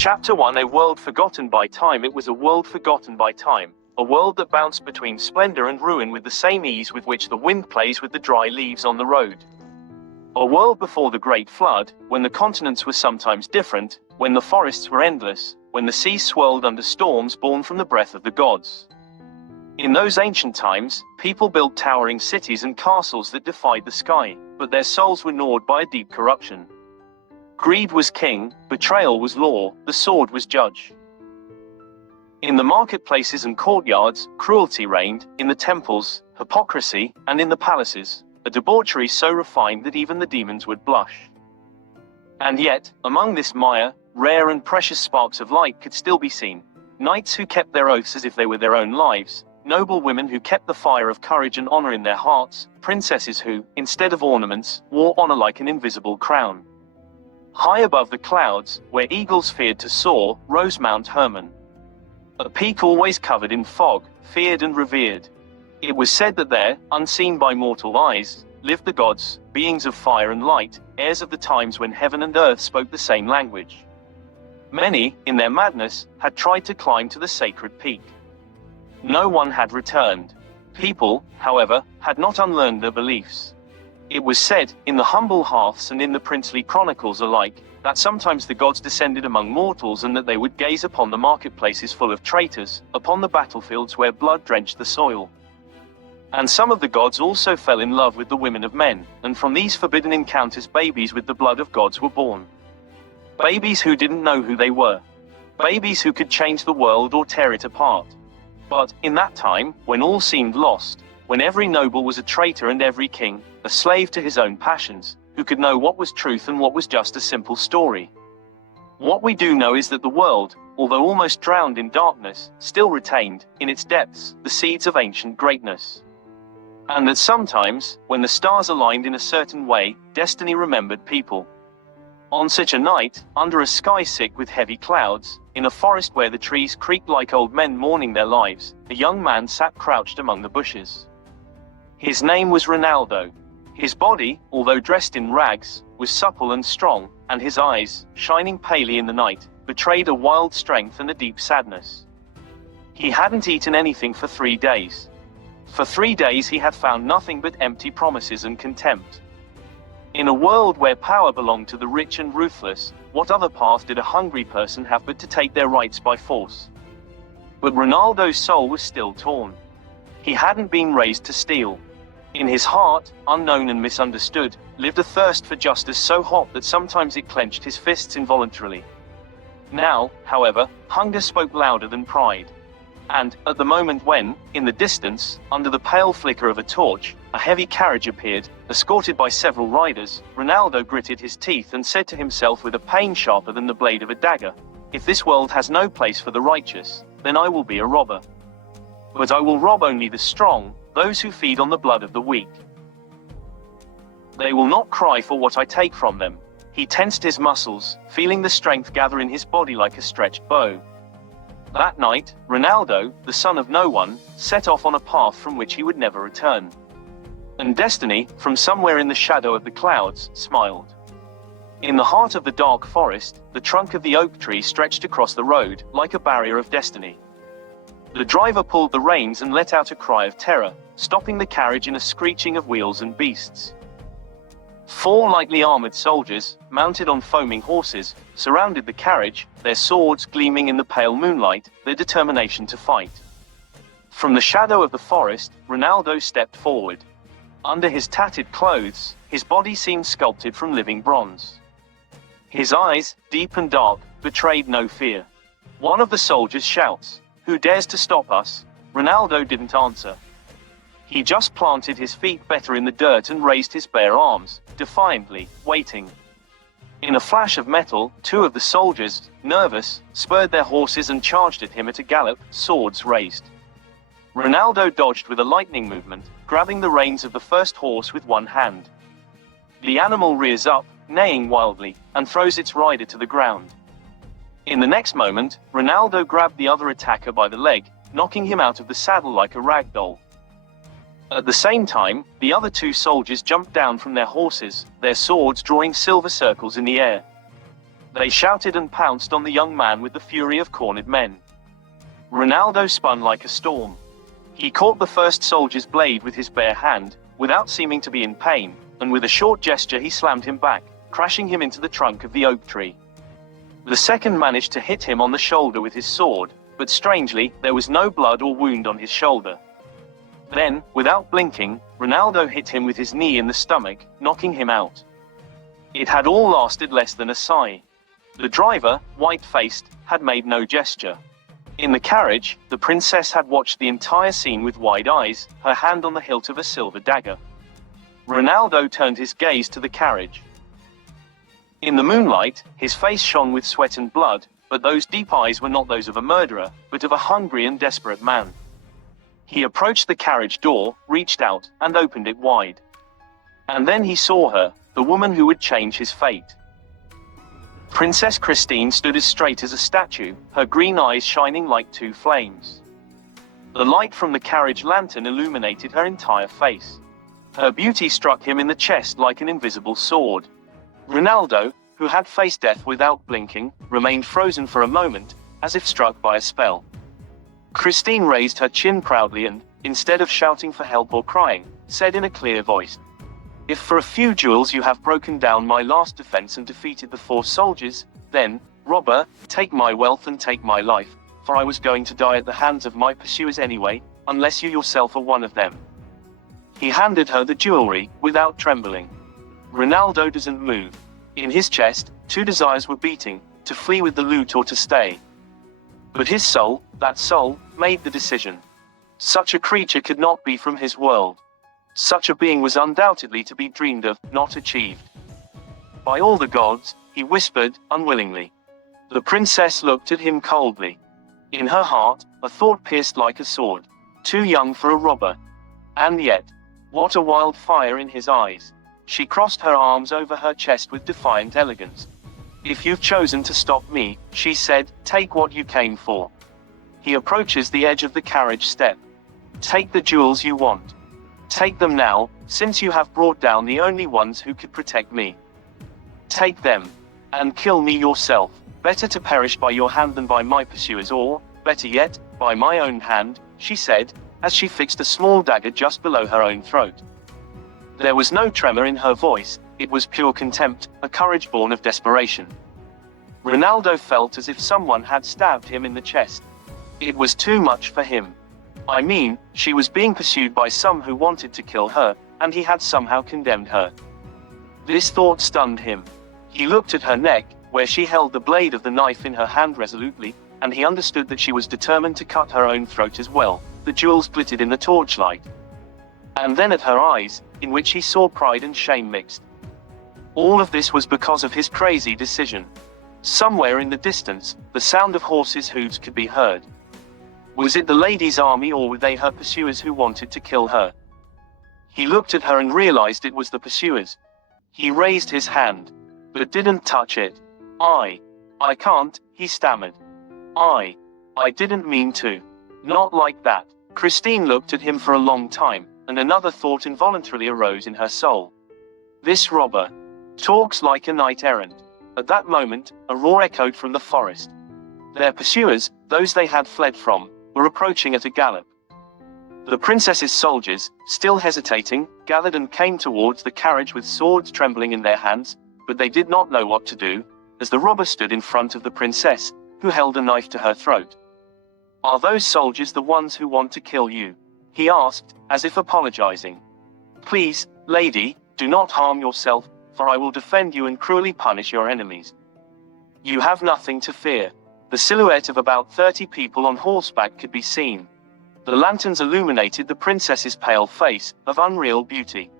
Chapter 1: A world forgotten by time. It was a world forgotten by time, a world that bounced between splendor and ruin with the same ease with which the wind plays with the dry leaves on the road. A world before the Great Flood, when the continents were sometimes different, when the forests were endless, when the seas swirled under storms born from the breath of the gods. In those ancient times, people built towering cities and castles that defied the sky, but their souls were gnawed by a deep corruption. Greed was king, betrayal was law, the sword was judge. In the marketplaces and courtyards, cruelty reigned, in the temples, hypocrisy, and in the palaces, a debauchery so refined that even the demons would blush. And yet, among this mire, rare and precious sparks of light could still be seen. Knights who kept their oaths as if they were their own lives, noble women who kept the fire of courage and honor in their hearts, princesses who, instead of ornaments, wore honor like an invisible crown. High above the clouds, where eagles feared to soar, rose Mount Hermon. A peak always covered in fog, feared and revered. It was said that there, unseen by mortal eyes, lived the gods, beings of fire and light, heirs of the times when heaven and earth spoke the same language. Many, in their madness, had tried to climb to the sacred peak. No one had returned. People, however, had not unlearned their beliefs. It was said, in the humble hearths and in the princely chronicles alike, that sometimes the gods descended among mortals and that they would gaze upon the marketplaces full of traitors, upon the battlefields where blood drenched the soil. And some of the gods also fell in love with the women of men, and from these forbidden encounters babies with the blood of gods were born. Babies who didn't know who they were. Babies who could change the world or tear it apart. But, in that time, when all seemed lost, when every noble was a traitor and every king, a slave to his own passions, who could know what was truth and what was just a simple story? What we do know is that the world, although almost drowned in darkness, still retained, in its depths, the seeds of ancient greatness. And that sometimes, when the stars aligned in a certain way, destiny remembered people. On such a night, under a sky sick with heavy clouds, in a forest where the trees creaked like old men mourning their lives, a young man sat crouched among the bushes. His name was Ronaldo. His body, although dressed in rags, was supple and strong, and his eyes, shining palely in the night, betrayed a wild strength and a deep sadness. He hadn't eaten anything for 3 days. For 3 days he had found nothing but empty promises and contempt. In a world where power belonged to the rich and ruthless, what other path did a hungry person have but to take their rights by force? But Ronaldo's soul was still torn. He hadn't been raised to steal. In his heart, unknown and misunderstood, lived a thirst for justice so hot that sometimes it clenched his fists involuntarily. Now, however, hunger spoke louder than pride. And, at the moment when, in the distance, under the pale flicker of a torch, a heavy carriage appeared, escorted by several riders, Ronaldo gritted his teeth and said to himself with a pain sharper than the blade of a dagger, "If this world has no place for the righteous, then I will be a robber. But I will rob only the strong, those who feed on the blood of the weak. They will not cry for what I take from them." He tensed his muscles, feeling the strength gather in his body like a stretched bow. That night, Ronaldo, the son of no one, set off on a path from which he would never return. And destiny, from somewhere in the shadow of the clouds, smiled. In the heart of the dark forest, the trunk of the oak tree stretched across the road, like a barrier of destiny. The driver pulled the reins and let out a cry of terror, stopping the carriage in a screeching of wheels and beasts. 4 lightly armored soldiers, mounted on foaming horses, surrounded the carriage, their swords gleaming in the pale moonlight, their determination to fight. From the shadow of the forest, Ronaldo stepped forward. Under his tattered clothes, his body seemed sculpted from living bronze. His eyes, deep and dark, betrayed no fear. One of the soldiers shouts, "Who dares to stop us?" Ronaldo didn't answer. He just planted his feet better in the dirt and raised his bare arms, defiantly, waiting. In a flash of metal, 2 of the soldiers, nervous, spurred their horses and charged at him at a gallop, swords raised. Ronaldo dodged with a lightning movement, grabbing the reins of the first horse with one hand. The animal rears up, neighing wildly, and throws its rider to the ground. In the next moment, Ronaldo grabbed the other attacker by the leg, knocking him out of the saddle like a rag doll. At the same time, the other 2 soldiers jumped down from their horses, their swords drawing silver circles in the air. They shouted and pounced on the young man with the fury of cornered men. Ronaldo spun like a storm. He caught the first soldier's blade with his bare hand, without seeming to be in pain, and with a short gesture he slammed him back, crashing him into the trunk of the oak tree. The second managed to hit him on the shoulder with his sword, but strangely, there was no blood or wound on his shoulder. Then, without blinking, Ronaldo hit him with his knee in the stomach, knocking him out. It had all lasted less than a sigh. The driver, white-faced, had made no gesture. In the carriage, the princess had watched the entire scene with wide eyes, her hand on the hilt of a silver dagger. Ronaldo turned his gaze to the carriage. In the moonlight, his face shone with sweat and blood, but those deep eyes were not those of a murderer, but of a hungry and desperate man. He approached the carriage door, reached out, and opened it wide. And then he saw her, the woman who would change his fate. Princess Christine stood as straight as a statue, her green eyes shining like two flames. The light from the carriage lantern illuminated her entire face. Her beauty struck him in the chest like an invisible sword. Ronaldo, who had faced death without blinking, remained frozen for a moment, as if struck by a spell. Christine raised her chin proudly and, instead of shouting for help or crying, said in a clear voice, "If for a few jewels you have broken down my last defense and defeated the 4 soldiers, then, robber, take my wealth and take my life, for I was going to die at the hands of my pursuers anyway, unless you yourself are one of them." He handed her the jewelry, without trembling. Ronaldo doesn't move. In his chest, 2 desires were beating, to flee with the loot or to stay. But his soul, that soul, made the decision. Such a creature could not be from his world. Such a being was undoubtedly to be dreamed of, not achieved. "By all the gods," he whispered, unwillingly. The princess looked at him coldly. In her heart, a thought pierced like a sword. Too young for a robber. And yet, what a wild fire in his eyes. She crossed her arms over her chest with defiant elegance. "If you've chosen to stop me," she said, "take what you came for." He approaches the edge of the carriage step. "Take the jewels you want. Take them now, since you have brought down the only ones who could protect me. Take them. And kill me yourself. Better to perish by your hand than by my pursuers, or, better yet, by my own hand," she said, as she fixed a small dagger just below her own throat. There was no tremor in her voice, it was pure contempt, a courage born of desperation. Ronaldo felt as if someone had stabbed him in the chest. It was too much for him. I mean, she was being pursued by some who wanted to kill her, and he had somehow condemned her. This thought stunned him. He looked at her neck, where she held the blade of the knife in her hand resolutely, and he understood that she was determined to cut her own throat as well. The jewels glittered in the torchlight. And then at her eyes, in which he saw pride and shame mixed. All of this was because of his crazy decision. Somewhere in the distance, the sound of horses' hooves could be heard. Was it the lady's army, or were they her pursuers who wanted to kill her? He looked at her and realized it was the pursuers. He raised his hand, but didn't touch it. I can't," he stammered. I didn't mean to. Not like that." Christine looked at him for a long time, and another thought involuntarily arose in her soul. This robber talks like a knight-errant. At that moment, a roar echoed from the forest. Their pursuers, those they had fled from, were approaching at a gallop. The princess's soldiers, still hesitating, gathered and came towards the carriage with swords trembling in their hands, but they did not know what to do, as the robber stood in front of the princess, who held a knife to her throat. "Are those soldiers the ones who want to kill you?" he asked, as if apologizing. "Please, lady, do not harm yourself, for I will defend you and cruelly punish your enemies. You have nothing to fear." The silhouette of about 30 people on horseback could be seen. The lanterns illuminated the princess's pale face, of unreal beauty.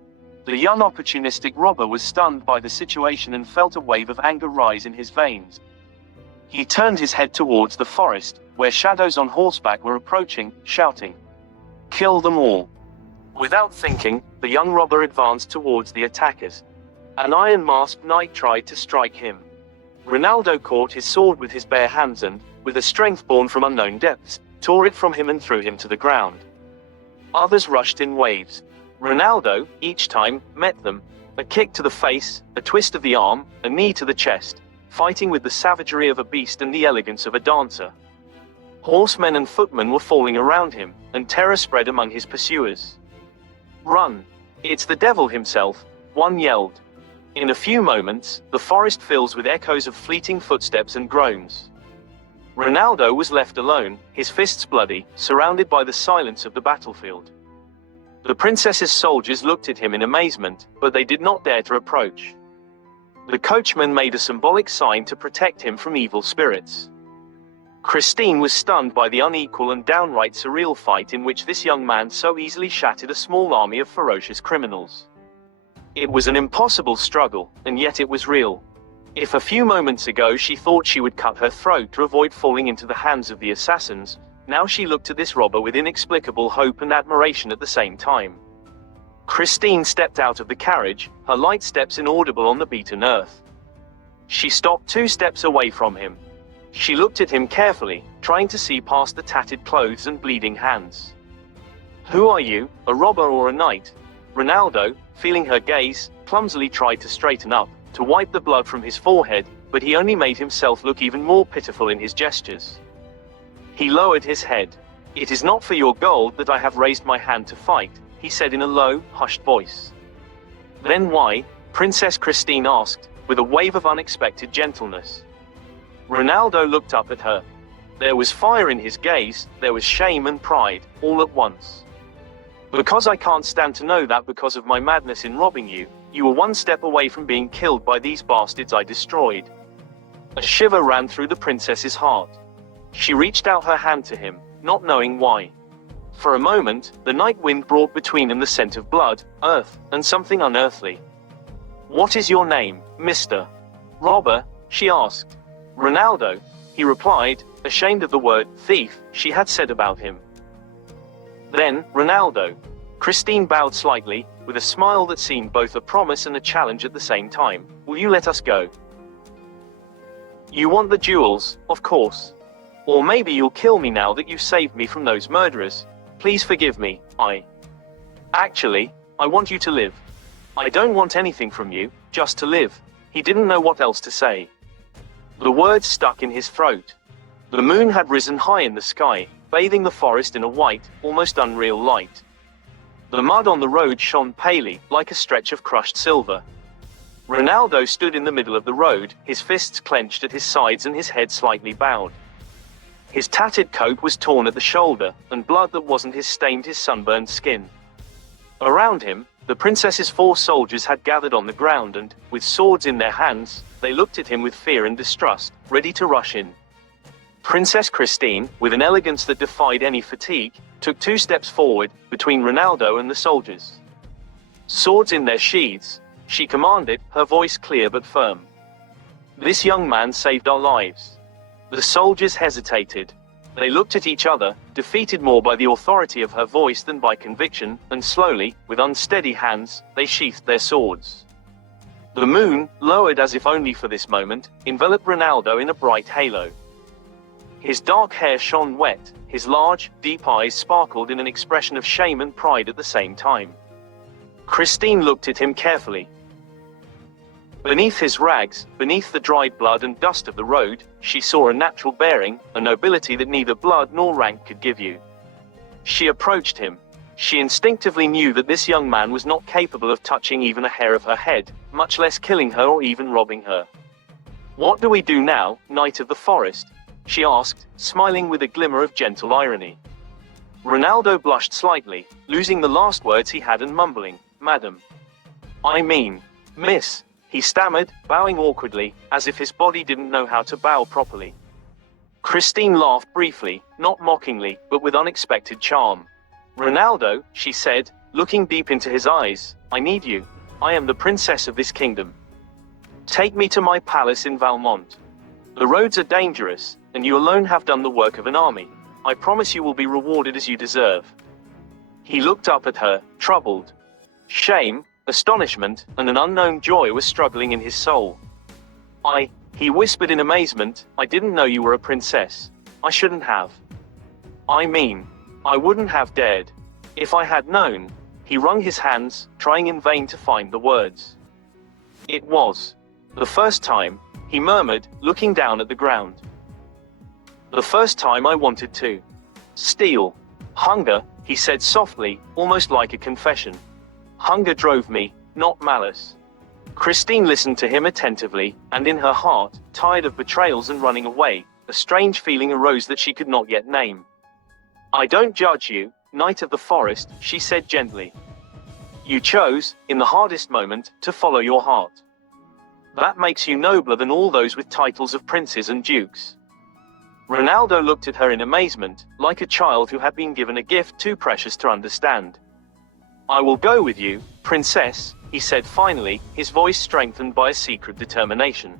The young opportunistic robber was stunned by the situation and felt a wave of anger rise in his veins. He turned his head towards the forest, where shadows on horseback were approaching, shouting, "Kill them all." Without thinking, the young robber advanced towards the attackers. An iron-masked knight tried to strike him. Ronaldo caught his sword with his bare hands and, with a strength born from unknown depths, tore it from him and threw him to the ground. Others rushed in waves. Ronaldo, each time, met them. A kick to the face, a twist of the arm, a knee to the chest. fighting with the savagery of a beast and the elegance of a dancer. Horsemen and footmen were falling around him, and terror spread among his pursuers. "Run! It's the devil himself," one yelled. In a few moments, the forest fills with echoes of fleeting footsteps and groans. Ronaldo was left alone, his fists bloody, surrounded by the silence of the battlefield. The princess's soldiers looked at him in amazement, but they did not dare to approach. The coachman made a symbolic sign to protect him from evil spirits. Christine was stunned by the unequal and downright surreal fight in which this young man so easily shattered a small army of ferocious criminals. It was an impossible struggle, and yet it was real. If a few moments ago she thought she would cut her throat to avoid falling into the hands of the assassins, now she looked at this robber with inexplicable hope and admiration at the same time. Christine stepped out of the carriage, her light steps inaudible on the beaten earth. She stopped 2 steps away from him. She looked at him carefully, trying to see past the tattered clothes and bleeding hands. "Who are you, a robber or a knight?" Ronaldo, feeling her gaze, clumsily tried to straighten up, to wipe the blood from his forehead, but he only made himself look even more pitiful in his gestures. He lowered his head. "It is not for your gold that I have raised my hand to fight," he said in a low, hushed voice. "Then why?" Princess Christine asked, with a wave of unexpected gentleness. Ronaldo looked up at her. There was fire in his gaze, there was shame and pride, all at once. "Because I can't stand to know that because of my madness in robbing you, you were 1 step away from being killed by these bastards I destroyed." A shiver ran through the princess's heart. She reached out her hand to him, not knowing why. For a moment, the night wind brought between them the scent of blood, earth, and something unearthly. "What is your name, Mr. Robber?" she asked. "Ronaldo," he replied, ashamed of the word thief she had said about him. "Then, Ronaldo." Christine bowed slightly, with a smile that seemed both a promise and a challenge at the same time. "Will you let us go? You want the jewels, of course. Or maybe you'll kill me now that you've saved me from those murderers. Please forgive me, Actually, I want you to live. I don't want anything from you, just to live." He didn't know what else to say. The words stuck in his throat. The moon had risen high in the sky, bathing the forest in a white, almost unreal light. The mud on the road shone palely, like a stretch of crushed silver. Ronaldo stood in the middle of the road, his fists clenched at his sides and his head slightly bowed. His tattered coat was torn at the shoulder, and blood that wasn't his stained his sunburned skin. Around him, the princess's 4 soldiers had gathered on the ground and, with swords in their hands, they looked at him with fear and distrust, ready to rush in. Princess Christine, with an elegance that defied any fatigue, took 2 steps forward, between Ronaldo and the soldiers. "Swords in their sheaths," she commanded, her voice clear but firm. "This young man saved our lives." The soldiers hesitated. They looked at each other, defeated more by the authority of her voice than by conviction, and slowly, with unsteady hands, they sheathed their swords. The moon, lowered as if only for this moment, enveloped Ronaldo in a bright halo. His dark hair shone wet, his large, deep eyes sparkled in an expression of shame and pride at the same time. Christine looked at him carefully. Beneath his rags, beneath the dried blood and dust of the road, she saw a natural bearing, a nobility that neither blood nor rank could give you. She approached him. She instinctively knew that this young man was not capable of touching even a hair of her head, much less killing her or even robbing her. "What do we do now, Knight of the Forest?" she asked, smiling with a glimmer of gentle irony. Ronaldo blushed slightly, losing the last words he had and mumbling, "Madam. I mean, Miss," he stammered, bowing awkwardly, as if his body didn't know how to bow properly. Christine laughed briefly, not mockingly, but with unexpected charm. "Ronaldo," she said, looking deep into his eyes, "I need you. I am the princess of this kingdom. Take me to my palace in Valmont. The roads are dangerous, and you alone have done the work of an army. I promise you will be rewarded as you deserve." He looked up at her, troubled. Shame, astonishment, and an unknown joy were struggling in his soul. He whispered in amazement, "I didn't know you were a princess. I shouldn't have. I mean, I wouldn't have dared. If I had known." He wrung his hands, trying in vain to find the words. It was the first time he murmured, looking down at the ground. The first time I wanted to steal. Hunger, he said softly, almost like a confession. Hunger drove me, not malice. Christine listened to him attentively, and in her heart, tired of betrayals and running away, a strange feeling arose that she could not yet name. I don't judge you, Knight of the Forest, she said gently. You chose, in the hardest moment, to follow your heart. That makes you nobler than all those with titles of princes and dukes. Ronaldo looked at her in amazement, like a child who had been given a gift too precious to understand. I will go with you, princess, he said finally, his voice strengthened by a secret determination.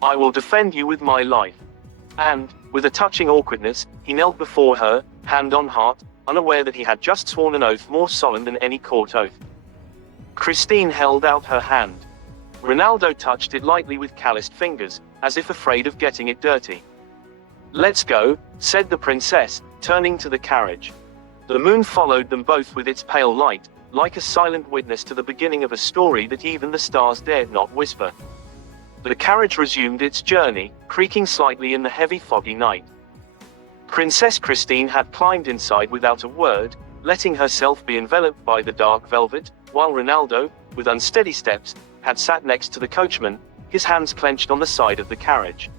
I will defend you with my life. And, with a touching awkwardness, he knelt before her, hand on heart, unaware that he had just sworn an oath more solemn than any court oath. Christine held out her hand. Ronaldo touched it lightly with calloused fingers, as if afraid of getting it dirty. Let's go, said the princess, turning to the carriage. The moon followed them both with its pale light, like a silent witness to the beginning of a story that even the stars dared not whisper. The carriage resumed its journey, creaking slightly in the heavy foggy night. Princess Christine had climbed inside without a word, letting herself be enveloped by the dark velvet, while Ronaldo, with unsteady steps, had sat next to the coachman, his hands clenched on the side of the carriage.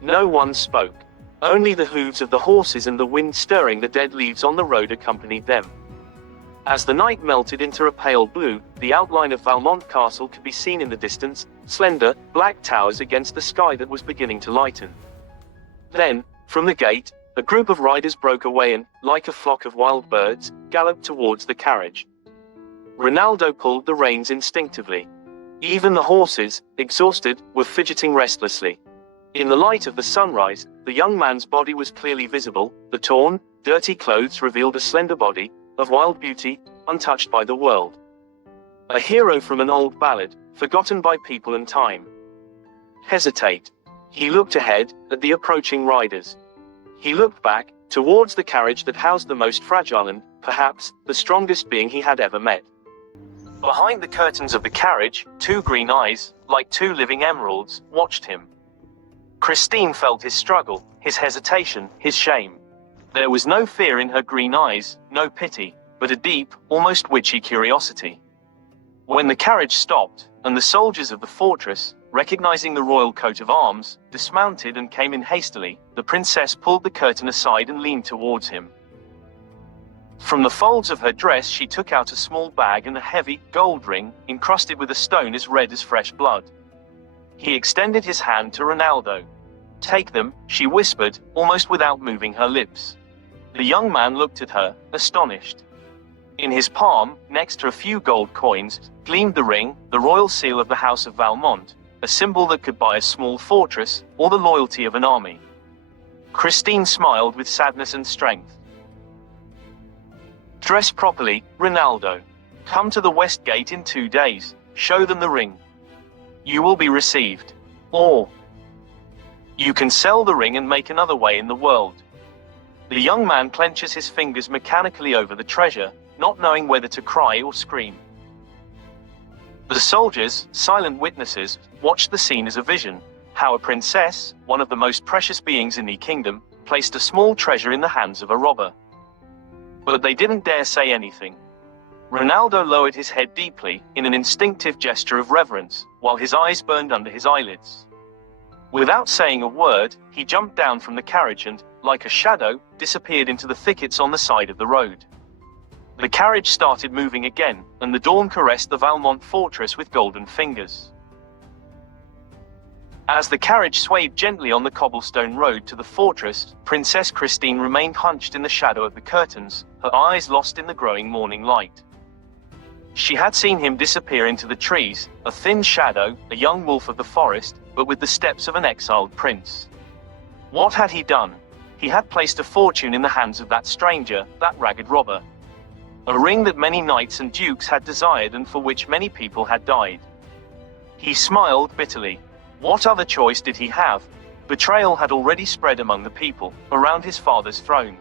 No one spoke. Only the hooves of the horses and the wind stirring the dead leaves on the road accompanied them. As the night melted into a pale blue, the outline of Valmont Castle could be seen in the distance, slender, black towers against the sky that was beginning to lighten. Then, from the gate, a group of riders broke away and, like a flock of wild birds, galloped towards the carriage. Ronaldo pulled the reins instinctively. Even the horses, exhausted, were fidgeting restlessly. In the light of the sunrise, the young man's body was clearly visible, the torn, dirty clothes revealed a slender body, of wild beauty, untouched by the world. A hero from an old ballad, forgotten by people and time. Hesitate. He looked ahead, at the approaching riders. He looked back, towards the carriage that housed the most fragile and, perhaps, the strongest being he had ever met. Behind the curtains of the carriage, two green eyes, like two living emeralds, watched him. Christine felt his struggle, his hesitation, his shame. There was no fear in her green eyes, no pity, but a deep, almost witchy curiosity. When the carriage stopped, and the soldiers of the fortress, recognizing the royal coat of arms, dismounted and came in hastily, the princess pulled the curtain aside and leaned towards him. From the folds of her dress she took out a small bag and a heavy, gold ring, encrusted with a stone as red as fresh blood. He extended his hand to Ronaldo. Take them, she whispered, almost without moving her lips. The young man looked at her, astonished. In his palm, next to a few gold coins, gleamed the ring, the royal seal of the House of Valmont, a symbol that could buy a small fortress, or the loyalty of an army. Christine smiled with sadness and strength. Dress properly, Ronaldo. Come to the West Gate in 2 days, show them the ring. You will be received. Or you can sell the ring and make another way in the world. The young man clenches his fingers mechanically over the treasure, not knowing whether to cry or scream. The soldiers, silent witnesses, watched the scene as a vision, how a princess, one of the most precious beings in the kingdom, placed a small treasure in the hands of a robber. But they didn't dare say anything. Ronaldo lowered his head deeply, in an instinctive gesture of reverence, while his eyes burned under his eyelids. Without saying a word, he jumped down from the carriage and, like a shadow, disappeared into the thickets on the side of the road. The carriage started moving again, and the dawn caressed the Valmont fortress with golden fingers. As the carriage swayed gently on the cobblestone road to the fortress, Princess Christine remained hunched in the shadow of the curtains, her eyes lost in the growing morning light. She had seen him disappear into the trees, a thin shadow, a young wolf of the forest, but with the steps of an exiled prince. What had he done? He had placed a fortune in the hands of that stranger, that ragged robber. A ring that many knights and dukes had desired and for which many people had died. He smiled bitterly. What other choice did he have? Betrayal had already spread among the people, around his father's throne.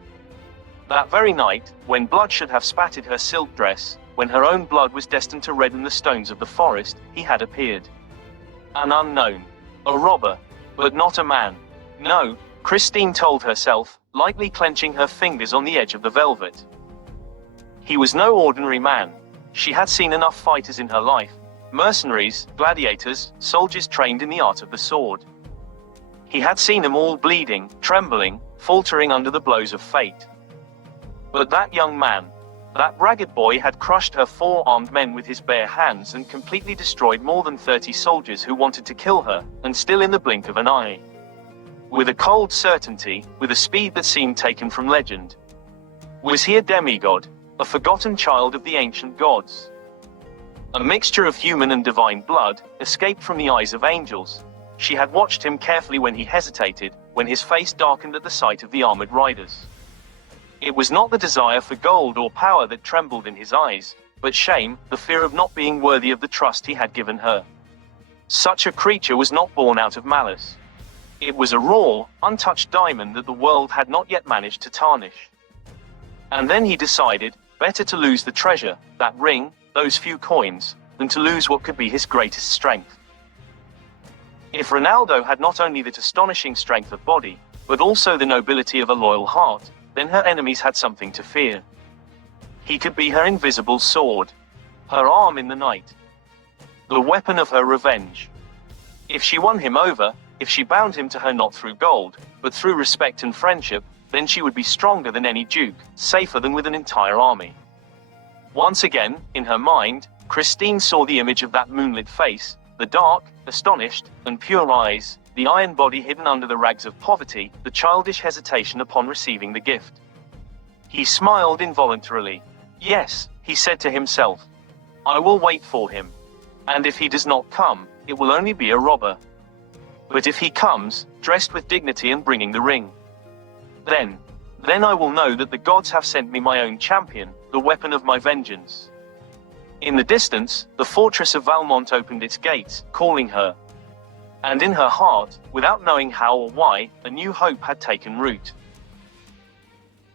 That very night, when blood should have spattered her silk dress, when her own blood was destined to redden the stones of the forest, he had appeared. An unknown. A robber. But not a man. No, Christine told herself, lightly clenching her fingers on the edge of the velvet. He was no ordinary man. She had seen enough fighters in her life. Mercenaries, gladiators, soldiers trained in the art of the sword. He had seen them all bleeding, trembling, faltering under the blows of fate. But that young man, that ragged boy, had crushed her 4 armed men with his bare hands and completely destroyed more than 30 soldiers who wanted to kill her, and still in the blink of an eye. With a cold certainty, with a speed that seemed taken from legend. Was he a demigod, a forgotten child of the ancient gods? A mixture of human and divine blood, escaped from the eyes of angels. She had watched him carefully when he hesitated, when his face darkened at the sight of the armored riders. It was not the desire for gold or power that trembled in his eyes, but shame, the fear of not being worthy of the trust he had given her. Such a creature was not born out of malice. It was a raw, untouched diamond that the world had not yet managed to tarnish. And then he decided, better to lose the treasure, that ring, those few coins, than to lose what could be his greatest strength. If Ronaldo had not only that astonishing strength of body, but also the nobility of a loyal heart, then her enemies had something to fear. He could be her invisible sword, her arm in the night, the weapon of her revenge. If she won him over, if she bound him to her not through gold, but through respect and friendship, then she would be stronger than any duke, safer than with an entire army. Once again, in her mind, Christine saw the image of that moonlit face, the dark, astonished, and pure eyes, the iron body hidden under the rags of poverty, the childish hesitation upon receiving the gift. He smiled involuntarily. Yes, he said to himself. I will wait for him. And if he does not come, it will only be a robber. But if he comes, dressed with dignity and bringing the ring, then I will know that the gods have sent me my own champion, the weapon of my vengeance. In the distance, the fortress of Valmont opened its gates, calling her. And in her heart, without knowing how or why, a new hope had taken root.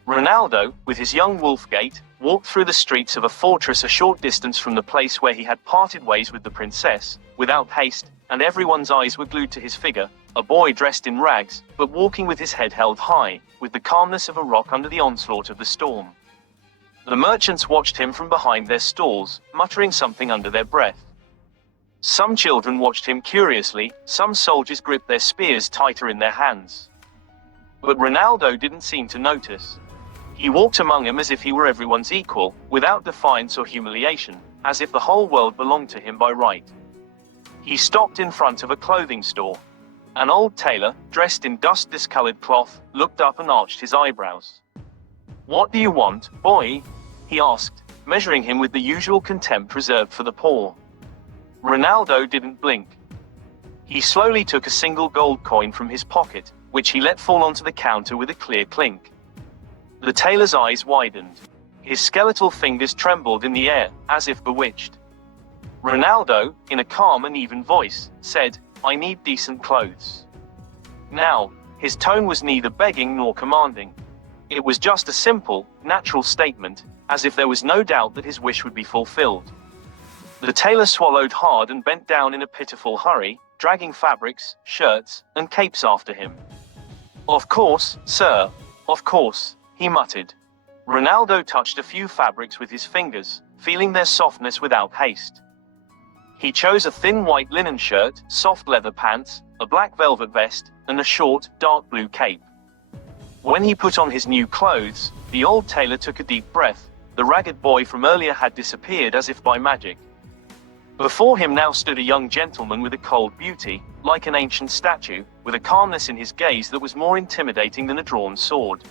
Ronaldo, with his young Wolfgate, walked through the streets of a fortress a short distance from the place where he had parted ways with the princess, without haste, and everyone's eyes were glued to his figure, a boy dressed in rags, but walking with his head held high, with the calmness of a rock under the onslaught of the storm. The merchants watched him from behind their stalls, muttering something under their breath. Some children watched him curiously, some soldiers gripped their spears tighter in their hands. But Ronaldo didn't seem to notice. He walked among them as if he were everyone's equal, without defiance or humiliation, as if the whole world belonged to him by right. He stopped in front of a clothing store. An old tailor, dressed in dust-discolored cloth, looked up and arched his eyebrows. What do you want, boy? He asked, measuring him with the usual contempt reserved for the poor. Ronaldo didn't blink. He slowly took a single gold coin from his pocket, which he let fall onto the counter with a clear clink. The tailor's eyes widened. His skeletal fingers trembled in the air, as if bewitched. Ronaldo, in a calm and even voice, said, I need decent clothes. Now, his tone was neither begging nor commanding. It was just a simple, natural statement, as if there was no doubt that his wish would be fulfilled. The tailor swallowed hard and bent down in a pitiful hurry, dragging fabrics, shirts, and capes after him. Of course, sir, of course, he muttered. Ronaldo touched a few fabrics with his fingers, feeling their softness without haste. He chose a thin white linen shirt, soft leather pants, a black velvet vest, and a short, dark blue cape. When he put on his new clothes, the old tailor took a deep breath. The ragged boy from earlier had disappeared as if by magic. Before him now stood a young gentleman with a cold beauty, like an ancient statue, with a calmness in his gaze that was more intimidating than a drawn sword.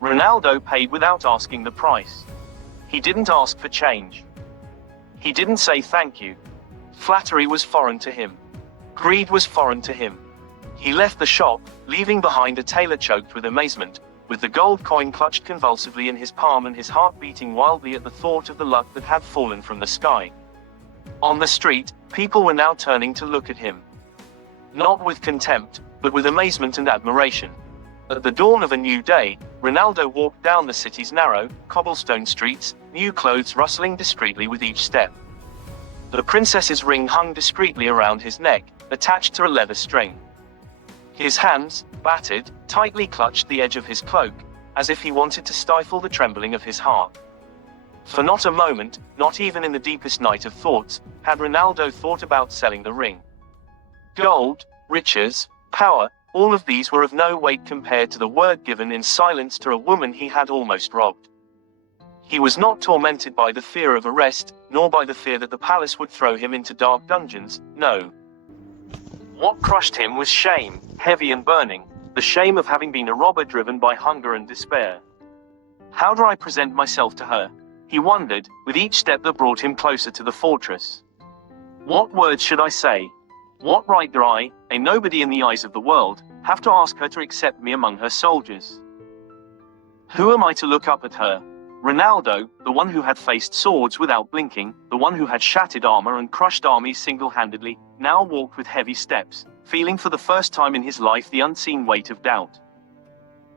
Ronaldo paid without asking the price. He didn't ask for change. He didn't say thank you. Flattery was foreign to him. Greed was foreign to him. He left the shop, leaving behind a tailor choked with amazement, with the gold coin clutched convulsively in his palm and his heart beating wildly at the thought of the luck that had fallen from the sky. On the street, people were now turning to look at him. Not with contempt, but with amazement and admiration. At the dawn of a new day, Ronaldo walked down the city's narrow, cobblestone streets, new clothes rustling discreetly with each step. The princess's ring hung discreetly around his neck, attached to a leather string. His hands, battered, tightly clutched the edge of his cloak, as if he wanted to stifle the trembling of his heart. For not a moment, not even in the deepest night of thoughts, had Ronaldo thought about selling the ring. Gold, riches, power, all of these were of no weight compared to the word given in silence to a woman he had almost robbed. He was not tormented by the fear of arrest, nor by the fear that the palace would throw him into dark dungeons, no. What crushed him was shame, heavy and burning, the shame of having been a robber driven by hunger and despair. How do I present myself to her? He wondered, with each step that brought him closer to the fortress. What words should I say? What right do I, a nobody in the eyes of the world, have to ask her to accept me among her soldiers? Who am I to look up at her? Ronaldo, the one who had faced swords without blinking, the one who had shattered armor and crushed armies single-handedly, now walked with heavy steps, feeling for the first time in his life the unseen weight of doubt.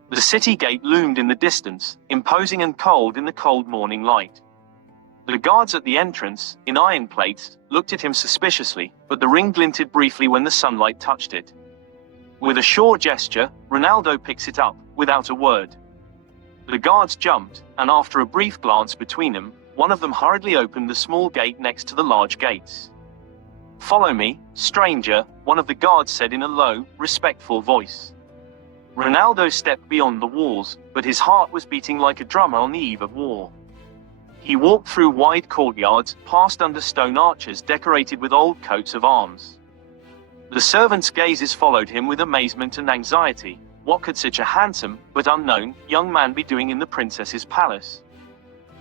The city gate loomed in the distance, imposing and cold in the cold morning light. The guards at the entrance, in iron plates, looked at him suspiciously, but the ring glinted briefly when the sunlight touched it. With a sure gesture, Ronaldo picks it up, without a word. The guards jumped, and after a brief glance between them, one of them hurriedly opened the small gate next to the large gates. "Follow me, stranger," one of the guards said in a low, respectful voice. Ronaldo stepped beyond the walls, but his heart was beating like a drummer on the eve of war. He walked through wide courtyards, past under stone arches decorated with old coats of arms. The servants' gazes followed him with amazement and anxiety. What could such a handsome, but unknown, young man be doing in the princess's palace?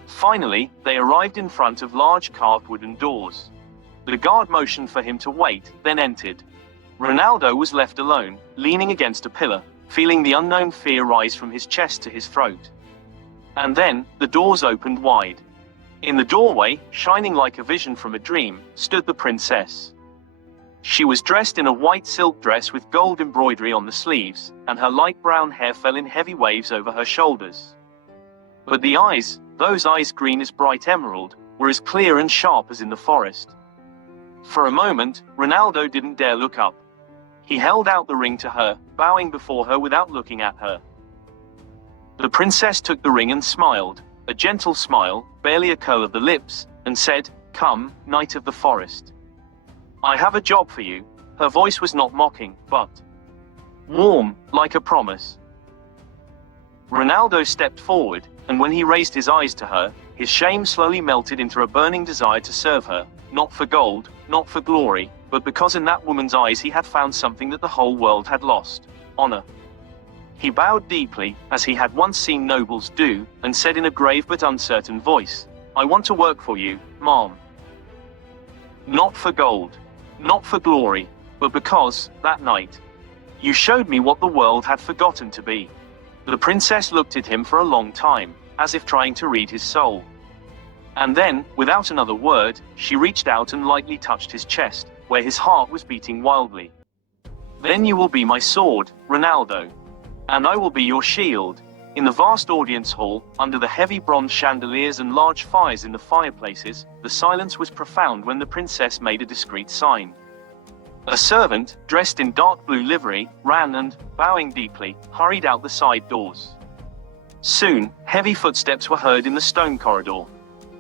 Finally, they arrived in front of large carved wooden doors. The guard motioned for him to wait, then entered. Ronaldo was left alone, leaning against a pillar, feeling the unknown fear rise from his chest to his throat. And then, the doors opened wide. In the doorway, shining like a vision from a dream, stood the princess. She was dressed in a white silk dress with gold embroidery on the sleeves, and her light brown hair fell in heavy waves over her shoulders. But the eyes, those eyes green as bright emerald, were as clear and sharp as in the forest. For a moment, Ronaldo didn't dare look up. He held out the ring to her, bowing before her without looking at her. The princess took the ring and smiled, a gentle smile, barely a curl of the lips, and said, "Come, knight of the forest. I have a job for you." Her voice was not mocking, but warm, like a promise. Ronaldo stepped forward, and when he raised his eyes to her, his shame slowly melted into a burning desire to serve her, not for gold, not for glory, but because in that woman's eyes he had found something that the whole world had lost: honor. He bowed deeply, as he had once seen nobles do, and said in a grave but uncertain voice, "I want to work for you, ma'am. Not for gold, not for glory, but because, that night, you showed me what the world had forgotten to be." The princess looked at him for a long time, as if trying to read his soul. And then, without another word, she reached out and lightly touched his chest, where his heart was beating wildly. "Then you will be my sword, Ronaldo. And I will be your shield." In the vast audience hall, under the heavy bronze chandeliers and large fires in the fireplaces, the silence was profound when the princess made a discreet sign. A servant, dressed in dark blue livery, ran and, bowing deeply, hurried out the side doors. Soon, heavy footsteps were heard in the stone corridor.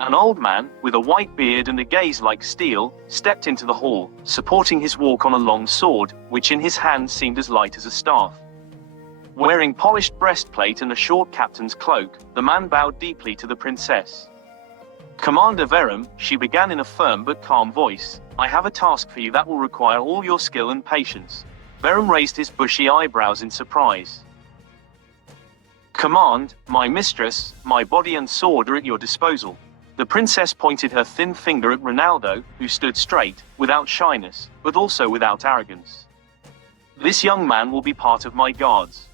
An old man, with a white beard and a gaze like steel, stepped into the hall, supporting his walk on a long sword, which in his hand seemed as light as a staff. Wearing polished breastplate and a short captain's cloak, the man bowed deeply to the princess. "Commander Verum," she began in a firm but calm voice, "I have a task for you that will require all your skill and patience." Verum raised his bushy eyebrows in surprise. "Command, my mistress, my body and sword are at your disposal." The princess pointed her thin finger at Ronaldo, who stood straight, without shyness, but also without arrogance. "This young man will be part of my guards.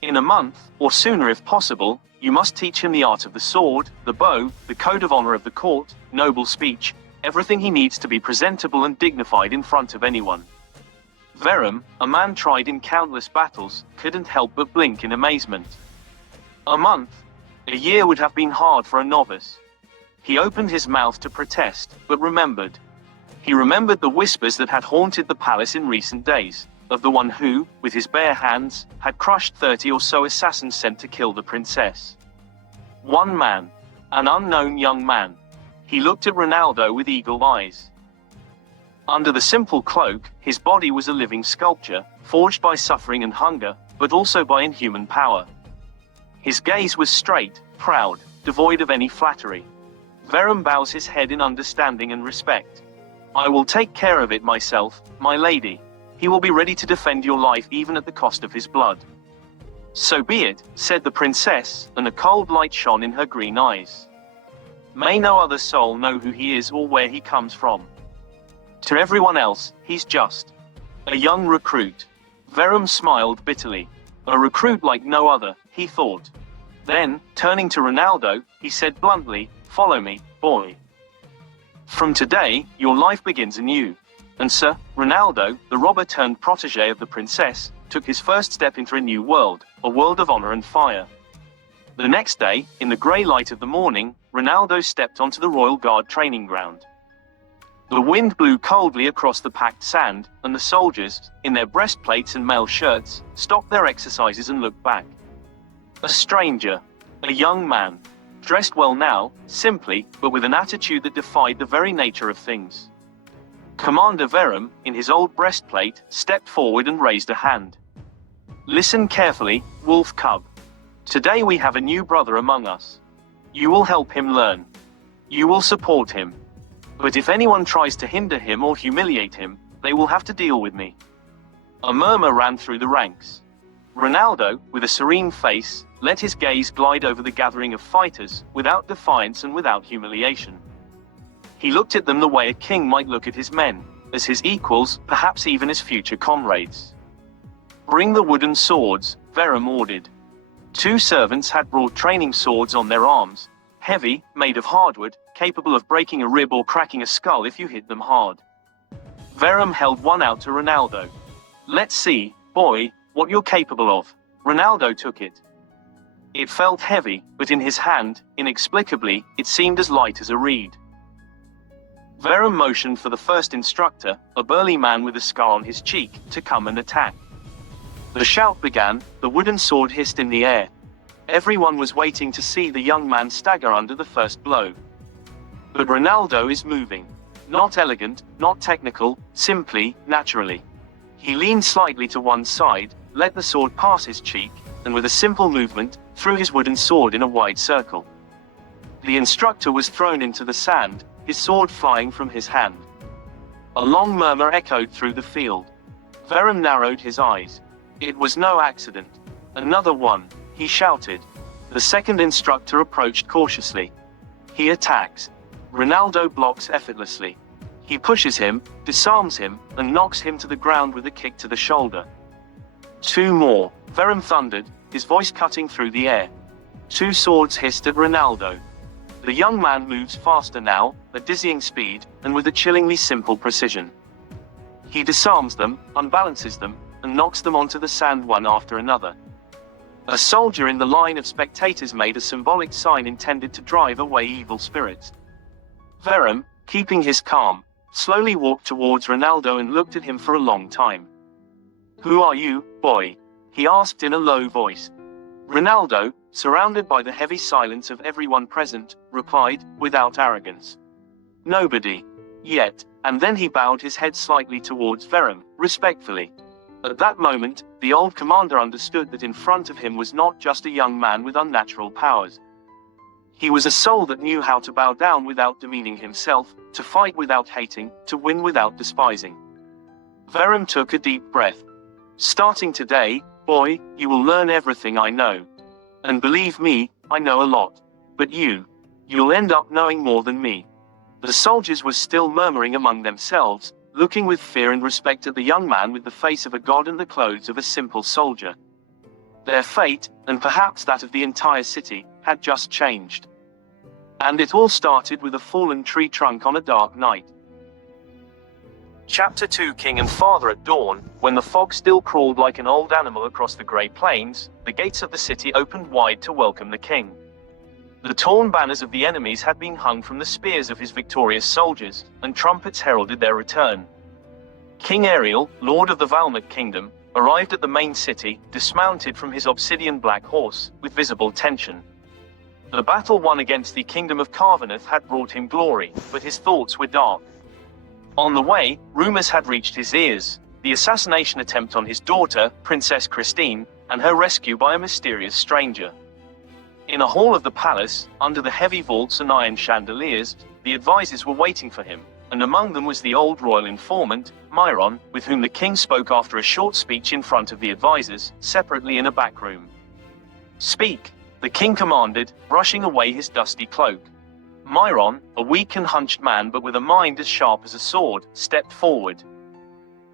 In a month, or sooner if possible, you must teach him the art of the sword, the bow, the code of honor of the court, noble speech, everything he needs to be presentable and dignified in front of anyone." Verum, a man tried in countless battles, couldn't help but blink in amazement. A month? A year would have been hard for a novice. He opened his mouth to protest, but remembered. He remembered the whispers that had haunted the palace in recent days, of the one who, with his bare hands, had crushed 30 or so assassins sent to kill the princess. One man, an unknown young man. He looked at Ronaldo with eagle eyes. Under the simple cloak, his body was a living sculpture, forged by suffering and hunger, but also by inhuman power. His gaze was straight, proud, devoid of any flattery. Verum bows his head in understanding and respect. I will take care of it myself, my lady. He will be ready to defend your life even at the cost of his blood. So be it, said the princess, and a cold light shone in her green eyes. May no other soul know who he is or where he comes from. To everyone else, he's just a young recruit. Verum smiled bitterly. A recruit like no other, he thought. Then, turning to Ronaldo, he said bluntly, follow me, boy. From today, your life begins anew. And Sir Ronaldo, the robber turned protege of the princess, took his first step into a new world, a world of honor and fire. The next day, in the grey light of the morning, Ronaldo stepped onto the Royal Guard training ground. The wind blew coldly across the packed sand, and the soldiers, in their breastplates and mail shirts, stopped their exercises and looked back. A stranger, a young man, dressed well now, simply, but with an attitude that defied the very nature of things. Commander Verum, in his old breastplate, stepped forward and raised a hand. Listen carefully, wolf cub. Today we have a new brother among us. You will help him learn. You will support him. But if anyone tries to hinder him or humiliate him, they will have to deal with me. A murmur ran through the ranks. Ronaldo, with a serene face, let his gaze glide over the gathering of fighters, without defiance and without humiliation. He looked at them the way a king might look at his men, as his equals, perhaps even his future comrades. Bring the wooden swords, Verum ordered. 2 servants had brought training swords on their arms, heavy, made of hardwood, capable of breaking a rib or cracking a skull if you hit them hard. Verum held one out to Ronaldo. Let's see, boy, what you're capable of. Ronaldo took it. It felt heavy, but in his hand, inexplicably, it seemed as light as a reed. Verum motioned for the first instructor, a burly man with a scar on his cheek, to come and attack. The shout began, the wooden sword hissed in the air. Everyone was waiting to see the young man stagger under the first blow. But Ronaldo is moving. Not elegant, not technical, simply, naturally. He leaned slightly to one side, let the sword pass his cheek, and with a simple movement, threw his wooden sword in a wide circle. The instructor was thrown into the sand, his sword flying from his hand. A long murmur echoed through the field. Verum narrowed his eyes. It was no accident. Another one, he shouted. The second instructor approached cautiously. He attacks. Ronaldo blocks effortlessly. He pushes him, disarms him, and knocks him to the ground with a kick to the shoulder. 2 more, Verum thundered, his voice cutting through the air. 2 swords hissed at Ronaldo. The young man moves faster now, at dizzying speed, and with a chillingly simple precision. He disarms them, unbalances them, and knocks them onto the sand one after another. A soldier in the line of spectators made a symbolic sign intended to drive away evil spirits. Verum, keeping his calm, slowly walked towards Ronaldo and looked at him for a long time. Who are you, boy? He asked in a low voice. Ronaldo, surrounded by the heavy silence of everyone present, replied, without arrogance. Nobody. Yet, and then he bowed his head slightly towards Verum, respectfully. At that moment, the old commander understood that in front of him was not just a young man with unnatural powers. He was a soul that knew how to bow down without demeaning himself, to fight without hating, to win without despising. Verum took a deep breath. Starting today, boy, you will learn everything I know. And believe me, I know a lot. But you'll end up knowing more than me. The soldiers were still murmuring among themselves, looking with fear and respect at the young man with the face of a god and the clothes of a simple soldier. Their fate, and perhaps that of the entire city, had just changed. And it all started with a fallen tree trunk on a dark night. Chapter 2 King and Father at dawn, when the fog still crawled like an old animal across the grey plains, the gates of the city opened wide to welcome the king. The torn banners of the enemies had been hung from the spears of his victorious soldiers, and trumpets heralded their return. King Ariel, lord of the Valmont kingdom, arrived at the main city, dismounted from his obsidian black horse, with visible tension. The battle won against the kingdom of Carvaneth had brought him glory, but his thoughts were dark. On the way, rumors had reached his ears: the assassination attempt on his daughter, Princess Christine, and her rescue by a mysterious stranger. In a hall of the palace, under the heavy vaults and iron chandeliers, the advisors were waiting for him, and among them was the old royal informant, Myron, with whom the king spoke after a short speech in front of the advisors, separately in a back room. "Speak," the king commanded, brushing away his dusty cloak. Myron, a weak and hunched man but with a mind as sharp as a sword, stepped forward.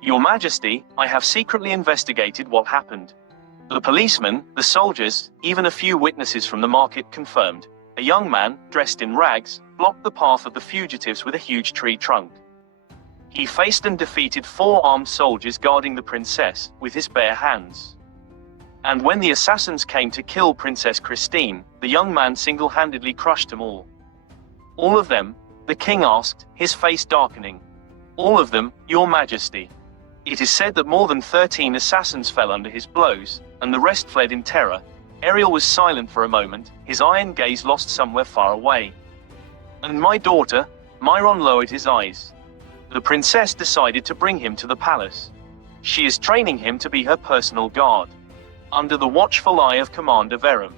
"Your Majesty, I have secretly investigated what happened. The policemen, the soldiers, even a few witnesses from the market confirmed. A young man, dressed in rags, blocked the path of the fugitives with a huge tree trunk. He faced and defeated 4 armed soldiers guarding the princess, with his bare hands. And when the assassins came to kill Princess Christine, the young man single-handedly crushed them all." "All of them?" the king asked, his face darkening. "All of them, Your Majesty. It is said that more than 13 assassins fell under his blows, and the rest fled in terror." Ariel was silent for a moment, his iron gaze lost somewhere far away. "And my daughter?" Myron lowered his eyes. "The princess decided to bring him to the palace. She is training him to be her personal guard, under the watchful eye of Commander Verum."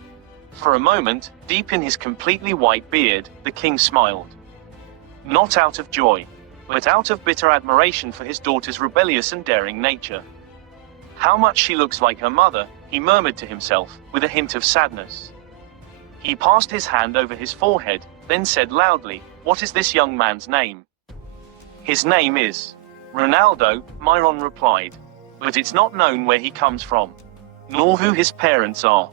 For a moment, deep in his completely white beard, the king smiled. Not out of joy, but out of bitter admiration for his daughter's rebellious and daring nature. "How much she looks like her mother," he murmured to himself, with a hint of sadness. He passed his hand over his forehead, then said loudly, "What is this young man's name?" "His name is Ronaldo," Myron replied. "But it's not known where he comes from, nor who his parents are.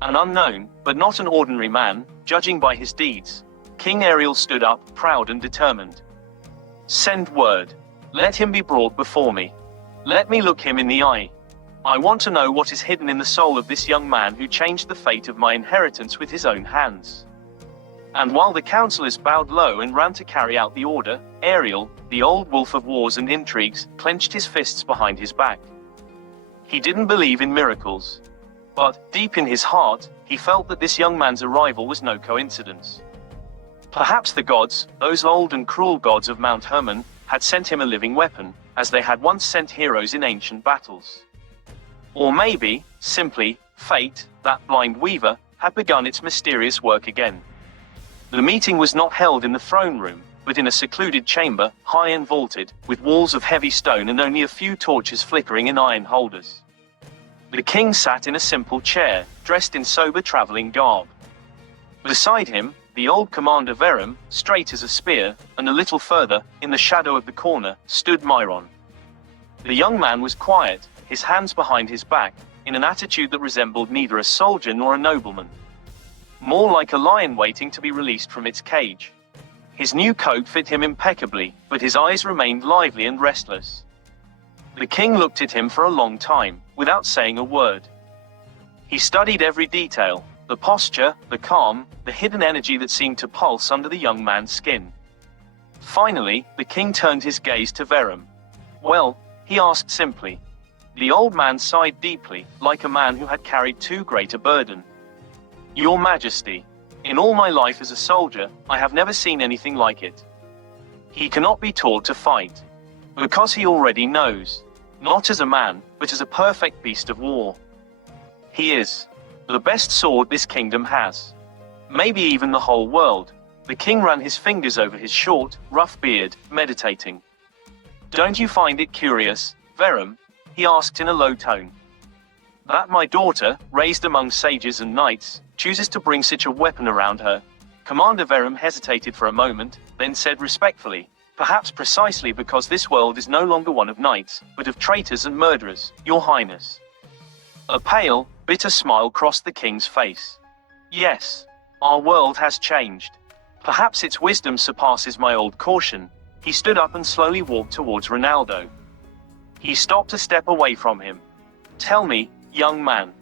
An unknown, but not an ordinary man, judging by his deeds." King Ariel stood up, proud and determined. "Send word. Let him be brought before me. Let me look him in the eye. I want to know what is hidden in the soul of this young man who changed the fate of my inheritance with his own hands." And while the counselors bowed low and ran to carry out the order, Ariel, the old wolf of wars and intrigues, clenched his fists behind his back. He didn't believe in miracles. But, deep in his heart, he felt that this young man's arrival was no coincidence. Perhaps the gods, those old and cruel gods of Mount Hermon, had sent him a living weapon, as they had once sent heroes in ancient battles. Or maybe, simply, fate, that blind weaver, had begun its mysterious work again. The meeting was not held in the throne room, but in a secluded chamber, high and vaulted, with walls of heavy stone and only a few torches flickering in iron holders. The king sat in a simple chair, dressed in sober traveling garb. Beside him, the old Commander Verum, straight as a spear, and a little further, in the shadow of the corner, stood Myron. The young man was quiet, his hands behind his back, in an attitude that resembled neither a soldier nor a nobleman. More like a lion waiting to be released from its cage. His new coat fit him impeccably, but his eyes remained lively and restless. The king looked at him for a long time, without saying a word. He studied every detail, the posture, the calm, the hidden energy that seemed to pulse under the young man's skin. Finally, the king turned his gaze to Verum. "Well?" he asked simply. The old man sighed deeply, like a man who had carried too great a burden. "Your Majesty, in all my life as a soldier, I have never seen anything like it. He cannot be taught to fight. Because he already knows. Not as a man, but as a perfect beast of war. He is the best sword this kingdom has. Maybe even the whole world." The king ran his fingers over his short, rough beard, meditating. "Don't you find it curious, Verum?" he asked in a low tone. "That my daughter, raised among sages and knights, chooses to bring such a weapon around her?" Commander Verum hesitated for a moment, then said respectfully, "Perhaps precisely because this world is no longer one of knights, but of traitors and murderers, Your Highness." A pale, bitter smile crossed the king's face. "Yes. Our world has changed. Perhaps its wisdom surpasses my old caution." He stood up and slowly walked towards Ronaldo. He stopped a step away from him. "Tell me, young man,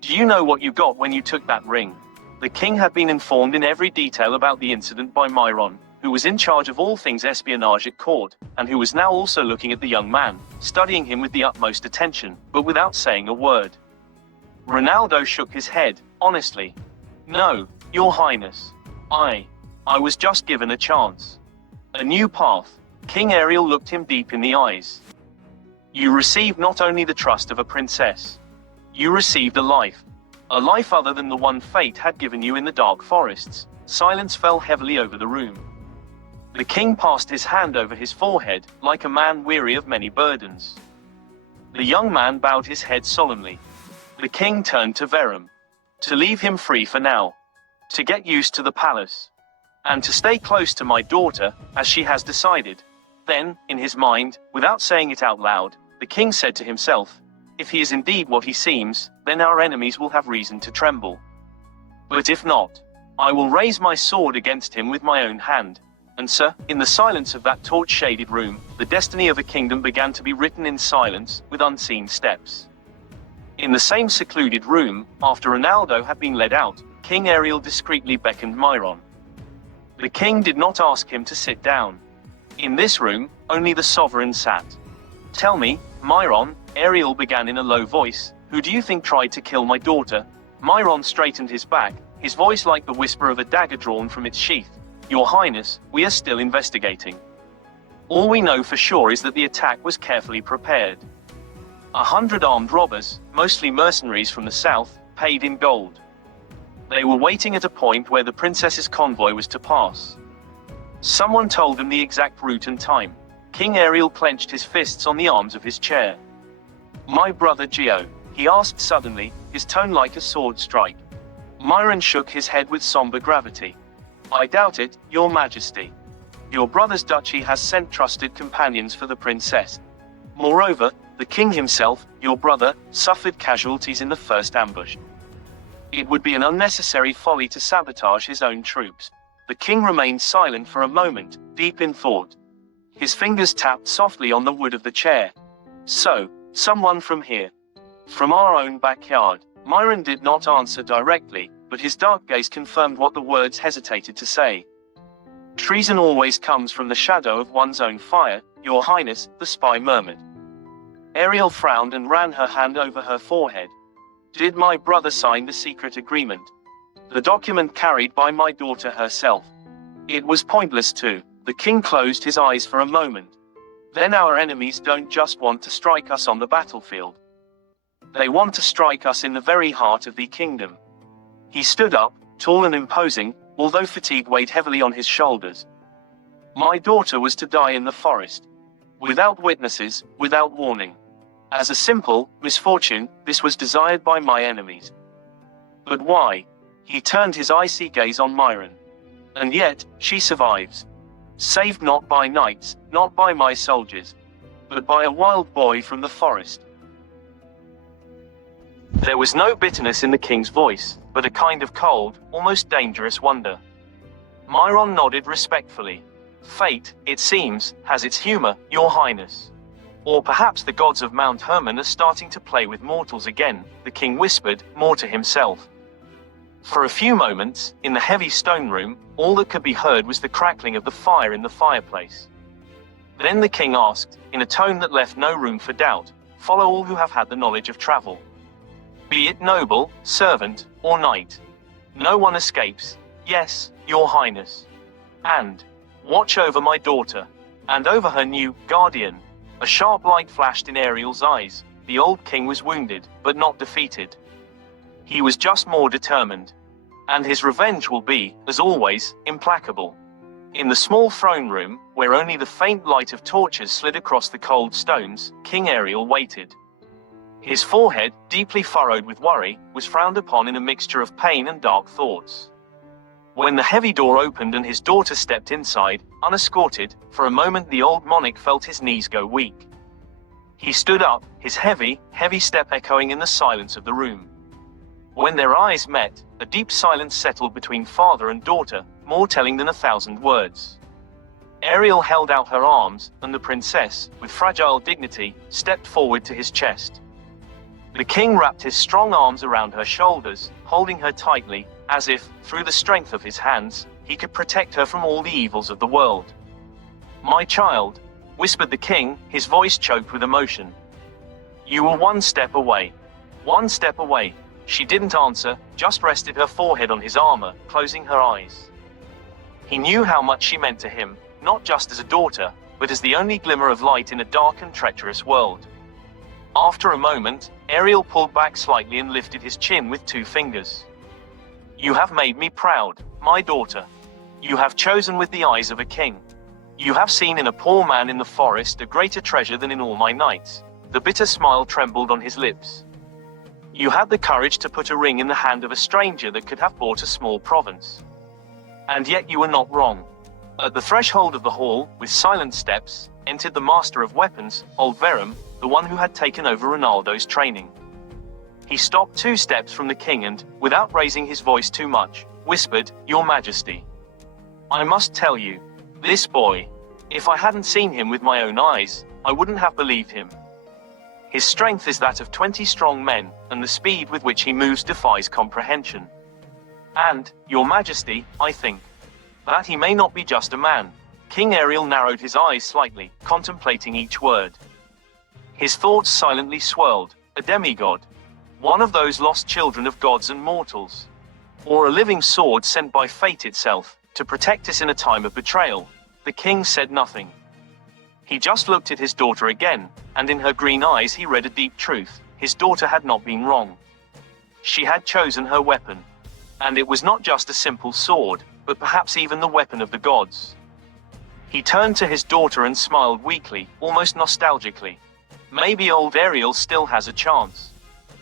do you know what you got when you took that ring?" The king had been informed in every detail about the incident by Myron, who was in charge of all things espionage at court, and who was now also looking at the young man, studying him with the utmost attention, but without saying a word. Ronaldo shook his head, honestly. No, Your Highness. I was just given a chance. A new path. King Ariel looked him deep in the eyes. You received not only the trust of a princess. You received a life other than the one fate had given you in the dark forests. Silence fell heavily over the room. The king passed his hand over his forehead, like a man weary of many burdens. The young man bowed his head solemnly. The king turned to Verum. To leave him free for now. To get used to the palace. And to stay close to my daughter, as she has decided. Then, in his mind, without saying it out loud, the king said to himself, if he is indeed what he seems, then our enemies will have reason to tremble. But if not, I will raise my sword against him with my own hand. And sir, in the silence of that torch-shaded room, the destiny of a kingdom began to be written in silence, with unseen steps. In the same secluded room, after Ronaldo had been led out, King Ariel discreetly beckoned Myron. The king did not ask him to sit down. In this room, only the sovereign sat. Tell me, Myron, Ariel began in a low voice, who do you think tried to kill my daughter? Myron straightened his back, his voice like the whisper of a dagger drawn from its sheath. Your Highness, we are still investigating. All we know for sure is that the attack was carefully prepared. 100 armed robbers, mostly mercenaries from the south, paid in gold. They were waiting at a point where the princess's convoy was to pass. Someone told them the exact route and time. King Ariel clenched his fists on the arms of his chair. My brother Geo, he asked suddenly, his tone like a sword strike. Myron shook his head with somber gravity. I doubt it, Your Majesty. Your brother's duchy has sent trusted companions for the princess. Moreover, the king himself, your brother, suffered casualties in the first ambush. It would be an unnecessary folly to sabotage his own troops. The king remained silent for a moment, deep in thought. His fingers tapped softly on the wood of the chair. So, someone from here. From our own backyard. Myron did not answer directly, but his dark gaze confirmed what the words hesitated to say. Treason always comes from the shadow of one's own fire, Your Highness, the spy murmured. Ariel frowned and ran her hand over her forehead. Did my brother sign the secret agreement? The document carried by my daughter herself. It was pointless to. The king closed his eyes for a moment. Then our enemies don't just want to strike us on the battlefield. They want to strike us in the very heart of the kingdom. He stood up, tall and imposing, although fatigue weighed heavily on his shoulders. My daughter was to die in the forest. Without witnesses, without warning. As a simple misfortune, this was desired by my enemies. But why? He turned his icy gaze on Myron. And yet, she survives. Saved not by knights, not by my soldiers, but by a wild boy from the forest. There was no bitterness in the king's voice, but a kind of cold, almost dangerous wonder. Myron nodded respectfully. Fate, it seems, has its humor, Your Highness. Or perhaps the gods of Mount Hermon are starting to play with mortals again, the king whispered, more to himself. For a few moments, in the heavy stone room, all that could be heard was the crackling of the fire in the fireplace. Then the king asked, in a tone that left no room for doubt, follow all who have had the knowledge of travel. Be it noble, servant, or knight. No one escapes. Yes, Your Highness. And watch over my daughter. And over her new guardian. A sharp light flashed in Ariel's eyes. The old king was wounded, but not defeated. He was just more determined. And his revenge will be, as always, implacable. In the small throne room, where only the faint light of torches slid across the cold stones, King Ariel waited. His forehead, deeply furrowed with worry, was frowned upon in a mixture of pain and dark thoughts. When the heavy door opened and his daughter stepped inside, unescorted, for a moment the old monarch felt his knees go weak. He stood up, his heavy, heavy step echoing in the silence of the room. When their eyes met, a deep silence settled between father and daughter, more telling than 1,000 words. Ariel held out her arms, and the princess, with fragile dignity, stepped forward to his chest. The king wrapped his strong arms around her shoulders, holding her tightly, as if, through the strength of his hands, he could protect her from all the evils of the world. "My child," whispered the king, his voice choked with emotion. "You were one step away. One step away." She didn't answer, just rested her forehead on his armor, closing her eyes. He knew how much she meant to him, not just as a daughter, but as the only glimmer of light in a dark and treacherous world. After a moment, Ariel pulled back slightly and lifted his chin with 2 fingers. "You have made me proud, my daughter. You have chosen with the eyes of a king. You have seen in a poor man in the forest a greater treasure than in all my knights." The bitter smile trembled on his lips. "You had the courage to put a ring in the hand of a stranger that could have bought a small province. And yet you were not wrong." At the threshold of the hall, with silent steps, entered the master of weapons, old Verum, the one who had taken over Ronaldo's training. He stopped 2 steps from the king and, without raising his voice too much, whispered, "Your Majesty, I must tell you, this boy, if I hadn't seen him with my own eyes, I wouldn't have believed him. His strength is that of 20 strong men, and the speed with which he moves defies comprehension. And, Your Majesty, I think that he may not be just a man." King Ariel narrowed his eyes slightly, contemplating each word. His thoughts silently swirled. A demigod? One of those lost children of gods and mortals? Or a living sword sent by fate itself, to protect us in a time of betrayal? The king said nothing. He just looked at his daughter again, and in her green eyes he read a deep truth. His daughter had not been wrong. She had chosen her weapon. And it was not just a simple sword, but perhaps even the weapon of the gods. He turned to his daughter and smiled weakly, almost nostalgically. "Maybe old Ariel still has a chance.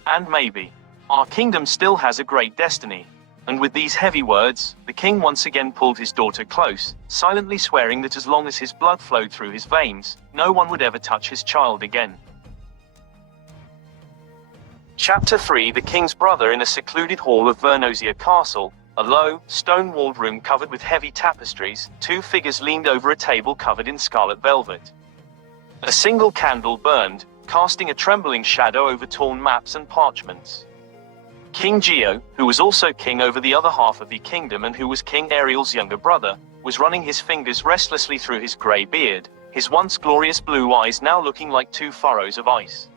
And maybe our kingdom still has a great destiny." And with these heavy words, the king once again pulled his daughter close, silently swearing that as long as his blood flowed through his veins, no one would ever touch his child again. Chapter 3: The King's Brother. In a secluded hall of Vernozia Castle, a low, stone-walled room covered with heavy tapestries, 2 figures leaned over a table covered in scarlet velvet. A single candle burned, casting a trembling shadow over torn maps and parchments. King Geo, who was also king over the other half of the kingdom and who was King Ariel's younger brother, was running his fingers restlessly through his grey beard, his once glorious blue eyes now looking like 2 furrows of ice.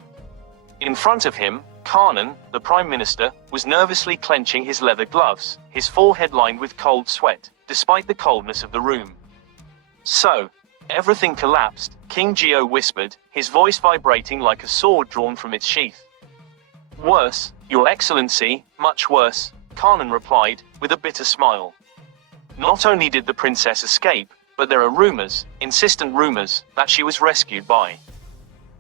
In front of him, Karnan, the Prime Minister, was nervously clenching his leather gloves, his forehead lined with cold sweat, despite the coldness of the room. "So, everything collapsed," King Geo whispered, his voice vibrating like a sword drawn from its sheath. "Worse, Your Excellency, much worse," Karnan replied, with a bitter smile. "Not only did the princess escape, but there are rumors, insistent rumors, that she was rescued by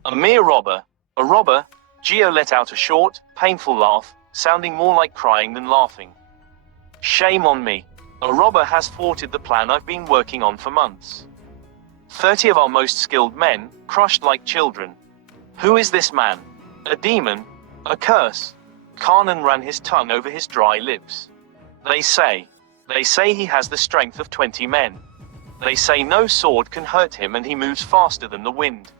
a mere robber." "A robber?" Geo let out a short, painful laugh, sounding more like crying than laughing. "Shame on me. A robber has thwarted the plan I've been working on for months. 30 of our most skilled men, crushed like children. Who is this man? A demon? A curse?" Karnan ran his tongue over his dry lips. They say he has the strength of 20 men. They say no sword can hurt him and he moves faster than the wind.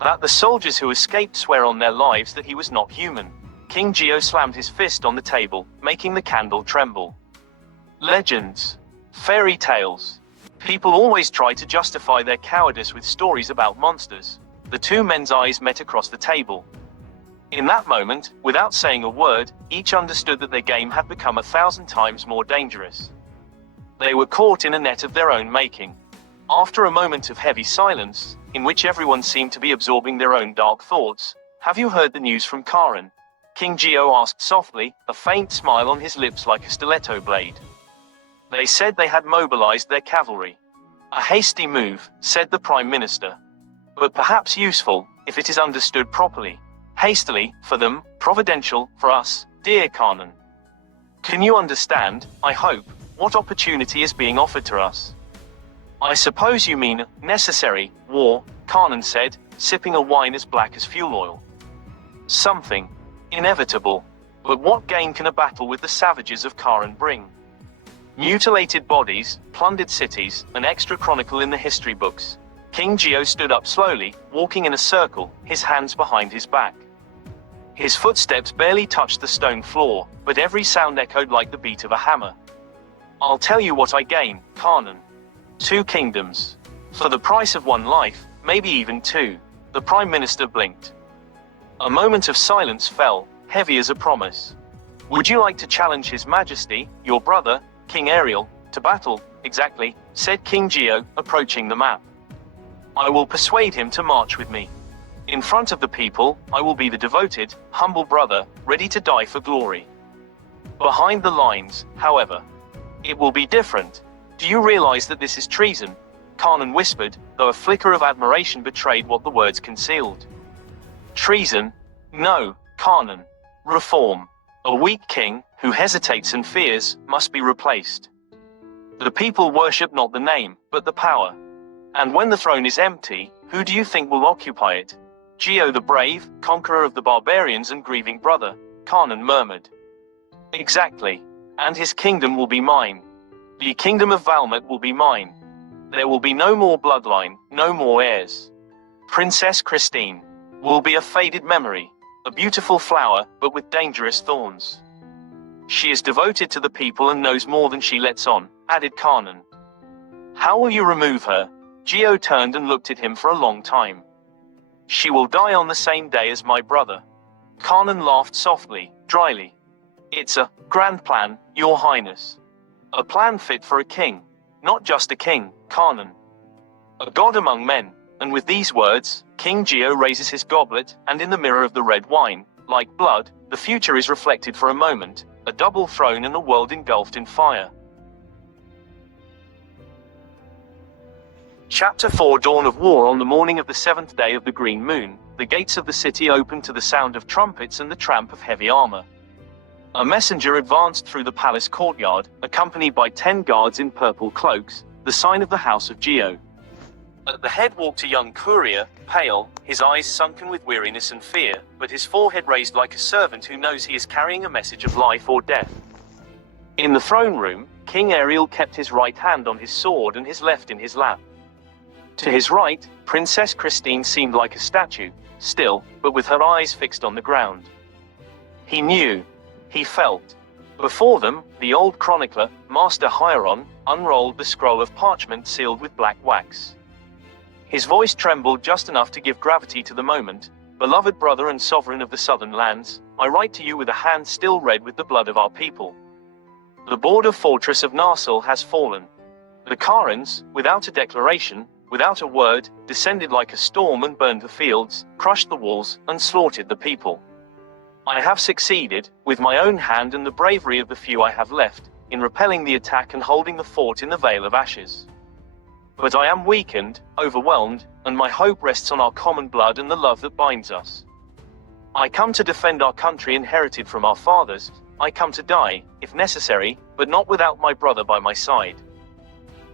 That the soldiers who escaped swear on their lives that he was not human." King Geo slammed his fist on the table, making the candle tremble. "Legends. Fairy tales. People always try to justify their cowardice with stories about monsters." The 2 men's eyes met across the table. In that moment, without saying a word, each understood that their game had become 1,000 times more dangerous. They were caught in a net of their own making. After a moment of heavy silence, in which everyone seemed to be absorbing their own dark thoughts, "Have you heard the news from Karen?" King Geo asked softly, a faint smile on his lips like a stiletto blade. "They said they had mobilized their cavalry." "A hasty move," said the Prime Minister. "But perhaps useful, if it is understood properly. Hastily, for them, providential, for us, dear Karnan. Can you understand, I hope, what opportunity is being offered to us?" "I suppose you mean, necessary, war," Karnan said, sipping a wine as black as fuel oil. "Something inevitable. But what gain can a battle with the savages of Karen bring? Mutilated bodies, plundered cities, an extra chronicle in the history books." King Geo stood up slowly, walking in a circle, his hands behind his back. His footsteps barely touched the stone floor, but every sound echoed like the beat of a hammer. I'll tell you what I gain, Kanan. 2 kingdoms. For the price of 1 life, maybe even 2. The Prime Minister blinked. A moment of silence fell, heavy as a promise. Would you like to challenge His Majesty, your brother, King Ariel, to battle? Exactly, said King Geo, approaching the map. I will persuade him to march with me. In front of the people, I will be the devoted, humble brother, ready to die for glory. Behind the lines, however, it will be different. Do you realize that this is treason? Kanan whispered, though a flicker of admiration betrayed what the words concealed. Treason? No, Kanan. Reform. A weak king, who hesitates and fears, must be replaced. The people worship not the name, but the power. And when the throne is empty, who do you think will occupy it? Geo the brave, conqueror of the barbarians and grieving brother, Kanan murmured. Exactly. And his kingdom will be mine. The kingdom of Valmet will be mine. There will be no more bloodline, no more heirs. Princess Christine will be a faded memory, a beautiful flower, but with dangerous thorns. She is devoted to the people and knows more than she lets on, added Kanan. How will you remove her? Geo turned and looked at him for a long time. She will die on the same day as my brother. Kanan laughed softly, dryly. It's a grand plan, Your Highness. A plan fit for a king. Not just a king, Kanan. A god among men. And with these words, King Geo raises his goblet, and in the mirror of the red wine, like blood, the future is reflected for a moment, a double throne and a world engulfed in fire. Chapter 4 Dawn of War. On the morning of the 7th day of the green moon, the gates of the city opened to the sound of trumpets and the tramp of heavy armor. A messenger advanced through the palace courtyard, accompanied by 10 guards in purple cloaks, the sign of the House of Geo. At the head walked a young courier, pale, his eyes sunken with weariness and fear, but his forehead raised like a servant who knows he is carrying a message of life or death. In the throne room, King Ariel kept his right hand on his sword and his left in his lap. To his right, Princess Christine seemed like a statue, still, but with her eyes fixed on the ground. He knew. He felt. Before them, the old chronicler, Master Hieron, unrolled the scroll of parchment sealed with black wax. His voice trembled just enough to give gravity to the moment. Beloved brother and sovereign of the southern lands, I write to you with a hand still red with the blood of our people. The border fortress of Narsil has fallen. The Karans, without a declaration, without a word, descended like a storm and burned the fields, crushed the walls, and slaughtered the people. I have succeeded, with my own hand and the bravery of the few I have left, in repelling the attack and holding the fort in the Vale of Ashes. But I am weakened, overwhelmed, and my hope rests on our common blood and the love that binds us. I come to defend our country inherited from our fathers. I come to die, if necessary, but not without my brother by my side.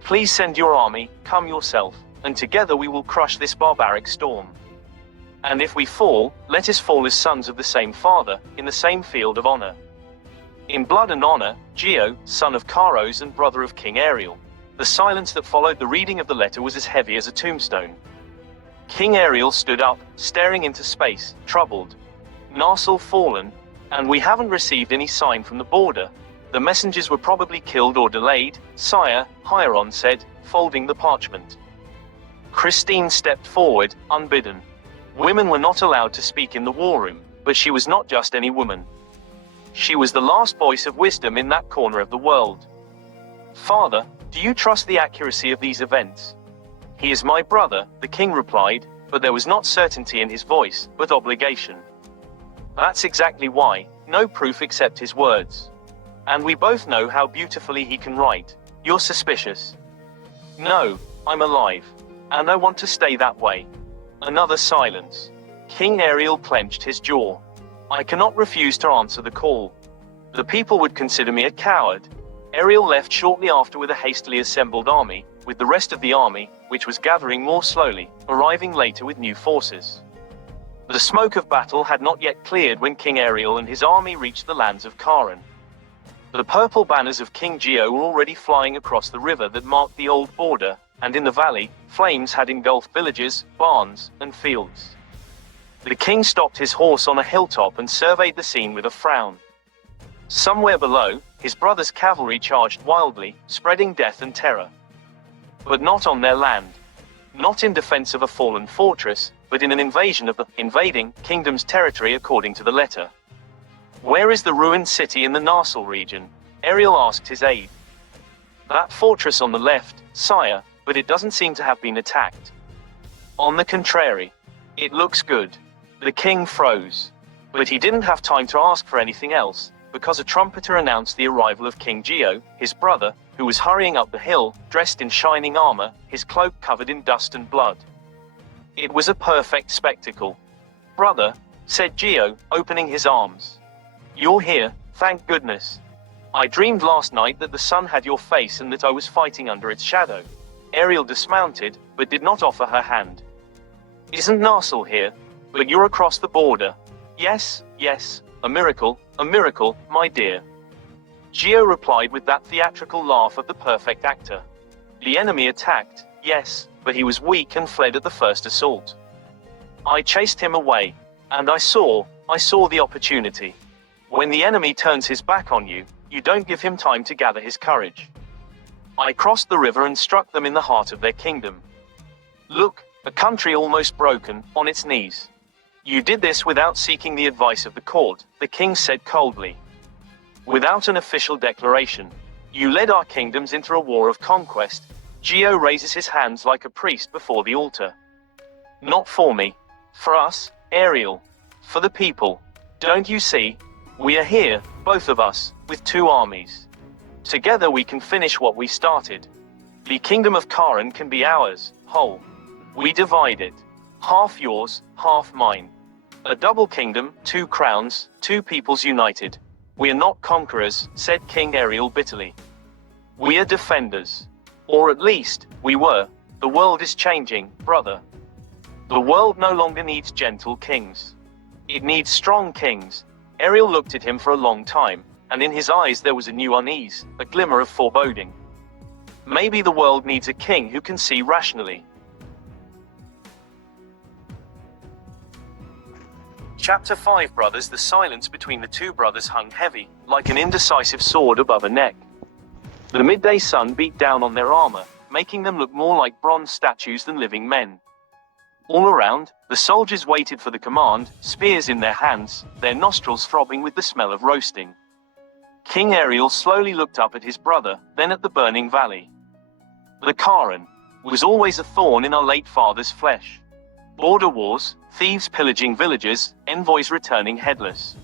Please send your army, come yourself, and together we will crush this barbaric storm. And if we fall, let us fall as sons of the same father, in the same field of honor. In blood and honor, Geo, son of Karos and brother of King Ariel. The silence that followed the reading of the letter was as heavy as a tombstone. King Ariel stood up, staring into space, troubled. Narsil fallen, and we haven't received any sign from the border. The messengers were probably killed or delayed, sire, Hieron said, folding the parchment. Christine stepped forward, unbidden. Women were not allowed to speak in the war room, but she was not just any woman. She was the last voice of wisdom in that corner of the world. Father, do you trust the accuracy of these events? He is my brother, the king replied, but there was not certainty in his voice, but obligation. That's exactly why, no proof except his words. And we both know how beautifully he can write. You're suspicious. No, I'm alive. And I want to stay that way. Another silence. King Ariel clenched his jaw. I cannot refuse to answer the call. The people would consider me a coward. Ariel left shortly after with a hastily assembled army, with the rest of the army, which was gathering more slowly, arriving later with new forces. The smoke of battle had not yet cleared when King Ariel and his army reached the lands of Karan. The purple banners of King Geo were already flying across the river that marked the old border, and in the valley, flames had engulfed villages, barns, and fields. The king stopped his horse on a hilltop and surveyed the scene with a frown. Somewhere below, his brother's cavalry charged wildly, spreading death and terror. But not on their land. Not in defense of a fallen fortress, but in an invasion of the invading kingdom's territory according to the letter. Where is the ruined city in the Narsal region? Ariel asked his aide. That fortress on the left, sire, but it doesn't seem to have been attacked. On the contrary. It looks good. The king froze. But he didn't have time to ask for anything else, because a trumpeter announced the arrival of King Geo, his brother, who was hurrying up the hill, dressed in shining armor, his cloak covered in dust and blood. It was a perfect spectacle. Brother, said Geo, opening his arms. You're here, thank goodness. I dreamed last night that the sun had your face and that I was fighting under its shadow. Ariel dismounted, but did not offer her hand. Isn't Narsal here? But you're across the border. Yes, yes, a miracle, my dear. Geo replied with that theatrical laugh of the perfect actor. The enemy attacked, yes, but he was weak and fled at the first assault. I chased him away, and I saw the opportunity. When the enemy turns his back on you, you don't give him time to gather his courage. I crossed the river and struck them in the heart of their kingdom. Look, a country almost broken, on its knees. You did this without seeking the advice of the court, the king said coldly. Without an official declaration. You led our kingdoms into a war of conquest. Geo raises his hands like a priest before the altar. Not for me. For us, Ariel. For the people. Don't you see? We are here, both of us, with two armies. Together we can finish what we started. The kingdom of Karen can be ours, whole. We divide it. Half yours, half mine. A double kingdom, two crowns, two peoples united. We are not conquerors, said King Ariel bitterly. We are defenders. Or at least, we were. The world is changing, brother. The world no longer needs gentle kings. It needs strong kings. Ariel looked at him for a long time, and in his eyes there was a new unease, a glimmer of foreboding. Maybe the world needs a king who can see rationally. Chapter 5 Brothers. The silence between the two brothers hung heavy, like an indecisive sword above a neck. The midday sun beat down on their armor, making them look more like bronze statues than living men. All around, the soldiers waited for the command, spears in their hands, their nostrils throbbing with the smell of roasting. King Ariel slowly looked up at his brother, then at the burning valley. The Karen was always a thorn in our late father's flesh. Border wars, thieves pillaging villages, envoys returning headless.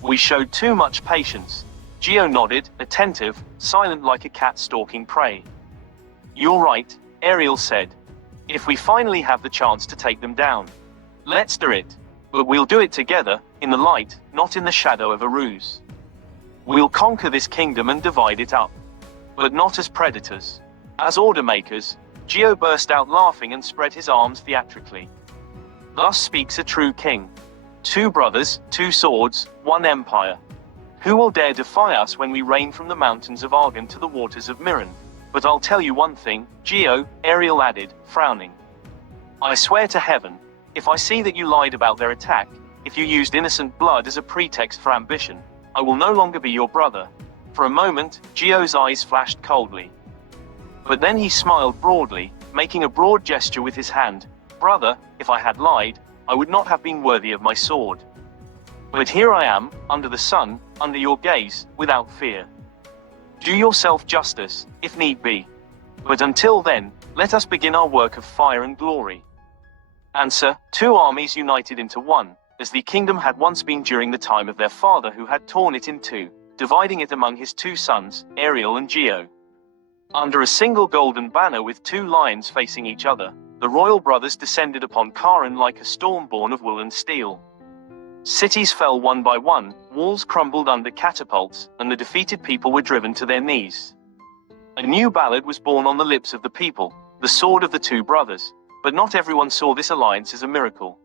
We showed too much patience. Geo nodded, attentive, silent like a cat stalking prey. You're right, Ariel said. If we finally have the chance to take them down, let's do it. But we'll do it together, in the light, not in the shadow of a ruse. We'll conquer this kingdom and divide it up. But not as predators. As order makers. Geo burst out laughing and spread his arms theatrically. Thus speaks a true king. Two brothers, two swords, one empire. Who will dare defy us when we reign from the mountains of Argon to the waters of Mirren? But I'll tell you one thing, Geo, Ariel added, frowning. I swear to heaven, if I see that you lied about their attack, if you used innocent blood as a pretext for ambition, I will no longer be your brother. For a moment, Geo's eyes flashed coldly. But then he smiled broadly, making a broad gesture with his hand. Brother, if I had lied, I would not have been worthy of my sword. But here I am, under the sun, under your gaze, without fear. Do yourself justice, if need be. But until then, let us begin our work of fire and glory. Answer, two armies united into one, as the kingdom had once been during the time of their father who had torn it in two, dividing it among his two sons, Ariel and Geo. Under a single golden banner with two lions facing each other, the royal brothers descended upon Karen like a storm born of wool and steel. Cities fell one by one, walls crumbled under catapults, and the defeated people were driven to their knees. A new ballad was born on the lips of the people, the sword of the two brothers, but not everyone saw this alliance as a miracle.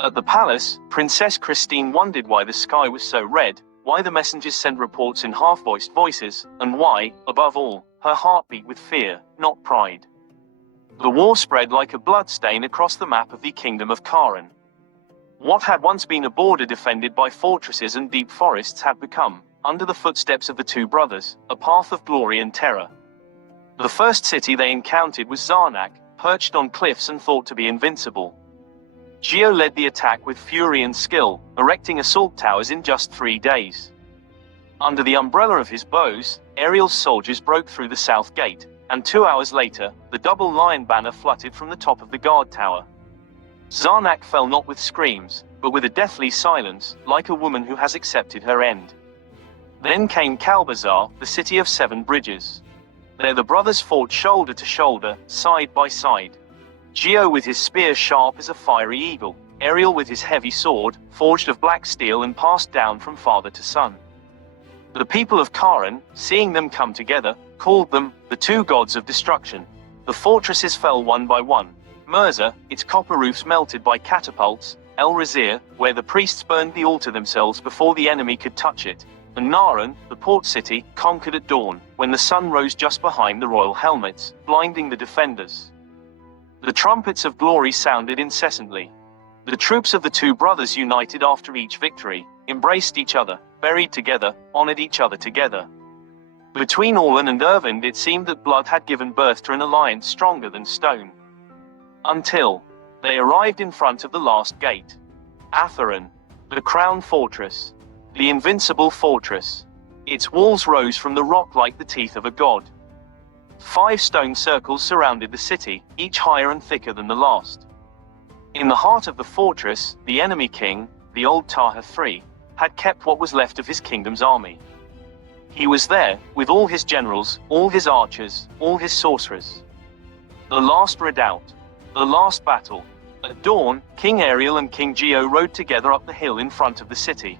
At the palace, Princess Christine wondered why the sky was so red, why the messengers sent reports in half-voiced voices, and why, above all, her heart beat with fear, not pride. The war spread like a bloodstain across the map of the kingdom of Karen. What had once been a border defended by fortresses and deep forests had become, under the footsteps of the two brothers, a path of glory and terror. The first city they encountered was Zarnak, perched on cliffs and thought to be invincible. Geo led the attack with fury and skill, erecting assault towers in just 3 days. Under the umbrella of his bows, Ariel's soldiers broke through the south gate, and 2 hours later, the double lion banner fluttered from the top of the guard tower. Zarnak fell not with screams, but with a deathly silence, like a woman who has accepted her end. Then came Kalbazar, the city of 7 bridges. There the brothers fought shoulder to shoulder, side by side. Geo with his spear sharp as a fiery eagle, Ariel with his heavy sword, forged of black steel and passed down from father to son. The people of Karen, seeing them come together, called them the two gods of destruction. The fortresses fell one by one. Mirza, its copper roofs melted by catapults, El Razir, where the priests burned the altar themselves before the enemy could touch it, and Naran, the port city, conquered at dawn, when the sun rose just behind the royal helmets, blinding the defenders. The trumpets of glory sounded incessantly. The troops of the two brothers united after each victory, embraced each other, buried together, honored each other together. Between Orlan and Ervind it seemed that blood had given birth to an alliance stronger than stone. Until they arrived in front of the last gate. Atherin, the crown fortress. The invincible fortress. Its walls rose from the rock like the teeth of a god. 5 stone circles surrounded the city, each higher and thicker than the last. In the heart of the fortress, the enemy king, the old Taha III, had kept what was left of his kingdom's army. He was there, with all his generals, all his archers, all his sorcerers. The last redoubt. The last battle. At dawn, King Ariel and King Geo rode together up the hill in front of the city.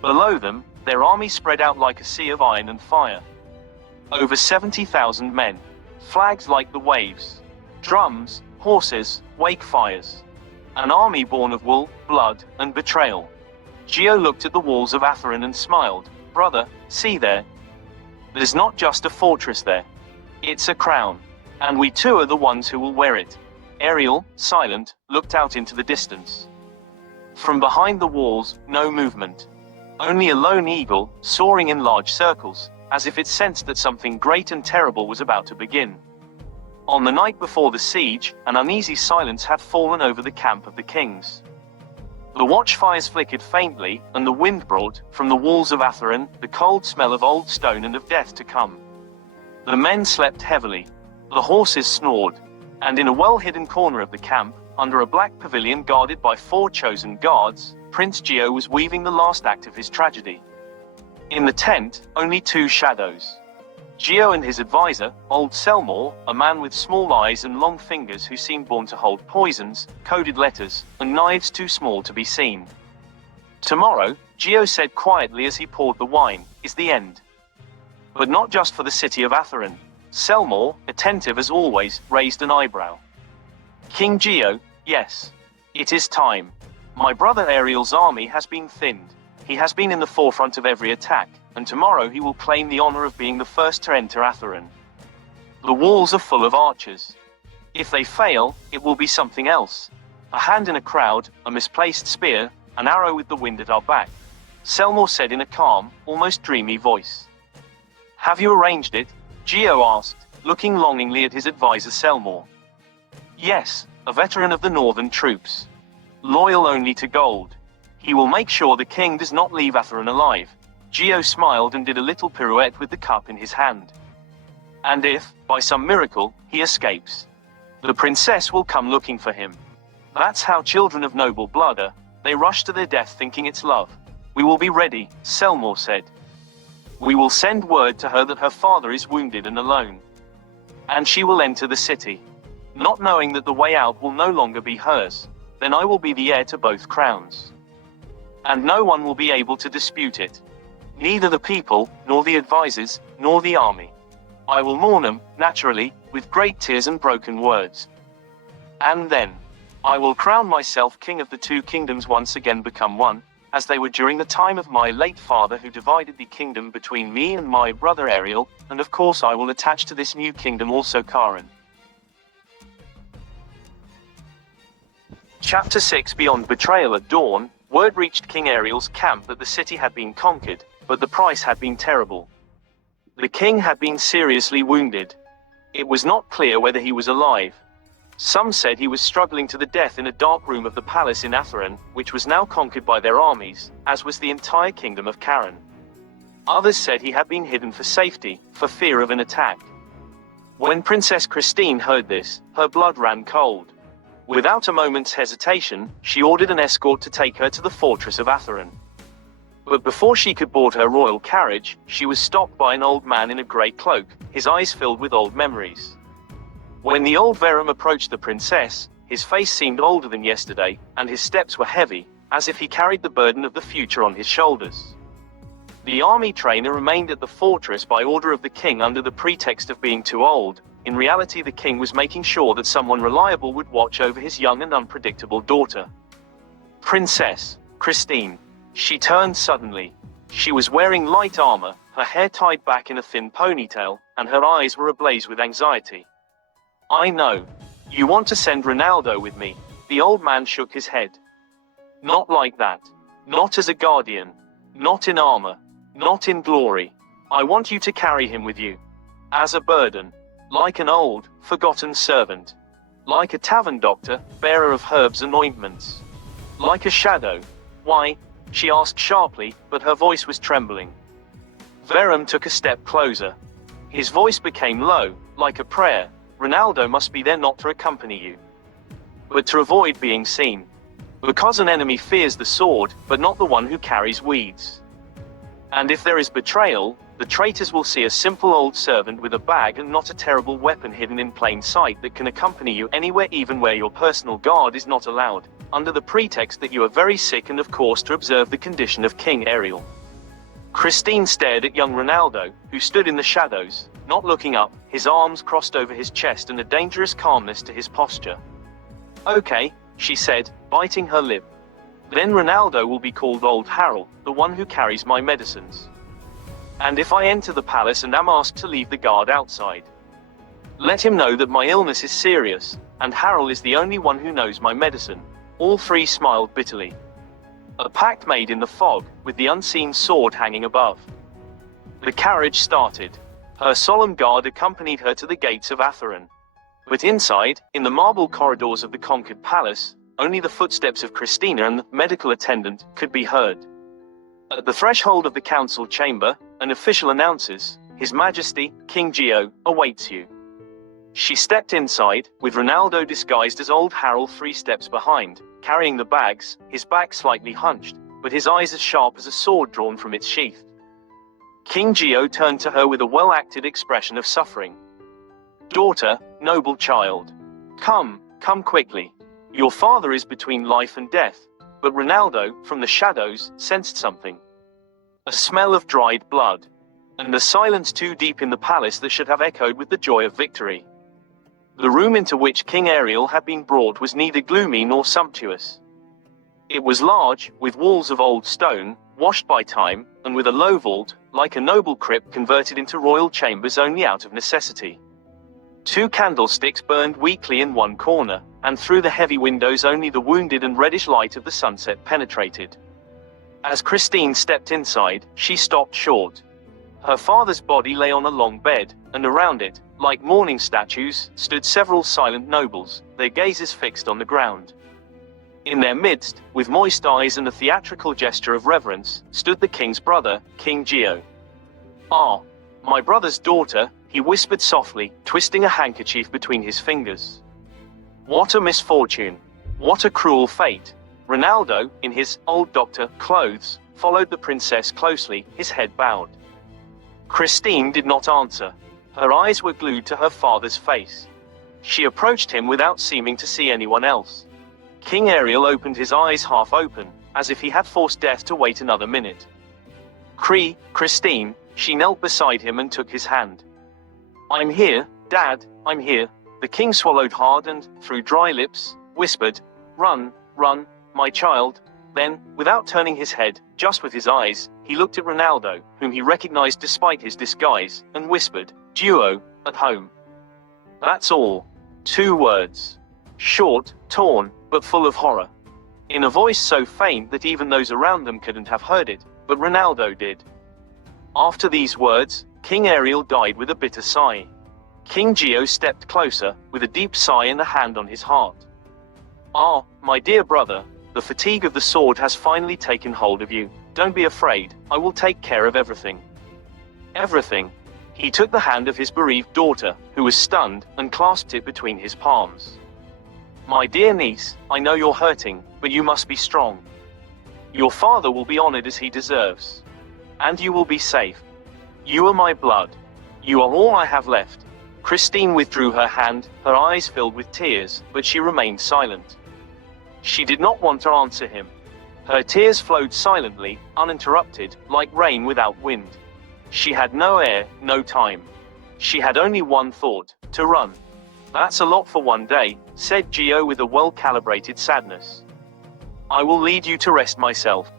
Below them, their army spread out like a sea of iron and fire. Over 70,000 men. Flags like the waves. Drums, horses, wake fires. An army born of wool, blood, and betrayal. Geo looked at the walls of Atherin and smiled. Brother, see there. There's not just a fortress there. It's a crown. And we too are the ones who will wear it. Ariel, silent, looked out into the distance. From behind the walls, no movement. Only a lone eagle, soaring in large circles, as if it sensed that something great and terrible was about to begin. On the night before the siege, an uneasy silence had fallen over the camp of the kings. The watchfires flickered faintly, and the wind brought, from the walls of Atherin, the cold smell of old stone and of death to come. The men slept heavily. The horses snored. And in a well-hidden corner of the camp, under a black pavilion guarded by 4 chosen guards, Prince Geo was weaving the last act of his tragedy. In the tent, only 2 shadows. Geo and his advisor, old Selmore, a man with small eyes and long fingers who seemed born to hold poisons, coded letters, and knives too small to be seen. Tomorrow, Geo said quietly as he poured the wine, is the end. But not just for the city of Atherin. Selmore, attentive as always, raised an eyebrow. King Geo, yes. It is time. My brother Ariel's army has been thinned. He has been in the forefront of every attack, and tomorrow he will claim the honor of being the first to enter Atherin. The walls are full of archers. If they fail, it will be something else. A hand in a crowd, a misplaced spear, an arrow with the wind at our back. Selmore said in a calm, almost dreamy voice. Have you arranged it? Geo asked, looking longingly at his advisor Selmore. Yes, a veteran of the northern troops. Loyal only to gold. He will make sure the king does not leave Atherin alive. Geo smiled and did a little pirouette with the cup in his hand. And if, by some miracle, he escapes, the princess will come looking for him. That's how children of noble blood are. They rush to their death thinking it's love. We will be ready, Selmore said. We will send word to her that her father is wounded and alone. And she will enter the city. Not knowing that the way out will no longer be hers, then I will be the heir to both crowns. And no one will be able to dispute it. Neither the people, nor the advisors, nor the army. I will mourn them, naturally, with great tears and broken words. And then, I will crown myself king of the 2 kingdoms once again become one, as they were during the time of my late father who divided the kingdom between me and my brother Ariel, and of course I will attach to this new kingdom also Karen. Chapter 6. Beyond betrayal. At dawn, word reached King Ariel's camp that the city had been conquered, but the price had been terrible. The king had been seriously wounded. It was not clear whether he was alive. Some said he was struggling to the death in a dark room of the palace in Atheron, which was now conquered by their armies, as was the entire kingdom of Karen. Others said he had been hidden for safety, for fear of an attack. When Princess Christine heard this, her blood ran cold. Without a moment's hesitation, she ordered an escort to take her to the fortress of Atheron. But before she could board her royal carriage, she was stopped by an old man in a grey cloak, his eyes filled with old memories. When the old Verum approached the princess, his face seemed older than yesterday, and his steps were heavy, as if he carried the burden of the future on his shoulders. The army trainer remained at the fortress by order of the king under the pretext of being too old. In reality, the king was making sure that someone reliable would watch over his young and unpredictable daughter. Princess Christine. She turned suddenly. She was wearing light armor, her hair tied back in a thin ponytail, and her eyes were ablaze with anxiety. I know. You want to send Ronaldo with me. The old man shook his head. Not like that. Not as a guardian. Not in armor. Not in glory. I want you to carry him with you. As a burden. Like an old, forgotten servant. Like a tavern doctor, bearer of herbs and ointments. Like a shadow. Why? She asked sharply, but her voice was trembling. Verum took a step closer. His voice became low, like a prayer. Ronaldo must be there not to accompany you, but to avoid being seen. Because an enemy fears the sword, but not the one who carries weeds. And if there is betrayal, the traitors will see a simple old servant with a bag and not a terrible weapon hidden in plain sight that can accompany you anywhere, even where your personal guard is not allowed, under the pretext that you are very sick and of course to observe the condition of King Ariel. Christine stared at young Ronaldo, who stood in the shadows, not looking up, his arms crossed over his chest and a dangerous calmness to his posture. Okay, she said, biting her lip. Then Ronaldo will be called Old Harold, the one who carries my medicines. And if I enter the palace and am asked to leave the guard outside, let him know that my illness is serious, and Harold is the only one who knows my medicine. All three smiled bitterly. A pact made in the fog, with the unseen sword hanging above. The carriage started. Her solemn guard accompanied her to the gates of Atheron. But inside, in the marble corridors of the conquered palace, only the footsteps of Christina and the medical attendant could be heard. At the threshold of the council chamber, an official announces, His Majesty, King Geo, awaits you. She stepped inside, with Ronaldo disguised as Old Harold 3 steps behind, carrying the bags, his back slightly hunched, but his eyes as sharp as a sword drawn from its sheath. King Geo turned to her with a well-acted expression of suffering. Daughter, noble child. Come quickly. Your father is between life and death. But Ronaldo, from the shadows, sensed something. A smell of dried blood. And a silence too deep in the palace that should have echoed with the joy of victory. The room into which King Ariel had been brought was neither gloomy nor sumptuous. It was large, with walls of old stone, washed by time, and with a low vault, like a noble crypt converted into royal chambers only out of necessity. 2 candlesticks burned weakly in one corner, and through the heavy windows only the wounded and reddish light of the sunset penetrated. As Christine stepped inside, she stopped short. Her father's body lay on a long bed, and around it, like mourning statues, stood several silent nobles, their gazes fixed on the ground. In their midst, with moist eyes and a theatrical gesture of reverence, stood the king's brother, King Geo. Ah, my brother's daughter, he whispered softly, twisting a handkerchief between his fingers. What a misfortune. What a cruel fate. Ronaldo, in his old doctor clothes, followed the princess closely, his head bowed. Christine did not answer. Her eyes were glued to her father's face. She approached him without seeming to see anyone else. King Ariel opened his eyes half open, as if he had forced death to wait another minute. Christine, she knelt beside him and took his hand. I'm here, Dad, I'm here. The king swallowed hard and, through dry lips, whispered, Run, my child. Then, without turning his head, just with his eyes, he looked at Ronaldo, whom he recognized despite his disguise, and whispered, Duo, at home. That's all. 2 words. Short, torn, but full of horror. In a voice so faint that even those around them couldn't have heard it, but Ronaldo did. After these words, King Ariel died with a bitter sigh. King Geo stepped closer, with a deep sigh and a hand on his heart. "Ah, my dear brother, the fatigue of the sword has finally taken hold of you. Don't be afraid, I will take care of everything." Everything. He took the hand of his bereaved daughter, who was stunned, and clasped it between his palms. "My dear niece, I know you're hurting, but you must be strong. Your father will be honored as he deserves. And you will be safe. You are my blood. You are all I have left." Christine withdrew her hand, her eyes filled with tears, but she remained silent. She did not want to answer him. Her tears flowed silently, uninterrupted, like rain without wind. She had no air, no time. She had only one thought: to run. "That's a lot for one day," said Geo with a well-calibrated sadness. "I will lead you to rest myself.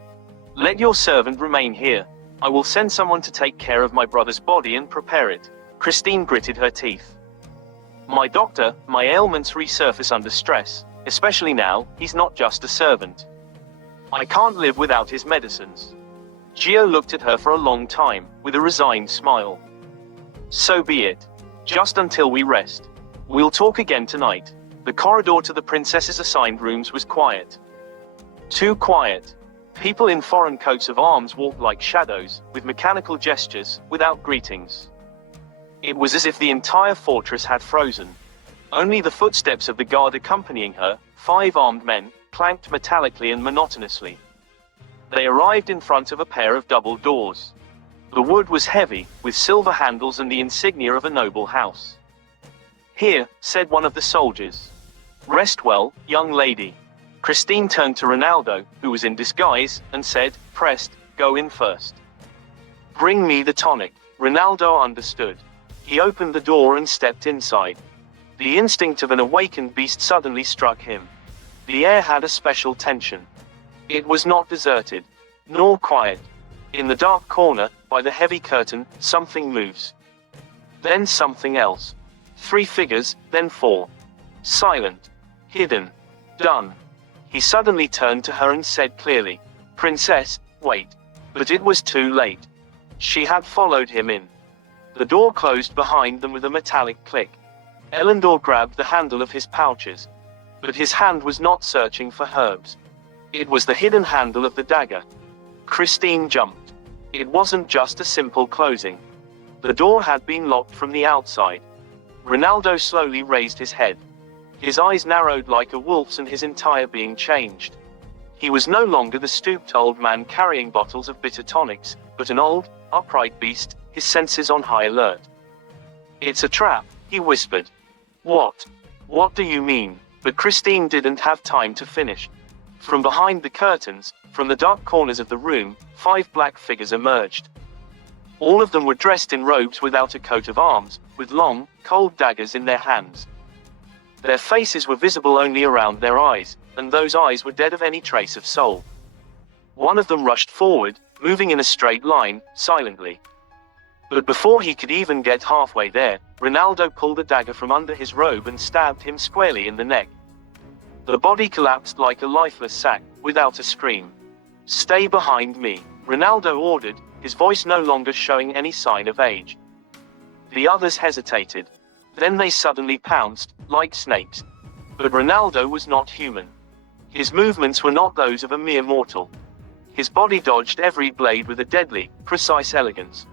Let your servant remain here. I will send someone to take care of my brother's body and prepare it." Christine gritted her teeth. "My doctor, my ailments resurface under stress, especially now, he's not just a servant. I can't live without his medicines." Geo looked at her for a long time, with a resigned smile. "So be it. Just until we rest. We'll talk again tonight." The corridor to the princess's assigned rooms was quiet. Too quiet. People in foreign coats of arms walked like shadows, with mechanical gestures, without greetings. It was as if the entire fortress had frozen. Only the footsteps of the guard accompanying her, 5 armed men, clanked metallically and monotonously. They arrived in front of a pair of double doors. The wood was heavy, with silver handles and the insignia of a noble house. "Here," said one of the soldiers. "Rest well, young lady." Christine turned to Ronaldo, who was in disguise, and said, "Prest, go in first. Bring me the tonic." Ronaldo understood. He opened the door and stepped inside. The instinct of an awakened beast suddenly struck him. The air had a special tension. It was not deserted, nor quiet. In the dark corner, by the heavy curtain, something moves. Then something else. 3 figures, then 4. Silent. Hidden. Done. He suddenly turned to her and said clearly, "Princess, wait." But it was too late. She had followed him in. The door closed behind them with a metallic click. Elendor grabbed the handle of his pouches. But his hand was not searching for herbs. It was the hidden handle of the dagger. Christine jumped. It wasn't just a simple closing. The door had been locked from the outside. Ronaldo slowly raised his head. His eyes narrowed like a wolf's and his entire being changed. He was no longer the stooped old man carrying bottles of bitter tonics, but an old, upright beast, his senses on high alert. "It's a trap," he whispered. "What? What do you mean?" But Christine didn't have time to finish. From behind the curtains, from the dark corners of the room, 5 black figures emerged. All of them were dressed in robes without a coat of arms, with long, cold daggers in their hands. Their faces were visible only around their eyes, and those eyes were dead of any trace of soul. One of them rushed forward, moving in a straight line, silently. But before he could even get halfway there, Ronaldo pulled a dagger from under his robe and stabbed him squarely in the neck. The body collapsed like a lifeless sack, without a scream. "Stay behind me," Ronaldo ordered, his voice no longer showing any sign of age. The others hesitated. Then they suddenly pounced, like snakes. But Ronaldo was not human. His movements were not those of a mere mortal. His body dodged every blade with a deadly, precise elegance.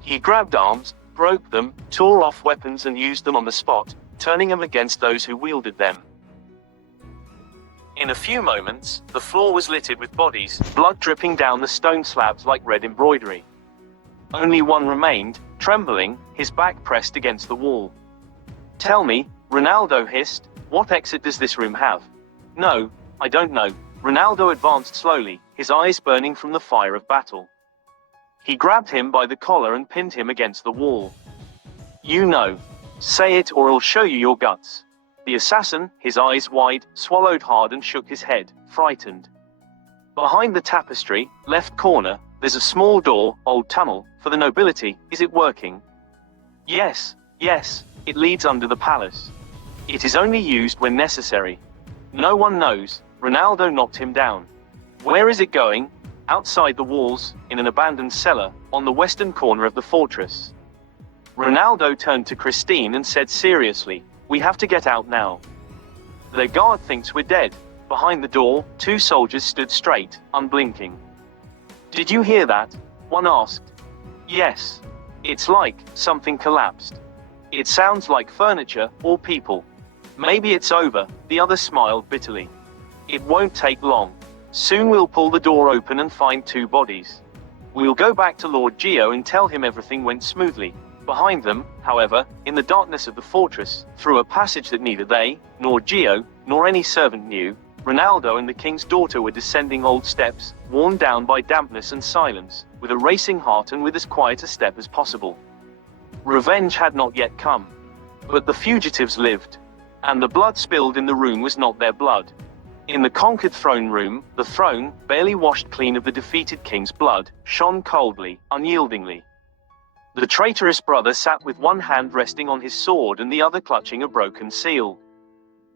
He grabbed arms, broke them, tore off weapons and used them on the spot, turning them against those who wielded them. In a few moments, the floor was littered with bodies, blood dripping down the stone slabs like red embroidery. Only one remained, trembling, his back pressed against the wall. "Tell me," Ronaldo hissed, "what exit does this room have?" "No, I don't know." Ronaldo advanced slowly, his eyes burning from the fire of battle. He grabbed him by the collar and pinned him against the wall. "You know. Say it or I'll show you your guts." The assassin, his eyes wide, swallowed hard and shook his head, frightened. "Behind the tapestry, left corner, there's a small door, old tunnel, for the nobility. Is it working?" Yes, it leads under the palace." It is only used when necessary. No one knows. Ronaldo knocked him down. Where is it going? Outside the walls, in an abandoned cellar, on the western corner of the fortress. Ronaldo turned to Christine and said seriously, "We have to get out now. The guard thinks we're dead." Behind the door, 2 soldiers stood straight, unblinking. "Did you hear that?" one asked. "Yes. It's like something collapsed. It sounds like furniture or people." "Maybe it's over," the other smiled bitterly. "It won't take long. Soon we'll pull the door open and find 2 bodies. We'll go back to Lord Gio and tell him everything went smoothly." Behind them, however, in the darkness of the fortress, through a passage that neither they, nor Gio, nor any servant knew, Ronaldo and the king's daughter were descending old steps, worn down by dampness and silence, with a racing heart and with as quiet a step as possible. Revenge had not yet come. But the fugitives lived. And the blood spilled in the room was not their blood. In the conquered throne room, the throne, barely washed clean of the defeated king's blood, shone coldly, unyieldingly. The traitorous brother sat with one hand resting on his sword and the other clutching a broken seal.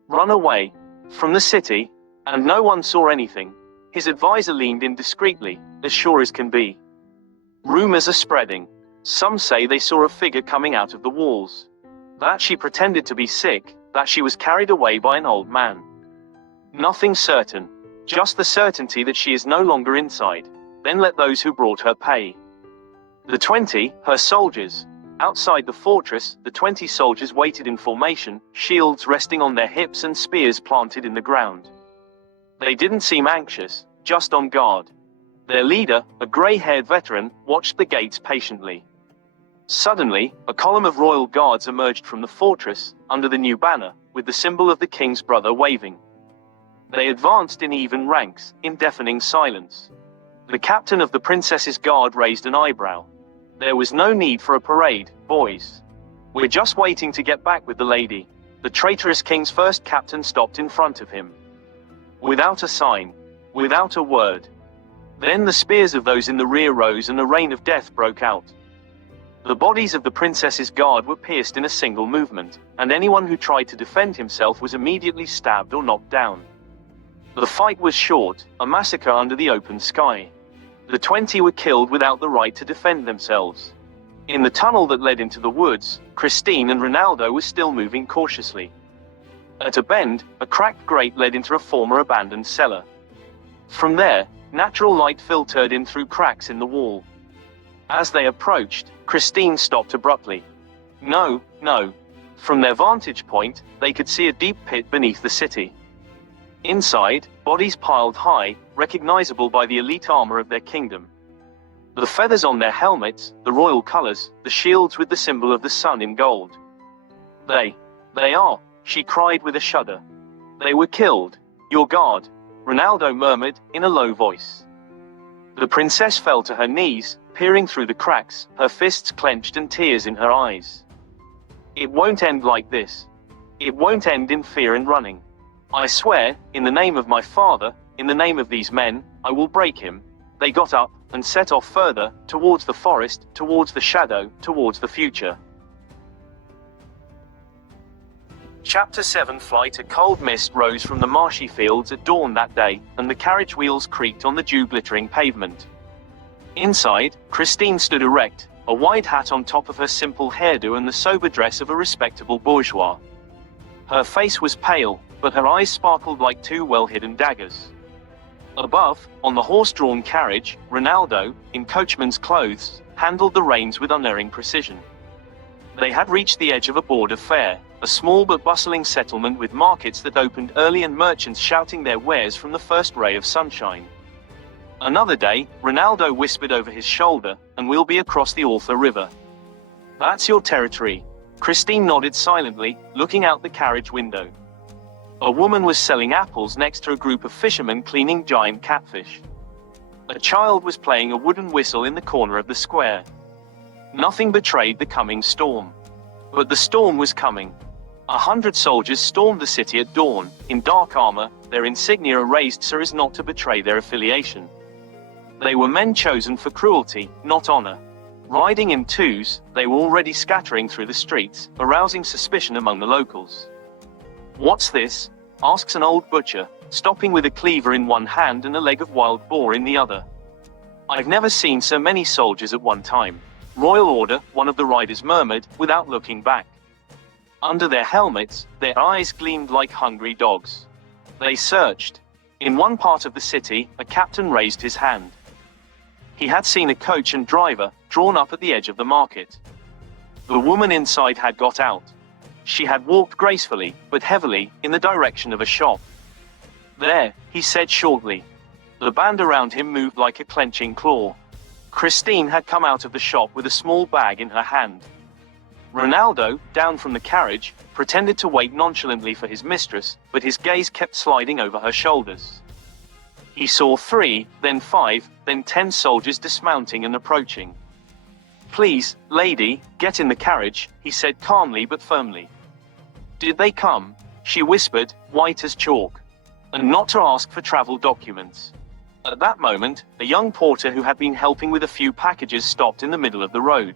Run away. From the city. And no one saw anything. His advisor leaned in discreetly, as sure as can be. Rumors are spreading. Some say they saw a figure coming out of the walls. That she pretended to be sick, that she was carried away by an old man. Nothing certain. Just the certainty that she is no longer inside. Then let those who brought her pay. The 20, her soldiers. Outside the fortress, the 20 soldiers waited in formation, shields resting on their hips and spears planted in the ground. They didn't seem anxious, just on guard. Their leader, a grey-haired veteran, watched the gates patiently. Suddenly, a column of royal guards emerged from the fortress, under the new banner, with the symbol of the king's brother waving. They advanced in even ranks, in deafening silence. The captain of the princess's guard raised an eyebrow. "There was no need for a parade, boys. We're just waiting to get back with the lady." The traitorous king's first captain stopped in front of him. Without a sign. Without a word. Then the spears of those in the rear rose and a rain of death broke out. The bodies of the princess's guard were pierced in a single movement, and anyone who tried to defend himself was immediately stabbed or knocked down. The fight was short, a massacre under the open sky. The 20 were killed without the right to defend themselves. In the tunnel that led into the woods, Christine and Ronaldo were still moving cautiously. At a bend, a cracked grate led into a former abandoned cellar. From there, natural light filtered in through cracks in the wall. As they approached, Christine stopped abruptly. No, no. From their vantage point, they could see a deep pit beneath the city. Inside, bodies piled high, recognizable by the elite armor of their kingdom. The feathers on their helmets, the royal colors, the shields with the symbol of the sun in gold. They are, she cried with a shudder. They were killed. Your guard, Ronaldo murmured, in a low voice. The princess fell to her knees, peering through the cracks, her fists clenched and tears in her eyes. It won't end like this. It won't end in fear and running. I swear, in the name of my father, in the name of these men, I will break him. They got up, and set off further, towards the forest, towards the shadow, towards the future. Chapter 7. Flight. A cold mist rose from the marshy fields at dawn that day, and the carriage wheels creaked on the dew-glittering pavement. Inside, Christine stood erect, a wide hat on top of her simple hairdo and the sober dress of a respectable bourgeois. Her face was pale, but her eyes sparkled like 2 well-hidden daggers. Above, on the horse-drawn carriage, Ronaldo, in coachman's clothes, handled the reins with unerring precision. They had reached the edge of a border fair, a small but bustling settlement with markets that opened early and merchants shouting their wares from the first ray of sunshine. Another day, Ronaldo whispered over his shoulder, and we'll be across the Alpha River. That's your territory. Christine nodded silently, looking out the carriage window. A woman was selling apples next to a group of fishermen cleaning giant catfish. A child was playing a wooden whistle in the corner of the square. Nothing betrayed the coming storm. But the storm was coming. 100 soldiers stormed the city at dawn, in dark armor, their insignia raised so as not to betray their affiliation. They were men chosen for cruelty, not honor. Riding in twos, they were already scattering through the streets, arousing suspicion among the locals. "What's this?" asks an old butcher, stopping with a cleaver in one hand and a leg of wild boar in the other. "I've never seen so many soldiers at one time." "Royal order," one of the riders murmured, without looking back. Under their helmets, their eyes gleamed like hungry dogs. They searched. In one part of the city, a captain raised his hand. He had seen a coach and driver, drawn up at the edge of the market. The woman inside had got out. She had walked gracefully, but heavily, in the direction of a shop. "There," he said shortly. The band around him moved like a clenching claw. Christine had come out of the shop with a small bag in her hand. Ronaldo, down from the carriage, pretended to wait nonchalantly for his mistress, but his gaze kept sliding over her shoulders. He saw 3, then 5, then 10 soldiers dismounting and approaching. "Please, lady, get in the carriage," he said calmly but firmly. "Did they come?" she whispered, white as chalk. "And not to ask for travel documents." At that moment, a young porter who had been helping with a few packages stopped in the middle of the road.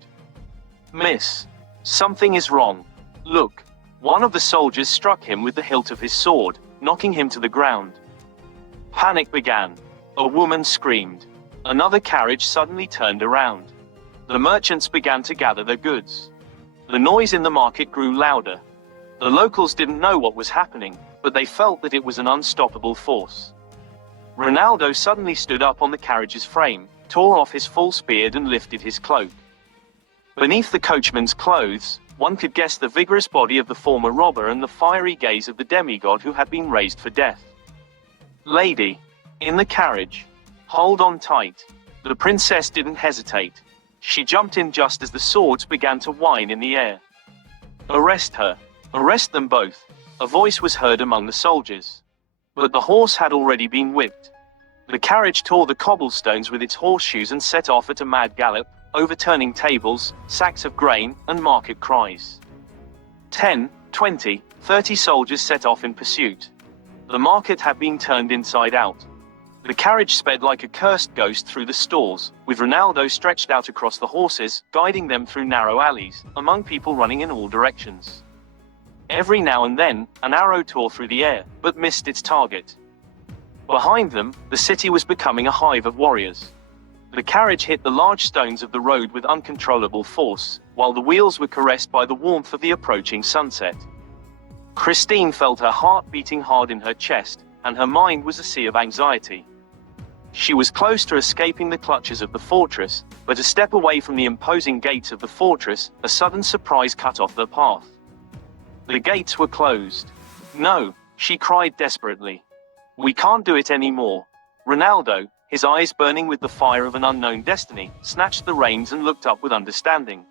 "Miss, something is wrong. Look." One of the soldiers struck him with the hilt of his sword, knocking him to the ground. Panic began. A woman screamed. Another carriage suddenly turned around. The merchants began to gather their goods. The noise in the market grew louder. The locals didn't know what was happening, but they felt that it was an unstoppable force. Ronaldo suddenly stood up on the carriage's frame, tore off his false beard and lifted his cloak. Beneath the coachman's clothes, one could guess the vigorous body of the former robber and the fiery gaze of the demigod who had been raised for death. "Lady, in the carriage. Hold on tight." The princess didn't hesitate. She jumped in just as the swords began to whine in the air. "Arrest her. Arrest them both," a voice was heard among the soldiers. But the horse had already been whipped. The carriage tore the cobblestones with its horseshoes and set off at a mad gallop, overturning tables, sacks of grain, and market cries. 10, 20, 30 soldiers set off in pursuit. The market had been turned inside out. The carriage sped like a cursed ghost through the stalls, with Ronaldo stretched out across the horses, guiding them through narrow alleys, among people running in all directions. Every now and then, an arrow tore through the air, but missed its target. Behind them, the city was becoming a hive of warriors. The carriage hit the large stones of the road with uncontrollable force, while the wheels were caressed by the warmth of the approaching sunset. Christine felt her heart beating hard in her chest, and her mind was a sea of anxiety. She was close to escaping the clutches of the fortress, but a step away from the imposing gates of the fortress, a sudden surprise cut off their path. The gates were closed. "No," she cried desperately. "We can't do it anymore." Ronaldo, his eyes burning with the fire of an unknown destiny, snatched the reins and looked up with understanding.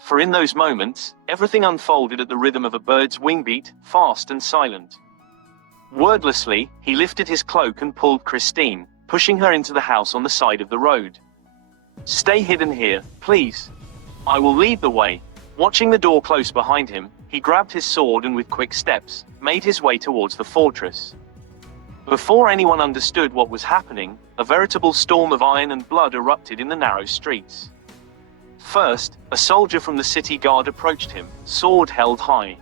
For in those moments, everything unfolded at the rhythm of a bird's wing beat, fast and silent. Wordlessly, he lifted his cloak and pulled Christine, pushing her into the house on the side of the road. "Stay hidden here, please. I will lead the way." Watching the door close behind him, he grabbed his sword and with quick steps, made his way towards the fortress. Before anyone understood what was happening, a veritable storm of iron and blood erupted in the narrow streets. First, a soldier from the city guard approached him, sword held high.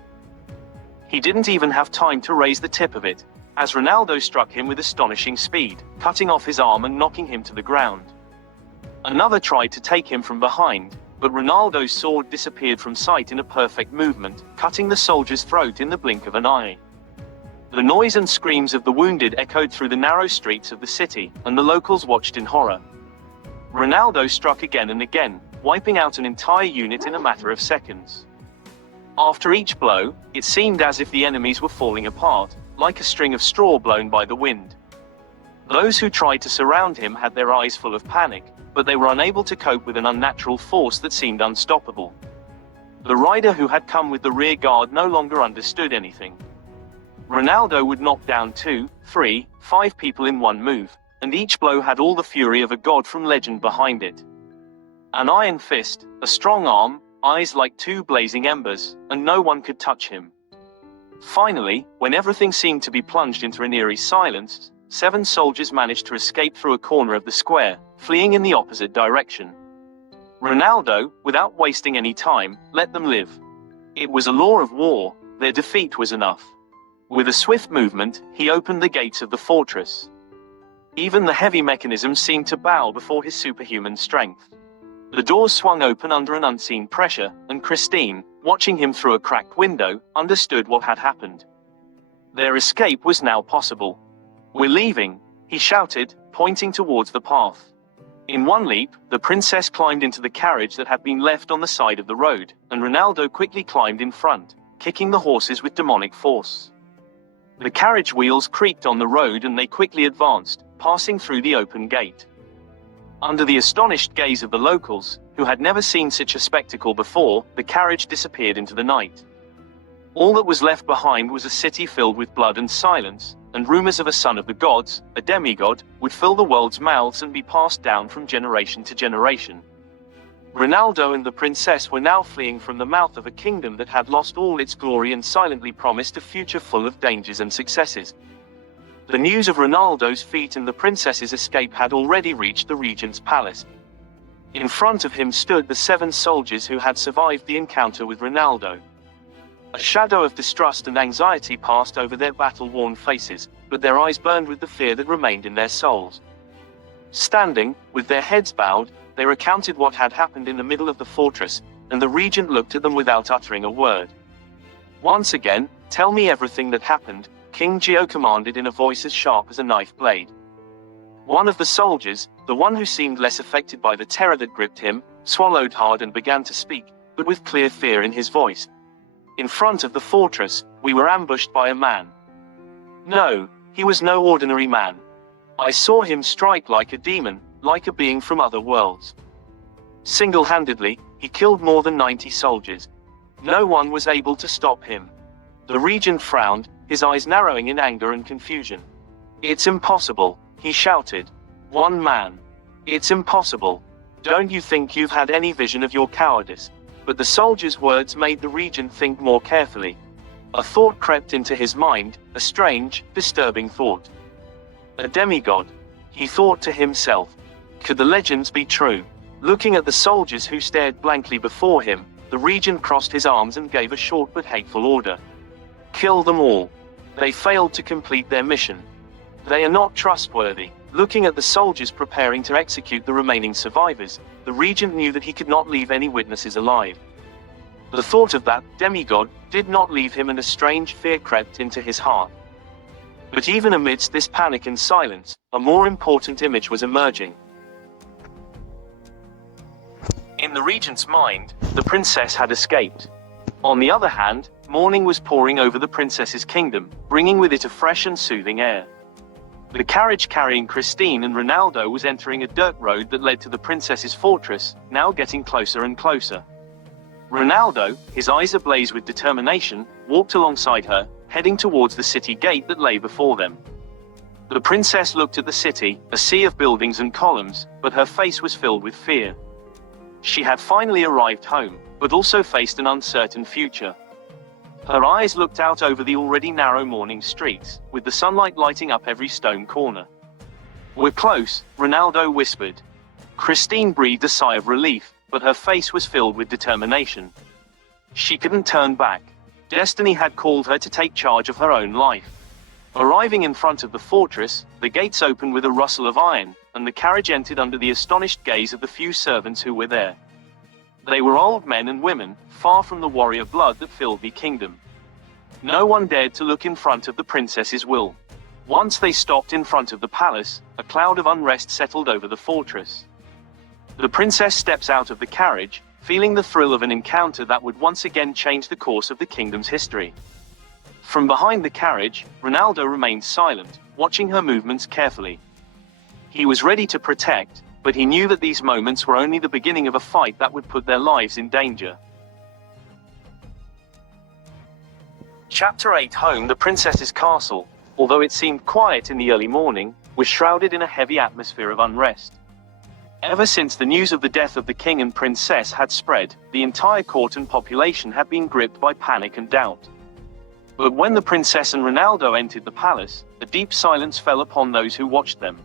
He didn't even have time to raise the tip of it, as Ronaldo struck him with astonishing speed, cutting off his arm and knocking him to the ground. Another tried to take him from behind, but Ronaldo's sword disappeared from sight in a perfect movement, cutting the soldier's throat in the blink of an eye. The noise and screams of the wounded echoed through the narrow streets of the city, and the locals watched in horror. Ronaldo struck again and again, wiping out an entire unit in a matter of seconds. After each blow, it seemed as if the enemies were falling apart, like a string of straw blown by the wind. Those who tried to surround him had their eyes full of panic, but they were unable to cope with an unnatural force that seemed unstoppable. The rider who had come with the rear guard no longer understood anything. Ronaldo would knock down 2, 3, 5 people in one move, and each blow had all the fury of a god from legend behind it. An iron fist, a strong arm, eyes like 2 blazing embers, and no one could touch him. Finally, when everything seemed to be plunged into an eerie silence, 7 soldiers managed to escape through a corner of the square, fleeing in the opposite direction. Ronaldo, without wasting any time, let them live. It was a law of war, their defeat was enough. With a swift movement, he opened the gates of the fortress. Even the heavy mechanism seemed to bow before his superhuman strength. The doors swung open under an unseen pressure, and Christine, watching him through a cracked window, understood what had happened. Their escape was now possible. "We're leaving," he shouted, pointing towards the path. In one leap, the princess climbed into the carriage that had been left on the side of the road, and Ronaldo quickly climbed in front, kicking the horses with demonic force. The carriage wheels creaked on the road and they quickly advanced, passing through the open gate. Under the astonished gaze of the locals, who had never seen such a spectacle before, the carriage disappeared into the night. All that was left behind was a city filled with blood and silence, and rumors of a son of the gods, a demigod, would fill the world's mouths and be passed down from generation to generation. Ronaldo and the princess were now fleeing from the mouth of a kingdom that had lost all its glory and silently promised a future full of dangers and successes. The news of Ronaldo's feat and the princess's escape had already reached the regent's palace. In front of him stood the 7 soldiers who had survived the encounter with Ronaldo. A shadow of distrust and anxiety passed over their battle-worn faces, but their eyes burned with the fear that remained in their souls. Standing, with their heads bowed, they recounted what had happened in the middle of the fortress, and the regent looked at them without uttering a word. "Once again, tell me everything that happened," King Gio commanded in a voice as sharp as a knife blade. One of the soldiers, the one who seemed less affected by the terror that gripped him, swallowed hard and began to speak, but with clear fear in his voice. "In front of the fortress, we were ambushed by a man. No, he was no ordinary man. I saw him strike like a demon, like a being from other worlds. Single-handedly, he killed more than 90 soldiers. No one was able to stop him." The regent frowned, his eyes narrowing in anger and confusion. "It's impossible," he shouted. "One man. It's impossible. Don't you think you've had any vision of your cowardice?" But the soldier's words made the regent think more carefully. A thought crept into his mind, a strange, disturbing thought. A demigod, he thought to himself. Could the legends be true? Looking at the soldiers who stared blankly before him, the regent crossed his arms and gave a short but hateful order. "Kill them all. They failed to complete their mission. They are not trustworthy." Looking at the soldiers preparing to execute the remaining survivors, the regent knew that he could not leave any witnesses alive. The thought of that demigod did not leave him, and a strange fear crept into his heart. But even amidst this panic and silence, a more important image was emerging. In the regent's mind, the princess had escaped. On the other hand, morning was pouring over the princess's kingdom, bringing with it a fresh and soothing air. The carriage carrying Christine and Ronaldo was entering a dirt road that led to the princess's fortress, now getting closer and closer. Ronaldo, his eyes ablaze with determination, walked alongside her, heading towards the city gate that lay before them. The princess looked at the city, a sea of buildings and columns, but her face was filled with fear. She had finally arrived home, but also faced an uncertain future. Her eyes looked out over the already narrow morning streets, with the sunlight lighting up every stone corner. "We're close," Ronaldo whispered. Christine breathed a sigh of relief, but her face was filled with determination. She couldn't turn back. Destiny had called her to take charge of her own life. Arriving in front of the fortress, the gates opened with a rustle of iron, and the carriage entered under the astonished gaze of the few servants who were there. They were old men and women, far from the warrior blood that filled the kingdom. No one dared to look in front of the princess's will. Once they stopped in front of the palace, a cloud of unrest settled over the fortress. The princess steps out of the carriage, feeling the thrill of an encounter that would once again change the course of the kingdom's history. From behind the carriage, Ronaldo remained silent, watching her movements carefully. He was ready to protect, but he knew that these moments were only the beginning of a fight that would put their lives in danger. Chapter 8. Home. The princess's castle, although it seemed quiet in the early morning, was shrouded in a heavy atmosphere of unrest. Ever since the news of the death of the king and princess had spread, the entire court and population had been gripped by panic and doubt. But when the princess and Ronaldo entered the palace, a deep silence fell upon those who watched them.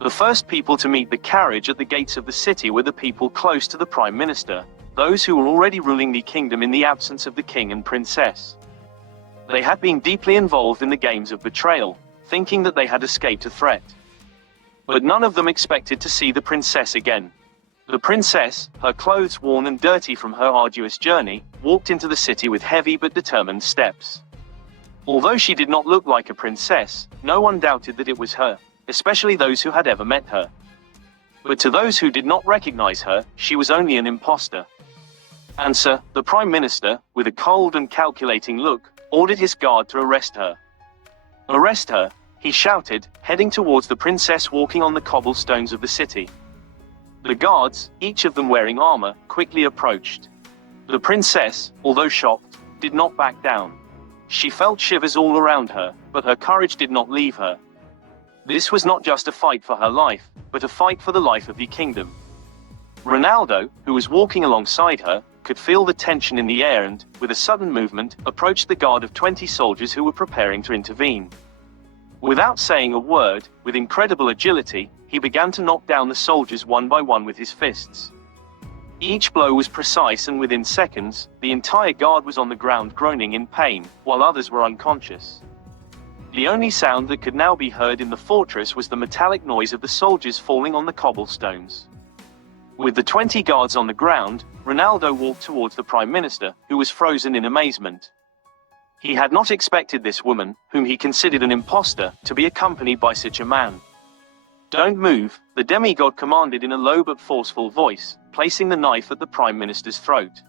The first people to meet the carriage at the gates of the city were the people close to the prime minister, those who were already ruling the kingdom in the absence of the king and princess. They had been deeply involved in the games of betrayal, thinking that they had escaped a threat. But none of them expected to see the princess again. The princess, her clothes worn and dirty from her arduous journey, walked into the city with heavy but determined steps. Although she did not look like a princess, no one doubted that it was her, especially those who had ever met her. But to those who did not recognize her, she was only an imposter. Answer: the Prime Minister, with a cold and calculating look, ordered his guard to arrest her. Arrest her, he shouted, heading towards the princess walking on the cobblestones of the city. The guards, each of them wearing armor, quickly approached. The princess, although shocked, did not back down. She felt shivers all around her, but her courage did not leave her. This was not just a fight for her life, but a fight for the life of the kingdom. Ronaldo, who was walking alongside her, could feel the tension in the air and, with a sudden movement, approached the guard of 20 soldiers who were preparing to intervene. Without saying a word, with incredible agility, he began to knock down the soldiers one by one with his fists. Each blow was precise, and within seconds, the entire guard was on the ground groaning in pain, while others were unconscious. The only sound that could now be heard in the fortress was the metallic noise of the soldiers falling on the cobblestones. With the 20 guards on the ground, Ronaldo walked towards the Prime Minister, who was frozen in amazement. He had not expected this woman, whom he considered an imposter, to be accompanied by such a man. "Don't move," the demigod commanded in a low but forceful voice, placing the knife at the Prime Minister's throat.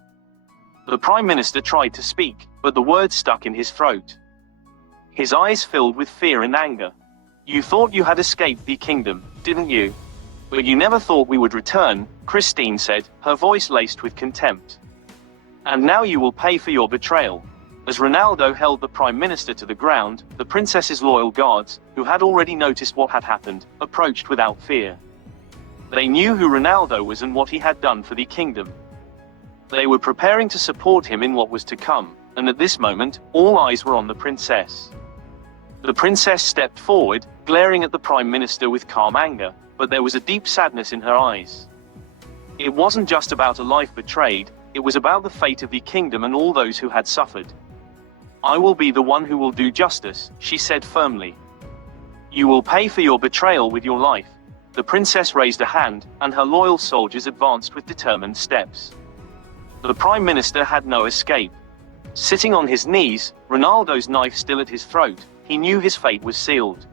The Prime Minister tried to speak, but the words stuck in his throat. His eyes filled with fear and anger. "You thought you had escaped the kingdom, didn't you? But you never thought we would return," Christine said, her voice laced with contempt. "And now you will pay for your betrayal." As Ronaldo held the Prime Minister to the ground, the princess's loyal guards, who had already noticed what had happened, approached without fear. They knew who Ronaldo was and what he had done for the kingdom. They were preparing to support him in what was to come, and at this moment, all eyes were on the princess. The princess stepped forward, glaring at the Prime Minister with calm anger, but there was a deep sadness in her eyes. It wasn't just about a life betrayed, it was about the fate of the kingdom and all those who had suffered. "I will be the one who will do justice," she said firmly. "You will pay for your betrayal with your life." The princess raised a hand, and her loyal soldiers advanced with determined steps. The Prime Minister had no escape. Sitting on his knees, Ronaldo's knife still at his throat, he knew his fate was sealed.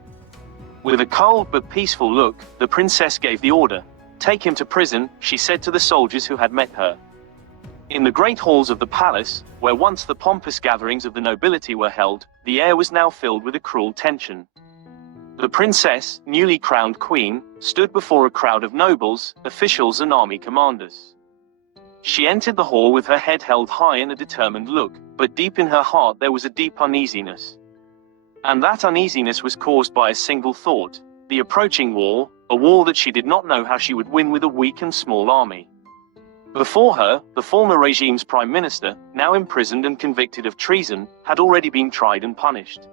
With a cold but peaceful look, the princess gave the order. "Take him to prison," she said to the soldiers who had met her. In the great halls of the palace, where once the pompous gatherings of the nobility were held, the air was now filled with a cruel tension. The princess, newly crowned queen, stood before a crowd of nobles, officials and army commanders. She entered the hall with her head held high and a determined look, but deep in her heart there was a deep uneasiness. And that uneasiness was caused by a single thought: the approaching war, a war that she did not know how she would win with a weak and small army. Before her, the former regime's Prime Minister, now imprisoned and convicted of treason, had already been tried and punished.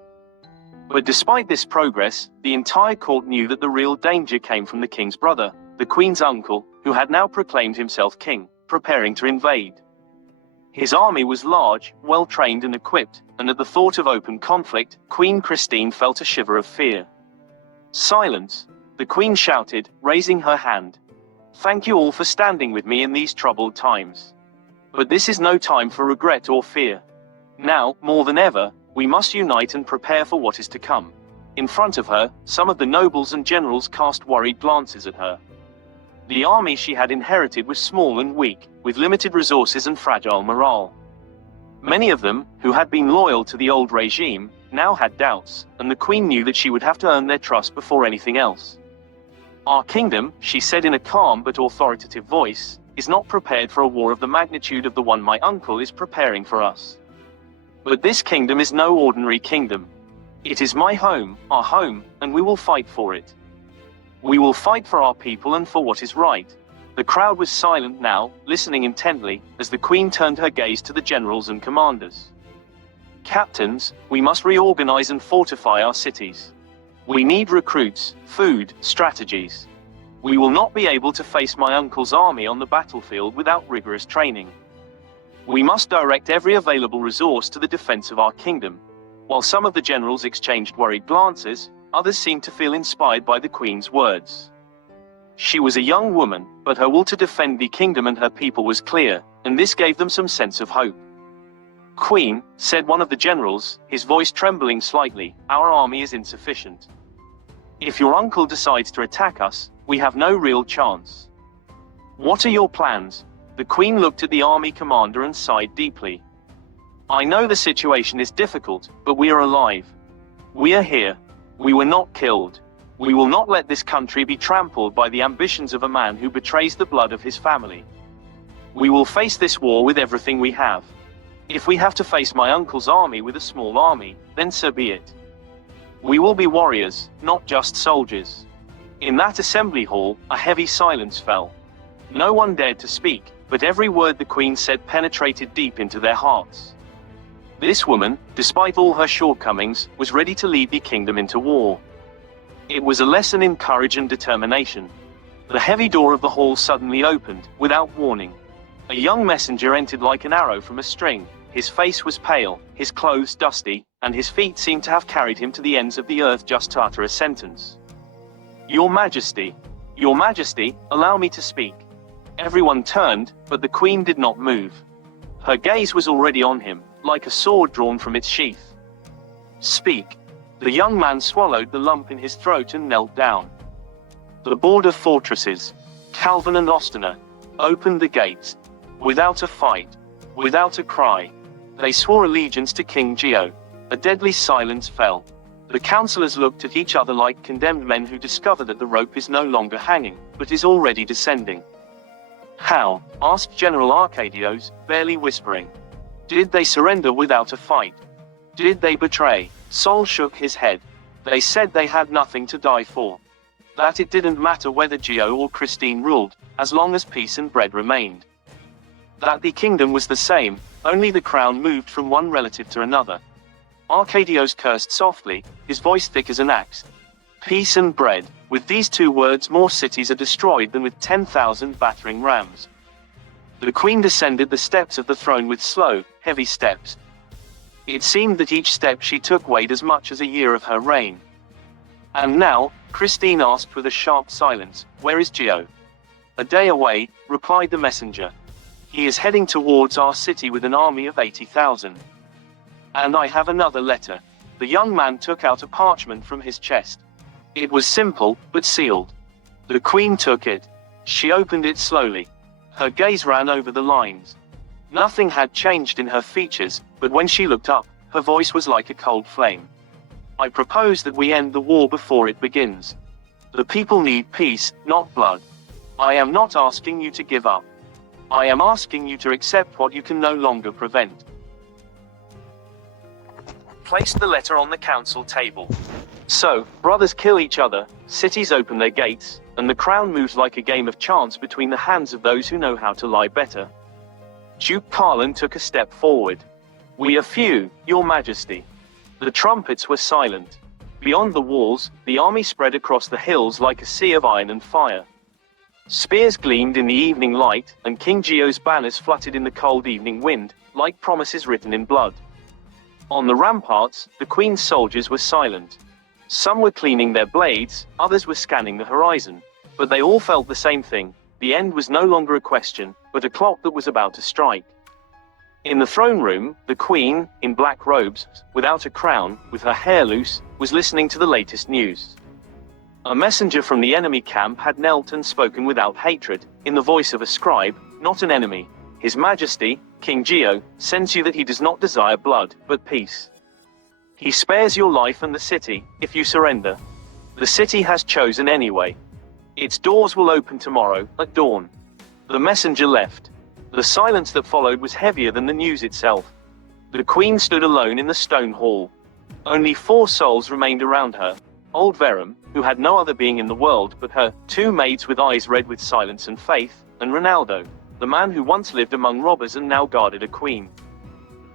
But despite this progress, the entire court knew that the real danger came from the king's brother, the queen's uncle, who had now proclaimed himself king, preparing to invade. His army was large, well-trained and equipped, and at the thought of open conflict, Queen Christine felt a shiver of fear. "Silence!" the queen shouted, raising her hand. "Thank you all for standing with me in these troubled times. But this is no time for regret or fear. Now, more than ever, we must unite and prepare for what is to come." In front of her, some of the nobles and generals cast worried glances at her. The army she had inherited was small and weak, with limited resources and fragile morale. Many of them, who had been loyal to the old regime, now had doubts, and the queen knew that she would have to earn their trust before anything else. "Our kingdom," she said in a calm but authoritative voice, "is not prepared for a war of the magnitude of the one my uncle is preparing for us. But this kingdom is no ordinary kingdom. It is my home, our home, and we will fight for it. We will fight for our people and for what is right." The crowd was silent now, listening intently, as the queen turned her gaze to the generals and commanders. "Captains, we must reorganize and fortify our cities. We need recruits, food, strategies. We will not be able to face my uncle's army on the battlefield without rigorous training. We must direct every available resource to the defense of our kingdom. While some of the generals exchanged worried glances, others seemed to feel inspired by the queen's words. She was a young woman, but her will to defend the kingdom and her people was clear, and this gave them some sense of hope. "Queen," said one of the generals, his voice trembling slightly, "our army is insufficient. If your uncle decides to attack us, we have no real chance. What are your plans?" The queen looked at the army commander and sighed deeply. "I know the situation is difficult, but we are alive. We are here. We were not killed. We will not let this country be trampled by the ambitions of a man who betrays the blood of his family. We will face this war with everything we have. If we have to face my uncle's army with a small army, then so be it. We will be warriors, not just soldiers." In that assembly hall, a heavy silence fell. No one dared to speak, but every word the queen said penetrated deep into their hearts. This woman, despite all her shortcomings, was ready to lead the kingdom into war. It was a lesson in courage and determination. The heavy door of the hall suddenly opened, without warning. A young messenger entered like an arrow from a string. His face was pale, his clothes dusty, and his feet seemed to have carried him to the ends of the earth just to utter a sentence. Your Majesty, allow me to speak." Everyone turned, but the queen did not move. Her gaze was already on him, like a sword drawn from its sheath. "Speak." The young man swallowed the lump in his throat and knelt down. The border fortresses, Calvin and Ostana, opened the gates. Without a fight, without a cry, they swore allegiance to King Geo. A deadly silence fell. The councillors looked at each other like condemned men who discover that the rope is no longer hanging, but is already descending. "How?" asked General Arcadios, barely whispering. "Did they surrender without a fight? Did they betray?" Sol shook his head. "They said they had nothing to die for. That it didn't matter whether Geo or Christine ruled, as long as peace and bread remained. That the kingdom was the same, only the crown moved from one relative to another." Arcadios cursed softly, his voice thick as an axe. "Peace and bread. With these two words more cities are destroyed than with 10,000 battering rams." The queen descended the steps of the throne with slow, heavy steps. It seemed that each step she took weighed as much as a year of her reign. "And now," Christine asked with a sharp silence, "where is Geo?" "A day away," replied the messenger. "He is heading towards our city with an army of 80,000. And I have another letter." The young man took out a parchment from his chest. It was simple, but sealed. The queen took it. She opened it slowly. Her gaze ran over the lines. Nothing had changed in her features, but when she looked up, her voice was like a cold flame. "I propose that we end the war before it begins. The people need peace, not blood. I am not asking you to give up. I am asking you to accept what you can no longer prevent." Placed the letter on the council table. So, brothers kill each other, cities open their gates, and the crown moves like a game of chance between the hands of those who know how to lie better. Duke Carlin took a step forward. "We are few, your Majesty." The trumpets were silent. Beyond the walls, the army spread across the hills like a sea of iron and fire. Spears gleamed in the evening light, and King Geo's banners fluttered in the cold evening wind, like promises written in blood. On the ramparts, the queen's soldiers were silent. Some were cleaning their blades, others were scanning the horizon. But they all felt the same thing: the end was no longer a question, but a clock that was about to strike. In the throne room, the queen, in black robes, without a crown, with her hair loose, was listening to the latest news. A messenger from the enemy camp had knelt and spoken without hatred, in the voice of a scribe, not an enemy. "His Majesty, King Geo, sends you that he does not desire blood, but peace. He spares your life and the city, if you surrender. The city has chosen anyway. Its doors will open tomorrow, at dawn." The messenger left. The silence that followed was heavier than the news itself. The queen stood alone in the stone hall. Only 4 souls remained around her. Old Verum, who had no other being in the world but her, 2 maids with eyes red with silence and faith, and Ronaldo, the man who once lived among robbers and now guarded a queen.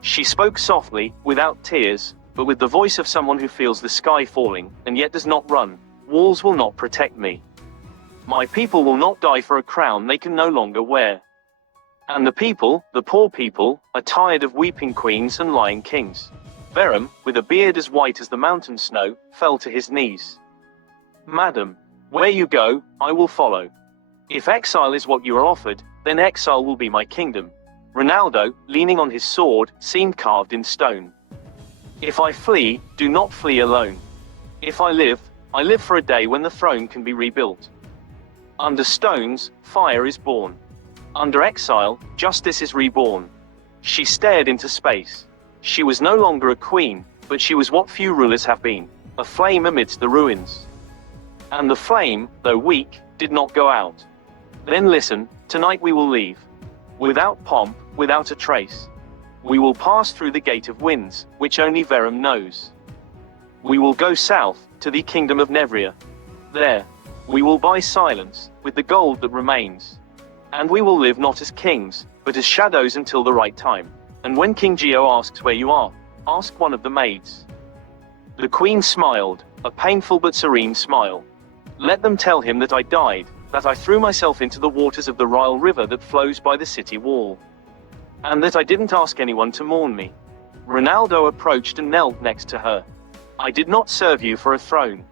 She spoke softly, without tears, but with the voice of someone who feels the sky falling, and yet does not run. "Walls will not protect me. My people will not die for a crown they can no longer wear. And the people, the poor people, are tired of weeping queens and lying kings. Verum, with a beard as white as the mountain snow, fell to his knees. Madam, where you go, I will follow. If exile is what you are offered, then exile will be my kingdom. Ronaldo, leaning on his sword, seemed carved in stone. If I flee, do not flee alone. If I live for a day when the throne can be rebuilt. Under stones, fire is born. Under exile, justice is reborn. She stared into space. She was no longer a queen, but she was what few rulers have been, a flame amidst the ruins. And the flame, though weak, did not go out. Then listen, tonight we will leave. Without pomp, without a trace. We will pass through the gate of winds, which only Verum knows. We will go south, to the kingdom of Nevria. There, we will buy silence, with the gold that remains. And we will live not as kings, but as shadows until the right time. And when King Geo asks where you are, ask one of the maids. The queen smiled, a painful but serene smile. Let them tell him that I died, that I threw myself into the waters of the Ryle River that flows by the city wall. And that I didn't ask anyone to mourn me. Ronaldo approached and knelt next to her. I did not serve you for a throne.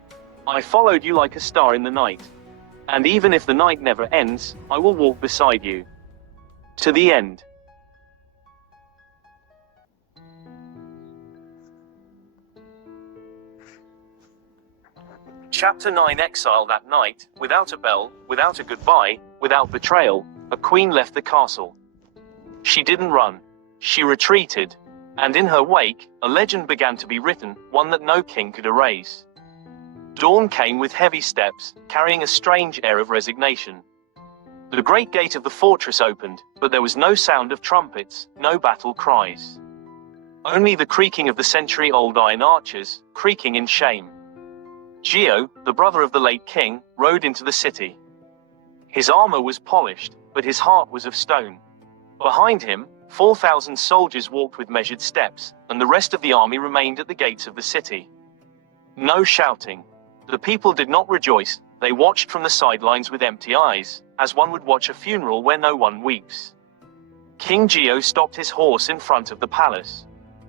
I followed you like a star in the night. And even if the night never ends, I will walk beside you. To the end. Chapter 9. Exile. That night, without a bell, without a goodbye, without betrayal, a queen left the castle. She didn't run. She retreated. And in her wake, a legend began to be written, one that no king could erase. Dawn came with heavy steps, carrying a strange air of resignation. The great gate of the fortress opened, but there was no sound of trumpets, no battle cries. Only the creaking of the century-old iron arches, creaking in shame. Geo, the brother of the late king, rode into the city. His armor was polished, but his heart was of stone. Behind him, 4,000 soldiers walked with measured steps, and the rest of the army remained at the gates of the city. No shouting. The people did not rejoice, they watched from the sidelines with empty eyes, as one would watch a funeral where no one weeps. King Geo stopped his horse in front of the palace.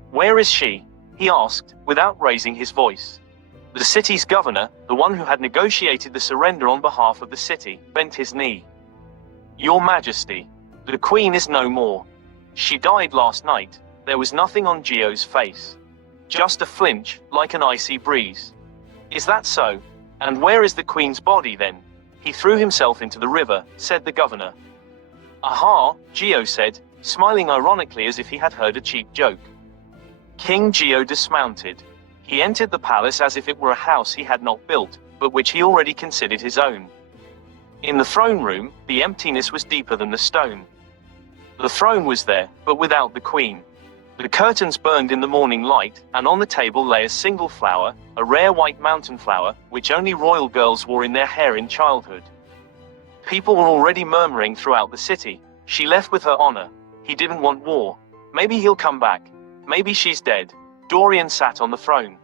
Where is she? He asked, without raising his voice. The city's governor, the one who had negotiated the surrender on behalf of the city, bent his knee. Your Majesty, the Queen is no more. She died last night. There was nothing on Geo's face. Just a flinch, like an icy breeze. Is that so? And where is the Queen's body then? He threw himself into the river, said the governor. Aha, Geo said, smiling ironically as if he had heard a cheap joke. King Geo dismounted. He entered the palace as if it were a house he had not built, but which he already considered his own. In the throne room, the emptiness was deeper than the stone. The throne was there, but without the queen. The curtains burned in the morning light, and on the table lay a single flower, a rare white mountain flower, which only royal girls wore in their hair in childhood. People were already murmuring throughout the city, she left with her honor. He didn't want war. Maybe he'll come back. Maybe she's dead. Dorian sat on the throne.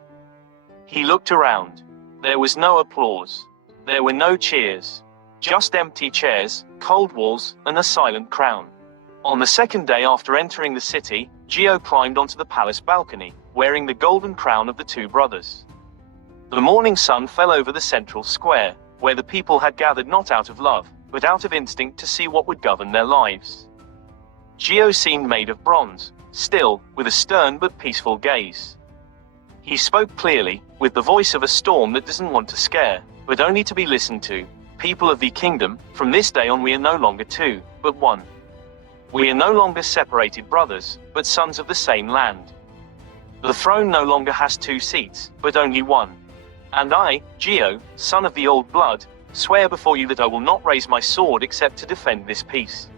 He looked around. There was no applause. There were no cheers. Just empty chairs, cold walls, and a silent crown. On the second day after entering the city, Geo climbed onto the palace balcony, wearing the golden crown of the two brothers. The morning sun fell over the central square, where the people had gathered not out of love, but out of instinct to see what would govern their lives. Geo seemed made of bronze, still, with a stern but peaceful gaze. He spoke clearly, with the voice of a storm that doesn't want to scare, but only to be listened to. People of the kingdom, from this day on we are no longer two, but one. We are no longer separated brothers, but sons of the same land. The throne no longer has two seats, but only one. And I, Geo, son of the old blood, swear before you that I will not raise my sword except to defend this peace.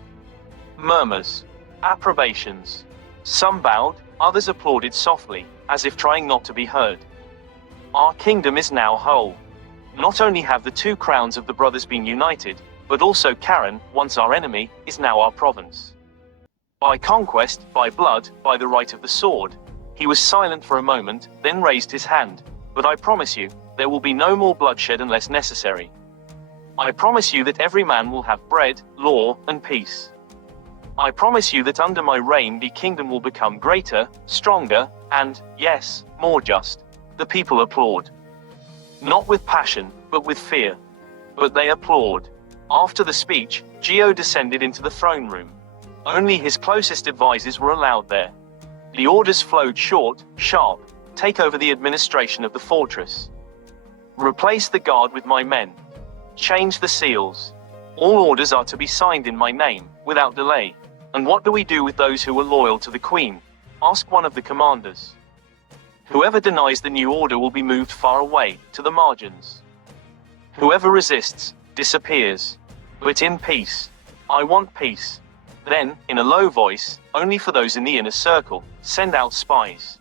Murmurs. Approbations. Some bowed, others applauded softly, as if trying not to be heard. Our kingdom is now whole. Not only have the two crowns of the brothers been united, but also Karen, once our enemy, is now our province. By conquest, by blood, by the right of the sword. He was silent for a moment, then raised his hand. But I promise you, there will be no more bloodshed unless necessary. I promise you that every man will have bread, law, and peace. I promise you that under my reign the kingdom will become greater, stronger, And, yes, more just. The people applaud. Not with passion, but with fear. But they applaud. After the speech, Gio descended into the throne room. Only his closest advisors were allowed there. The orders flowed short, sharp. Take over the administration of the fortress. Replace the guard with my men. Change the seals. All orders are to be signed in my name, without delay. And what do we do with those who were loyal to the Queen? Asked one of the commanders. Whoever denies the new order will be moved far away, to the margins. Whoever resists, disappears. But in peace. I want peace. Then, in a low voice, only for those in the inner circle, send out spies.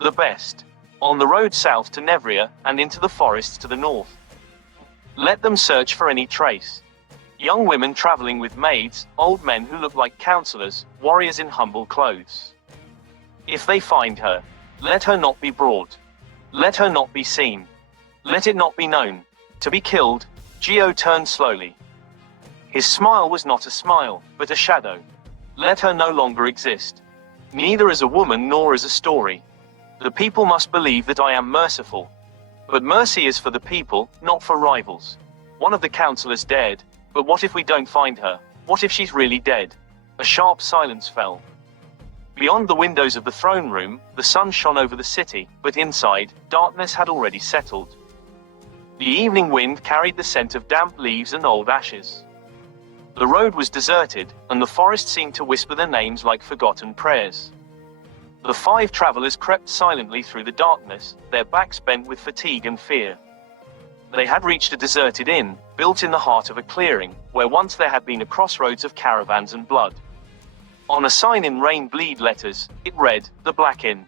The best. On the road south to Nevria, and into the forests to the north. Let them search for any trace. Young women traveling with maids, old men who look like counselors, warriors in humble clothes. If they find her, let her not be brought. Let her not be seen. Let it not be known. To be killed. Gio turned slowly. His smile was not a smile, but a shadow. Let her no longer exist. Neither as a woman nor as a story. The people must believe that I am merciful. But mercy is for the people, not for rivals. One of the counselors dared. But what if we don't find her? What if she's really dead? A sharp silence fell. Beyond the windows of the throne room, the sun shone over the city, but inside, darkness had already settled. The evening wind carried the scent of damp leaves and old ashes. The road was deserted, and the forest seemed to whisper their names like forgotten prayers. The 5 travelers crept silently through the darkness, their backs bent with fatigue and fear. They had reached a deserted inn, built in the heart of a clearing, where once there had been a crossroads of caravans and blood. On a sign in rain-bleed letters, it read, "The Black Inn."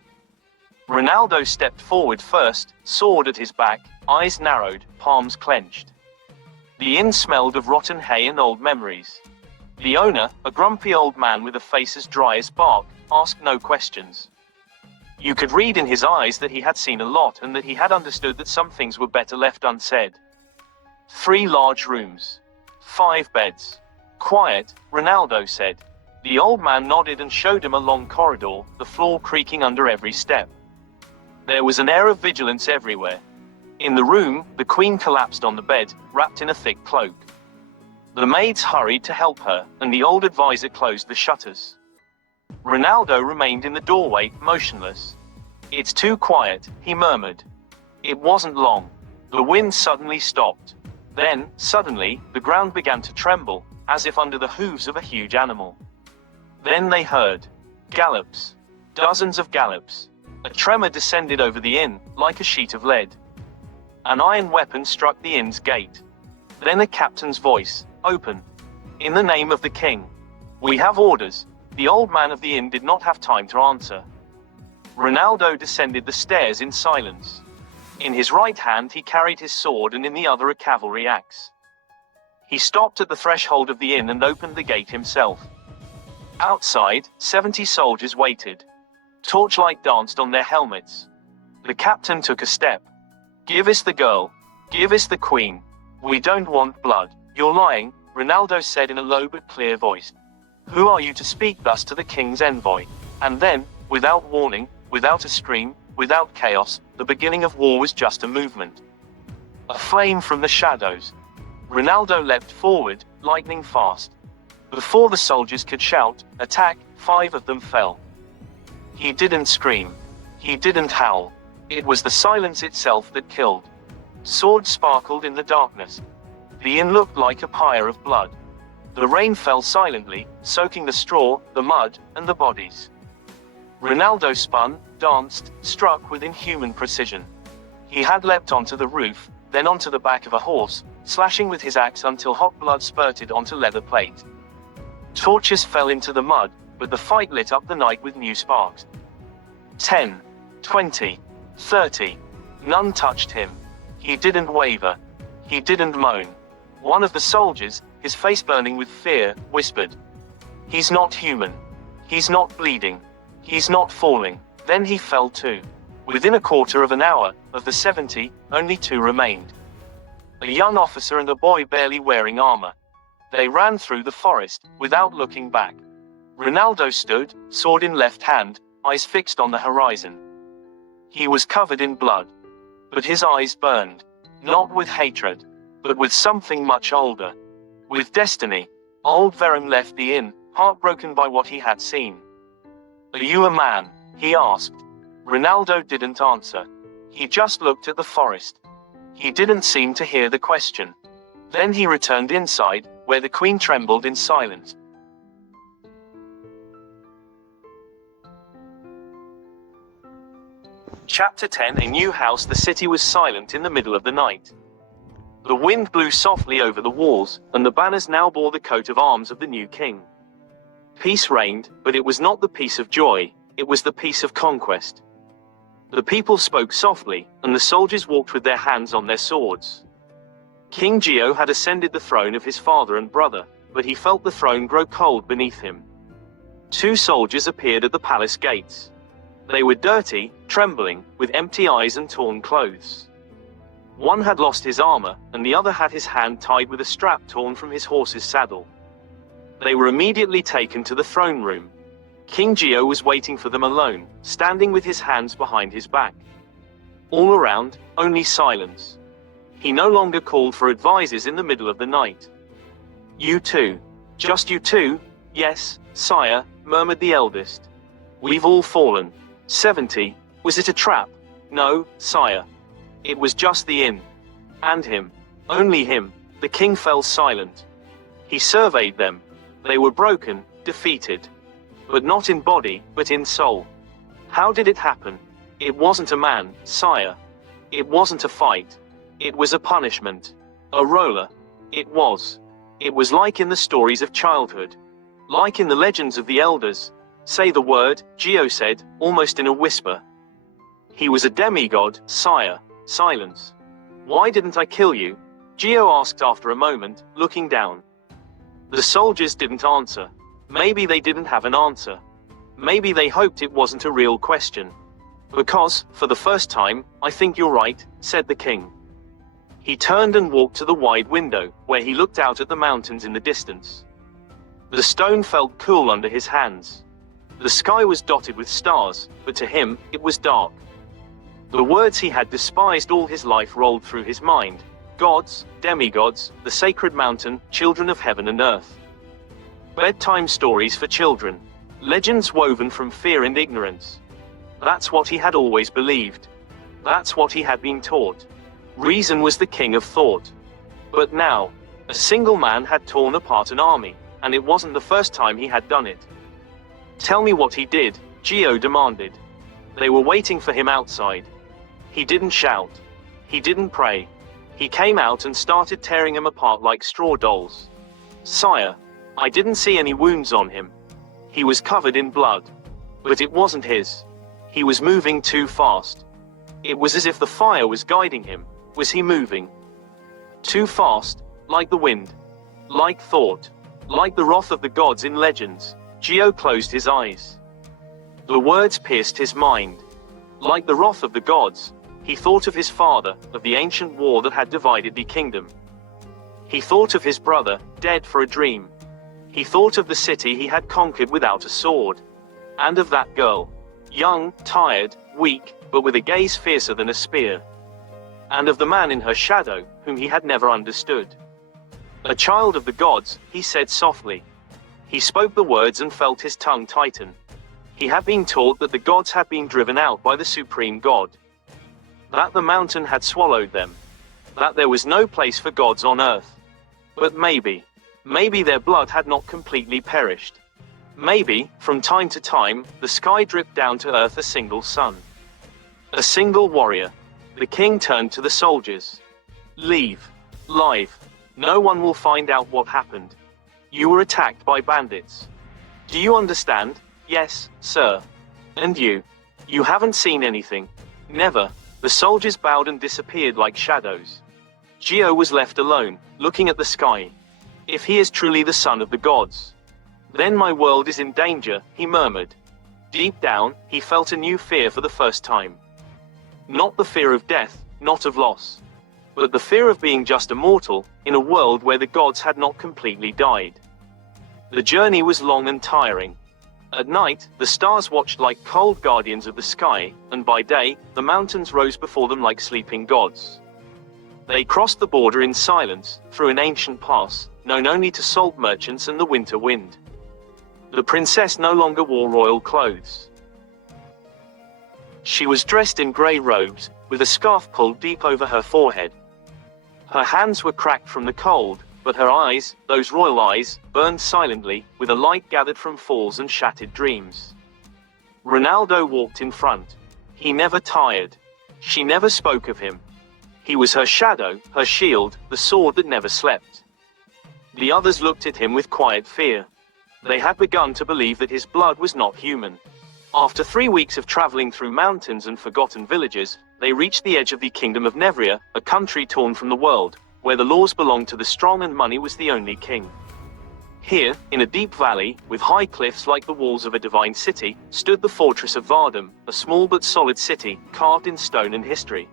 Ronaldo stepped forward first, sword at his back, eyes narrowed, palms clenched. The inn smelled of rotten hay and old memories. The owner, a grumpy old man with a face as dry as bark, asked no questions. You could read in his eyes that he had seen a lot and that he had understood that some things were better left unsaid. 3 large rooms. 5 beds. Quiet, Ronaldo said. The old man nodded and showed him a long corridor, the floor creaking under every step. There was an air of vigilance everywhere. In the room, the Queen collapsed on the bed, wrapped in a thick cloak. The maids hurried to help her, and the old advisor closed the shutters. Ronaldo remained in the doorway, motionless. It's too quiet, he murmured. It wasn't long. The wind suddenly stopped. Then, suddenly, the ground began to tremble, as if under the hooves of a huge animal. Then they heard gallops. Dozens of gallops. A tremor descended over the inn, like a sheet of lead. An iron weapon struck the inn's gate. Then a captain's voice, "Open. In the name of the king. We have orders." The old man of the inn did not have time to answer. Ronaldo descended the stairs in silence. In his right hand he carried his sword and in the other a cavalry axe. He stopped at the threshold of the inn and opened the gate himself. Outside, 70 soldiers waited. Torchlight danced on their helmets. The captain took a step. "Give us the girl. Give us the queen. We don't want blood." "You're lying," Ronaldo said in a low but clear voice. "Who are you to speak thus to the king's envoy?" And then, without warning, without a scream, without chaos, the beginning of war was just a movement. A flame from the shadows. Ronaldo leapt forward, lightning fast. Before the soldiers could shout, "Attack!" 5 of them fell. He didn't scream. He didn't howl. It was the silence itself that killed. Swords sparkled in the darkness. The inn looked like a pyre of blood. The rain fell silently, soaking the straw, the mud, and the bodies. Ronaldo spun, danced, struck with inhuman precision. He had leapt onto the roof, then onto the back of a horse, slashing with his axe until hot blood spurted onto leather plate. Torches fell into the mud, but the fight lit up the night with new sparks. 10, 20, 30. None touched him. He didn't waver. He didn't moan. One of the soldiers, his face burning with fear, whispered, "He's not human. He's not bleeding. He's not falling." Then he fell too. Within a quarter of an hour, of the 70, only 2 remained. A young officer and a boy barely wearing armor. They ran through the forest, without looking back. Ronaldo stood, sword in left hand, eyes fixed on the horizon. He was covered in blood. But his eyes burned. Not with hatred, but with something much older. With destiny. Old Veron left the inn, heartbroken by what he had seen. "Are you a man?" he asked. Ronaldo didn't answer. He just looked at the forest. He didn't seem to hear the question. Then he returned inside, where the queen trembled in silence. Chapter 10. A new house. The city was silent in the middle of the night. The wind blew softly over the walls, and the banners now bore the coat of arms of the new king. Peace reigned, but it was not the peace of joy, it was the peace of conquest. The people spoke softly, and the soldiers walked with their hands on their swords. King Geo had ascended the throne of his father and brother, but he felt the throne grow cold beneath him. 2 soldiers appeared at the palace gates. They were dirty, trembling, with empty eyes and torn clothes. One had lost his armor, and the other had his hand tied with a strap torn from his horse's saddle. They were immediately taken to the throne room. King Geo was waiting for them alone, standing with his hands behind his back. All around, only silence. He no longer called for advisors in the middle of the night. "You two. Just you two?" "Yes, sire," murmured the eldest. "We've all fallen." 70. "Was it a trap?" "No, sire. It was just the inn." "And him." "Only him." The king fell silent. He surveyed them. They were broken, defeated. But not in body, but in soul. How did it happen? It wasn't a man, sire. It wasn't a fight. It was a punishment. A roller. It was. It was like in the stories of childhood. Like in the legends of the elders. "Say the word," Geo said, almost in a whisper. "He was a demigod, sire." Silence. "Why didn't I kill you?" Geo asked after a moment, looking down. The soldiers didn't answer. Maybe they didn't have an answer. Maybe they hoped it wasn't a real question. "Because, for the first time, I think you're right," said the king. He turned and walked to the wide window, where he looked out at the mountains in the distance. The stone felt cool under his hands. The sky was dotted with stars, but to him, it was dark. The words he had despised all his life rolled through his mind. Gods, demigods, the sacred mountain, children of heaven and earth. Bedtime stories for children. Legends woven from fear and ignorance. That's what he had always believed. That's what he had been taught. Reason was the king of thought. But now, a single man had torn apart an army, and it wasn't the first time he had done it. "Tell me what he did," Geo demanded. They were waiting for him outside. He didn't shout. He didn't pray. He came out and started tearing them apart like straw dolls. "Sire, I didn't see any wounds on him. He was covered in blood. But it wasn't his. He was moving too fast. It was as if the fire was guiding him. Was he moving too fast, like the wind? Like thought? Like the wrath of the gods in legends?" Geo closed his eyes. The words pierced his mind. Like the wrath of the gods, he thought of his father, of the ancient war that had divided the kingdom. He thought of his brother, dead for a dream. He thought of the city he had conquered without a sword. And of that girl. Young, tired, weak, but with a gaze fiercer than a spear. And of the man in her shadow, whom he had never understood. "A child of the gods," he said softly. He spoke the words and felt his tongue tighten. He had been taught that the gods had been driven out by the supreme god. That the mountain had swallowed them. That there was no place for gods on earth. But maybe their blood had not completely perished. Maybe, from time to time, the sky dripped down to earth a single sun. A single warrior. The king turned to the soldiers. "Leave. Live. No one will find out what happened. You were attacked by bandits. Do you understand?" "Yes, sir." "And you? You haven't seen anything?" "Never." The soldiers bowed and disappeared like shadows. Geo was left alone, looking at the sky. "If he is truly the son of the gods, then my world is in danger," he murmured. Deep down, he felt a new fear for the first time. Not the fear of death, not of loss, but the fear of being just a mortal, in a world where the gods had not completely died. The journey was long and tiring. At night, the stars watched like cold guardians of the sky, and by day, the mountains rose before them like sleeping gods. They crossed the border in silence, through an ancient pass, known only to salt merchants and the winter wind. The princess no longer wore royal clothes. She was dressed in grey robes, with a scarf pulled deep over her forehead. Her hands were cracked from the cold, but her eyes, those royal eyes, burned silently, with a light gathered from falls and shattered dreams. Ronaldo walked in front. He never tired. She never spoke of him. He was her shadow, her shield, the sword that never slept. The others looked at him with quiet fear. They had begun to believe that his blood was not human. After 3 weeks of traveling through mountains and forgotten villages, they reached the edge of the kingdom of Nevria, a country torn from the world, where the laws belonged to the strong and money was the only king. Here, in a deep valley, with high cliffs like the walls of a divine city, stood the fortress of Vardam, a small but solid city, carved in stone and history.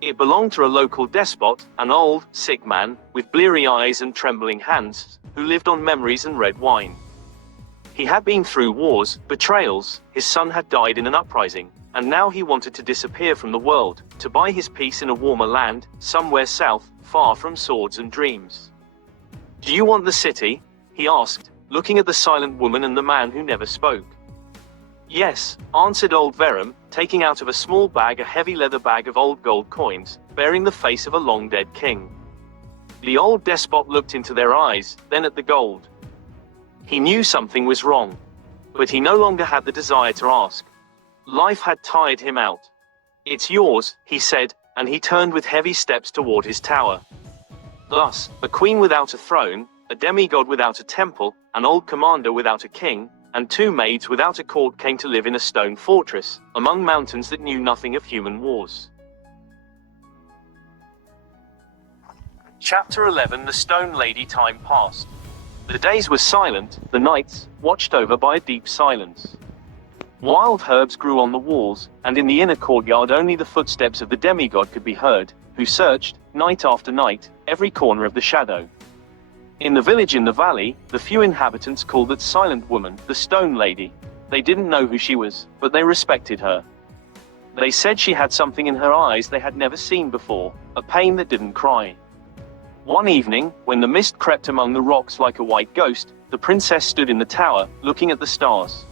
It belonged to a local despot, an old, sick man, with bleary eyes and trembling hands, who lived on memories and red wine. He had been through wars, betrayals, his son had died in an uprising, and now he wanted to disappear from the world, to buy his peace in a warmer land, somewhere south, far from swords and dreams. "Do you want the city?" he asked, looking at the silent woman and the man who never spoke. "Yes," answered old Verum, taking out of a small bag a heavy leather bag of old gold coins, bearing the face of a long-dead king. The old despot looked into their eyes, then at the gold. He knew something was wrong. But he no longer had the desire to ask. Life had tired him out. "It's yours," he said, and he turned with heavy steps toward his tower. Thus, a queen without a throne, a demigod without a temple, an old commander without a king, and 2 maids without a court came to live in a stone fortress, among mountains that knew nothing of human wars. Chapter 11. The Stone Lady. Time passed. The days were silent, the nights, watched over by a deep silence. Wild herbs grew on the walls, and in the inner courtyard only the footsteps of the demigod could be heard, who searched, night after night, every corner of the shadow. In the village in the valley, the few inhabitants called that silent woman the Stone Lady. They didn't know who she was, but they respected her. They said she had something in her eyes they had never seen before, a pain that didn't cry. One evening, when the mist crept among the rocks like a white ghost, the princess stood in the tower, looking at the stars.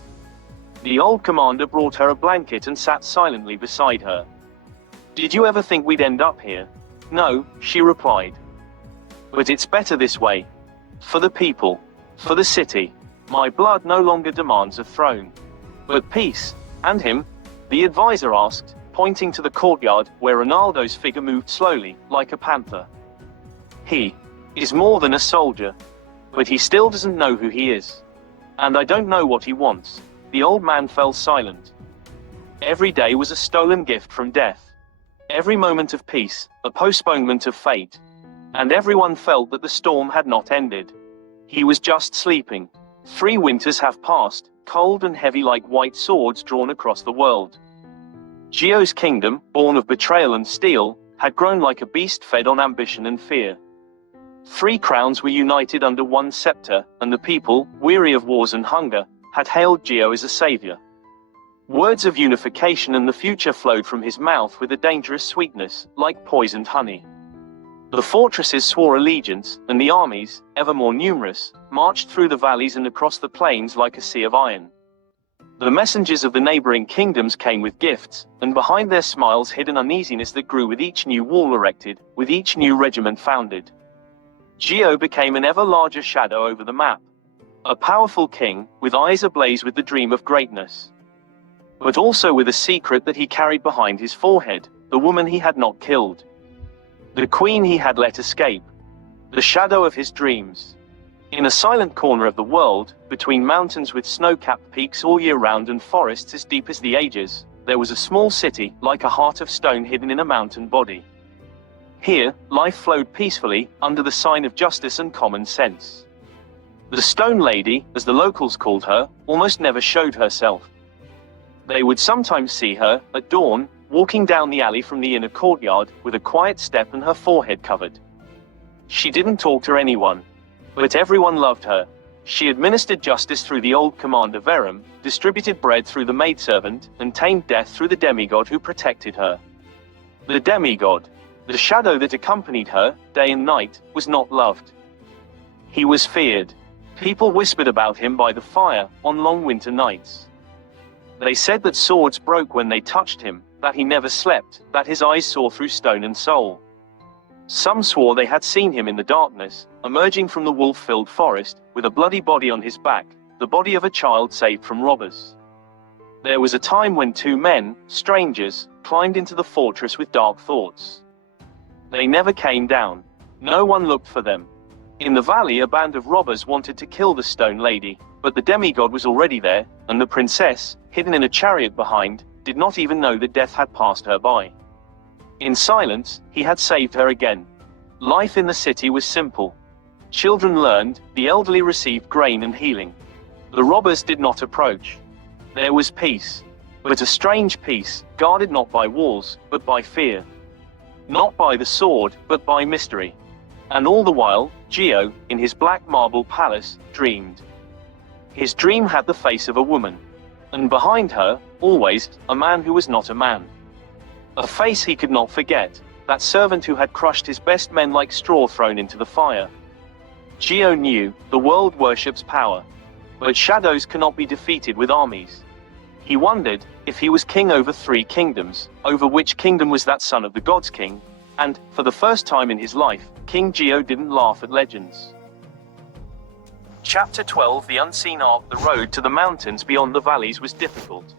The old commander brought her a blanket and sat silently beside her. "Did you ever think we'd end up here?" "No," she replied. "But it's better this way. For the people. For the city. My blood no longer demands a throne. But peace. And him?" the advisor asked, pointing to the courtyard, where Ronaldo's figure moved slowly, like a panther. "He is more than a soldier. But he still doesn't know who he is. And I don't know what he wants." The old man fell silent. Every day was a stolen gift from death. Every moment of peace, a postponement of fate. And everyone felt that the storm had not ended. He was just sleeping. 3 winters have passed, cold and heavy like white swords drawn across the world. Gio's kingdom, born of betrayal and steel, had grown like a beast fed on ambition and fear. 3 crowns were united under one scepter, and the people, weary of wars and hunger, had hailed Gio as a savior. Words of unification and the future flowed from his mouth with a dangerous sweetness, like poisoned honey. The fortresses swore allegiance, and the armies, ever more numerous, marched through the valleys and across the plains like a sea of iron. The messengers of the neighboring kingdoms came with gifts, and behind their smiles hid an uneasiness that grew with each new wall erected, with each new regiment founded. Gio became an ever larger shadow over the map. A powerful king, with eyes ablaze with the dream of greatness. But also with a secret that he carried behind his forehead, the woman he had not killed. The queen he had let escape. The shadow of his dreams. In a silent corner of the world, between mountains with snow-capped peaks all year round and forests as deep as the ages, there was a small city, like a heart of stone hidden in a mountain body. Here, life flowed peacefully, under the sign of justice and common sense. The Stone Lady, as the locals called her, almost never showed herself. They would sometimes see her, at dawn, walking down the alley from the inner courtyard, with a quiet step and her forehead covered. She didn't talk to anyone. But everyone loved her. She administered justice through the old commander Verum, distributed bread through the maidservant, and tamed death through the demigod who protected her. The demigod, the shadow that accompanied her, day and night, was not loved. He was feared. People whispered about him by the fire, on long winter nights. They said that swords broke when they touched him, that he never slept, that his eyes saw through stone and soul. Some swore they had seen him in the darkness, emerging from the wolf-filled forest, with a bloody body on his back, the body of a child saved from robbers. There was a time when two men, strangers, climbed into the fortress with dark thoughts. They never came down. No one looked for them. In the valley, a band of robbers wanted to kill the stone lady, but the demigod was already there, and the princess, hidden in a chariot behind, did not even know that death had passed her by. In silence, he had saved her again. Life in the city was simple. Children learned, the elderly received grain and healing. The robbers did not approach. There was peace. But a strange peace, guarded not by walls, but by fear. Not by the sword, but by mystery. And all the while, Geo, in his black marble palace, dreamed. His dream had the face of a woman. And behind her, always, a man who was not a man. A face he could not forget, that servant who had crushed his best men like straw thrown into the fire. Geo knew, the world worships power. But shadows cannot be defeated with armies. He wondered, if he was king over 3 kingdoms, over which kingdom was that son of the gods king? And, for the first time in his life, King Geo didn't laugh at legends. Chapter 12. The unseen arc. The road to the mountains beyond the valleys was difficult.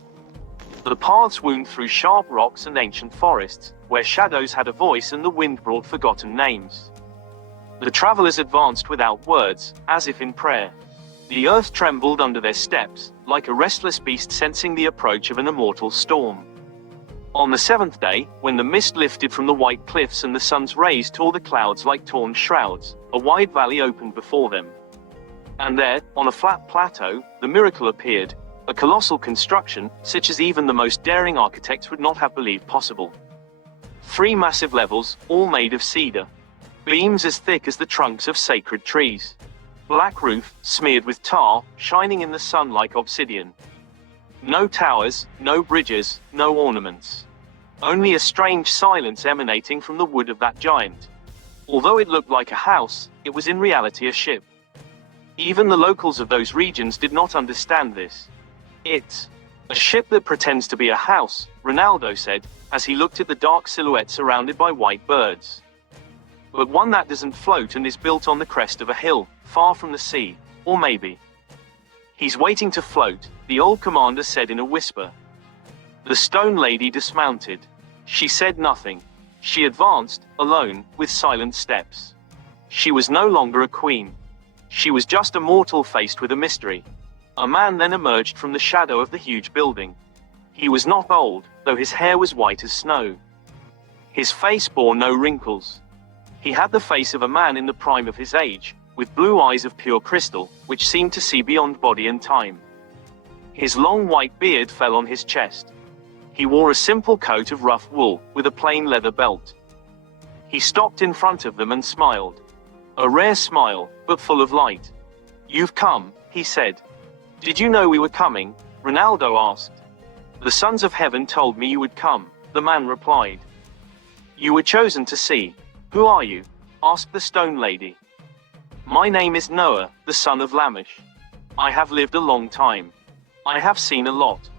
The paths wound through sharp rocks and ancient forests, where shadows had a voice and the wind brought forgotten names. The travelers advanced without words, as if in prayer. The earth trembled under their steps, like a restless beast sensing the approach of an immortal storm. On the 7th day, when the mist lifted from the white cliffs and the sun's rays tore the clouds like torn shrouds, a wide valley opened before them. And there, on a flat plateau, the miracle appeared, a colossal construction, such as even the most daring architects would not have believed possible. 3 massive levels, all made of cedar. Beams as thick as the trunks of sacred trees. Black roof, smeared with tar, shining in the sun like obsidian. No towers, no bridges, no ornaments. Only a strange silence emanating from the wood of that giant. Although it looked like a house, it was in reality a ship. Even the locals of those regions did not understand this. It's a ship that pretends to be a house, Ronaldo said, as he looked at the dark silhouette surrounded by white birds. But one that doesn't float and is built on the crest of a hill, far from the sea, or maybe. He's waiting to float, the old commander said in a whisper. The stone lady dismounted. She said nothing. She advanced, alone, with silent steps. She was no longer a queen. She was just a mortal faced with a mystery. A man then emerged from the shadow of the huge building. He was not old, though his hair was white as snow. His face bore no wrinkles. He had the face of a man in the prime of his age, with blue eyes of pure crystal, which seemed to see beyond body and time. His long white beard fell on his chest. He wore a simple coat of rough wool, with a plain leather belt. He stopped in front of them and smiled. A rare smile, but full of light. "You've come," he said. "Did you know we were coming?" Ronaldo asked. "The sons of heaven told me you would come," the man replied. "You were chosen to see. Who are you?" asked the stone lady. "My name is Noah, the son of Lamish. I have lived a long time. I have seen a lot.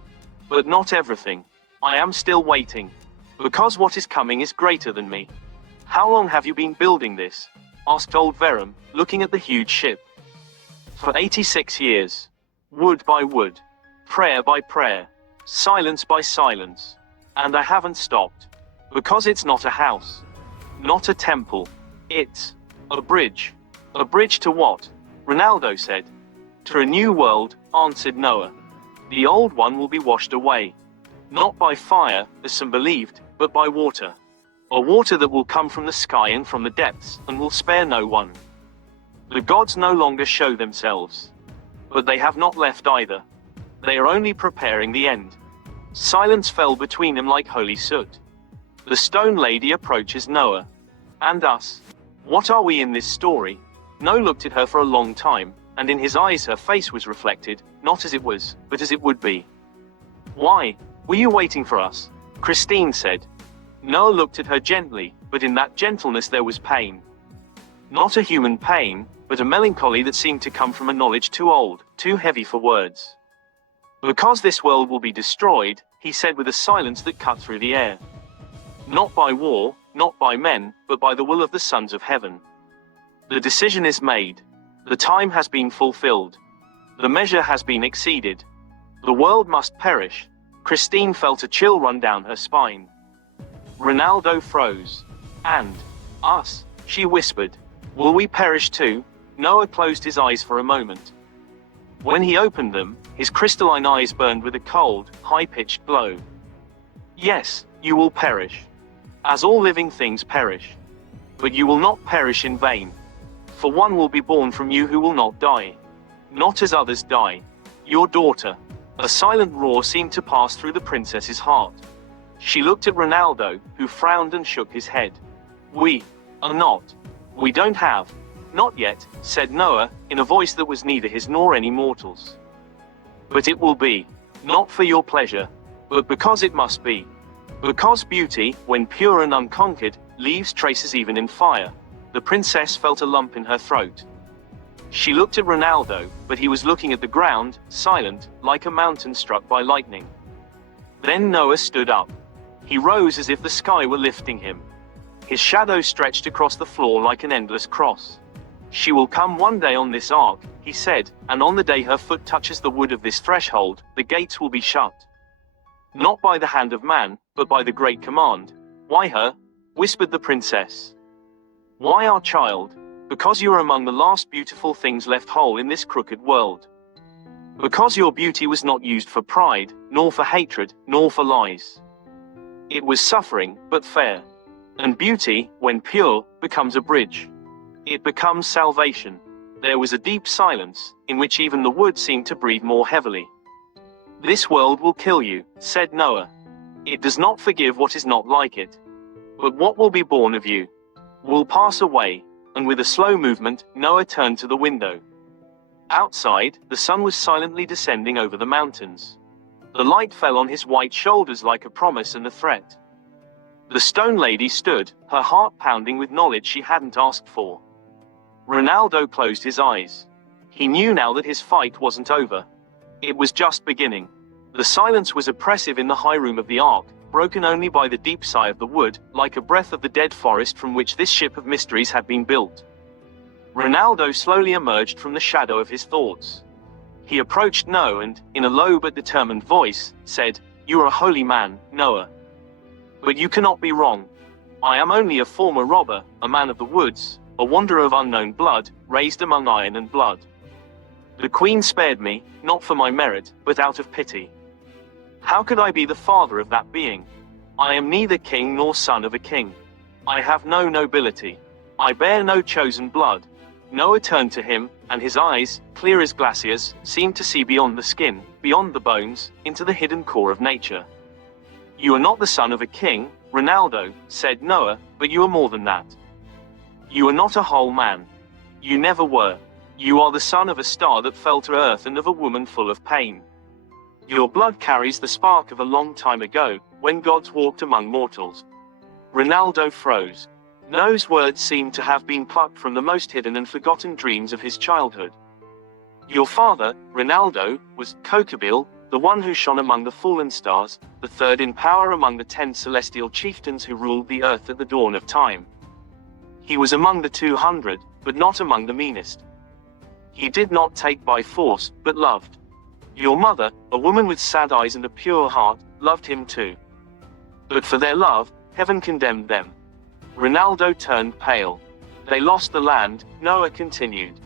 But not everything. I am still waiting. Because what is coming is greater than me." "How long have you been building this?" asked old Verum, looking at the huge ship. "For 86 years. Wood by wood. Prayer by prayer. Silence by silence. And I haven't stopped. Because it's not a house. Not a temple. It's a bridge." "A bridge to what?" Ronaldo said. "To a new world," answered Noah. "The old one will be washed away. Not by fire, as some believed, but by water. A water that will come from the sky and from the depths, and will spare no one. The gods no longer show themselves. But they have not left either. They are only preparing the end." Silence fell between them like holy soot. The stone lady approaches Noah. "And us? What are we in this story?" Noah looked at her for a long time, and in his eyes her face was reflected, not as it was, but as it would be. "Why? Were you waiting for us?" Christine said. Noah looked at her gently, but in that gentleness there was pain. Not a human pain, but a melancholy that seemed to come from a knowledge too old, too heavy for words. "Because this world will be destroyed," he said with a silence that cut through the air. "Not by war, not by men, but by the will of the sons of heaven. The decision is made. The time has been fulfilled. The measure has been exceeded. The world must perish." Christine felt a chill run down her spine. Ronaldo froze. "And us," she whispered. "Will we perish too?" Noah closed his eyes for a moment. When he opened them, his crystalline eyes burned with a cold, high-pitched glow. "Yes, you will perish. As all living things perish. But you will not perish in vain. For one will be born from you who will not die. Not as others die. Your daughter." A silent roar seemed to pass through the princess's heart. She looked at Ronaldo, who frowned and shook his head. "We are not. We don't have." "Not yet," said Noah, in a voice that was neither his nor any mortal's. "But it will be. Not for your pleasure, but because it must be. Because beauty, when pure and unconquered, leaves traces even in fire." The princess felt a lump in her throat. She looked at Ronaldo, but he was looking at the ground, silent, like a mountain struck by lightning. Then Noah stood up. He rose as if the sky were lifting him. His shadow stretched across the floor like an endless cross. "She will come one day on this ark," he said, "and on the day her foot touches the wood of this threshold, the gates will be shut. Not by the hand of man, but by the great command." "Why her?" whispered the princess. "Why our child? Because you are among the last beautiful things left whole in this crooked world. Because your beauty was not used for pride, nor for hatred, nor for lies. It was suffering, but fair. And beauty, when pure, becomes a bridge. It becomes salvation." There was a deep silence, in which even the wood seemed to breathe more heavily. "This world will kill you," said Noah. "It does not forgive what is not like it. But what will be born of you will pass away." And with a slow movement, Noah turned to the window. Outside, the sun was silently descending over the mountains. The light fell on his white shoulders like a promise and a threat. The stone lady stood, her heart pounding with knowledge she hadn't asked for. Ronaldo closed his eyes. He knew now that his fight wasn't over. It was just beginning. The silence was oppressive in the high room of the ark, broken only by the deep sigh of the wood, like a breath of the dead forest from which this ship of mysteries had been built. Ronaldo slowly emerged from the shadow of his thoughts. He approached Noah and, in a low but determined voice, said, "You are a holy man, Noah. But you cannot be wrong. I am only a former robber, a man of the woods, a wanderer of unknown blood, raised among iron and blood. The queen spared me, not for my merit, but out of pity. How could I be the father of that being? I am neither king nor son of a king. I have no nobility. I bear no chosen blood." Noah turned to him, and his eyes, clear as glaciers, seemed to see beyond the skin, beyond the bones, into the hidden core of nature. "You are not the son of a king, Ronaldo," said Noah, "but you are more than that. You are not a whole man. You never were. You are the son of a star that fell to earth and of a woman full of pain. Your blood carries the spark of a long time ago, when gods walked among mortals." Ronaldo froze. Noah's words seemed to have been plucked from the most hidden and forgotten dreams of his childhood. "Your father, Ronaldo, was Kokabel, the one who shone among the fallen stars, the third in power among the 10 celestial chieftains who ruled the earth at the dawn of time. He was among the 200, but not among the meanest. He did not take by force, but loved. Your mother, a woman with sad eyes and a pure heart, loved him too. But for their love, heaven condemned them." Ronaldo turned pale. "They lost the land," Noah continued.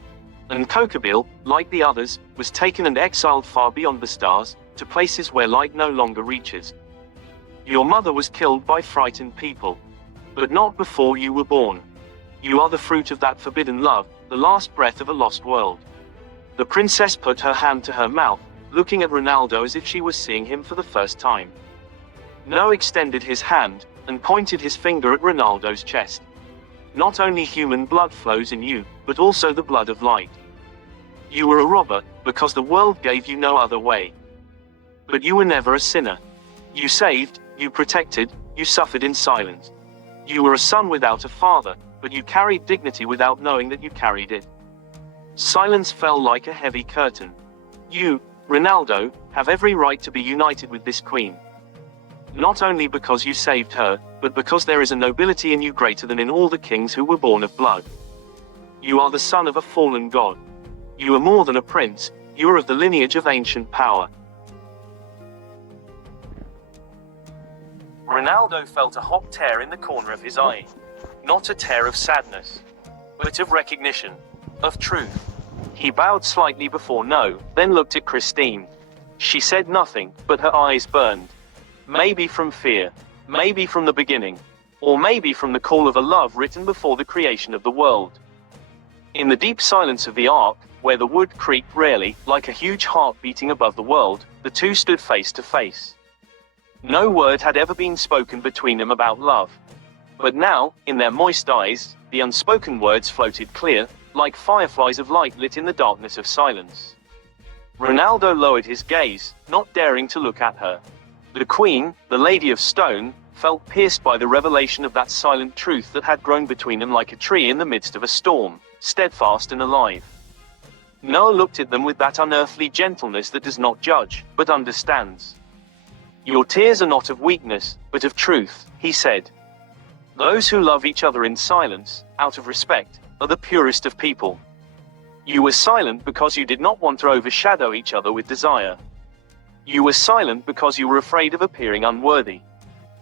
"And Kokabel, like the others, was taken and exiled far beyond the stars, to places where light no longer reaches. Your mother was killed by frightened people. But not before you were born. You are the fruit of that forbidden love, the last breath of a lost world." The princess put her hand to her mouth, looking at Ronaldo as if she was seeing him for the first time. Noah extended his hand, and pointed his finger at Ronaldo's chest. "Not only human blood flows in you, but also the blood of light. You were a robber, because the world gave you no other way. But you were never a sinner. You saved, you protected, you suffered in silence. You were a son without a father, but you carried dignity without knowing that you carried it. Silence fell like a heavy curtain. You, Ronaldo, have every right to be united with this queen. Not only because you saved her, but because there is a nobility in you greater than in all the kings who were born of blood. You are the son of a fallen god. You are more than a prince, you are of the lineage of ancient power. Ronaldo felt a hot tear in the corner of his eye. Not a tear of sadness, but of recognition, of truth. He bowed slightly before no, then looked at Christine. She said nothing, but her eyes burned. Maybe from fear, maybe from the beginning, or maybe from the call of a love written before the creation of the world. In the deep silence of the ark, where the wood creaked rarely, like a huge heart beating above the world, the two stood face to face. No word had ever been spoken between them about love. But now, in their moist eyes, the unspoken words floated clear, like fireflies of light lit in the darkness of silence. Ronaldo lowered his gaze, not daring to look at her. The queen, the Lady of Stone, felt pierced by the revelation of that silent truth that had grown between them like a tree in the midst of a storm, steadfast and alive. Noah looked at them with that unearthly gentleness that does not judge, but understands. Your tears are not of weakness, but of truth, he said. Those who love each other in silence, out of respect, are the purest of people. You were silent because you did not want to overshadow each other with desire. You were silent because you were afraid of appearing unworthy.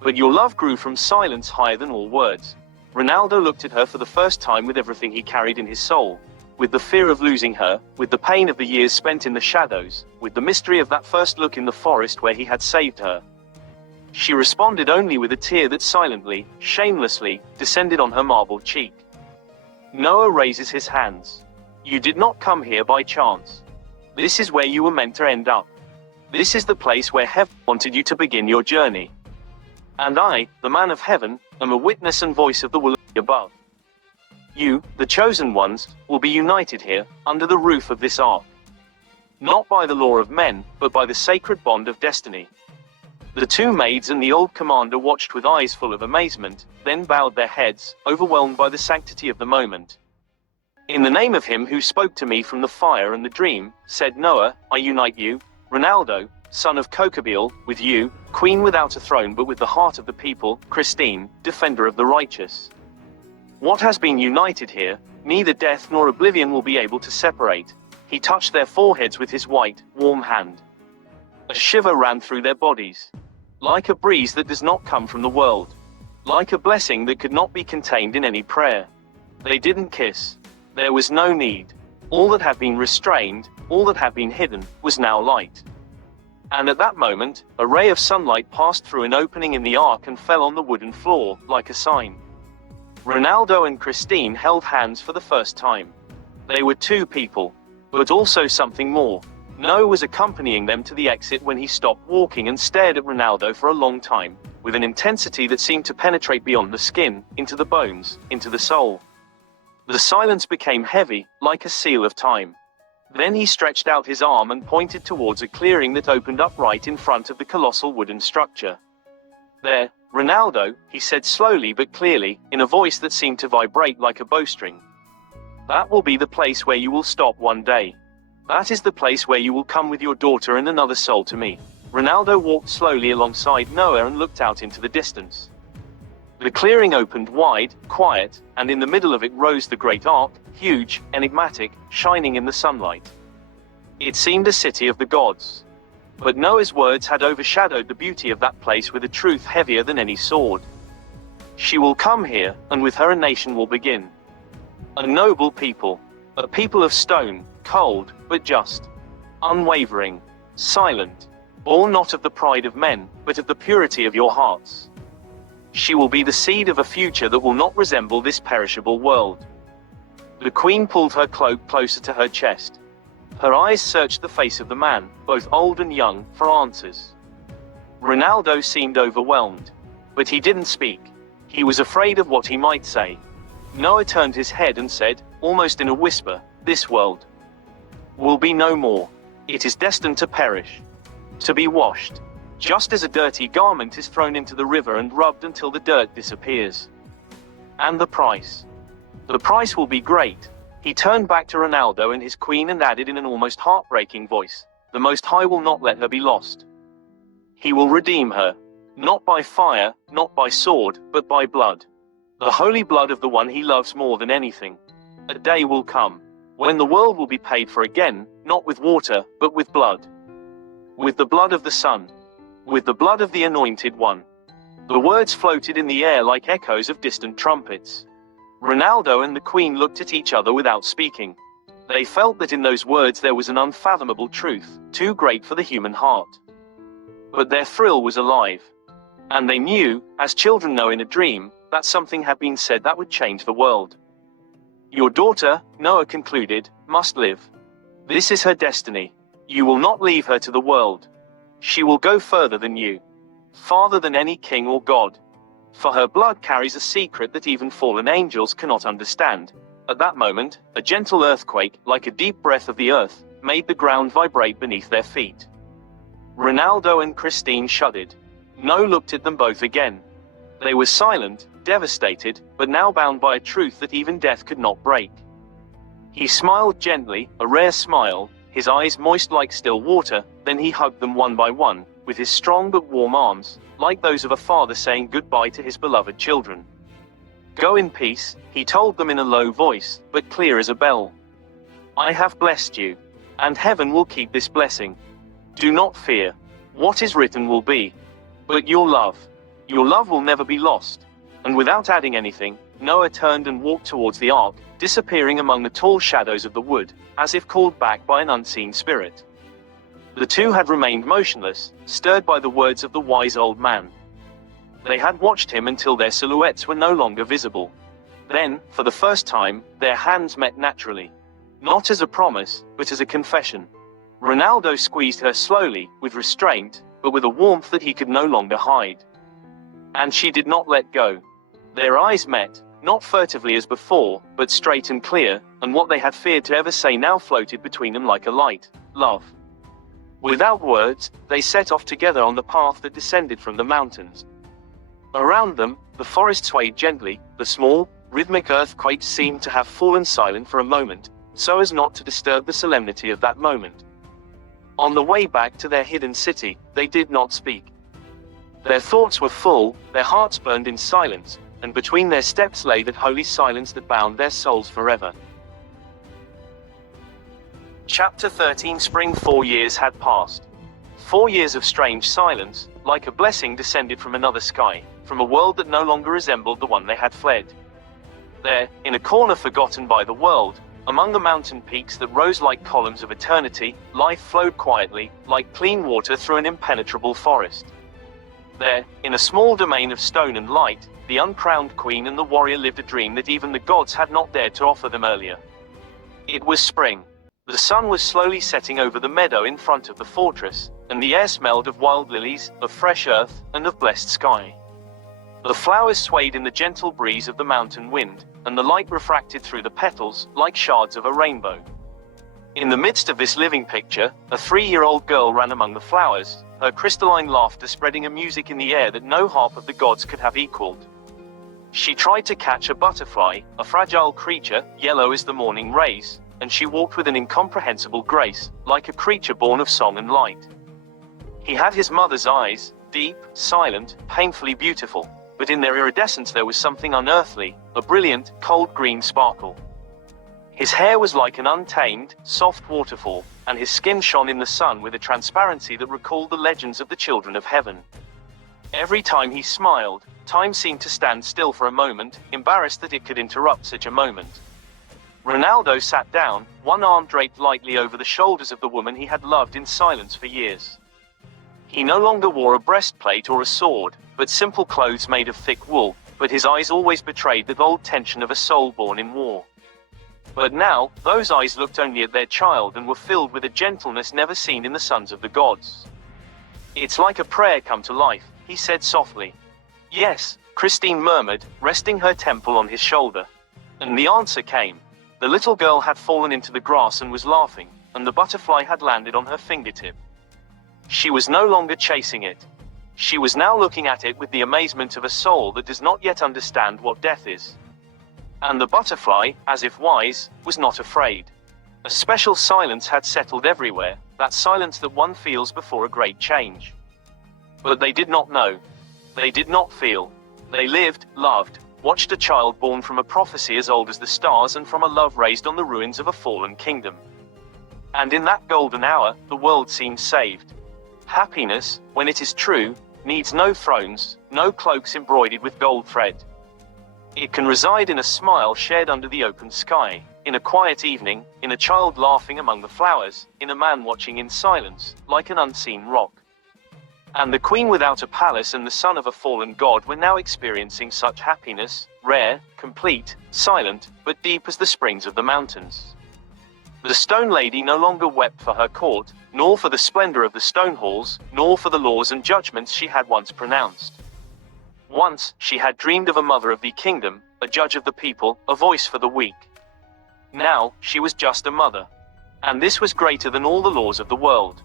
But your love grew from silence higher than all words. Ronaldo looked at her for the first time with everything he carried in his soul. With the fear of losing her, with the pain of the years spent in the shadows, with the mystery of that first look in the forest where he had saved her. She responded only with a tear that silently, shamelessly, descended on her marble cheek. Noah raises his hands. You did not come here by chance. This is where you were meant to end up. This is the place where heaven wanted you to begin your journey. And I, the man of heaven, am a witness and voice of the will above. You, the chosen ones, will be united here, under the roof of this ark. Not by the law of men, but by the sacred bond of destiny. The two maids and the old commander watched with eyes full of amazement, then bowed their heads, overwhelmed by the sanctity of the moment. In the name of him who spoke to me from the fire and the dream, said Noah, I unite you, Ronaldo, son of Cocabiel, with you, queen without a throne but with the heart of the people, Christine, defender of the righteous. What has been united here, neither death nor oblivion will be able to separate. He touched their foreheads with his white, warm hand. A shiver ran through their bodies. Like a breeze that does not come from the world. Like a blessing that could not be contained in any prayer. They didn't kiss. There was no need. All that had been restrained, all that had been hidden, was now light. And at that moment, a ray of sunlight passed through an opening in the ark and fell on the wooden floor, like a sign. Ronaldo and Christine held hands for the first time. They were two people, but also something more. Noah was accompanying them to the exit when he stopped walking and stared at Ronaldo for a long time, with an intensity that seemed to penetrate beyond the skin, into the bones, into the soul. The silence became heavy, like a seal of time. Then he stretched out his arm and pointed towards a clearing that opened up right in front of the colossal wooden structure. There, Ronaldo, he said slowly but clearly, in a voice that seemed to vibrate like a bowstring. That will be the place where you will stop one day. That is the place where you will come with your daughter and another soul to me. Ronaldo walked slowly alongside Noah and looked out into the distance. The clearing opened wide, quiet, and in the middle of it rose the great ark, huge, enigmatic, shining in the sunlight. It seemed a city of the gods. But Noah's words had overshadowed the beauty of that place with a truth heavier than any sword. She will come here, and with her a nation will begin. A noble people. A people of stone, cold, but just. Unwavering. Silent. Born not of the pride of men, but of the purity of your hearts. She will be the seed of a future that will not resemble this perishable world. The queen pulled her cloak closer to her chest. Her eyes searched the face of the man, both old and young, for answers. Ronaldo seemed overwhelmed. But he didn't speak. He was afraid of what he might say. Noah turned his head and said, almost in a whisper, this world. will be no more. It is destined to perish, to be washed, just as a dirty garment is thrown into the river and rubbed until the dirt disappears. And the price? The price will be great. He turned back to Ronaldo and his queen and added in an almost heartbreaking voice, the Most High will not let her be lost. He will redeem her, not by fire, not by sword, but by blood. The holy blood of the one he loves more than anything. A day will come when the world will be paid for again, not with water, but with blood. With the blood of the Son. With the blood of the Anointed One. The words floated in the air like echoes of distant trumpets. Ronaldo and the Queen looked at each other without speaking. They felt that in those words there was an unfathomable truth, too great for the human heart. But their thrill was alive. And they knew, as children know in a dream, that something had been said that would change the world. Your daughter, Noah concluded, must live. This is her destiny. You will not leave her to the world. She will go further than you. Farther than any king or god. For her blood carries a secret that even fallen angels cannot understand. At that moment, a gentle earthquake, like a deep breath of the earth, made the ground vibrate beneath their feet. Ronaldo and Christine shuddered. Noah looked at them both again. They were silent, devastated, but now bound by a truth that even death could not break. He smiled gently, a rare smile, his eyes moist like still water, then he hugged them one by one, with his strong but warm arms, like those of a father saying goodbye to his beloved children. Go in peace, he told them in a low voice, but clear as a bell. I have blessed you. And heaven will keep this blessing. Do not fear. What is written will be. But your love will never be lost. And without adding anything, Noah turned and walked towards the ark, disappearing among the tall shadows of the wood, as if called back by an unseen spirit. The two had remained motionless, stirred by the words of the wise old man. They had watched him until their silhouettes were no longer visible. Then, for the first time, their hands met naturally. Not as a promise, but as a confession. Ronaldo squeezed her slowly, with restraint, but with a warmth that he could no longer hide. And she did not let go. Their eyes met, not furtively as before, but straight and clear, and what they had feared to ever say now floated between them like a light, love. Without words, they set off together on the path that descended from the mountains. Around them, the forest swayed gently, the small, rhythmic earthquakes seemed to have fallen silent for a moment, so as not to disturb the solemnity of that moment. On the way back to their hidden city, they did not speak. Their thoughts were full, their hearts burned in silence, and between their steps lay that holy silence that bound their souls forever. Chapter 13. Spring. 4 years had passed. 4 years of strange silence, like a blessing descended from another sky, from a world that no longer resembled the one they had fled. There, in a corner forgotten by the world, among the mountain peaks that rose like columns of eternity, life flowed quietly, like clean water through an impenetrable forest. There, in a small domain of stone and light, the uncrowned queen and the warrior lived a dream that even the gods had not dared to offer them earlier. It was spring. The sun was slowly setting over the meadow in front of the fortress, and the air smelled of wild lilies, of fresh earth, and of blessed sky. The flowers swayed in the gentle breeze of the mountain wind, and the light refracted through the petals, like shards of a rainbow. In the midst of this living picture, a 3-year-old girl ran among the flowers, her crystalline laughter spreading a music in the air that no harp of the gods could have equaled. She tried to catch a butterfly, a fragile creature, yellow as the morning rays, and she walked with an incomprehensible grace, like a creature born of song and light. He had his mother's eyes, deep, silent, painfully beautiful, but in their iridescence there was something unearthly, a brilliant, cold green sparkle. His hair was like an untamed, soft waterfall, and his skin shone in the sun with a transparency that recalled the legends of the children of heaven. Every time he smiled, time seemed to stand still for a moment, embarrassed that it could interrupt such a moment. Ronaldo sat down, one arm draped lightly over the shoulders of the woman he had loved in silence for years. He no longer wore a breastplate or a sword, but simple clothes made of thick wool, but his eyes always betrayed the old tension of a soul born in war. But now, those eyes looked only at their child and were filled with a gentleness never seen in the sons of the gods. It's like a prayer come to life, he said softly. Yes, Christine murmured, resting her temple on his shoulder. And the answer came. The little girl had fallen into the grass and was laughing, and the butterfly had landed on her fingertip. She was no longer chasing it. She was now looking at it with the amazement of a soul that does not yet understand what death is. And the butterfly, as if wise, was not afraid. A special silence had settled everywhere, that silence that one feels before a great change. But they did not know. They did not feel. They lived, loved, watched a child born from a prophecy as old as the stars and from a love raised on the ruins of a fallen kingdom. And in that golden hour, the world seemed saved. Happiness, when it is true, needs no thrones, no cloaks embroidered with gold thread. It can reside in a smile shared under the open sky, in a quiet evening, in a child laughing among the flowers, in a man watching in silence, like an unseen rock. And the queen without a palace and the son of a fallen god were now experiencing such happiness, rare, complete, silent, but deep as the springs of the mountains. The stone lady no longer wept for her court, nor for the splendor of the stone halls, nor for the laws and judgments she had once pronounced. Once, she had dreamed of a mother of the kingdom, a judge of the people, a voice for the weak. Now, she was just a mother. And this was greater than all the laws of the world.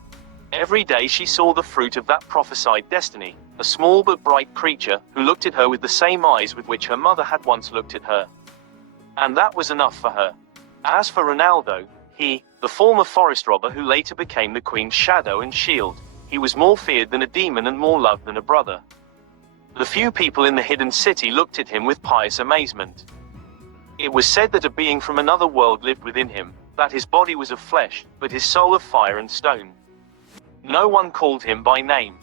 Every day she saw the fruit of that prophesied destiny, a small but bright creature, who looked at her with the same eyes with which her mother had once looked at her. And that was enough for her. As for Ronaldo, he, the former forest robber who later became the queen's shadow and shield, he was more feared than a demon and more loved than a brother. The few people in the hidden city looked at him with pious amazement. It was said that a being from another world lived within him, that his body was of flesh, but his soul of fire and stone. No one called him by name.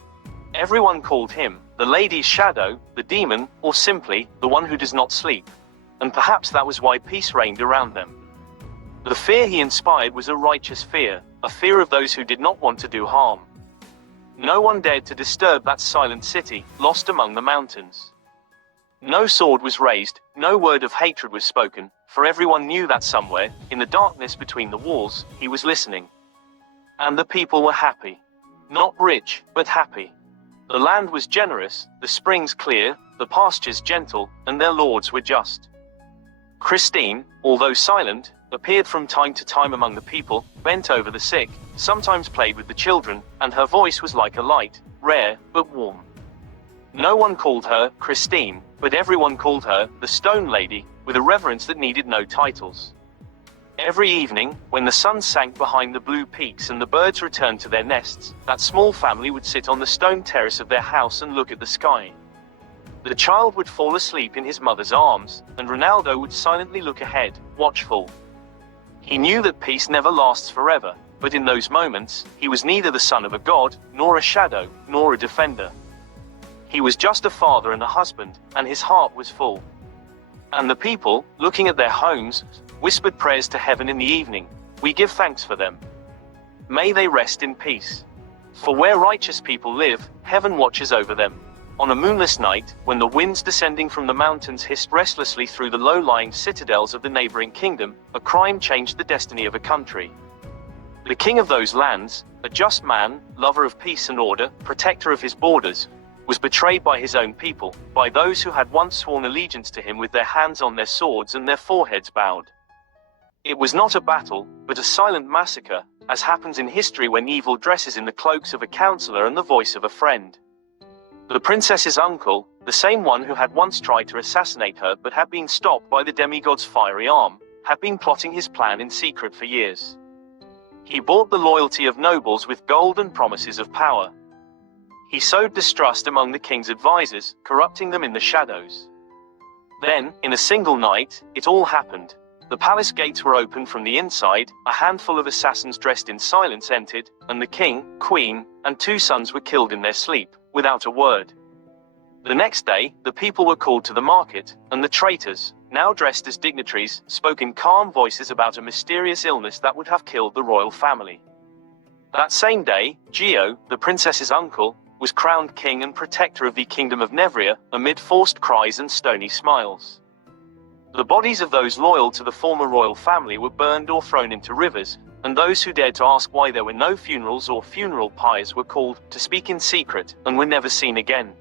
Everyone called him the lady's shadow, the demon, or simply the one who does not sleep. And perhaps that was why peace reigned around them. The fear he inspired was a righteous fear, a fear of those who did not want to do harm. No one dared to disturb that silent city, lost among the mountains. No sword was raised, no word of hatred was spoken, for everyone knew that somewhere, in the darkness between the walls, he was listening. And the people were happy. Not rich, but happy. The land was generous, the springs clear, the pastures gentle, and their lords were just. Christine, although silent, appeared from time to time among the people, bent over the sick, sometimes played with the children, and her voice was like a light, rare, but warm. No one called her Christine, but everyone called her the Stone Lady, with a reverence that needed no titles. Every evening, when the sun sank behind the blue peaks and the birds returned to their nests, that small family would sit on the stone terrace of their house and look at the sky. The child would fall asleep in his mother's arms, and Ronaldo would silently look ahead, watchful. He knew that peace never lasts forever, but in those moments, he was neither the son of a god, nor a shadow, nor a defender. He was just a father and a husband, and his heart was full. And the people, looking at their homes, whispered prayers to heaven in the evening. We give thanks for them. May they rest in peace. For where righteous people live, heaven watches over them. On a moonless night, when the winds descending from the mountains hissed restlessly through the low-lying citadels of the neighboring kingdom, a crime changed the destiny of a country. The king of those lands, a just man, lover of peace and order, protector of his borders, was betrayed by his own people, by those who had once sworn allegiance to him with their hands on their swords and their foreheads bowed. It was not a battle, but a silent massacre, as happens in history when evil dresses in the cloaks of a counselor and the voice of a friend. The princess's uncle, the same one who had once tried to assassinate her but had been stopped by the demigod's fiery arm, had been plotting his plan in secret for years. He bought the loyalty of nobles with gold and promises of power. He sowed distrust among the king's advisors, corrupting them in the shadows. Then, in a single night, it all happened. The palace gates were opened from the inside, a handful of assassins dressed in silence entered, and the king, queen, and 2 sons were killed in their sleep, without a word. The next day, the people were called to the market, and the traitors, now dressed as dignitaries, spoke in calm voices about a mysterious illness that would have killed the royal family. That same day, Gio, the princess's uncle, was crowned king and protector of the kingdom of Nevria, amid forced cries and stony smiles. The bodies of those loyal to the former royal family were burned or thrown into rivers, and those who dared to ask why there were no funerals or funeral pyres were called to speak in secret, and were never seen again.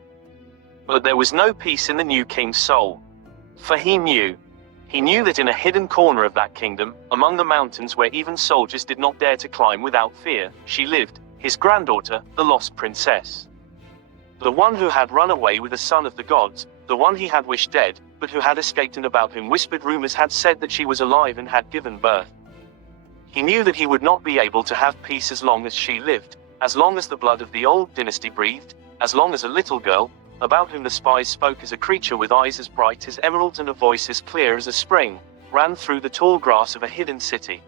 But there was no peace in the new king's soul. For he knew. He knew that in a hidden corner of that kingdom, among the mountains where even soldiers did not dare to climb without fear, she lived, his granddaughter, the lost princess. The one who had run away with the son of the gods, the one he had wished dead, but who had escaped and about whom whispered rumors had said that she was alive and had given birth. He knew that he would not be able to have peace as long as she lived, as long as the blood of the old dynasty breathed, as long as a little girl, about whom the spies spoke as a creature with eyes as bright as emeralds and a voice as clear as a spring, ran through the tall grass of a hidden city.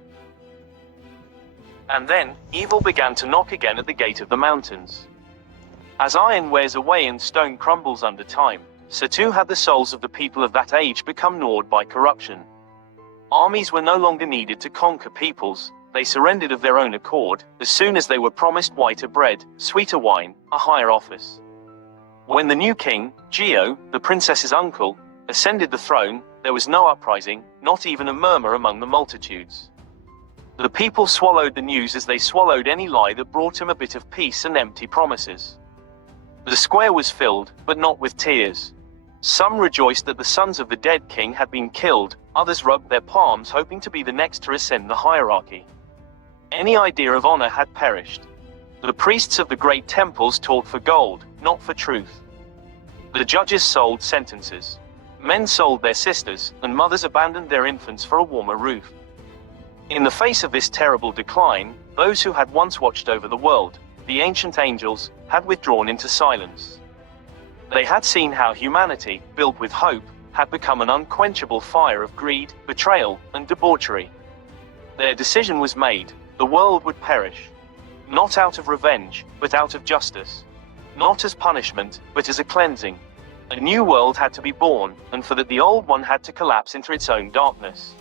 And then, evil began to knock again at the gate of the mountains. As iron wears away and stone crumbles under time, so too had the souls of the people of that age become gnawed by corruption. Armies were no longer needed to conquer peoples, they surrendered of their own accord, as soon as they were promised whiter bread, sweeter wine, a higher office. When the new king, Geo, the princess's uncle, ascended the throne, there was no uprising, not even a murmur among the multitudes. The people swallowed the news as they swallowed any lie that brought him a bit of peace and empty promises. The square was filled, but not with tears. Some rejoiced that the sons of the dead king had been killed, others rubbed their palms hoping to be the next to ascend the hierarchy. Any idea of honor had perished. The priests of the great temples taught for gold, not for truth. The judges sold sentences. Men sold their sisters, and mothers abandoned their infants for a warmer roof. In the face of this terrible decline, those who had once watched over the world, the ancient angels, had withdrawn into silence. They had seen how humanity, built with hope, had become an unquenchable fire of greed, betrayal, and debauchery. Their decision was made: the world would perish. Not out of revenge, but out of justice. Not as punishment, but as a cleansing. A new world had to be born, and for that the old one had to collapse into its own darkness.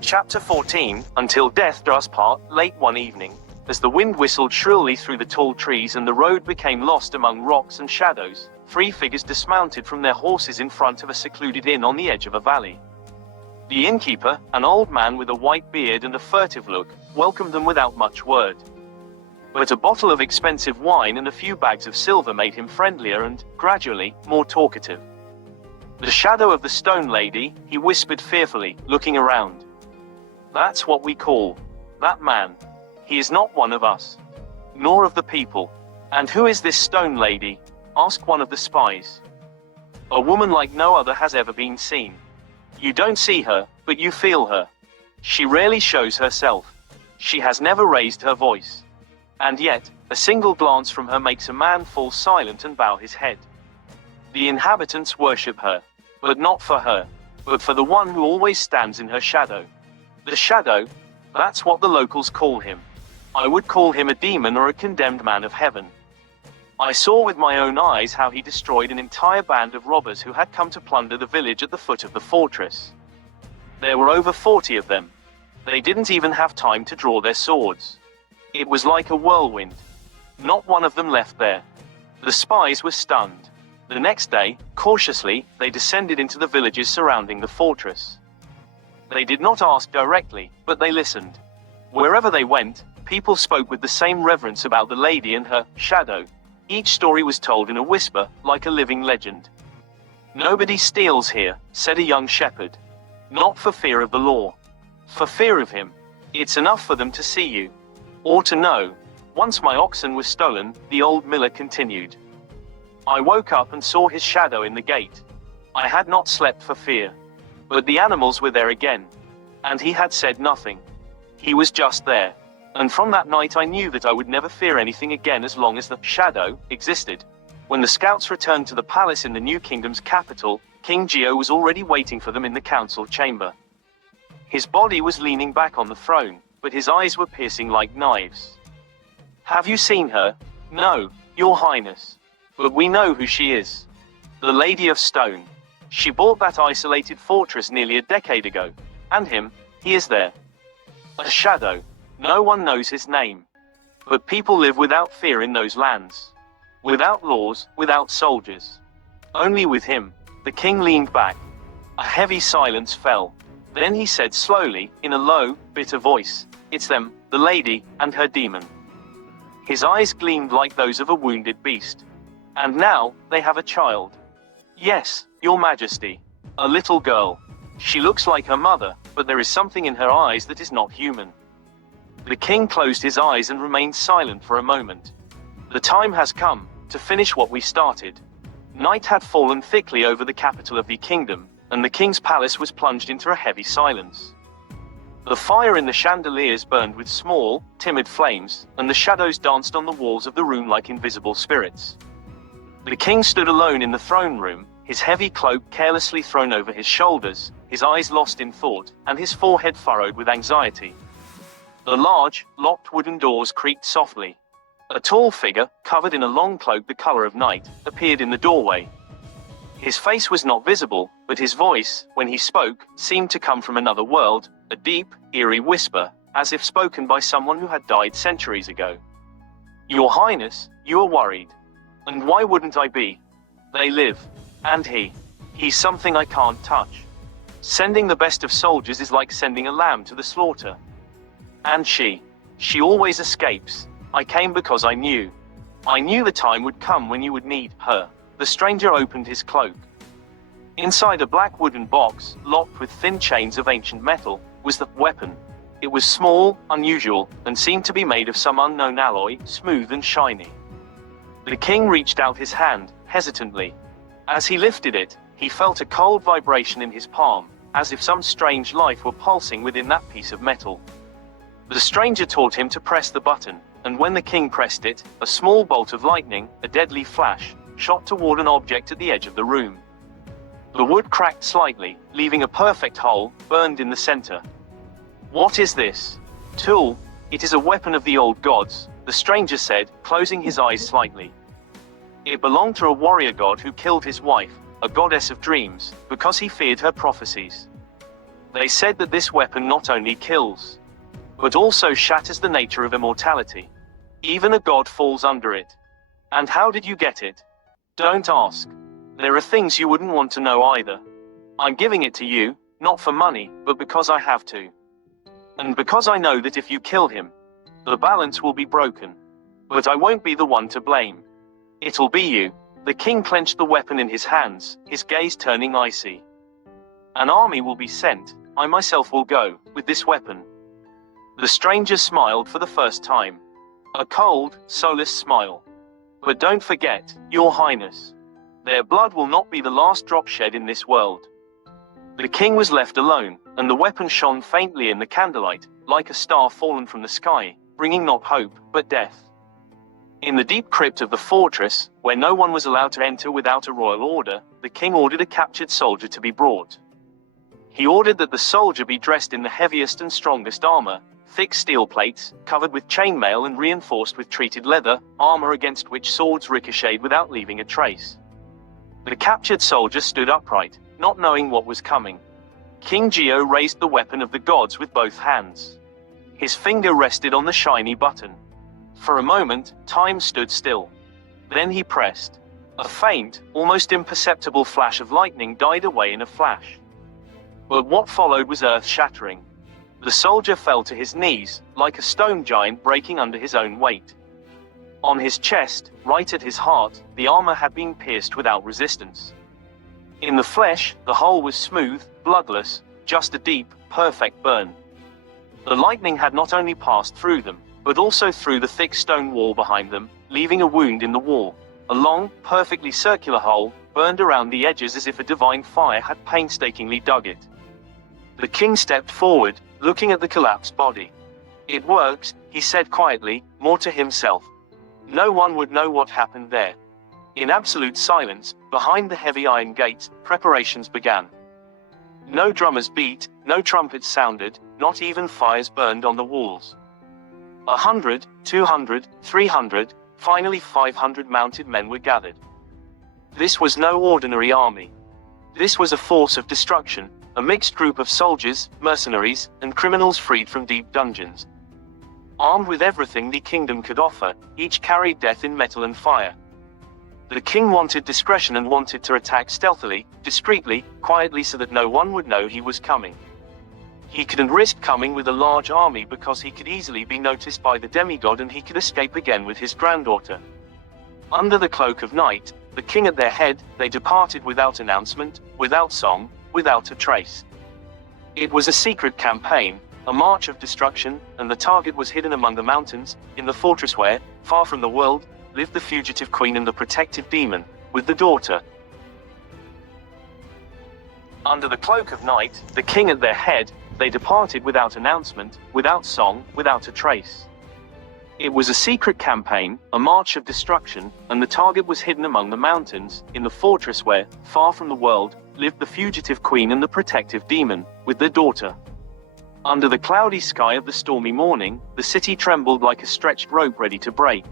Chapter 14, Until Death Do Us Part. Late one evening, as the wind whistled shrilly through the tall trees and the road became lost among rocks and shadows, 3 figures dismounted from their horses in front of a secluded inn on the edge of a valley. The innkeeper, an old man with a white beard and a furtive look, welcomed them without much word. But a bottle of expensive wine and a few bags of silver made him friendlier and, gradually, more talkative. The shadow of the stone lady, he whispered fearfully, looking around. That's what we call that man. He is not one of us, nor of the people. And who is this stone lady? Asked one of the spies. A woman like no other has ever been seen. You don't see her, but you feel her. She rarely shows herself. She has never raised her voice. And yet, a single glance from her makes a man fall silent and bow his head. The inhabitants worship her, but not for her, but for the one who always stands in her shadow. The shadow, that's what the locals call him. I would call him a demon or a condemned man of heaven. I saw with my own eyes how he destroyed an entire band of robbers who had come to plunder the village at the foot of the fortress. There were over 40 of them. They didn't even have time to draw their swords. It was like a whirlwind. Not one of them left there. The spies were stunned. The next day, cautiously, they descended into the villages surrounding the fortress. They did not ask directly, but they listened. Wherever they went, people spoke with the same reverence about the lady and her shadow. Each story was told in a whisper, like a living legend. Nobody steals here, said a young shepherd. Not for fear of the law. For fear of him. It's enough for them to see you. Or to know. Once my oxen were stolen, the old miller continued. I woke up and saw his shadow in the gate. I had not slept for fear. But the animals were there again. And he had said nothing. He was just there. And from that night I knew that I would never fear anything again as long as the shadow existed. When the scouts returned to the palace in the new kingdom's capital, King Geo was already waiting for them in the council chamber. His body was leaning back on the throne, but his eyes were piercing like knives. Have you seen her? No, your highness. But we know who she is. The Lady of Stone. She bought that isolated fortress nearly a decade ago. And him, he is there. A shadow. No one knows his name. But people live without fear in those lands. Without laws, without soldiers. Only with him. The king leaned back. A heavy silence fell. Then he said slowly, in a low, bitter voice, it's them, the lady, and her demon. His eyes gleamed like those of a wounded beast. And now, they have a child. Yes, Your Majesty. A little girl. She looks like her mother, but there is something in her eyes that is not human. The king closed his eyes and remained silent for a moment. The time has come to finish what we started. Night had fallen thickly over the capital of the kingdom, and the king's palace was plunged into a heavy silence. The fire in the chandeliers burned with small, timid flames, and the shadows danced on the walls of the room like invisible spirits. The king stood alone in the throne room, his heavy cloak carelessly thrown over his shoulders, his eyes lost in thought, and his forehead furrowed with anxiety. The large, locked wooden doors creaked softly. A tall figure, covered in a long cloak the color of night, appeared in the doorway. His face was not visible, but his voice, when he spoke, seemed to come from another world, a deep, eerie whisper, as if spoken by someone who had died centuries ago. Your Highness, you are worried. And why wouldn't I be? They live. And he's something I can't touch. Sending the best of soldiers is like sending a lamb to the slaughter. And she always escapes. I came because I knew the time would come when you would need her. The stranger opened his cloak. Inside a black wooden box, locked with thin chains of ancient metal, was the weapon. It was small, unusual, and seemed to be made of some unknown alloy, smooth and shiny. The king reached out his hand, hesitantly. As he lifted it, he felt a cold vibration in his palm, as if some strange life were pulsing within that piece of metal. The stranger taught him to press the button, and when the king pressed it, a small bolt of lightning, a deadly flash, shot toward an object at the edge of the room. The wood cracked slightly, leaving a perfect hole, burned in the center. What is this tool? It is a weapon of the old gods, the stranger said, closing his eyes slightly. It belonged to a warrior god who killed his wife, a goddess of dreams, because he feared her prophecies. They said that this weapon not only kills, but also shatters the nature of immortality. Even a god falls under it. And how did you get it? Don't ask. There are things you wouldn't want to know either. I'm giving it to you, not for money, but because I have to. And because I know that if you kill him, the balance will be broken. But I won't be the one to blame. It'll be you. The king clenched the weapon in his hands, his gaze turning icy. An army will be sent, I myself will go, with this weapon. The stranger smiled for the first time. A cold, soulless smile. But don't forget, Your Highness. Their blood will not be the last drop shed in this world. The king was left alone, and the weapon shone faintly in the candlelight, like a star fallen from the sky, bringing not hope, but death. In the deep crypt of the fortress, where no one was allowed to enter without a royal order, the king ordered a captured soldier to be brought. He ordered that the soldier be dressed in the heaviest and strongest armor, thick steel plates, covered with chainmail and reinforced with treated leather, armor against which swords ricocheted without leaving a trace. The captured soldier stood upright, not knowing what was coming. King Geo raised the weapon of the gods with both hands. His finger rested on the shiny button. For a moment, time stood still. Then he pressed. A faint, almost imperceptible flash of lightning died away in a flash. But what followed was earth-shattering. The soldier fell to his knees, like a stone giant breaking under his own weight. On his chest, right at his heart, the armor had been pierced without resistance. In the flesh, the hole was smooth, bloodless, just a deep, perfect burn. The lightning had not only passed through them, but also through the thick stone wall behind them, leaving a wound in the wall. A long, perfectly circular hole, burned around the edges as if a divine fire had painstakingly dug it. The king stepped forward, looking at the collapsed body. It works, he said quietly, more to himself. No one would know what happened there. In absolute silence, behind the heavy iron gates, preparations began. No drummers beat, no trumpets sounded, not even fires burned on the walls. 100, 200, 300, finally 500 mounted men were gathered. This was no ordinary army. This was a force of destruction, a mixed group of soldiers, mercenaries, and criminals freed from deep dungeons. Armed with everything the kingdom could offer, each carried death in metal and fire. The king wanted discretion and wanted to attack stealthily, discreetly, quietly so that no one would know he was coming. He couldn't risk coming with a large army because he could easily be noticed by the demigod and he could escape again with his granddaughter. Under the cloak of night, the king at their head, they departed without announcement, without song, without a trace. It was a secret campaign, a march of destruction, and the target was hidden among the mountains, in the fortress where, far from the world, lived the fugitive queen and the protective demon, with the daughter. Under the cloak of night, the king at their head, they departed without announcement, without song, without a trace. It was a secret campaign, a march of destruction, and the target was hidden among the mountains, in the fortress where, far from the world, lived the fugitive queen and the protective demon, with their daughter. Under the cloudy sky of the stormy morning, the city trembled like a stretched rope ready to break.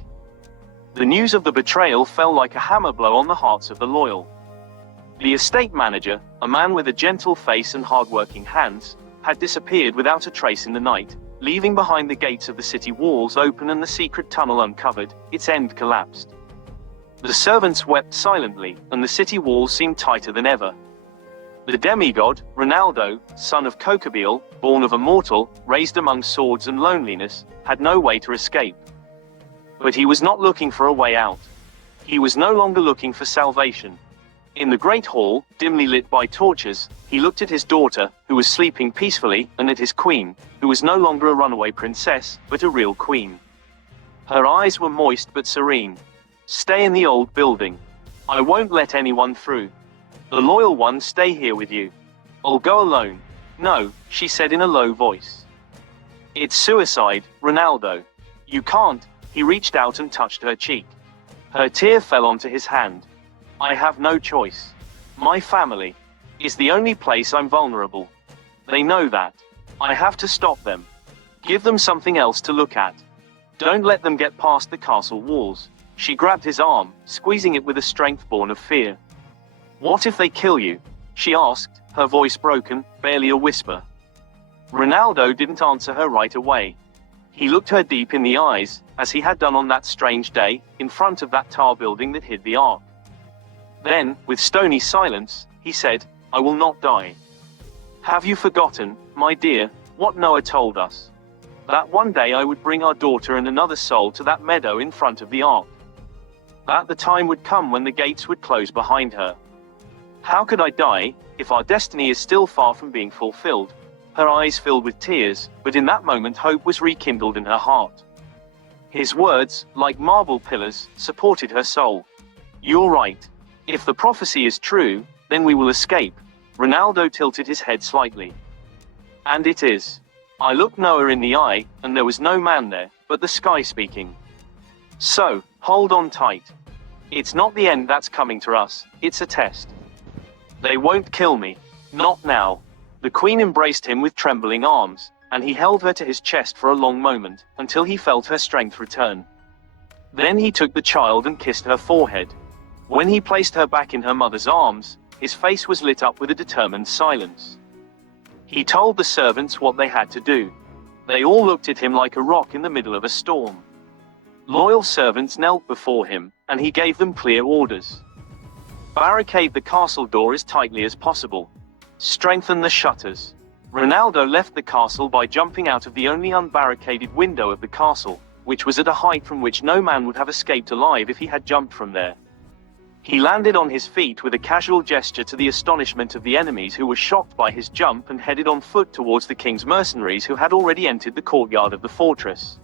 The news of the betrayal fell like a hammer blow on the hearts of the loyal. The estate manager, a man with a gentle face and hard-working hands, had disappeared without a trace in the night, leaving behind the gates of the city walls open and the secret tunnel uncovered, its end collapsed. The servants wept silently, and the city walls seemed tighter than ever. The demigod, Ronaldo, son of Cocobile, born of a mortal, raised among swords and loneliness, had no way to escape. But he was not looking for a way out. He was no longer looking for salvation. In the great hall, dimly lit by torches, he looked at his daughter, who was sleeping peacefully, and at his queen, who was no longer a runaway princess, but a real queen. Her eyes were moist but serene. "Stay in the old building. I won't let anyone through. The loyal ones stay here with you. I'll go alone." "No," she said in a low voice. "It's suicide, Ronaldo. You can't." He reached out and touched her cheek. Her tear fell onto his hand. "I have no choice. My family is the only place I'm vulnerable. They know that. I have to stop them. Give them something else to look at. Don't let them get past the castle walls." She grabbed his arm, squeezing it with a strength born of fear. "What if they kill you?" she asked, her voice broken, barely a whisper. Ronaldo didn't answer her right away. He looked her deep in the eyes, as he had done on that strange day, in front of that tall building that hid the ark. Then, with stony silence, he said, "I will not die. Have you forgotten, my dear, what Noah told us? That one day I would bring our daughter and another soul to that meadow in front of the ark. That the time would come when the gates would close behind her. How could I die, if our destiny is still far from being fulfilled?" Her eyes filled with tears, but in that moment hope was rekindled in her heart. His words, like marble pillars, supported her soul. "You're right. If the prophecy is true, then we will escape." Ronaldo tilted his head slightly. "And it is." I looked Noah in the eye, and there was no man there, but the sky speaking. "So, hold on tight. It's not the end that's coming to us, it's a test. They won't kill me. Not now." The queen embraced him with trembling arms, and he held her to his chest for a long moment, until he felt her strength return. Then he took the child and kissed her forehead. When he placed her back in her mother's arms, his face was lit up with a determined silence. He told the servants what they had to do. They all looked at him like a rock in the middle of a storm. Loyal servants knelt before him, and he gave them clear orders. "Barricade the castle door as tightly as possible. Strengthen the shutters." Ronaldo left the castle by jumping out of the only unbarricaded window of the castle, which was at a height from which no man would have escaped alive if he had jumped from there. He landed on his feet with a casual gesture to the astonishment of the enemies who were shocked by his jump and headed on foot towards the king's mercenaries who had already entered the courtyard of the fortress.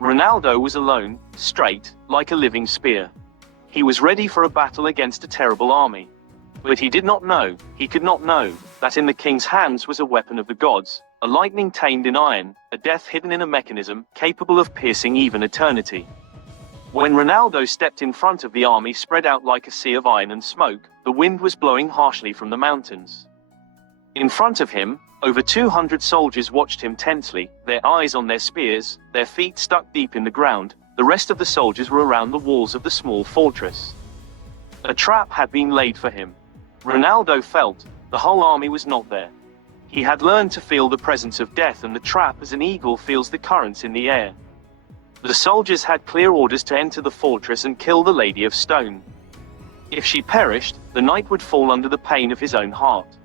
Ronaldo was alone, straight, like a living spear. He was ready for a battle against a terrible army. But he did not know, he could not know, that in the king's hands was a weapon of the gods, a lightning tamed in iron, a death hidden in a mechanism, capable of piercing even eternity. When Ronaldo stepped in front of the army spread out like a sea of iron and smoke, the wind was blowing harshly from the mountains. In front of him, over 200 soldiers watched him tensely, their eyes on their spears, their feet stuck deep in the ground. The rest of the soldiers were around the walls of the small fortress. A trap had been laid for him. Ronaldo felt, the whole army was not there. He had learned to feel the presence of death and the trap as an eagle feels the currents in the air. The soldiers had clear orders to enter the fortress and kill the Lady of Stone. If she perished, the knight would fall under the pain of his own heart.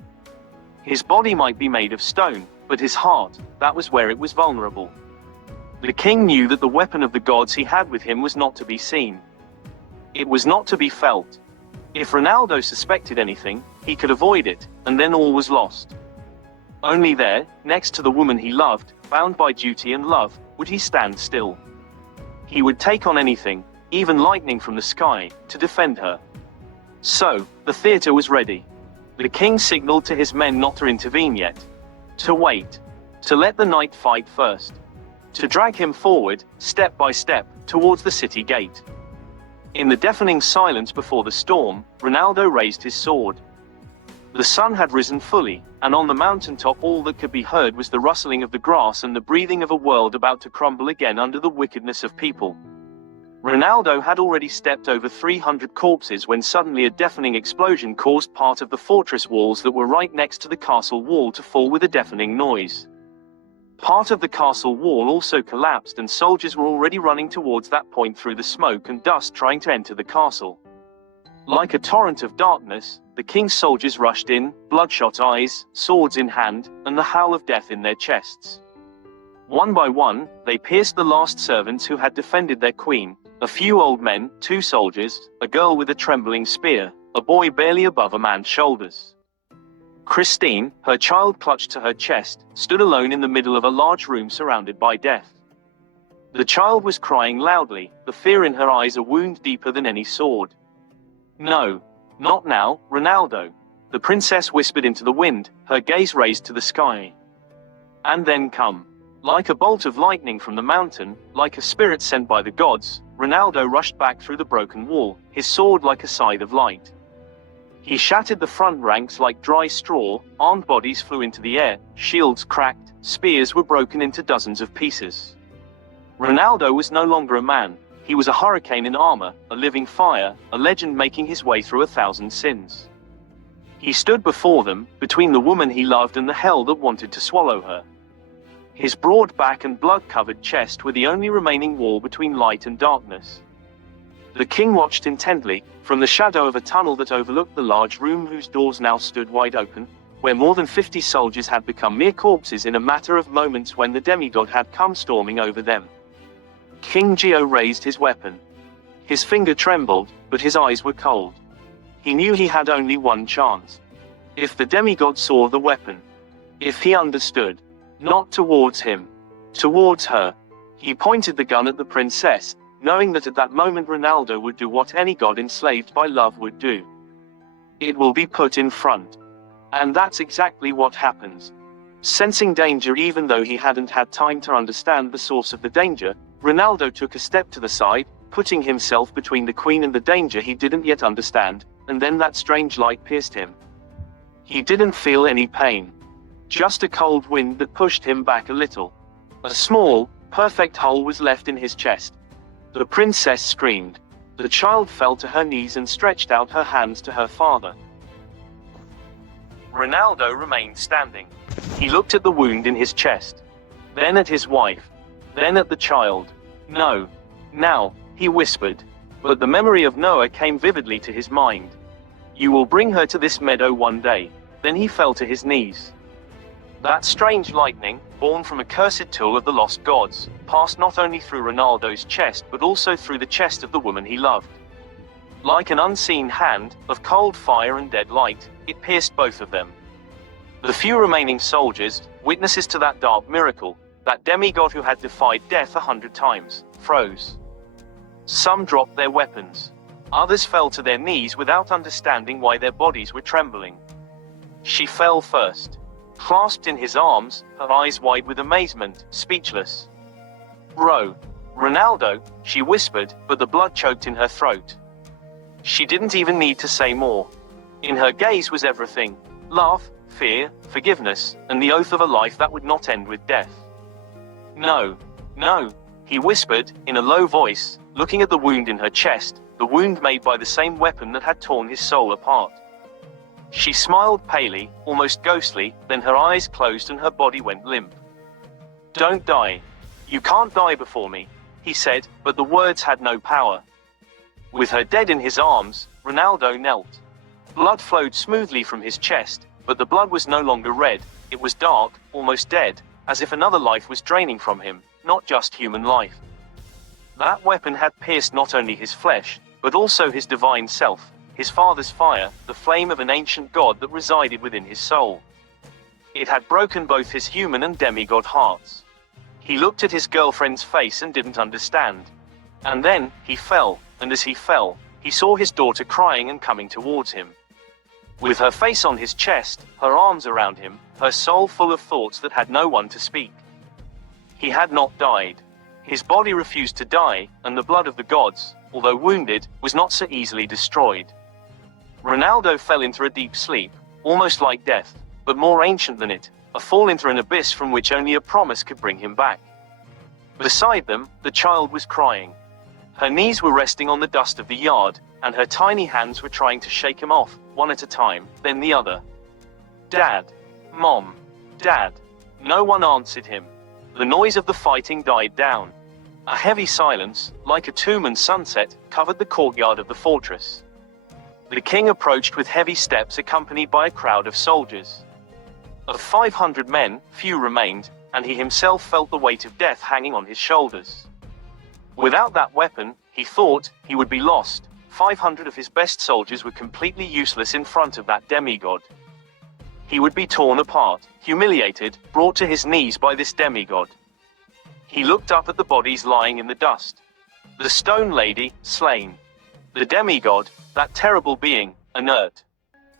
His body might be made of stone, but his heart, that was where it was vulnerable. The king knew that the weapon of the gods he had with him was not to be seen. It was not to be felt. If Ronaldo suspected anything, he could avoid it, and then all was lost. Only there, next to the woman he loved, bound by duty and love, would he stand still. He would take on anything, even lightning from the sky, to defend her. So, the theater was ready. The king signaled to his men not to intervene yet. To wait. To let the knight fight first. To drag him forward, step by step, towards the city gate. In the deafening silence before the storm, Ronaldo raised his sword. The sun had risen fully, and on the mountaintop all that could be heard was the rustling of the grass and the breathing of a world about to crumble again under the wickedness of people. Ronaldo had already stepped over 300 corpses when suddenly a deafening explosion caused part of the fortress walls that were right next to the castle wall to fall with a deafening noise. Part of the castle wall also collapsed, and soldiers were already running towards that point through the smoke and dust trying to enter the castle. Like a torrent of darkness, the king's soldiers rushed in, bloodshot eyes, swords in hand, and the howl of death in their chests. One by one, they pierced the last servants who had defended their queen, a few old men, 2 soldiers, a girl with a trembling spear, a boy barely above a man's shoulders. Christine, her child clutched to her chest, stood alone in the middle of a large room surrounded by death. The child was crying loudly, the fear in her eyes a wound deeper than any sword. "No, not now, Ronaldo," the princess whispered into the wind, her gaze raised to the sky. And then come. Like a bolt of lightning from the mountain, like a spirit sent by the gods, Ronaldo rushed back through the broken wall, his sword like a scythe of light. He shattered the front ranks like dry straw, armed bodies flew into the air, shields cracked, spears were broken into dozens of pieces. Ronaldo was no longer a man, he was a hurricane in armor, a living fire, a legend making his way through 1,000 sins. He stood before them, between the woman he loved and the hell that wanted to swallow her. His broad back and blood-covered chest were the only remaining wall between light and darkness. The king watched intently, from the shadow of a tunnel that overlooked the large room whose doors now stood wide open, where more than 50 soldiers had become mere corpses in a matter of moments when the demigod had come storming over them. King Geo raised his weapon. His finger trembled, but his eyes were cold. He knew he had only one chance. If the demigod saw the weapon, if he understood, not towards him, towards her, he pointed the gun at the princess, knowing that at that moment Ronaldo would do what any god enslaved by love would do. It will be put in front. And that's exactly what happens. Sensing danger even though he hadn't had time to understand the source of the danger, Ronaldo took a step to the side, putting himself between the queen and the danger he didn't yet understand, and then that strange light pierced him. He didn't feel any pain. Just a cold wind that pushed him back a little. A small, perfect hole was left in his chest. The princess screamed. The child fell to her knees and stretched out her hands to her father. Ronaldo remained standing. He looked at the wound in his chest. Then at his wife. Then at the child. "No. Now," he whispered. But the memory of Noah came vividly to his mind. "You will bring her to this meadow one day." Then he fell to his knees. That strange lightning, born from a cursed tool of the lost gods, passed not only through Ronaldo's chest but also through the chest of the woman he loved. Like an unseen hand, of cold fire and dead light, it pierced both of them. The few remaining soldiers, witnesses to that dark miracle, that demigod who had defied death 100 times, froze. Some dropped their weapons. Others fell to their knees without understanding why their bodies were trembling. She fell first. Clasped in his arms, her eyes wide with amazement, speechless. Ronaldo," she whispered, but the blood choked in her throat. She didn't even need to say more. In her gaze was everything: love, fear, forgiveness, and the oath of a life that would not end with death. No, he whispered, in a low voice, looking at the wound in her chest, the wound made by the same weapon that had torn his soul apart. She smiled palely, almost ghostly, then her eyes closed and her body went limp. "Don't die. You can't die before me," he said, but the words had no power. With her dead in his arms, Ronaldo knelt. Blood flowed smoothly from his chest, but the blood was no longer red, it was dark, almost dead, as if another life was draining from him, not just human life. That weapon had pierced not only his flesh, but also his divine self, his father's fire, the flame of an ancient god that resided within his soul. It had broken both his human and demigod hearts. He looked at his girlfriend's face and didn't understand. And then, he fell, and as he fell, he saw his daughter crying and coming towards him. With her face on his chest, her arms around him, her soul full of thoughts that had no one to speak. He had not died. His body refused to die, and the blood of the gods, although wounded, was not so easily destroyed. Ronaldo fell into a deep sleep, almost like death, but more ancient than it, a fall into an abyss from which only a promise could bring him back. Beside them, the child was crying. Her knees were resting on the dust of the yard, and her tiny hands were trying to shake him off, one at a time, then the other. Dad. Mom. Dad. No one answered him. The noise of the fighting died down. A heavy silence, like a tomb and sunset, covered the courtyard of the fortress. The king approached with heavy steps accompanied by a crowd of soldiers. Of 500 men, few remained, and he himself felt the weight of death hanging on his shoulders. Without that weapon, he thought, he would be lost. 500 of his best soldiers were completely useless in front of that demigod. He would be torn apart, humiliated, brought to his knees by this demigod. He looked up at the bodies lying in the dust. The stone lady, slain. The demigod, that terrible being, inert.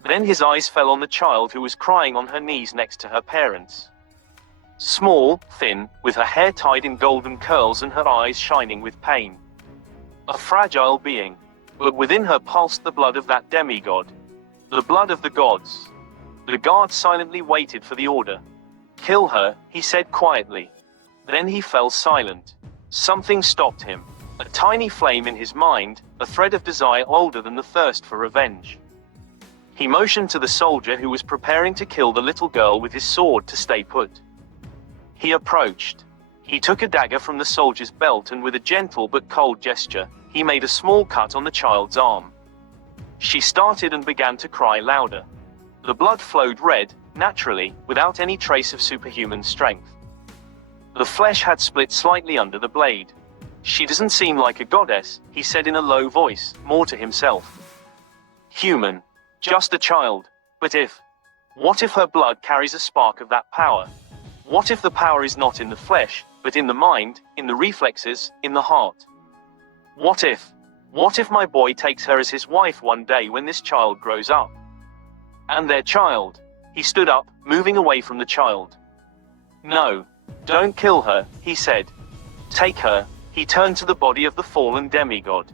Then his eyes fell on the child who was crying on her knees next to her parents. Small, thin, with her hair tied in golden curls and her eyes shining with pain. A fragile being, but within her pulsed the blood of that demigod. The blood of the gods. The guard silently waited for the order. Kill her, he said quietly. Then he fell silent. Something stopped him. A tiny flame in his mind, a thread of desire older than the thirst for revenge. He motioned to the soldier who was preparing to kill the little girl with his sword to stay put. He approached. He took a dagger from the soldier's belt and with a gentle but cold gesture, he made a small cut on the child's arm. She started and began to cry louder. The blood flowed red, naturally, without any trace of superhuman strength. The flesh had split slightly under the blade. She doesn't seem like a goddess, he said in a low voice, more to himself. Human. Just a child. But what if her blood carries a spark of that power? What if the power is not in the flesh, but in the mind, in the reflexes, in the heart? What if my boy takes her as his wife one day when this child grows up? And their child. He stood up, moving away from the child. No. Don't kill her, he said. Take her. He turned to the body of the fallen demigod.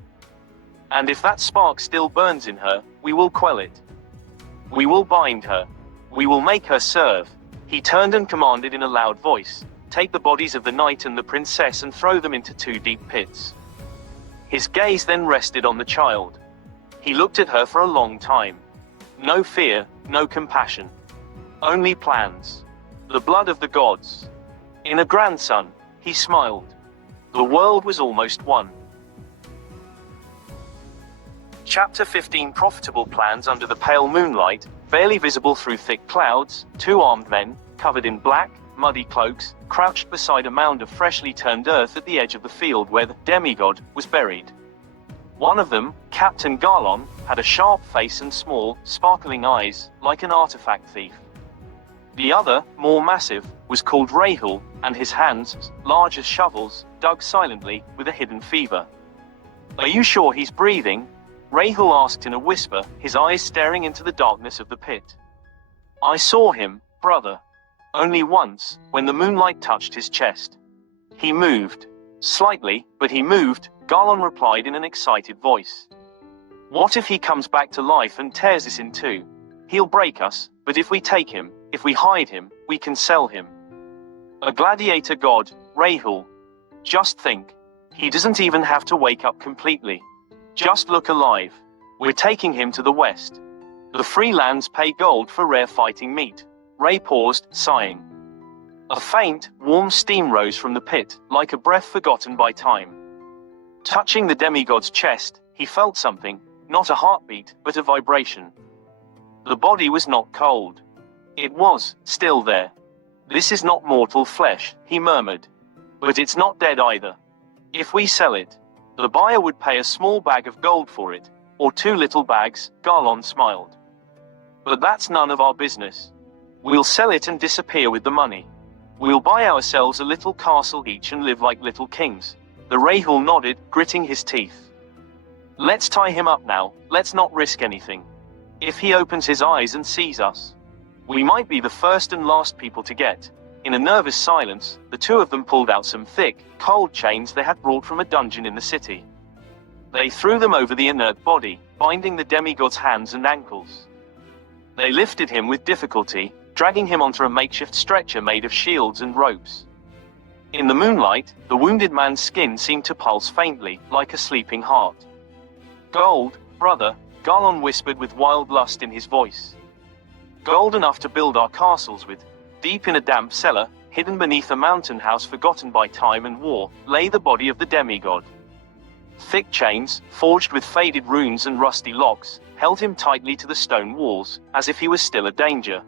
And if that spark still burns in her, we will quell it. We will bind her. We will make her serve. He turned and commanded in a loud voice, take the bodies of the knight and the princess and throw them into 2 deep pits. His gaze then rested on the child. He looked at her for a long time. No fear, no compassion. Only plans. The blood of the gods. In a grandson, he smiled. The world was almost won. Chapter 15. Profitable plans. Under the pale moonlight, barely visible through thick clouds, 2 armed men, covered in black, muddy cloaks, crouched beside a mound of freshly turned earth at the edge of the field where the demigod was buried. One of them, Captain Garlon, had a sharp face and small, sparkling eyes, like an artifact thief. The other, more massive, was called Rahul, and his hands, large as shovels, dug silently, with a hidden fever. Are you sure he's breathing? Rahul asked in a whisper, his eyes staring into the darkness of the pit. I saw him, brother. Only once, when the moonlight touched his chest. He moved. Slightly, but he moved, Garlon replied in an excited voice. What if he comes back to life and tears us in 2? He'll break us, but if we take him, if we hide him, we can sell him. A gladiator god, Rahul. Just think. He doesn't even have to wake up completely. Just look alive. We're taking him to the west. The free lands pay gold for rare fighting meat. Ray paused, sighing. A faint, warm steam rose from the pit, like a breath forgotten by time. Touching the demigod's chest, he felt something, not a heartbeat, but a vibration. The body was not cold. It was, still there. This is not mortal flesh, he murmured. But it's not dead either. If we sell it, the buyer would pay a small bag of gold for it, or 2 little bags, Garlon smiled. But that's none of our business. We'll sell it and disappear with the money. We'll buy ourselves a little castle each and live like little kings. The Rahul nodded, gritting his teeth. Let's tie him up now, let's not risk anything. If he opens his eyes and sees us, we might be the first and last people to get. In a nervous silence, the two of them pulled out some thick, cold chains they had brought from a dungeon in the city. They threw them over the inert body, binding the demigod's hands and ankles. They lifted him with difficulty, dragging him onto a makeshift stretcher made of shields and ropes. In the moonlight, the wounded man's skin seemed to pulse faintly, like a sleeping heart. Gold, brother, Garlon whispered with wild lust in his voice. Gold enough to build our castles with. Deep in a damp cellar, hidden beneath a mountain house forgotten by time and war, lay the body of the demigod. Thick chains, forged with faded runes and rusty locks, held him tightly to the stone walls, as if he was still a danger.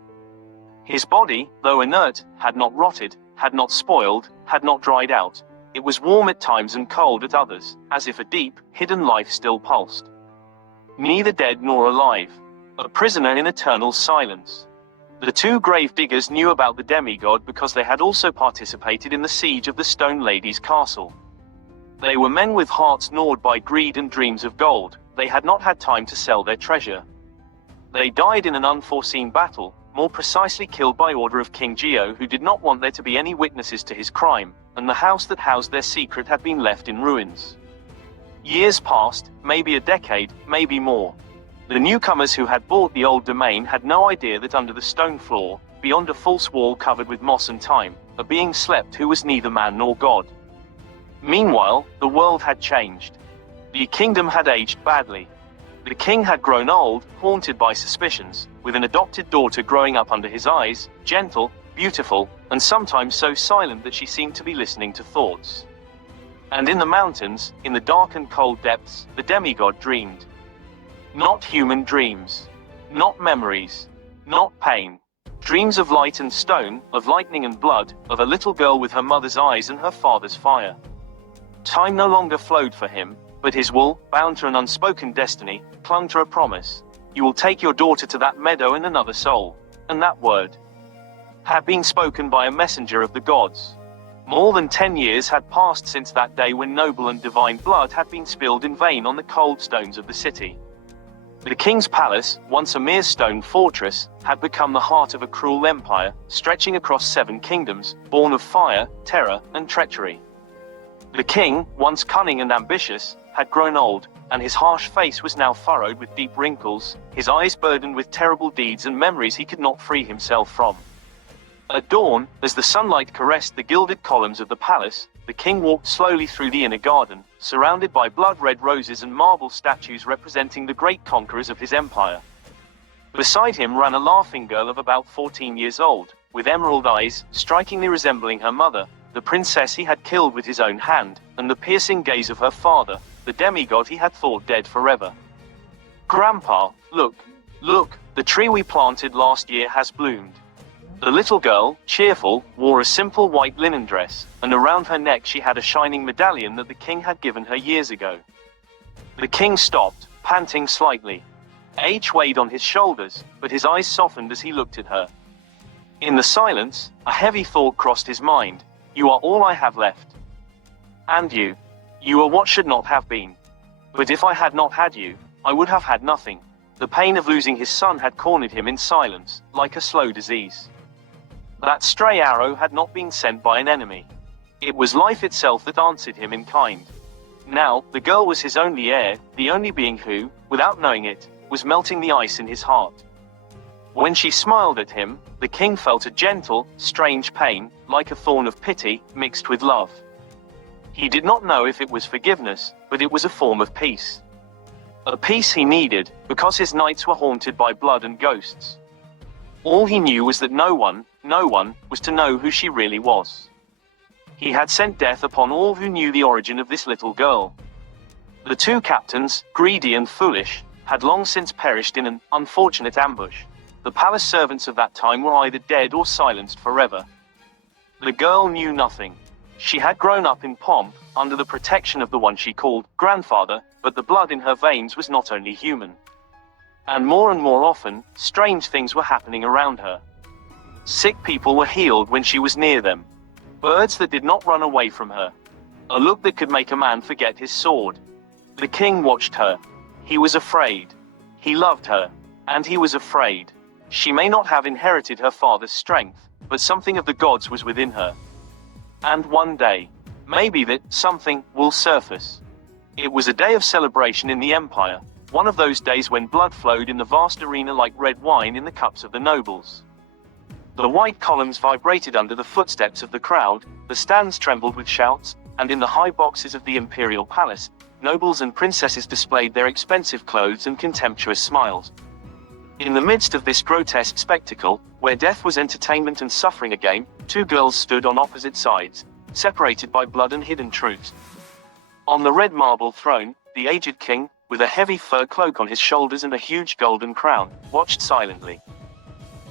His body, though inert, had not rotted, had not spoiled, had not dried out. It was warm at times and cold at others, as if a deep, hidden life still pulsed. Neither dead nor alive. A prisoner in eternal silence. The two grave diggers knew about the demigod because they had also participated in the siege of the Stone Lady's castle. They were men with hearts gnawed by greed and dreams of gold. They had not had time to sell their treasure. They died in an unforeseen battle, more precisely killed by order of King Geo, who did not want there to be any witnesses to his crime, and the house that housed their secret had been left in ruins. Years passed, maybe a decade, maybe more. The newcomers who had bought the old domain had no idea that under the stone floor, beyond a false wall covered with moss and thyme, a being slept who was neither man nor god. Meanwhile, the world had changed. The kingdom had aged badly. The king had grown old, haunted by suspicions, with an adopted daughter growing up under his eyes, gentle, beautiful, and sometimes so silent that she seemed to be listening to thoughts. And in the mountains, in the dark and cold depths, the demigod dreamed. Not human dreams. Not memories. Not pain. Dreams of light and stone, of lightning and blood, of a little girl with her mother's eyes and her father's fire. Time no longer flowed for him, but his will, bound to an unspoken destiny, clung to a promise. You will take your daughter to that meadow and another soul. And that word had been spoken by a messenger of the gods. More than 10 years had passed since that day when noble and divine blood had been spilled in vain on the cold stones of the city. The king's palace, once a mere stone fortress, had become the heart of a cruel empire, stretching across 7 kingdoms, born of fire, terror, and treachery. The king, once cunning and ambitious, had grown old, and his harsh face was now furrowed with deep wrinkles, his eyes burdened with terrible deeds and memories he could not free himself from. At dawn, as the sunlight caressed the gilded columns of the palace, the king walked slowly through the inner garden, surrounded by blood-red roses and marble statues representing the great conquerors of his empire. Beside him ran a laughing girl of about 14 years old, with emerald eyes, strikingly resembling her mother, the princess he had killed with his own hand, and the piercing gaze of her father, the demigod he had thought dead forever. Grandpa, look, look, the tree we planted last year has bloomed. The little girl, cheerful, wore a simple white linen dress, and around her neck she had a shining medallion that the king had given her years ago. The king stopped, panting slightly. Age weighed on his shoulders, but his eyes softened as he looked at her. In the silence, a heavy thought crossed his mind. You are all I have left. And you are what should not have been. But if I had not had you, I would have had nothing. The pain of losing his son had cornered him in silence, like a slow disease. That stray arrow had not been sent by an enemy. It was life itself that answered him in kind. Now, the girl was his only heir, the only being who, without knowing it, was melting the ice in his heart. When she smiled at him, the king felt a gentle, strange pain, like a thorn of pity, mixed with love. He did not know if it was forgiveness, but it was a form of peace. A peace he needed, because his nights were haunted by blood and ghosts. All he knew was that no one was to know who she really was. He had sent death upon all who knew the origin of this little girl. The 2 captains, greedy and foolish, had long since perished in an unfortunate ambush. The palace servants of that time were either dead or silenced forever. The girl knew nothing. She had grown up in pomp, under the protection of the one she called grandfather, but the blood in her veins was not only human. And more often, strange things were happening around her. Sick people were healed when she was near them. Birds that did not run away from her. A look that could make a man forget his sword. The king watched her. He was afraid. He loved her. And he was afraid. She may not have inherited her father's strength, but something of the gods was within her. And one day, maybe that something will surface. It was a day of celebration in the empire, one of those days when blood flowed in the vast arena like red wine in the cups of the nobles. The white columns vibrated under the footsteps of the crowd, the stands trembled with shouts, and in the high boxes of the imperial palace, nobles and princesses displayed their expensive clothes and contemptuous smiles. In the midst of this grotesque spectacle, where death was entertainment and suffering a game, two girls stood on opposite sides, separated by blood and hidden truths. On the red marble throne, the aged king, with a heavy fur cloak on his shoulders and a huge golden crown, watched silently.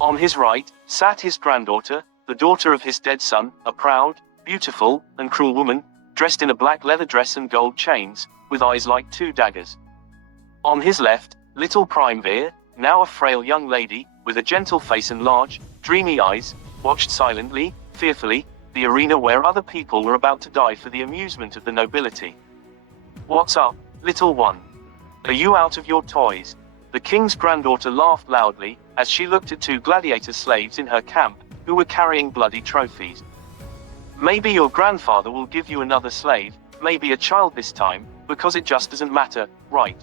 On his right, sat his granddaughter, the daughter of his dead son, a proud, beautiful, and cruel woman, dressed in a black leather dress and gold chains, with eyes like two daggers. On his left, little Primevere, now a frail young lady, with a gentle face and large, dreamy eyes, watched silently, fearfully, the arena where other people were about to die for the amusement of the nobility. "What's up, little one? Are you out of your toys?" The king's granddaughter laughed loudly, as she looked at two gladiator slaves in her camp, who were carrying bloody trophies. "Maybe your grandfather will give you another slave, maybe a child this time, because it just doesn't matter, right?"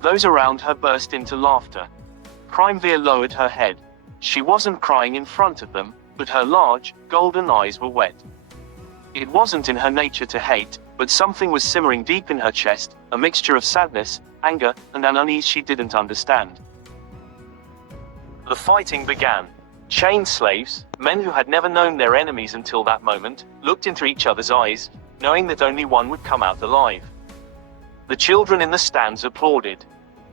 Those around her burst into laughter. Primevere lowered her head. She wasn't crying in front of them, but her large, golden eyes were wet. It wasn't in her nature to hate, but something was simmering deep in her chest, a mixture of sadness, anger, and an unease she didn't understand. The fighting began. Chained slaves, men who had never known their enemies until that moment, looked into each other's eyes, knowing that only one would come out alive. The children in the stands applauded.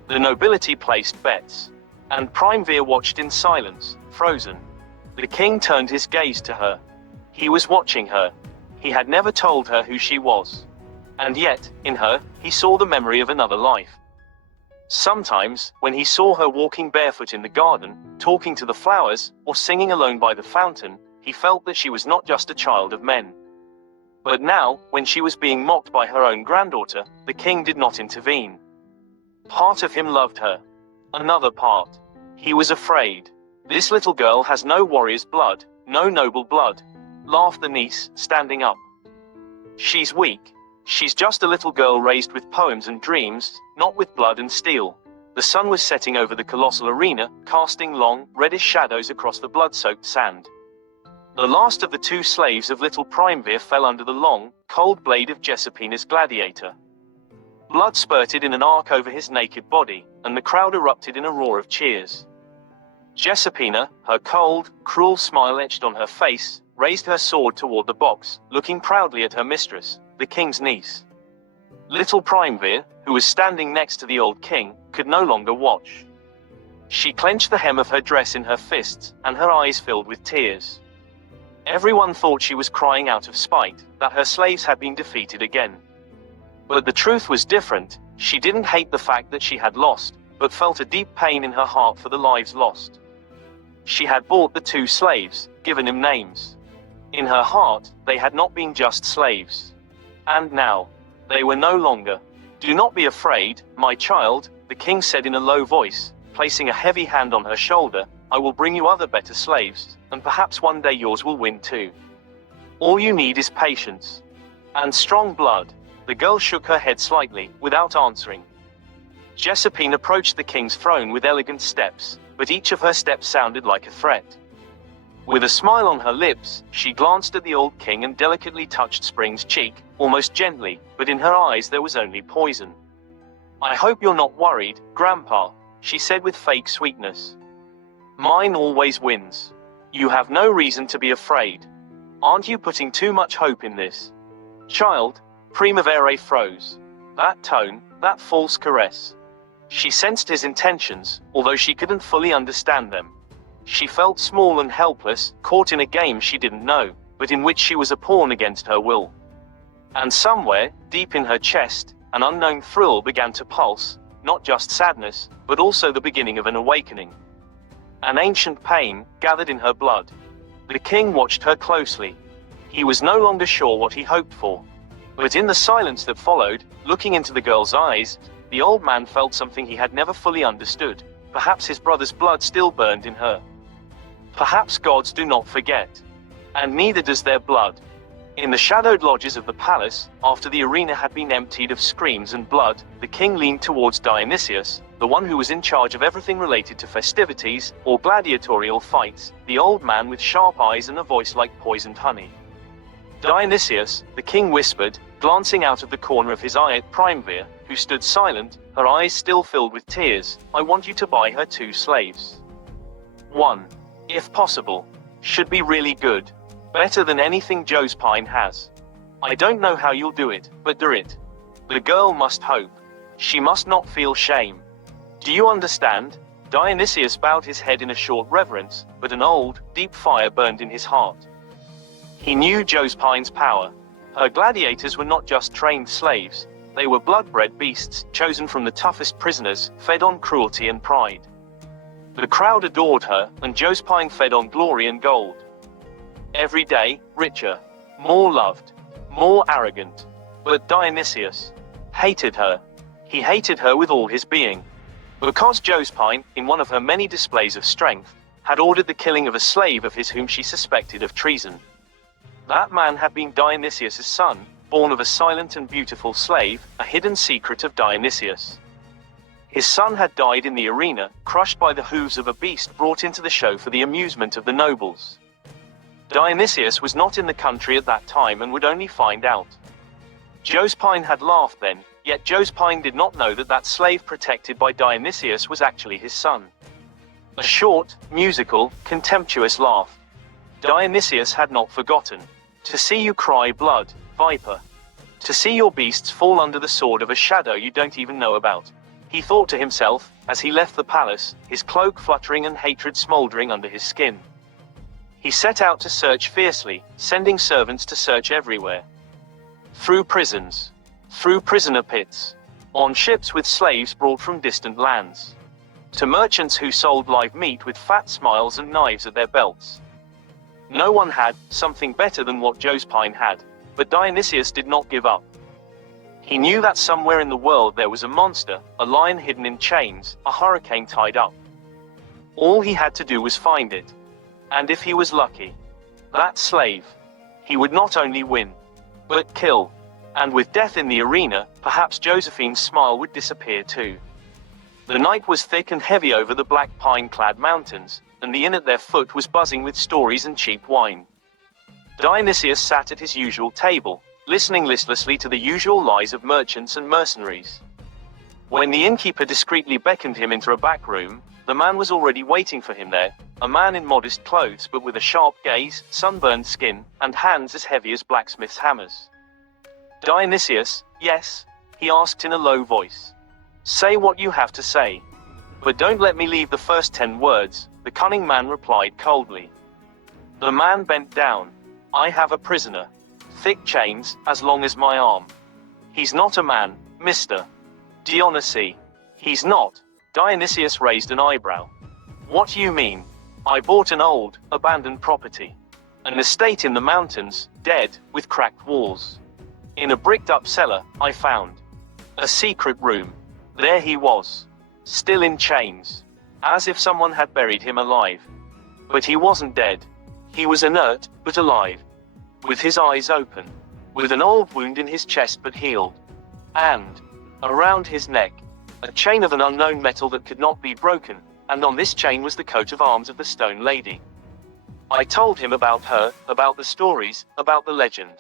The nobility placed bets. And Primevere watched in silence, frozen. The king turned his gaze to her. He was watching her. He had never told her who she was. And yet, in her, he saw the memory of another life. Sometimes, when he saw her walking barefoot in the garden, talking to the flowers, or singing alone by the fountain, he felt that she was not just a child of men. But now, when she was being mocked by her own granddaughter, the king did not intervene. Part of him loved her. Another part. He was afraid. "This little girl has no warrior's blood, no noble blood," laughed the niece, standing up. "She's weak. She's just a little girl raised with poems and dreams, not with blood and steel." The sun was setting over the colossal arena, casting long, reddish shadows across the blood-soaked sand. The last of the two slaves of little Primevere fell under the long, cold blade of Jessepina's gladiator. Blood spurted in an arc over his naked body, and the crowd erupted in a roar of cheers. Jessepina, her cold, cruel smile etched on her face, raised her sword toward the box, looking proudly at her mistress, the king's niece. Little Primevere, who was standing next to the old king, could no longer watch. She clenched the hem of her dress in her fists, and her eyes filled with tears. Everyone thought she was crying out of spite, that her slaves had been defeated again. But the truth was different. She didn't hate the fact that she had lost, but felt a deep pain in her heart for the lives lost. She had bought the two slaves, given them names. In her heart, they had not been just slaves. And now, they were no longer. "Do not be afraid, my child," the king said in a low voice, placing a heavy hand on her shoulder. "I will bring you other better slaves, and perhaps one day yours will win too. All you need is patience. And strong blood." The girl shook her head slightly, without answering. Jessepine approached the king's throne with elegant steps, but each of her steps sounded like a threat. With a smile on her lips, she glanced at the old king and delicately touched Spring's cheek, almost gently, but in her eyes there was only poison. "I hope you're not worried, Grandpa," she said with fake sweetness. "Mine always wins. You have no reason to be afraid. Aren't you putting too much hope in this?" "Child," Primevere froze. That tone, that false caress. She sensed his intentions, although she couldn't fully understand them. She felt small and helpless, caught in a game she didn't know, but in which she was a pawn against her will. And somewhere, deep in her chest, An unknown thrill began to pulse, not just sadness, but also the beginning of an awakening. An ancient pain gathered in her blood. The king watched her closely. He was no longer sure what he hoped for. But in the silence that followed, looking into the girl's eyes, the old man felt something he had never fully understood. Perhaps his brother's blood still burned in her. Perhaps gods do not forget. And neither does their blood. In the shadowed lodges of the palace, after the arena had been emptied of screams and blood, the king leaned towards Dionysius, the one who was in charge of everything related to festivities or gladiatorial fights, the old man with sharp eyes and a voice like poisoned honey. Dionysius, the king whispered, glancing out of the corner of his eye at Primevere, who stood silent, her eyes still filled with tears, I want you to buy her 2 slaves. 1. If possible. Should be really good. Better than anything Josephine has. I don't know how you'll do it, but do it. The girl must hope. She must not feel shame. Do you understand? Dionysius bowed his head in a short reverence, but an old, deep fire burned in his heart. He knew Josephine's power. Her gladiators were not just trained slaves. They were blood-bred beasts, chosen from the toughest prisoners, fed on cruelty and pride. The crowd adored her, and Josephine fed on glory and gold. Every day, richer, more loved, more arrogant. But Dionysius hated her. He hated her with all his being. Because Josephine, in one of her many displays of strength, had ordered the killing of a slave of his whom she suspected of treason. That man had been Dionysius' son, born of a silent and beautiful slave, a hidden secret of Dionysius. His son had died in the arena, crushed by the hooves of a beast brought into the show for the amusement of the nobles. Dionysius was not in the country at that time and would only find out. Josephine had laughed then, yet Josephine did not know that that slave protected by Dionysius was actually his son. A short, musical, contemptuous laugh. Dionysius had not forgotten. To see you cry blood, viper. To see your beasts fall under the sword of a shadow you don't even know about. He thought to himself, as he left the palace, his cloak fluttering and hatred smoldering under his skin. He set out to search fiercely, sending servants to search everywhere. Through prisons. Through prisoner pits. On ships with slaves brought from distant lands. To merchants who sold live meat with fat smiles and knives at their belts. No one had something better than what Josephine had, but Dionysius did not give up. He knew that somewhere in the world there was a monster, a lion hidden in chains, a hurricane tied up. All he had to do was find it. And if he was lucky, that slave, he would not only win, but kill. And with death in the arena, perhaps Josephine's smile would disappear too. The night was thick and heavy over the black pine-clad mountains, and the inn at their foot was buzzing with stories and cheap wine. Dionysius sat at his usual table, listening listlessly to the usual lies of merchants and mercenaries. When the innkeeper discreetly beckoned him into a back room, the man was already waiting for him there, a man in modest clothes but with a sharp gaze, sunburned skin, and hands as heavy as blacksmith's hammers. Dionysius, yes? He asked in a low voice. Say what you have to say. But don't let me leave the first 10 words, the cunning man replied coldly. The man bent down. I have a prisoner. Thick chains, as long as my arm. He's not a man, Mr. Dionysi. He's not. Dionysius raised an eyebrow. What do you mean? I bought an old, abandoned property. An estate in the mountains, dead, with cracked walls. In a bricked-up cellar, I found a secret room. There he was. Still in chains. As if someone had buried him alive. But he wasn't dead. He was inert, but alive. With his eyes open. With an old wound in his chest but healed. And, around his neck, a chain of an unknown metal that could not be broken, and on this chain was the coat of arms of the Stone Lady. I told him about her, about the stories, about the legend.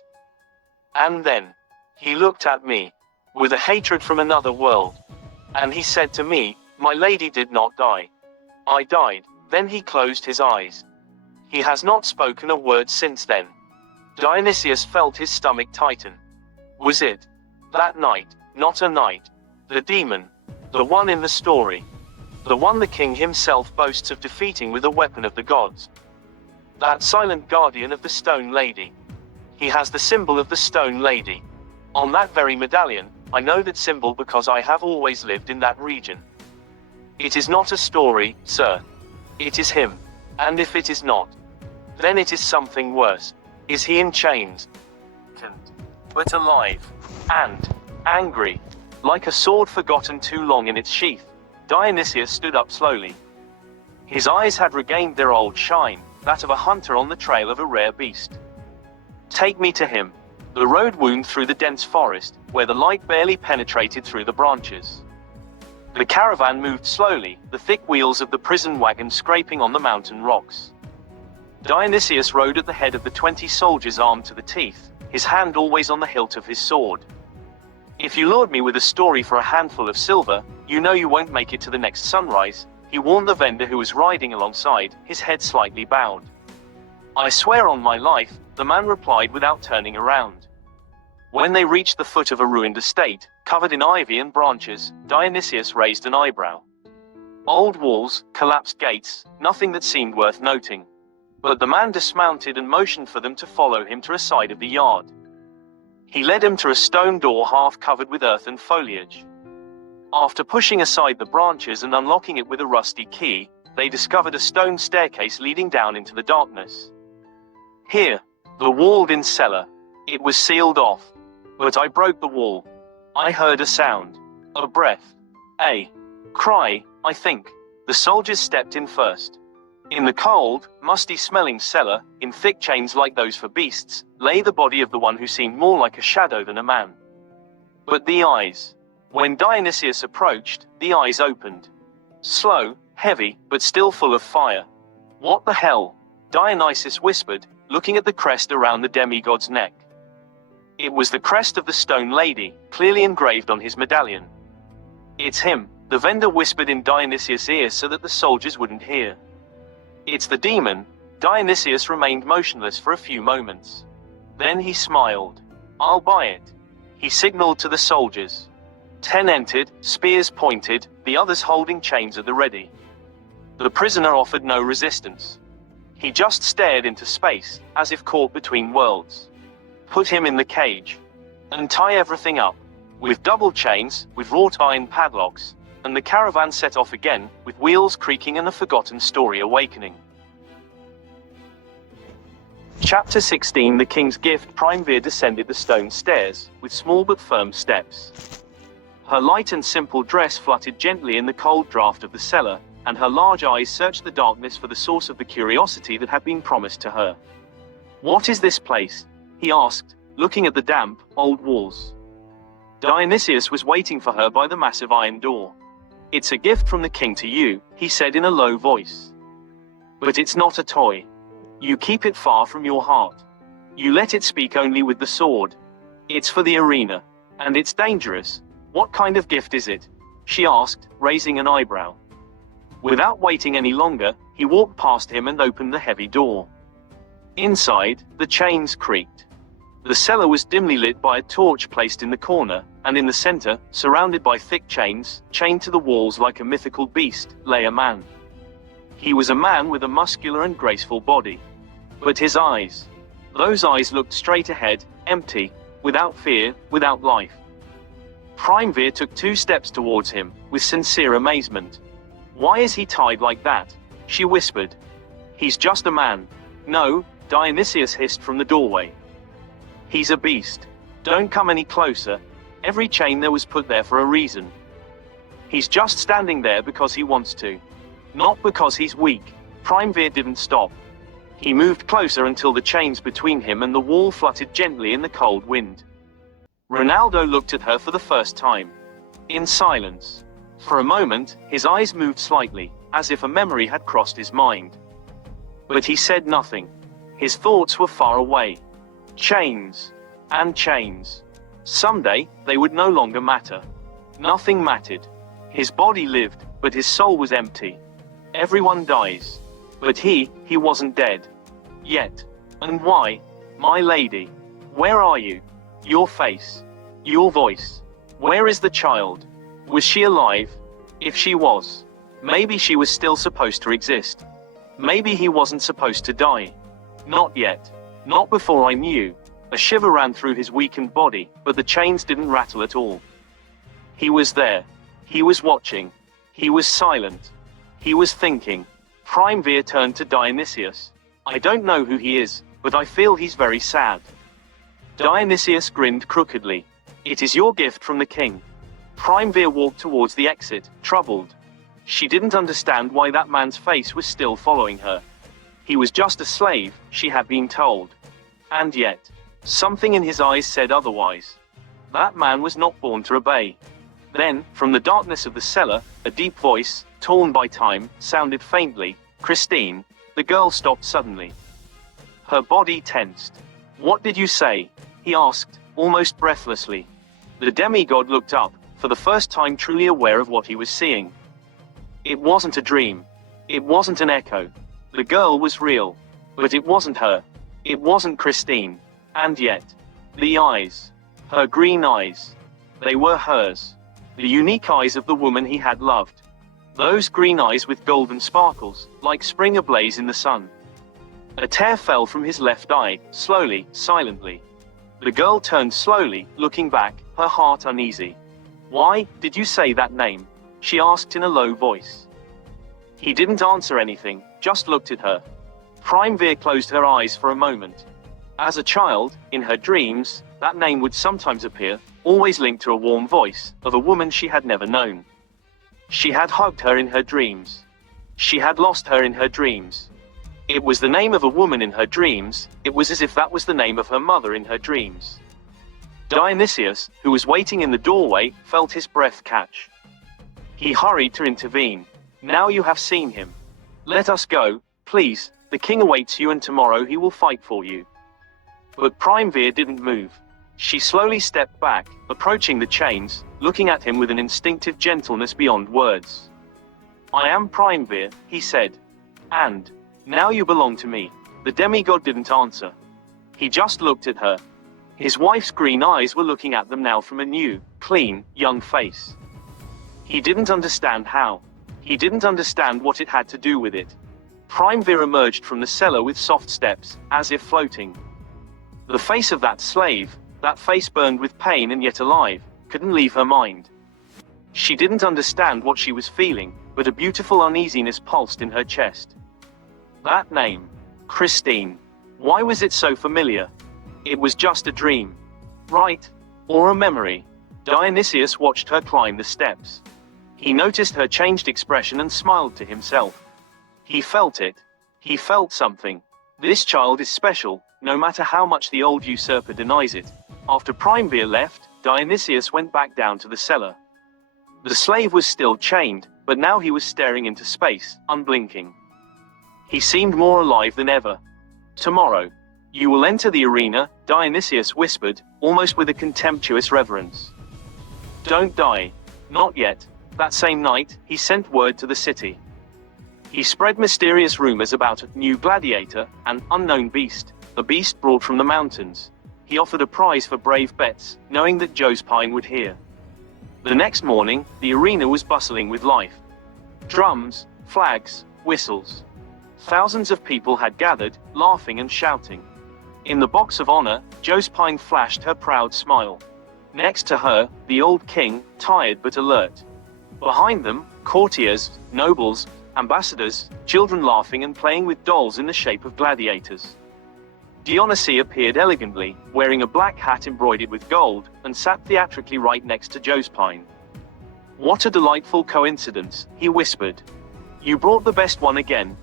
And then, he looked at me, with a hatred from another world. And he said to me, my lady did not die. I died. Then he closed his eyes. He has not spoken a word since then. Dionysius felt his stomach tighten. Was it? That night, not a night. The demon. The one in the story. The one the king himself boasts of defeating with a weapon of the gods. That silent guardian of the Stone Lady. He has the symbol of the Stone Lady. On that very medallion, I know that symbol because I have always lived in that region. It is not a story, sir. It is him. And if it is not, then it is something worse. Is he in chains? But alive. And angry. Like a sword forgotten too long in its sheath, Dionysius stood up slowly. His eyes had regained their old shine, that of a hunter on the trail of a rare beast. Take me to him. The road wound through the dense forest, where the light barely penetrated through the branches. The caravan moved slowly, the thick wheels of the prison wagon scraping on the mountain rocks. Dionysius rode at the head of the 20 soldiers armed to the teeth, his hand always on the hilt of his sword. If you lured me with a story for a handful of silver, you know you won't make it to the next sunrise, he warned the vendor who was riding alongside, his head slightly bowed. I swear on my life, the man replied without turning around. When they reached the foot of a ruined estate, covered in ivy and branches, Dionysius raised an eyebrow. Old walls, collapsed gates, nothing that seemed worth noting. But the man dismounted and motioned for them to follow him to a side of the yard. He led him to a stone door half covered with earth and foliage. After pushing aside the branches and unlocking it with a rusty key, they discovered a stone staircase leading down into the darkness. Here, the walled-in cellar. It was sealed off. But I broke the wall. I heard a sound. A breath. A cry, I think. The soldiers stepped in first. In the cold, musty-smelling cellar, in thick chains like those for beasts, lay the body of the one who seemed more like a shadow than a man. But the eyes. When Dionysius approached, the eyes opened. Slow, heavy, but still full of fire. What the hell? Dionysius whispered, looking at the crest around the demigod's neck. It was the crest of the stone lady, clearly engraved on his medallion. It's him, the vendor whispered in Dionysius' ear so that the soldiers wouldn't hear. It's the demon. Dionysius remained motionless for a few moments. Then he smiled. I'll buy it. He signaled to the soldiers. 10 entered, spears pointed, the others holding chains at the ready. The prisoner offered no resistance. He just stared into space, as if caught between worlds. Put him in the cage. And tie everything up. With double chains, with wrought iron padlocks. And the caravan set off again, with wheels creaking and a forgotten story awakening. Chapter 16 The King's Gift. Primevere descended the stone stairs, with small but firm steps. Her light and simple dress fluttered gently in the cold draft of the cellar, and her large eyes searched the darkness for the source of the curiosity that had been promised to her. What is this place? He asked, looking at the damp, old walls. Dionysius was waiting for her by the massive iron door. It's a gift from the king to you, he said in a low voice. But it's not a toy. You keep it far from your heart. You let it speak only with the sword. It's for the arena. And it's dangerous. What kind of gift is it? She asked, raising an eyebrow. Without waiting any longer, he walked past him and opened the heavy door. Inside, the chains creaked. The cellar was dimly lit by a torch placed in the corner, and in the center, surrounded by thick chains, chained to the walls like a mythical beast, lay a man. He was a man with a muscular and graceful body. But his eyes. Those eyes looked straight ahead, empty, without fear, without life. Primevere took 2 steps towards him, with sincere amazement. Why is he tied like that? She whispered. He's just a man. No, Dionysius hissed from the doorway. He's a beast. Don't come any closer. Every chain there was put there for a reason. He's just standing there because he wants to. Not because he's weak. Primevere didn't stop. He moved closer until the chains between him and the wall fluttered gently in the cold wind. Ronaldo looked at her for the first time. In silence. For a moment, his eyes moved slightly, as if a memory had crossed his mind. But he said nothing. His thoughts were far away. Chains. And chains. Someday, they would no longer matter. Nothing mattered. His body lived, but his soul was empty. Everyone dies. But he wasn't dead. Yet. And why? My lady. Where are you? Your face. Your voice. Where is the child? Was she alive? If she was, maybe she was still supposed to exist. Maybe he wasn't supposed to die. Not yet. Not before I knew. A shiver ran through his weakened body, but the chains didn't rattle at all. He was there. He was watching. He was silent. He was thinking. Primevere turned to Dionysius. I don't know who he is, but I feel he's very sad. Dionysius grinned crookedly. It is your gift from the king. Primevere walked towards the exit, troubled. She didn't understand why that man's face was still following her. He was just a slave, she had been told. And yet, something in his eyes said otherwise. That man was not born to obey. Then, from the darkness of the cellar, a deep voice, torn by time, sounded faintly. Christine. The girl stopped suddenly. Her body tensed. What did you say? He asked, almost breathlessly. The demigod looked up, for the first time truly aware of what he was seeing. It wasn't a dream. It wasn't an echo. The girl was real. But it wasn't her. It wasn't Christine. And yet, the eyes. Her green eyes. They were hers. The unique eyes of the woman he had loved. Those green eyes with golden sparkles, like spring ablaze in the sun. A tear fell from his left eye, slowly, silently. The girl turned slowly, looking back, her heart uneasy. Why did you say that name? She asked in a low voice. He didn't answer anything, just looked at her. Primevere closed her eyes for a moment. As a child, in her dreams, that name would sometimes appear, always linked to a warm voice, of a woman she had never known. She had hugged her in her dreams. She had lost her in her dreams. It was the name of a woman in her dreams, it was as if that was the name of her mother in her dreams. Dionysius, who was waiting in the doorway, felt his breath catch. He hurried to intervene. Now you have seen him. Let us go, please, the king awaits you and tomorrow he will fight for you. But Primevere didn't move. She slowly stepped back, approaching the chains, looking at him with an instinctive gentleness beyond words. I am Primevere, he said. And, now you belong to me. The demigod didn't answer. He just looked at her. His wife's green eyes were looking at them now from a new, clean, young face. He didn't understand how. He didn't understand what it had to do with it. Primevere emerged from the cellar with soft steps, as if floating. The face of that slave, that face burned with pain and yet alive, couldn't leave her mind. She didn't understand what she was feeling, but a beautiful uneasiness pulsed in her chest. That name, Christine. Why was it so familiar? It was just a dream. Right? Or a memory? Dionysius watched her climb the steps. He noticed her changed expression and smiled to himself. He felt it. He felt something. This child is special, no matter how much the old usurper denies it. After Primevere left, Dionysius went back down to the cellar. The slave was still chained, but now he was staring into space, unblinking. He seemed more alive than ever. Tomorrow, you will enter the arena, Dionysius whispered, almost with a contemptuous reverence. Don't die. Not yet. That same night, he sent word to the city. He spread mysterious rumors about a new gladiator, an unknown beast, a beast brought from the mountains. He offered a prize for brave bets, knowing that Jospine would hear. The next morning, the arena was bustling with life. Drums, flags, whistles. Thousands of people had gathered, laughing and shouting. In the box of honor, Jospine flashed her proud smile. Next to her, the old king, tired but alert. Behind them, courtiers, nobles, ambassadors, children laughing and playing with dolls in the shape of gladiators. Dionysus appeared elegantly, wearing a black hat embroidered with gold, and sat theatrically right next to Jospine. What a delightful coincidence, he whispered. You brought the best one again.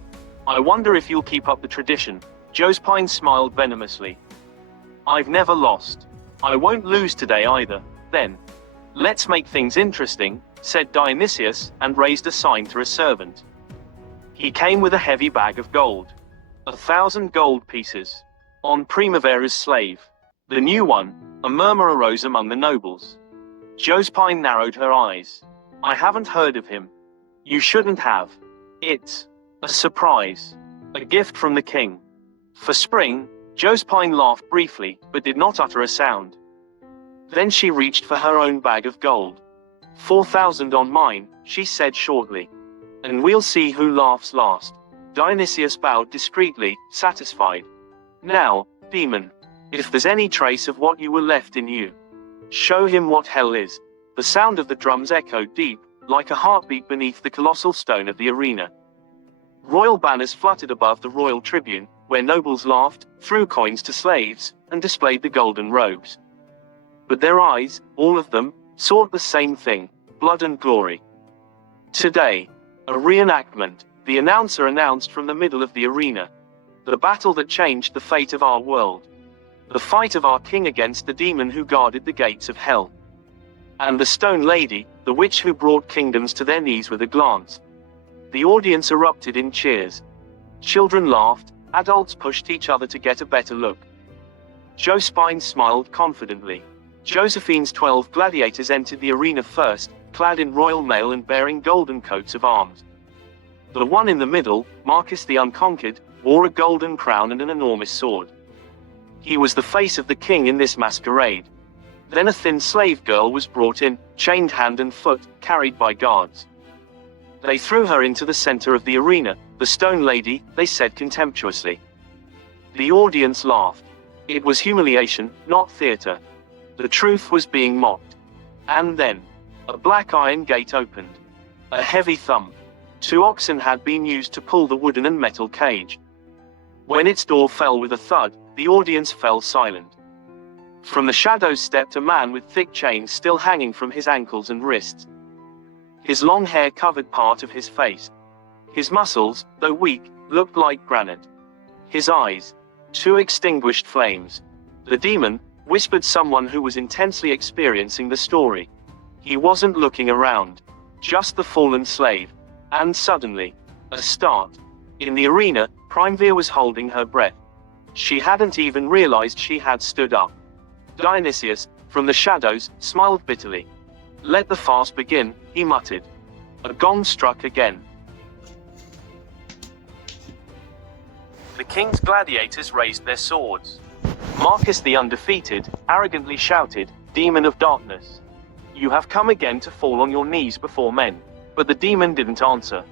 I wonder if you'll keep up the tradition. Jospine smiled venomously. I've never lost. I won't lose today either, then. Let's make things interesting, said Dionysius, and raised a sign to a servant. He came with a heavy bag of gold. 1,000 gold pieces. On Primavera's slave. The new one. A murmur arose among the nobles. Jospine narrowed her eyes. I haven't heard of him. You shouldn't have. It's a surprise. A gift from the king. For spring, Jospine laughed briefly, but did not utter a sound. Then she reached for her own bag of gold. 4,000 on mine, she said shortly. And we'll see who laughs last. Dionysius bowed discreetly, satisfied. Now, demon, if there's any trace of what you were left in you, show him what hell is. The sound of the drums echoed deep, like a heartbeat beneath the colossal stone of the arena. Royal banners fluttered above the royal tribune, where nobles laughed, threw coins to slaves, and displayed the golden robes. But their eyes, all of them, sought the same thing: blood and glory. Today, a reenactment, the announcer announced from the middle of the arena. The battle that changed the fate of our world. The fight of our king against the demon who guarded the gates of hell. And the stone lady, the witch who brought kingdoms to their knees with a glance. The audience erupted in cheers. Children laughed, adults pushed each other to get a better look. Josephine smiled confidently. Josephine's 12 gladiators entered the arena first, clad in royal mail and bearing golden coats of arms. The one in the middle, Marcus the Unconquered, wore a golden crown and an enormous sword. He was the face of the king in this masquerade. Then a thin slave girl was brought in, chained hand and foot, carried by guards. They threw her into the center of the arena. The stone lady, they said contemptuously. The audience laughed. It was humiliation, not theater. The truth was being mocked. And then, a black iron gate opened. A heavy thump. 2 oxen had been used to pull the wooden and metal cage. When its door fell with a thud, the audience fell silent. From the shadows stepped a man with thick chains still hanging from his ankles and wrists. His long hair covered part of his face. His muscles, though weak, looked like granite. His eyes, 2 extinguished flames. The demon, whispered someone who was intensely experiencing the story. He wasn't looking around. Just the fallen slave. And suddenly, a start. In the arena, Primevere was holding her breath. She hadn't even realized she had stood up. Dionysius, from the shadows, smiled bitterly. "Let the farce begin," he muttered. A gong struck again. The king's gladiators raised their swords. Marcus the Undefeated arrogantly shouted, "Demon of darkness, you have come again to fall on your knees before men." But the demon didn't answer.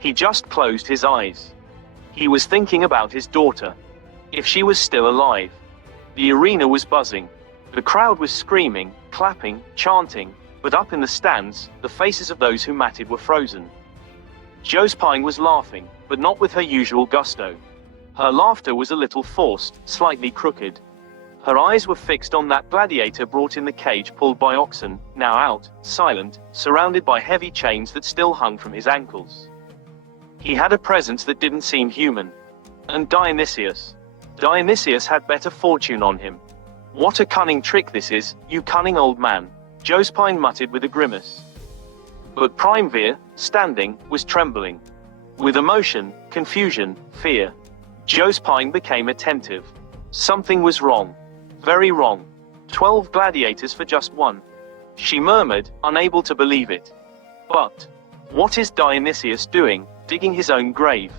He just closed his eyes. He was thinking about his daughter. If she was still alive. The arena was buzzing. The crowd was screaming, clapping, chanting, but up in the stands, the faces of those who matted were frozen. Josephine was laughing, but not with her usual gusto. Her laughter was a little forced, slightly crooked. Her eyes were fixed on that gladiator brought in the cage pulled by oxen, now out, silent, surrounded by heavy chains that still hung from his ankles. He had a presence that didn't seem human. And Dionysius had better fortune on him. "What a cunning trick this is, you cunning old man," Josephine muttered with a grimace. But Primevere, standing, was trembling. With emotion, confusion, fear. Josephine became attentive. Something was wrong. Very wrong. 12 gladiators for just one. She murmured, unable to believe it. But what is Dionysius doing, digging his own grave?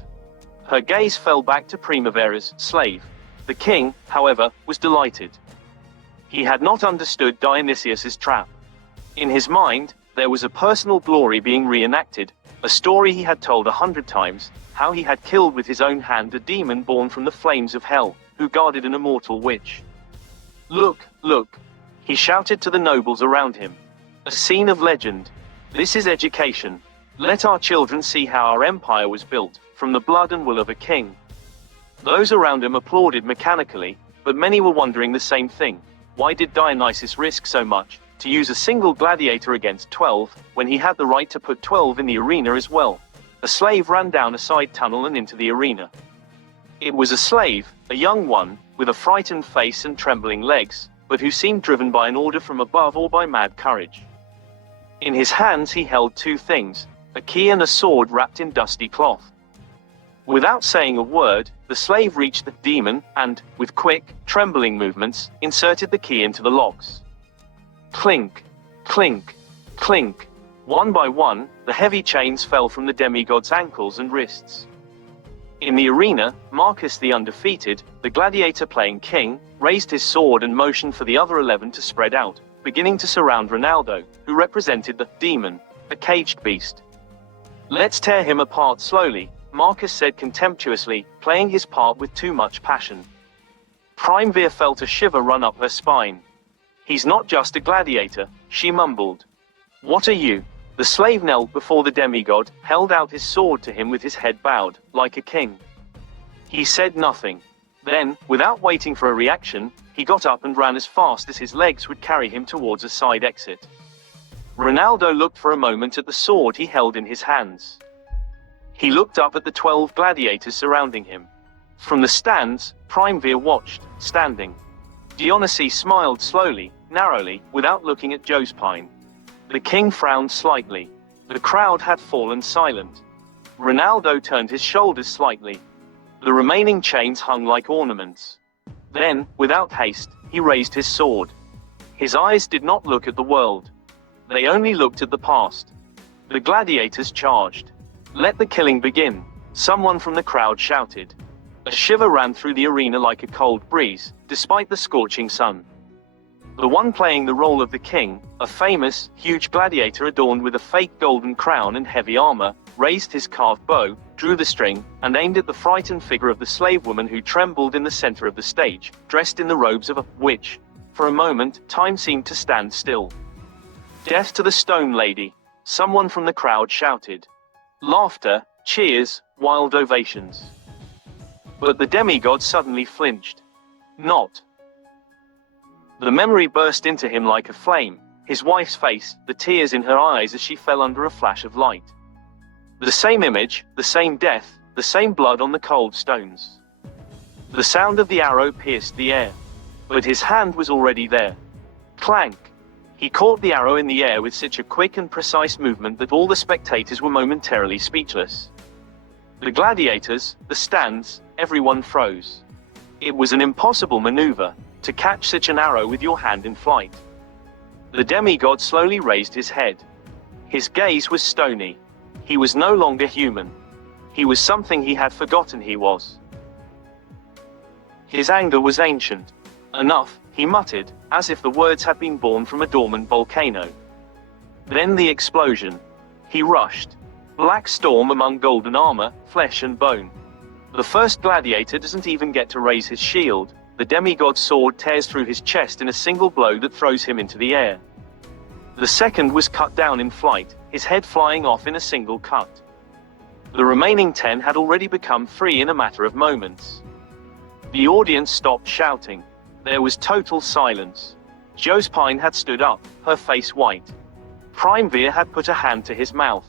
Her gaze fell back to Primavere's slave. The king, however, was delighted. He had not understood Dionysius's trap. In his mind, there was a personal glory being reenacted, a story he had told 100 times, how he had killed with his own hand a demon born from the flames of hell, who guarded an immortal witch. "Look, look," he shouted to the nobles around him. "A scene of legend. This is education. Let our children see how our empire was built, from the blood and will of a king." Those around him applauded mechanically, but many were wondering the same thing. Why did Dionysus risk so much, to use a single gladiator against 12, when he had the right to put 12 in the arena as well? A slave ran down a side tunnel and into the arena. It was a slave, a young one, with a frightened face and trembling legs, but who seemed driven by an order from above or by mad courage. In his hands he held 2 things, a key and a sword wrapped in dusty cloth. Without saying a word, the slave reached the demon, and, with quick, trembling movements, inserted the key into the locks. Clink, clink, clink. One by one, the heavy chains fell from the demigod's ankles and wrists. In the arena, Marcus the Undefeated, the gladiator playing king, raised his sword and motioned for the other 11 to spread out, beginning to surround Ronaldo, who represented the demon, a caged beast. "Let's tear him apart slowly," Marcus said contemptuously, playing his part with too much passion. Primevere felt a shiver run up her spine. "He's not just a gladiator, she mumbled. What are you? The slave knelt before the demigod, held out his sword to him with his head bowed, like a king. He said nothing. Then, without waiting for a reaction, he got up and ran as fast as his legs would carry him towards a side exit. Ronaldo looked for a moment at the sword he held in his hands. He looked up at the 12 gladiators surrounding him. From the stands, Primevere watched, standing. Dionysus smiled slowly, narrowly, without looking at Jospine. The king frowned slightly. The crowd had fallen silent. Ronaldo turned his shoulders slightly. The remaining chains hung like ornaments. Then, without haste, he raised his sword. His eyes did not look at the world. They only looked at the past. The gladiators charged. Let the killing begin, someone from the crowd shouted. A shiver ran through the arena like a cold breeze, despite the scorching sun. The one playing the role of the king, a famous, huge gladiator adorned with a fake golden crown and heavy armor, raised his carved bow, drew the string, and aimed at the frightened figure of the slave woman who trembled in the center of the stage, dressed in the robes of a witch. For a moment, time seemed to stand still. Death to the stone lady, someone from the crowd shouted. Laughter, cheers, wild ovations. But the demigod suddenly flinched. Not. The memory burst into him like a flame, his wife's face, the tears in her eyes as she fell under a flash of light. The same image, the same death, the same blood on the cold stones. The sound of the arrow pierced the air. But his hand was already there. Clank. He caught the arrow in the air with such a quick and precise movement that all the spectators were momentarily speechless. The gladiators, the stands, everyone froze. It was an impossible maneuver, to catch such an arrow with your hand in flight. The demigod slowly raised his head. His gaze was stony. He was no longer human. He was something he had forgotten he was. His anger was ancient. Enough, he muttered, as if the words had been born from a dormant volcano. Then the explosion. He rushed. Black storm among golden armor, flesh and bone. The first gladiator doesn't even get to raise his shield. The demigod's sword tears through his chest in a single blow that throws him into the air. The second was cut down in flight, his head flying off in a single cut. The remaining 10 had already become free in a matter of moments. The audience stopped shouting. There was total silence. Jospine had stood up, her face white. Primevere had put a hand to his mouth.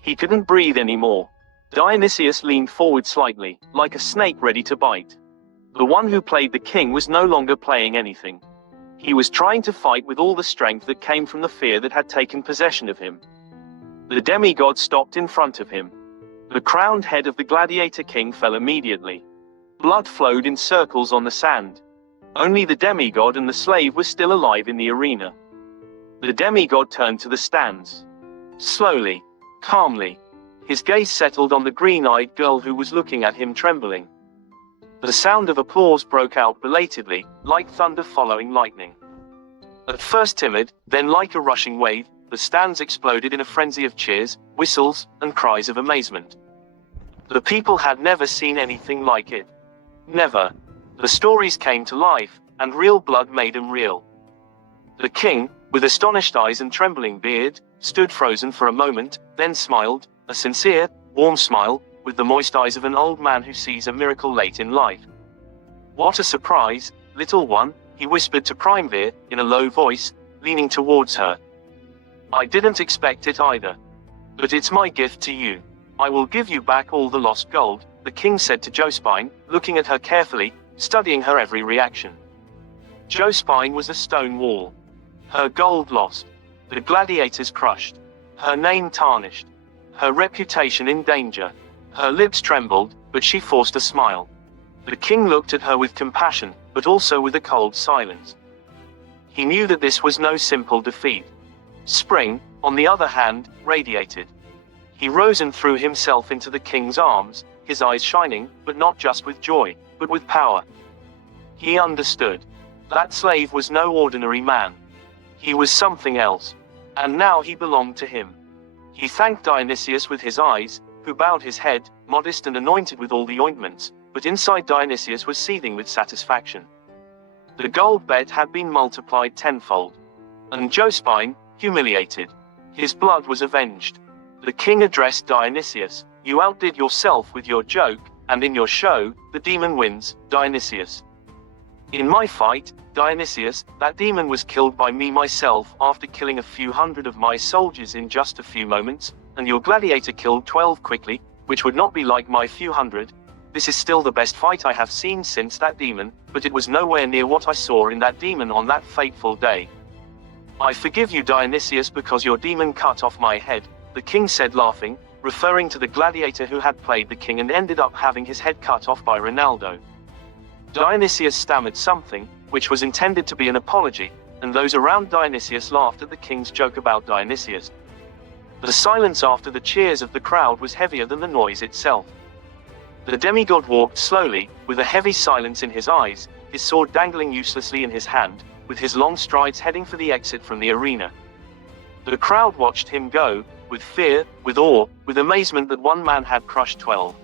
He couldn't breathe anymore. Dionysius leaned forward slightly, like a snake ready to bite. The one who played the king was no longer playing anything. He was trying to fight with all the strength that came from the fear that had taken possession of him. The demigod stopped in front of him. The crowned head of the gladiator king fell immediately. Blood flowed in circles on the sand. Only the demigod and the slave were still alive in the arena. The demigod turned to the stands. Slowly, calmly. His gaze settled on the green-eyed girl who was looking at him trembling. The sound of applause broke out belatedly, like thunder following lightning. At first timid, then like a rushing wave, the stands exploded in a frenzy of cheers, whistles, and cries of amazement. The people had never seen anything like it. Never. The stories came to life, and real blood made them real. The king, with astonished eyes and trembling beard, stood frozen for a moment, then smiled, a sincere, warm smile, with the moist eyes of an old man who sees a miracle late in life. What a surprise, little one, he whispered to Primevere, in a low voice, leaning towards her. I didn't expect it either. But it's my gift to you. I will give you back all the lost gold, the king said to Jospine, looking at her carefully, studying her every reaction. Jospine was a stone wall. Her gold lost. The gladiators crushed. Her name tarnished. Her reputation in danger. Her lips trembled, but she forced a smile. The king looked at her with compassion, but also with a cold silence. He knew that this was no simple defeat. Spring, on the other hand, radiated. He rose and threw himself into the king's arms, his eyes shining, but not just with joy, but with power. He understood. That slave was no ordinary man. He was something else. And now he belonged to him. He thanked Dionysius with his eyes, who bowed his head, modest and anointed with all the ointments, but inside Dionysius was seething with satisfaction. The gold bet had been multiplied tenfold. And Josephine, humiliated. His blood was avenged. The king addressed Dionysius, "You outdid yourself with your joke, and in your show, the demon wins, Dionysius. In my fight, Dionysius, that demon was killed by me myself after killing a few hundred of my soldiers in just a few moments, and your gladiator killed 12 quickly, which would not be like my few hundred. This is still the best fight I have seen since that demon, but it was nowhere near what I saw in that demon on that fateful day. I forgive you, Dionysius, because your demon cut off my head," the king said, laughing, referring to the gladiator who had played the king and ended up having his head cut off by Ronaldo. Dionysius stammered something, which was intended to be an apology, and those around Dionysius laughed at the king's joke about Dionysius. The silence after the cheers of the crowd was heavier than the noise itself. The demigod walked slowly, with a heavy silence in his eyes, his sword dangling uselessly in his hand, with his long strides heading for the exit from the arena. The crowd watched him go, with fear, with awe, with amazement that one man had crushed 12.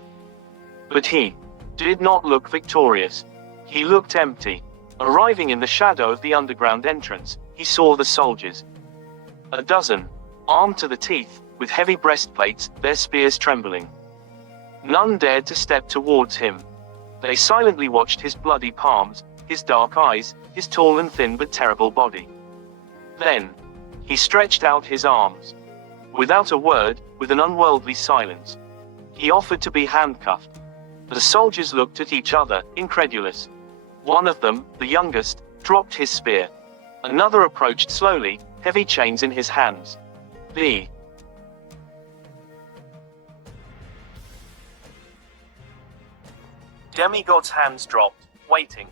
But he did not look victorious. He looked empty. Arriving in the shadow of the underground entrance, he saw the soldiers. A dozen, armed to the teeth, with heavy breastplates, their spears trembling. None dared to step towards him. They silently watched his bloody palms, his dark eyes, his tall and thin but terrible body. Then, he stretched out his arms. Without a word, with an unworldly silence, he offered to be handcuffed. The soldiers looked at each other, incredulous. One of them, the youngest, dropped his spear. Another approached slowly, heavy chains in his hands. The demigod's hands dropped, waiting.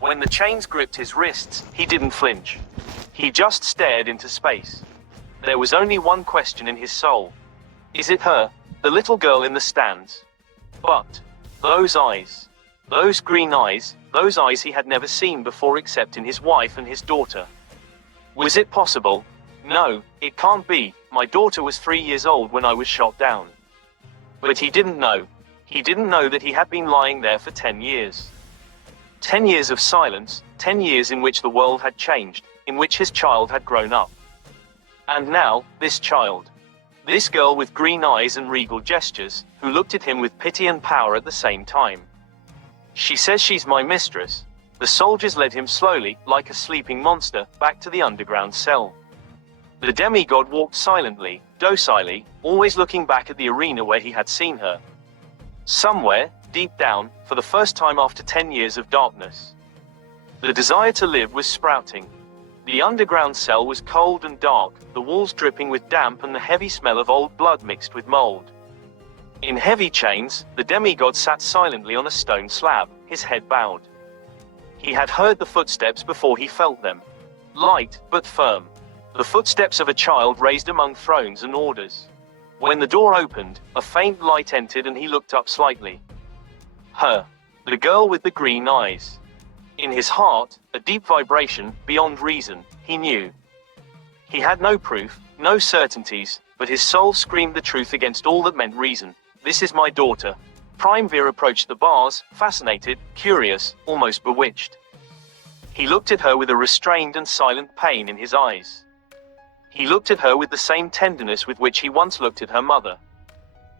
When the chains gripped his wrists, he didn't flinch. He just stared into space. There was only one question in his soul. Is it her, the little girl in the stands? But those eyes, those green eyes, those eyes he had never seen before except in his wife and his daughter. Was it possible? No, it can't be. My daughter was 3 years old when I was shot down. But he didn't know. He didn't know that he had been lying there for 10 years. 10 years of silence, 10 years in which the world had changed, in which his child had grown up. And now, this child. This girl with green eyes and regal gestures, who looked at him with pity and power at the same time. She says she's my mistress. The soldiers led him slowly, like a sleeping monster, back to the underground cell. The demigod walked silently, docilely, always looking back at the arena where he had seen her. Somewhere, deep down, for the first time after 10 years of darkness, the desire to live was sprouting. The underground cell was cold and dark, the walls dripping with damp and the heavy smell of old blood mixed with mold. In heavy chains, the demigod sat silently on a stone slab, his head bowed. He had heard the footsteps before he felt them. Light, but firm. The footsteps of a child raised among thrones and orders. When the door opened, a faint light entered and he looked up slightly. Her. The girl with the green eyes. In his heart, a deep vibration, beyond reason, he knew. He had no proof, no certainties, but his soul screamed the truth against all that meant reason. This is my daughter. Prime Veer approached the bars, fascinated, curious, almost bewitched. He looked at her with a restrained and silent pain in his eyes. He looked at her with the same tenderness with which he once looked at her mother.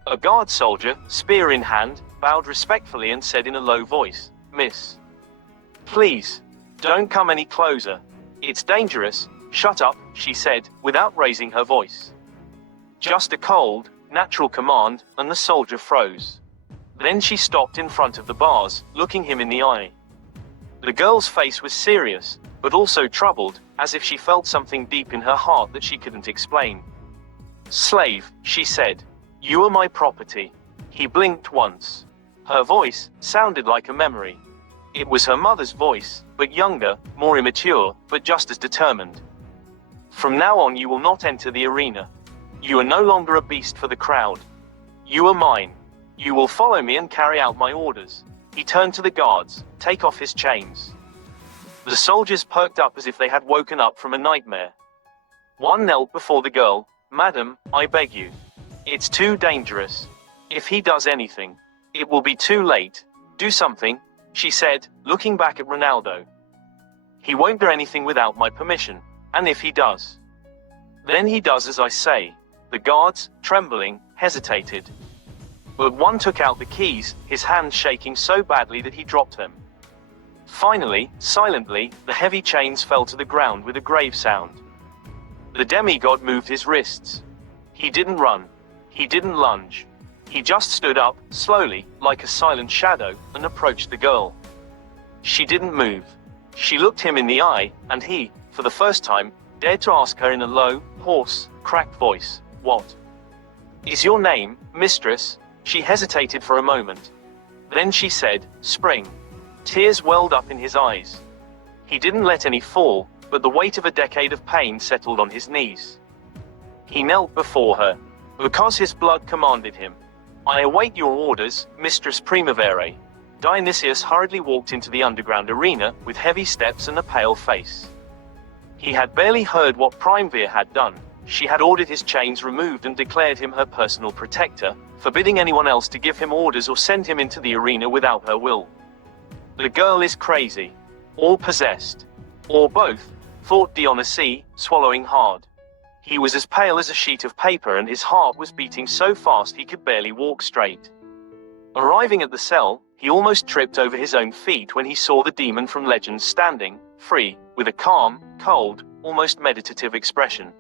A guard soldier, spear in hand, bowed respectfully and said in a low voice, "Miss, please, don't come any closer. It's dangerous." "Shut up," she said, without raising her voice. Just a cold, natural command, and the soldier froze. Then she stopped in front of the bars, looking him in the eye. The girl's face was serious, but also troubled, as if she felt something deep in her heart that she couldn't explain. "Slave," she said. "You are my property." He blinked once. Her voice sounded like a memory. It was her mother's voice, but younger, more immature, but just as determined. "From now on you will not enter the arena. You are no longer a beast for the crowd. You are mine. You will follow me and carry out my orders." He turned to the guards. "Take off his chains." The soldiers perked up as if they had woken up from a nightmare. One knelt before the girl. "Madam, I beg you. It's too dangerous. If he does anything, it will be too late. Do something," she said, looking back at Ronaldo. "He won't do anything without my permission." And if he does? Then he does as I say. The guards, trembling, hesitated. But one took out the keys, his hands shaking so badly that he dropped them. Finally, silently, the heavy chains fell to the ground with a grave sound. The demigod moved his wrists. He didn't run. He didn't lunge. He just stood up, slowly, like a silent shadow, and approached the girl. She didn't move. She looked him in the eye, and he, for the first time, dared to ask her in a low, hoarse, cracked voice, "What is your name, mistress?" She hesitated for a moment. Then she said, "Spring." Tears welled up in his eyes. He didn't let any fall, but the weight of a decade of pain settled on his knees. He knelt before her, because his blood commanded him. "I await your orders, Mistress Primavera." Dionysius hurriedly walked into the underground arena, with heavy steps and a pale face. He had barely heard what Primavera had done. She had ordered his chains removed and declared him her personal protector, forbidding anyone else to give him orders or send him into the arena without her will. The girl is crazy. Or possessed. Or both, thought Dionysius, swallowing hard. He was as pale as a sheet of paper and his heart was beating so fast he could barely walk straight. Arriving at the cell, he almost tripped over his own feet when he saw the demon from legends standing, free, with a calm, cold, almost meditative expression.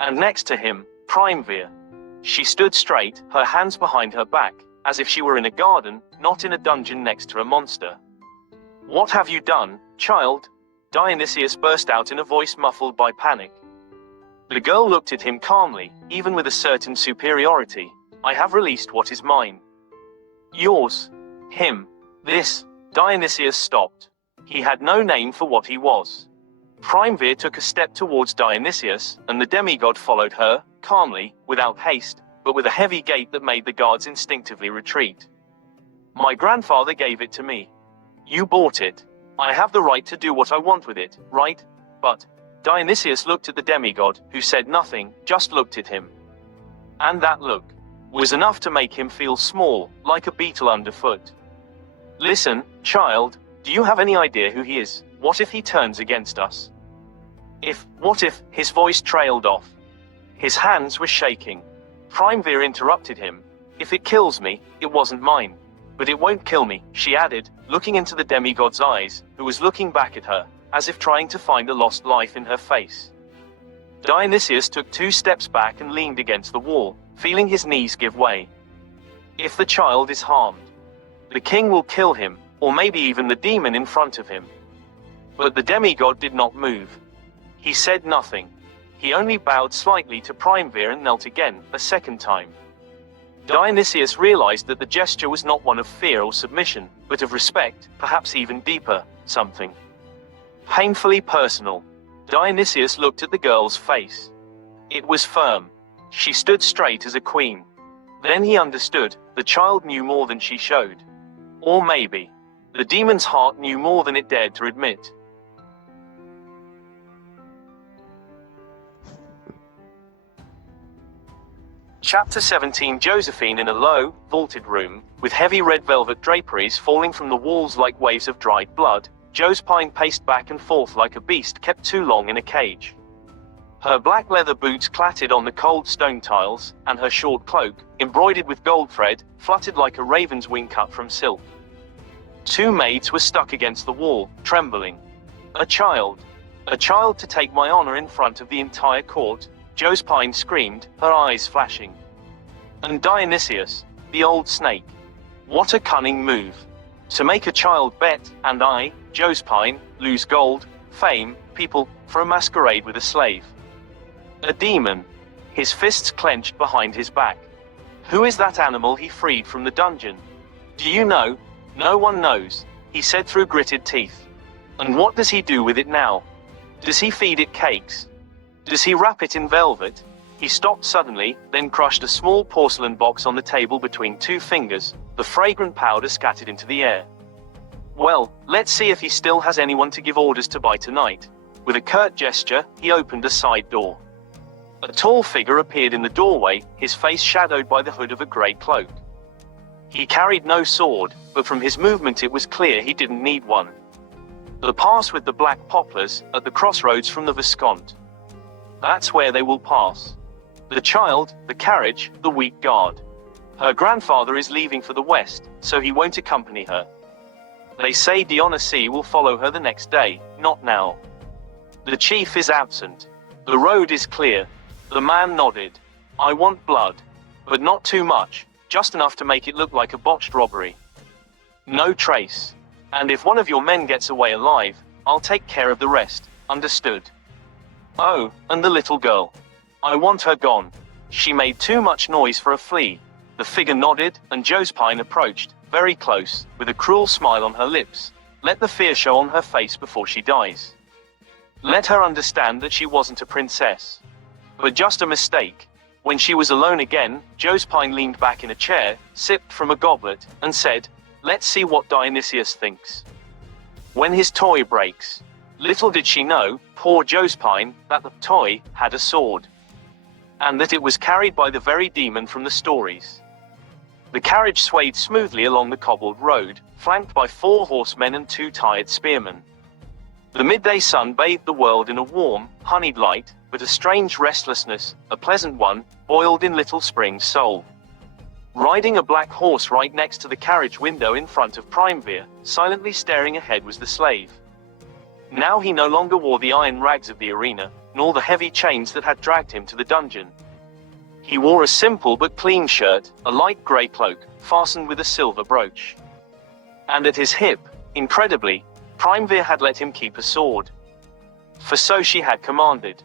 And next to him, Primavera. She stood straight, her hands behind her back, as if she were in a garden, not in a dungeon next to a monster. "What have you done, child?" Dionysius burst out in a voice muffled by panic. The girl looked at him calmly, even with a certain superiority. "I have released what is mine." "Yours." "Him." "This." Dionysius stopped. He had no name for what he was. Primavera took a step towards Dionysius, and the demigod followed her, calmly, without haste, but with a heavy gait that made the guards instinctively retreat. "My grandfather gave it to me. You bought it. I have the right to do what I want with it, right?" But Dionysius looked at the demigod, who said nothing, just looked at him. And that look was enough to make him feel small, like a beetle underfoot. "Listen, child, do you have any idea who he is? What if he turns against us? What if, his voice trailed off. His hands were shaking. Primavera interrupted him. "If it kills me, it wasn't mine. But it won't kill me," she added, looking into the demigod's eyes, who was looking back at her, as if trying to find a lost life in her face. Dionysius took 2 steps back and leaned against the wall, feeling his knees give way. "If the child is harmed, the king will kill him, or maybe even the demon in front of him." But the demigod did not move. He said nothing. He only bowed slightly to Primavera and knelt again, a second time. Dionysius realized that the gesture was not one of fear or submission, but of respect, perhaps even deeper, something painfully personal. Dionysius looked at the girl's face. It was firm. She stood straight as a queen. Then he understood, the child knew more than she showed. Or maybe, the demon's heart knew more than it dared to admit. Chapter 17. Josephine in a low, vaulted room, with heavy red velvet draperies falling from the walls like waves of dried blood, Josephine paced back and forth like a beast kept too long in a cage. Her black leather boots clattered on the cold stone tiles, and her short cloak, embroidered with gold thread, fluttered like a raven's wing cut from silk. 2 maids were stuck against the wall, trembling. A child to take my honor in front of the entire court," Josephine screamed, her eyes flashing. And Dionysius, the old snake. What a cunning move. To make a child bet, and I, Josephine, lose gold, fame, people, for a masquerade with a slave. A demon. His fists clenched behind his back. Who is that animal he freed from the dungeon? Do you know? No one knows, he said through gritted teeth. And what does he do with it now? Does he feed it cakes? Does he wrap it in velvet? He stopped suddenly, then crushed a small porcelain box on the table between 2 fingers, the fragrant powder scattered into the air. "Well, let's see if he still has anyone to give orders to by tonight." With a curt gesture, he opened a side door. A tall figure appeared in the doorway, his face shadowed by the hood of a grey cloak. He carried no sword, but from his movement it was clear he didn't need one. The pass with the black poplars, at the crossroads from the Viscount. That's where they will pass. The child, the carriage, the weak guard. Her grandfather is leaving for the west, so he won't accompany her. They say Dionysii will follow her the next day, not now. The chief is absent. The road is clear. The man nodded. I want blood. But not too much, just enough to make it look like a botched robbery. No trace. And if one of your men gets away alive, I'll take care of the rest, understood? Oh, and the little girl. I want her gone. She made too much noise for a flea. The figure nodded, and Josephine approached, very close, with a cruel smile on her lips. Let the fear show on her face before she dies. Let her understand that she wasn't a princess, but just a mistake. When she was alone again, Josephine leaned back in a chair, sipped from a goblet, and said, let's see what Dionysius thinks. When his toy breaks. Little did she know, poor Josephine, that the toy had a sword. And that it was carried by the very demon from the stories. The carriage swayed smoothly along the cobbled road, flanked by 4 horsemen and 2 tired spearmen. The midday sun bathed the world in a warm, honeyed light, but a strange restlessness, a pleasant one, boiled in little Spring's soul. Riding a black horse right next to the carriage window in front of Primevere, silently staring ahead was the slave. Now he no longer wore the iron rags of the arena, nor the heavy chains that had dragged him to the dungeon. He wore a simple but clean shirt, a light grey cloak, fastened with a silver brooch. And at his hip, incredibly, Primevere had let him keep a sword. For so she had commanded.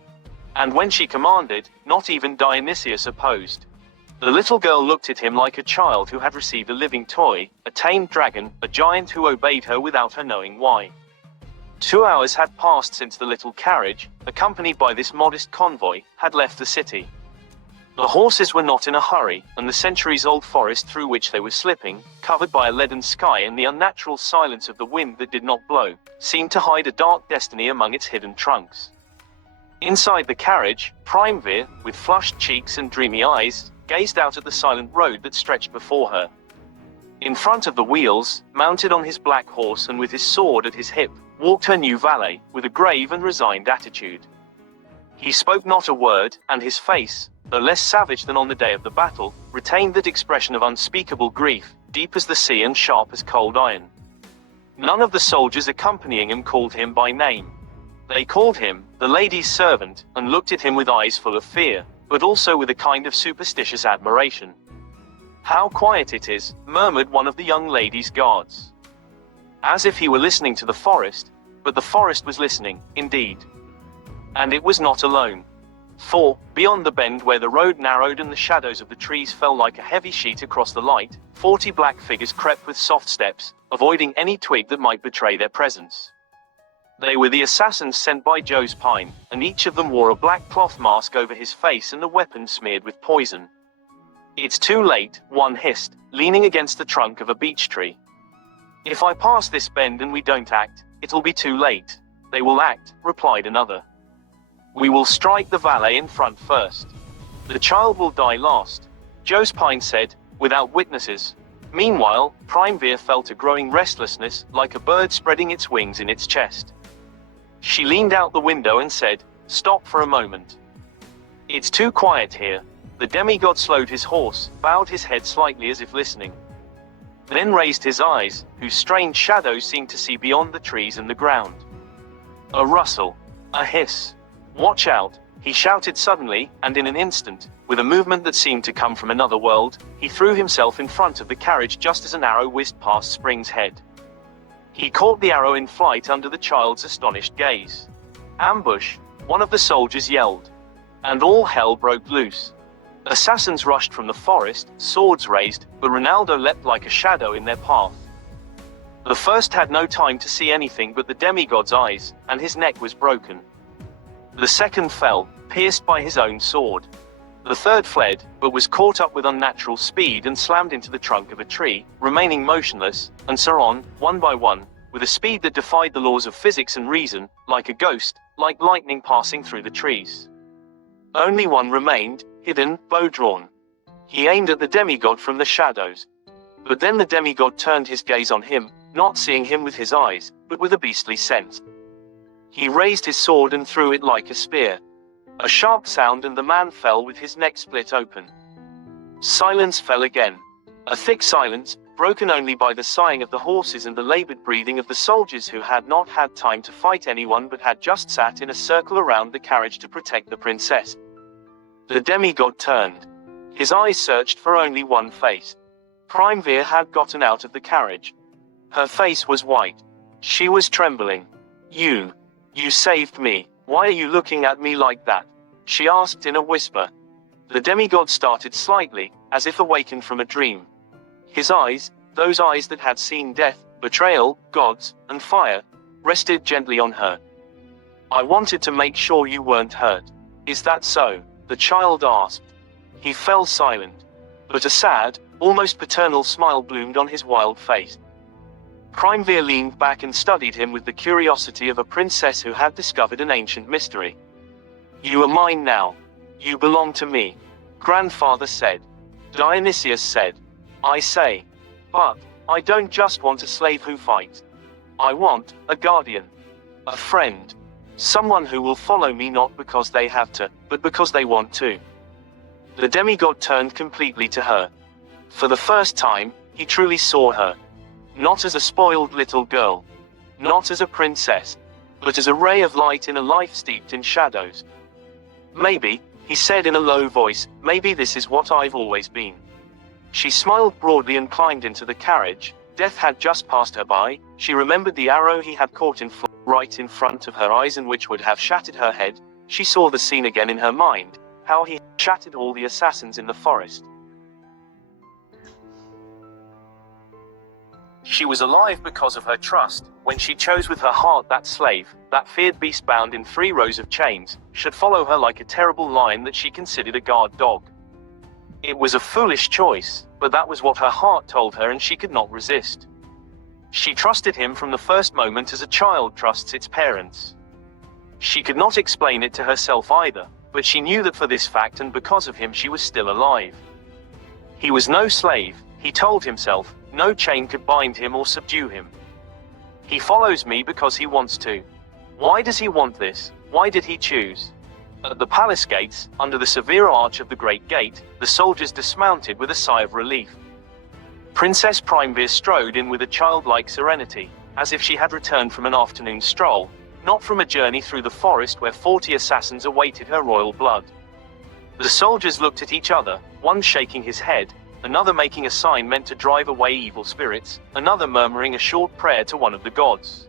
And when she commanded, not even Dionysius opposed. The little girl looked at him like a child who had received a living toy, a tamed dragon, a giant who obeyed her without her knowing why. 2 hours had passed since the little carriage, accompanied by this modest convoy, had left the city. The horses were not in a hurry, and the centuries-old forest through which they were slipping, covered by a leaden sky and the unnatural silence of the wind that did not blow, seemed to hide a dark destiny among its hidden trunks. Inside the carriage, Primevere, with flushed cheeks and dreamy eyes, gazed out at the silent road that stretched before her. In front of the wheels, mounted on his black horse and with his sword at his hip, walked her new valet, with a grave and resigned attitude. He spoke not a word, and his face, though less savage than on the day of the battle, retained that expression of unspeakable grief, deep as the sea and sharp as cold iron. None of the soldiers accompanying him called him by name. They called him, the lady's servant, and looked at him with eyes full of fear, but also with a kind of superstitious admiration. How quiet it is, murmured one of the young lady's guards. As if he were listening to the forest, but the forest was listening, indeed. And it was not alone. For, beyond the bend where the road narrowed and the shadows of the trees fell like a heavy sheet across the light, 40 black figures crept with soft steps, avoiding any twig that might betray their presence. They were the assassins sent by Josephine, and each of them wore a black cloth mask over his face and a weapon smeared with poison. It's too late, one hissed, leaning against the trunk of a beech tree. If I pass this bend and we don't act, it'll be too late. They will act, replied another. We will strike the valet in front first. The child will die last, Josephine said, without witnesses. Meanwhile, Primevere felt a growing restlessness, like a bird spreading its wings in its chest. She leaned out the window and said, stop for a moment. It's too quiet here. The demigod slowed his horse, bowed his head slightly as if listening. Then raised his eyes, whose strange shadows seemed to see beyond the trees and the ground. A rustle. A hiss. Watch out, he shouted suddenly, and in an instant, with a movement that seemed to come from another world, he threw himself in front of the carriage just as an arrow whizzed past Spring's head. He caught the arrow in flight under the child's astonished gaze. Ambush, one of the soldiers yelled. And all hell broke loose. Assassins rushed from the forest, swords raised, but Ronaldo leapt like a shadow in their path. The first had no time to see anything but the demigod's eyes, and his neck was broken. The second fell, pierced by his own sword. The third fled, but was caught up with unnatural speed and slammed into the trunk of a tree, remaining motionless, and so on, one by one, with a speed that defied the laws of physics and reason, like a ghost, like lightning passing through the trees. Only one remained, hidden, bow drawn. He aimed at the demigod from the shadows. But then the demigod turned his gaze on him, not seeing him with his eyes, but with a beastly sense. He raised his sword and threw it like a spear. A sharp sound, and the man fell with his neck split open. Silence fell again. A thick silence, broken only by the sighing of the horses and the labored breathing of the soldiers who had not had time to fight anyone but had just sat in a circle around the carriage to protect the princess. The demigod turned. His eyes searched for only one face. Primevere had gotten out of the carriage. Her face was white. She was trembling. You saved me. Why are you looking at me like that? She asked in a whisper. The demigod started slightly, as if awakened from a dream. His eyes, those eyes that had seen death, betrayal, gods, and fire, rested gently on her. I wanted to make sure you weren't hurt. Is that so? The child asked. He fell silent. But a sad, almost paternal smile bloomed on his wild face. Primevere leaned back and studied him with the curiosity of a princess who had discovered an ancient mystery. You are mine now. You belong to me. Grandfather said. Dionysius said. I say. But I don't just want a slave who fights. I want a guardian. A friend. Someone who will follow me not because they have to, but because they want to. The demigod turned completely to her. For the first time, he truly saw her. Not as a spoiled little girl. Not as a princess. But as a ray of light in a life steeped in shadows. Maybe, he said in a low voice, maybe this is what I've always been. She smiled broadly and climbed into the carriage. Death had just passed her by. She remembered the arrow he had caught right in front of her eyes and which would have shattered her head. She saw the scene again in her mind, how he shattered all the assassins in the forest. She was alive because of her trust, when she chose with her heart that slave, that feared beast bound in 3 rows of chains, should follow her like a terrible lion that she considered a guard dog. It was a foolish choice, but that was what her heart told her and she could not resist. She trusted him from the first moment as a child trusts its parents. She could not explain it to herself either, but she knew that for this fact and because of him she was still alive. He was no slave, he told himself. No chain could bind him or subdue him. He follows me because he wants to. Why does he want this? Why did he choose? At the palace gates, under the severe arch of the great gate, the soldiers dismounted with a sigh of relief. Princess Primevere strode in with a childlike serenity, as if she had returned from an afternoon stroll, not from a journey through the forest where 40 assassins awaited her royal blood. The soldiers looked at each other, one shaking his head, another making a sign meant to drive away evil spirits, another murmuring a short prayer to one of the gods.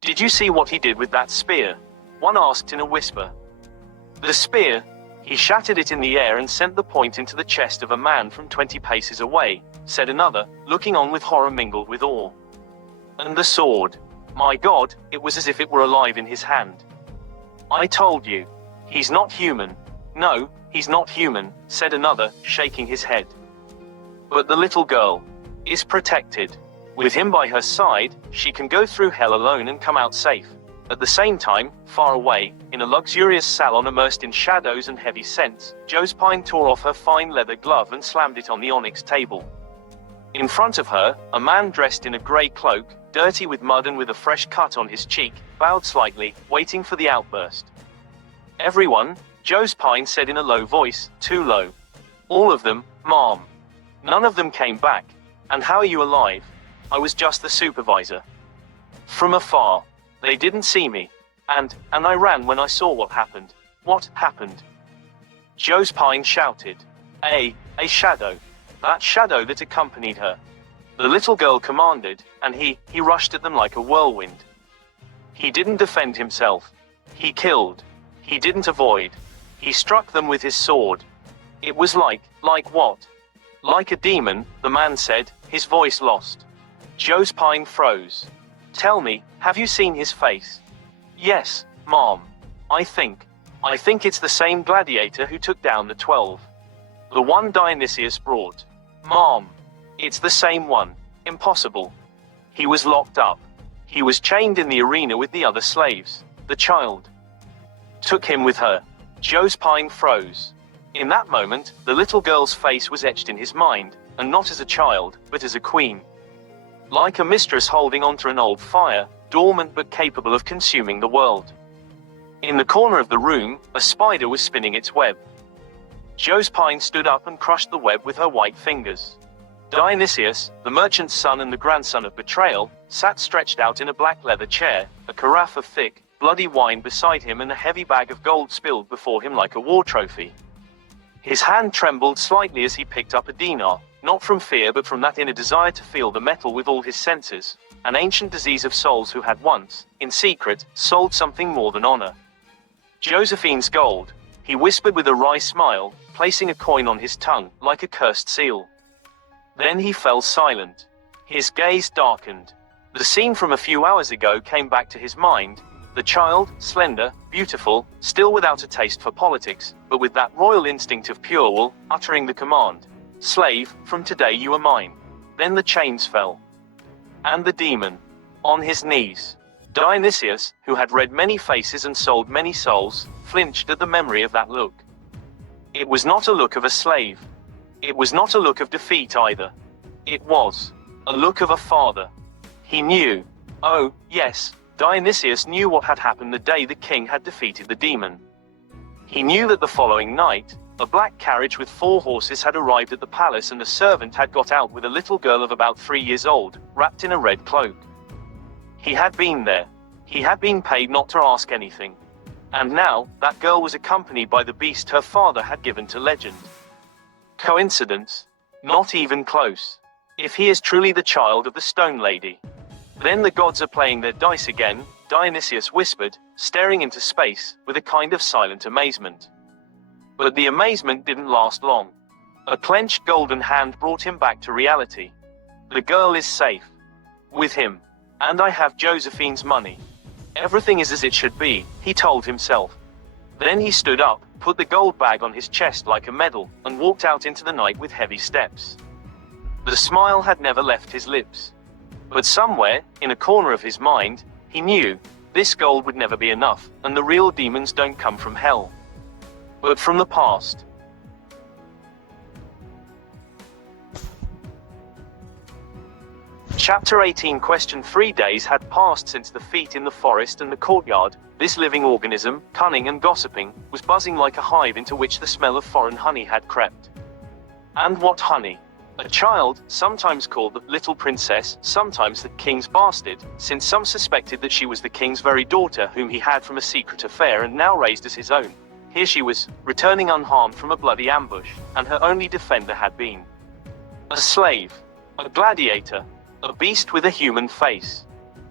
Did you see what he did with that spear? One asked in a whisper. The spear? He shattered it in the air and sent the point into the chest of a man from 20 paces away, said another, looking on with horror mingled with awe. And the sword? My God, it was as if it were alive in his hand. I told you. He's not human. No, he's not human, said another, shaking his head. But the little girl is protected. With him by her side, she can go through hell alone and come out safe. At the same time, far away, in a luxurious salon immersed in shadows and heavy scents, Josephine tore off her fine leather glove and slammed it on the onyx table. In front of her, a man dressed in a grey cloak, dirty with mud and with a fresh cut on his cheek, bowed slightly, waiting for the outburst. Everyone, Josephine said in a low voice, too low. All of them, Mom. None of them came back. And how are you alive? I was just the supervisor. From afar. They didn't see me. And I ran when I saw what happened. What happened? Josephine shouted. A shadow. That shadow that accompanied her. The little girl commanded, and he rushed at them like a whirlwind. He didn't defend himself. He killed. He didn't avoid. He struck them with his sword. It was like what? Like a demon, the man said, his voice lost. Josephine froze. Tell me, have you seen his face? Yes, Mom. I think it's the same gladiator who took down the 12. The one Dionysius brought. Mom. It's the same one. Impossible. He was locked up. He was chained in the arena with the other slaves. The child took him with her. Josephine froze. In that moment, the little girl's face was etched in his mind, and not as a child, but as a queen. like a mistress holding onto an old fire, dormant but capable of consuming the world. In the corner of the room, a spider was spinning its web. Josephine stood up and crushed the web with her white fingers. Dionysius, the merchant's son and the grandson of betrayal, sat stretched out in a black leather chair, a carafe of thick, bloody wine beside him and a heavy bag of gold spilled before him like a war trophy. His hand trembled slightly as he picked up a dinar, not from fear but from that inner desire to feel the metal with all his senses, an ancient disease of souls who had once, in secret, sold something more than honor. Josephine's gold, he whispered with a wry smile, placing a coin on his tongue, like a cursed seal. Then he fell silent. His gaze darkened. The scene from a few hours ago came back to his mind, the child, slender, beautiful, still without a taste for politics, but with that royal instinct of pure will, uttering the command, "Slave, from today you are mine." Then the chains fell. And the demon, on his knees. Dionysius, who had read many faces and sold many souls, flinched at the memory of that look. It was not a look of a slave. It was not a look of defeat either. It was a look of a father. He knew. Oh, yes, Dionysius knew what had happened the day the king had defeated the demon. He knew that the following night, a black carriage with 4 horses had arrived at the palace and a servant had got out with a little girl of about 3 years old, wrapped in a red cloak. He had been there. He had been paid not to ask anything. And now, that girl was accompanied by the beast her father had given to legend. Coincidence? Not even close. If he is truly the child of the Stone Lady. Then the gods are playing their dice again, Dionysius whispered, staring into space, with a kind of silent amazement. But the amazement didn't last long. A clenched golden hand brought him back to reality. The girl is safe. With him. And I have Josephine's money. Everything is as it should be, he told himself. Then he stood up, put the gold bag on his chest like a medal, and walked out into the night with heavy steps. The smile had never left his lips. But somewhere, in a corner of his mind, he knew, this gold would never be enough, and the real demons don't come from hell, but from the past. Chapter 18 Question 3 days had passed since the feat in the forest and the courtyard. This living organism, cunning and gossiping, was buzzing like a hive into which the smell of foreign honey had crept. And what honey? A child, sometimes called the little princess, sometimes the king's bastard, since some suspected that she was the king's very daughter whom he had from a secret affair and now raised as his own. Here she was, returning unharmed from a bloody ambush, and her only defender had been a slave, a gladiator, a beast with a human face.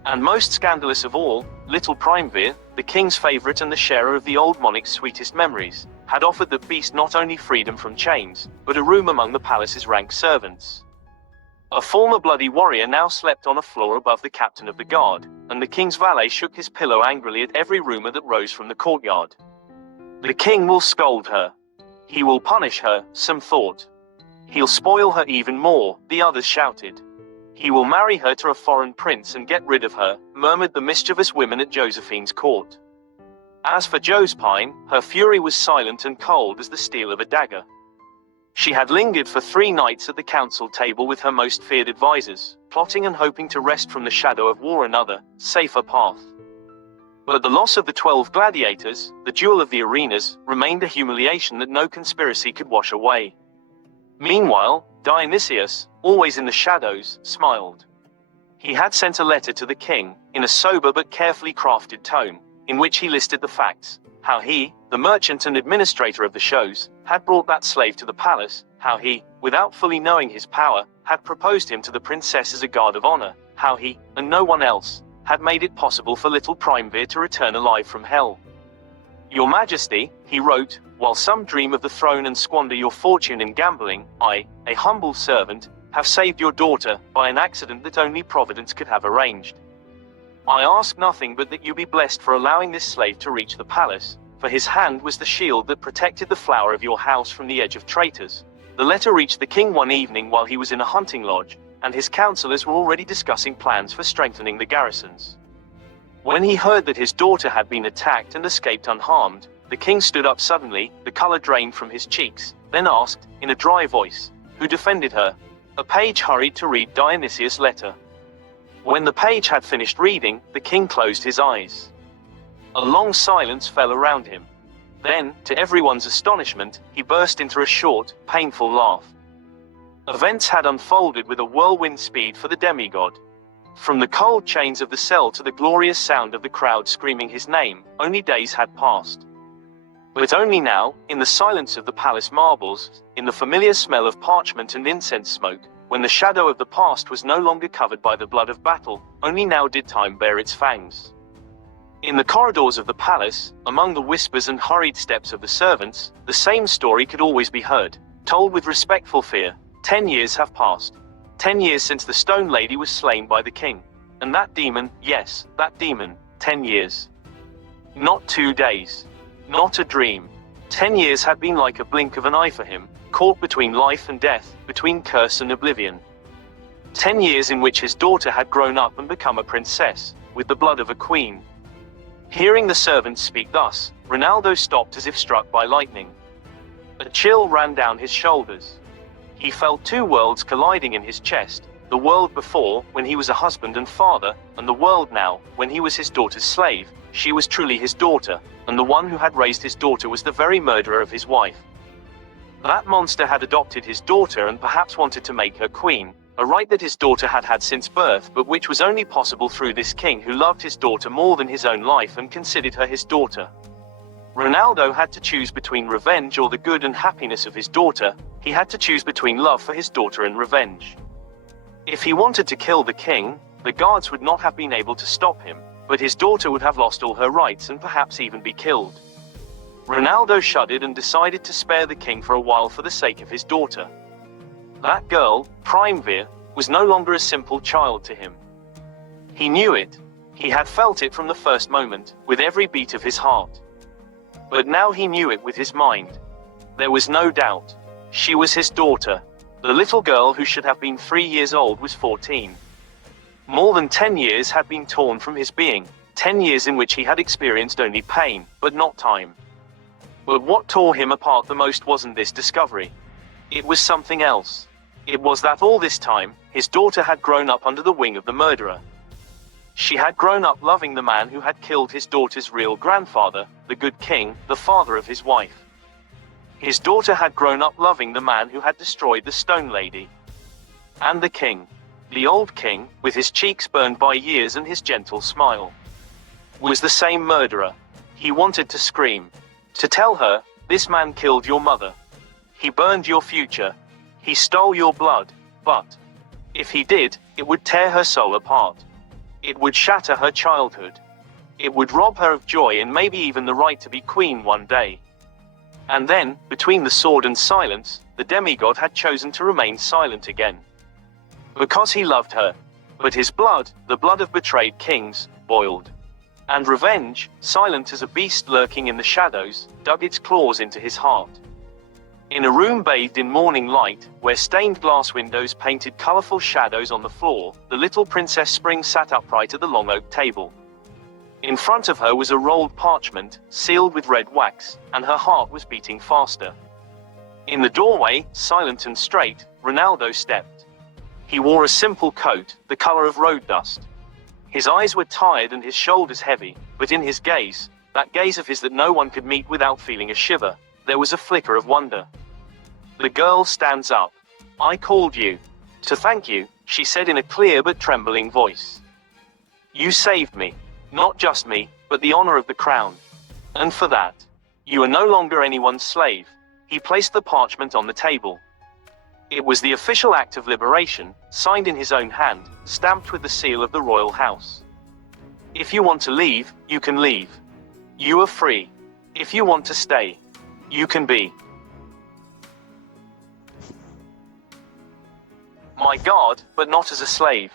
And most scandalous of all, little Primevere, the king's favorite and the sharer of the old monarch's sweetest memories, had offered the beast not only freedom from chains, but a room among the palace's rank servants. A former bloody warrior now slept on a floor above the captain of the guard, and the king's valet shook his pillow angrily at every rumor that rose from the courtyard. The king will scold her. He will punish her, some thought. He'll spoil her even more, the others shouted. He will marry her to a foreign prince and get rid of her, murmured the mischievous women at Josephine's court. As for Josephine, her fury was silent and cold as the steel of a dagger. She had lingered for 3 nights at the council table with her most feared advisers, plotting and hoping to wrest from the shadow of war another, safer path. But the loss of the 12 gladiators, the duel of the arenas, remained a humiliation that no conspiracy could wash away. Meanwhile, Dionysius, always in the shadows, smiled. He had sent a letter to the king, in a sober but carefully crafted tone, in which he listed the facts, how he, the merchant and administrator of the shows, had brought that slave to the palace, how he, without fully knowing his power, had proposed him to the princess as a guard of honor, how he, and no one else, had made it possible for little Primevere to return alive from hell. Your Majesty, he wrote, while some dream of the throne and squander your fortune in gambling, I, a humble servant, have saved your daughter, by an accident that only Providence could have arranged. I ask nothing but that you be blessed for allowing this slave to reach the palace, for his hand was the shield that protected the flower of your house from the edge of traitors. The letter reached the king one evening while he was in a hunting lodge, and his counselors were already discussing plans for strengthening the garrisons. When he heard that his daughter had been attacked and escaped unharmed, the king stood up suddenly, the color drained from his cheeks, then asked, in a dry voice, who defended her? A page hurried to read Dionysius' letter. When the page had finished reading, the king closed his eyes. A long silence fell around him. Then, to everyone's astonishment, he burst into a short, painful laugh. Events had unfolded with a whirlwind speed for the demigod. From the cold chains of the cell to the glorious sound of the crowd screaming his name, only days had passed. But only now, in the silence of the palace marbles, in the familiar smell of parchment and incense smoke, when the shadow of the past was no longer covered by the blood of battle, only now did time bear its fangs. In the corridors of the palace, among the whispers and hurried steps of the servants, the same story could always be heard, told with respectful fear. 10 years have passed. 10 years since the stone lady was slain by the king. And that demon, yes, that demon, 10 years. Not 2 days. Not a dream. 10 years had been like a blink of an eye for him, caught between life and death, between curse and oblivion. 10 years in which his daughter had grown up and become a princess, with the blood of a queen. Hearing the servants speak thus, Ronaldo stopped as if struck by lightning. A chill ran down his shoulders. He felt 2 worlds colliding in his chest, the world before, when he was a husband and father, and the world now, when he was his daughter's slave. She was truly his daughter, and the one who had raised his daughter was the very murderer of his wife. That monster had adopted his daughter and perhaps wanted to make her queen, a right that his daughter had had since birth, but which was only possible through this king who loved his daughter more than his own life and considered her his daughter. Ronaldo had to choose between revenge or the good and happiness of his daughter. He had to choose between love for his daughter and revenge. If he wanted to kill the king, the guards would not have been able to stop him, but his daughter would have lost all her rights and perhaps even be killed. Ronaldo shuddered and decided to spare the king for a while for the sake of his daughter. That girl, Primevere, was no longer a simple child to him. He knew it. He had felt it from the first moment, with every beat of his heart. But now he knew it with his mind. There was no doubt. She was his daughter. The little girl who should have been 3 years old was 14. More than 10 years had been torn from his being, 10 years in which he had experienced only pain, but not time. But what tore him apart the most wasn't this discovery. It was something else. It was that all this time, his daughter had grown up under the wing of the murderer. She had grown up loving the man who had killed his daughter's real grandfather, the good king, the father of his wife. His daughter had grown up loving the man who had destroyed the stone lady. And the king. The old king, with his cheeks burned by years and his gentle smile, was the same murderer. He wanted to scream. To tell her, this man killed your mother. He burned your future. He stole your blood. But if he did, it would tear her soul apart. It would shatter her childhood. It would rob her of joy and maybe even the right to be queen one day. And then, between the sword and silence, the demigod had chosen to remain silent again. Because he loved her. But his blood, the blood of betrayed kings, boiled. And revenge, silent as a beast lurking in the shadows, dug its claws into his heart. In a room bathed in morning light, where stained glass windows painted colorful shadows on the floor, the little Princess Spring sat upright at the long oak table. In front of her was a rolled parchment, sealed with red wax, and her heart was beating faster. In the doorway, silent and straight, Ronaldo stepped. He wore a simple coat, the color of road dust. His eyes were tired and his shoulders heavy, but in his gaze, that gaze of his that no one could meet without feeling a shiver, there was a flicker of wonder. The girl stands up. I called you. To thank you, she said in a clear but trembling voice. You saved me. Not just me, but the honor of the crown. And for that, you are no longer anyone's slave. He placed the parchment on the table. It was the official act of liberation, signed in his own hand, stamped with the seal of the royal house. If you want to leave, you can leave. You are free. If you want to stay, you can be. My God, but not as a slave.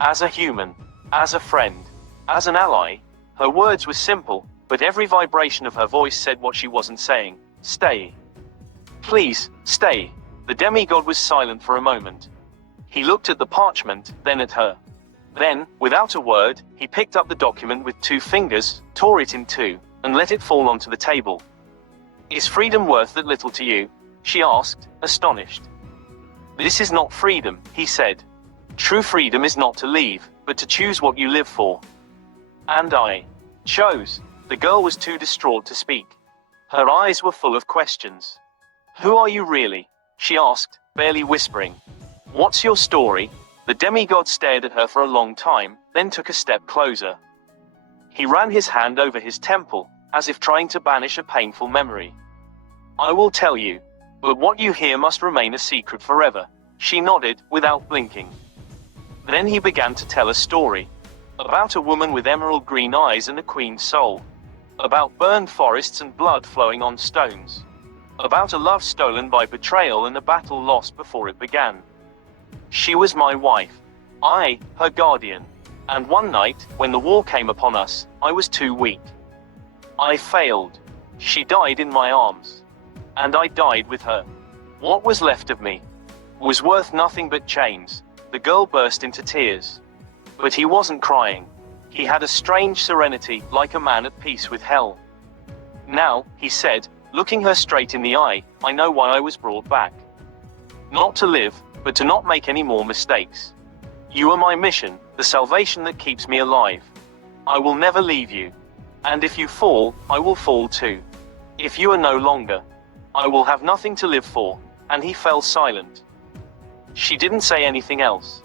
As a human. As a friend. As an ally. Her words were simple, but every vibration of her voice said what she wasn't saying. Stay. Please, stay. The demigod was silent for a moment. He looked at the parchment, then at her. Then, without a word, he picked up the document with 2 fingers, tore it in 2, and let it fall onto the table. Is freedom worth that little to you? She asked, astonished. This is not freedom, he said. True freedom is not to leave, but to choose what you live for. And I chose. The girl was too distraught to speak. Her eyes were full of questions. Who are you really? She asked, barely whispering. What's your story? The demigod stared at her for a long time, then took a step closer. He ran his hand over his temple, as if trying to banish a painful memory. I will tell you, but what you hear must remain a secret forever. She nodded, without blinking. Then he began to tell a story. About a woman with emerald green eyes and a queen's soul. About burned forests and blood flowing on stones. About a love stolen by betrayal and a battle lost before it began. She was my wife. I, her guardian. And one night, when the war came upon us, I was too weak. I failed. She died in my arms. And I died with her. What was left of me was worth nothing but chains. The girl burst into tears. But he wasn't crying. He had a strange serenity, like a man at peace with hell. Now, he said, looking her straight in the eye, I know why I was brought back. Not to live, but to not make any more mistakes. You are my mission, the salvation that keeps me alive. I will never leave you. And if you fall, I will fall too. If you are no longer, I will have nothing to live for. And he fell silent. She didn't say anything else.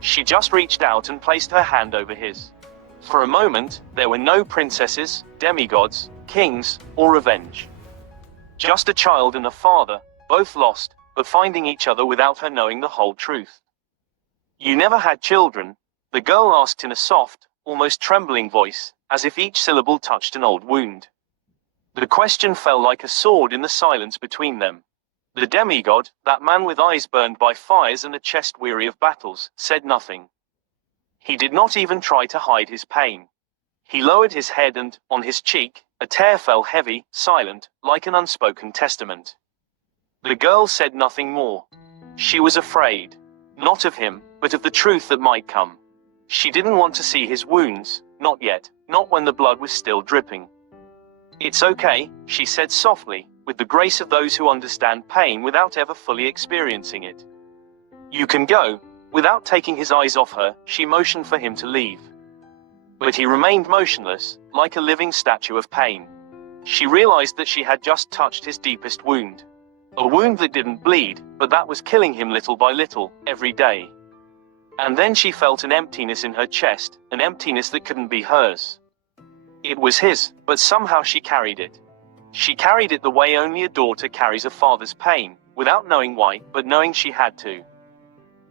She just reached out and placed her hand over his. For a moment, there were no princesses, demigods, kings, or revenge. Just a child and a father, both lost, but finding each other without her knowing the whole truth. You never had children? The girl asked in a soft, almost trembling voice, as if each syllable touched an old wound. The question fell like a sword in the silence between them. The demigod, that man with eyes burned by fires and a chest weary of battles, said nothing. He did not even try to hide his pain. He lowered his head and, on his cheek, a tear fell heavy, silent, like an unspoken testament. The girl said nothing more. She was afraid. Not of him, but of the truth that might come. She didn't want to see his wounds, not yet, not when the blood was still dripping. It's okay, she said softly, with the grace of those who understand pain without ever fully experiencing it. You can go. Without taking his eyes off her, she motioned for him to leave. But he remained motionless, like a living statue of pain. She realized that she had just touched his deepest wound. A wound that didn't bleed, but that was killing him little by little, every day. And then she felt an emptiness in her chest, an emptiness that couldn't be hers. It was his, but somehow she carried it. She carried it the way only a daughter carries a father's pain, without knowing why, but knowing she had to.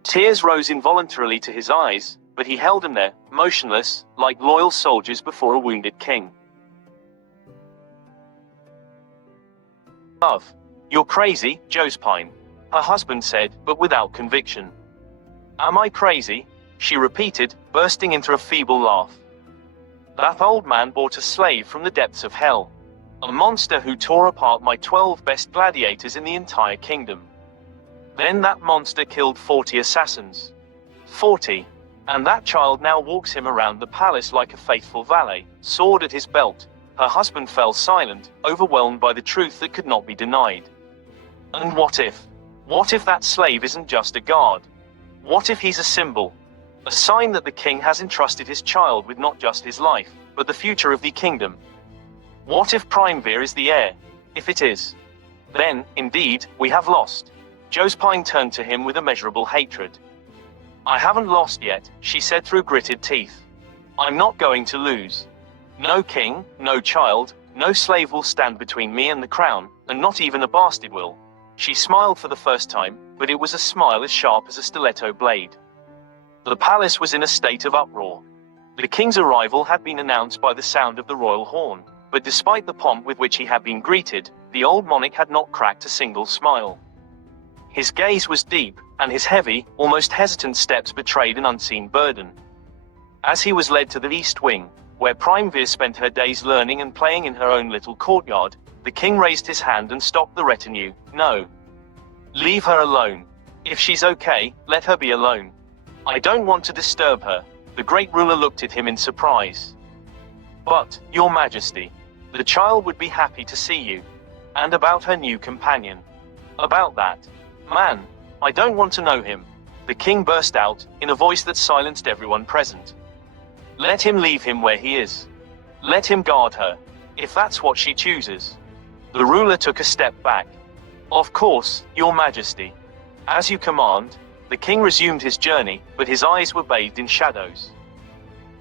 Tears rose involuntarily to his eyes, but he held them there, motionless, like loyal soldiers before a wounded king. Love. You're crazy, Josephine, her husband said, but without conviction. Am I crazy? She repeated, bursting into a feeble laugh. That old man bought a slave from the depths of hell. A monster who tore apart my 12 best gladiators in the entire kingdom. Then that monster killed 40 assassins. 40. And that child now walks him around the palace like a faithful valet, sword at his belt. Her husband fell silent, overwhelmed by the truth that could not be denied. And what if that slave isn't just a guard? What if he's a symbol? A sign that the king has entrusted his child with not just his life, but the future of the kingdom. What if Primevere is the heir? If it is, then, indeed, we have lost. Josephine turned to him with immeasurable hatred. I haven't lost yet, she said through gritted teeth. I'm not going to lose. No king, no child, no slave will stand between me and the crown, and not even a bastard will. She smiled for the first time, but it was a smile as sharp as a stiletto blade. The palace was in a state of uproar. The king's arrival had been announced by the sound of the royal horn, but despite the pomp with which he had been greeted, the old monarch had not cracked a single smile. His gaze was deep, and his heavy, almost hesitant steps betrayed an unseen burden. As he was led to the east wing, where Primevere spent her days learning and playing in her own little courtyard, the king raised his hand and stopped the retinue. No. Leave her alone. If she's okay, let her be alone. I don't want to disturb her. The great ruler looked at him in surprise. But, Your Majesty, the child would be happy to see you. And about her new companion. About that man, I don't want to know him. the king burst out, in a voice that silenced everyone present. Let him leave him where he is. Let him guard her, if that's what she chooses. The ruler took a step back. Of course, your majesty. As you command. The king resumed his journey, but his eyes were bathed in shadows.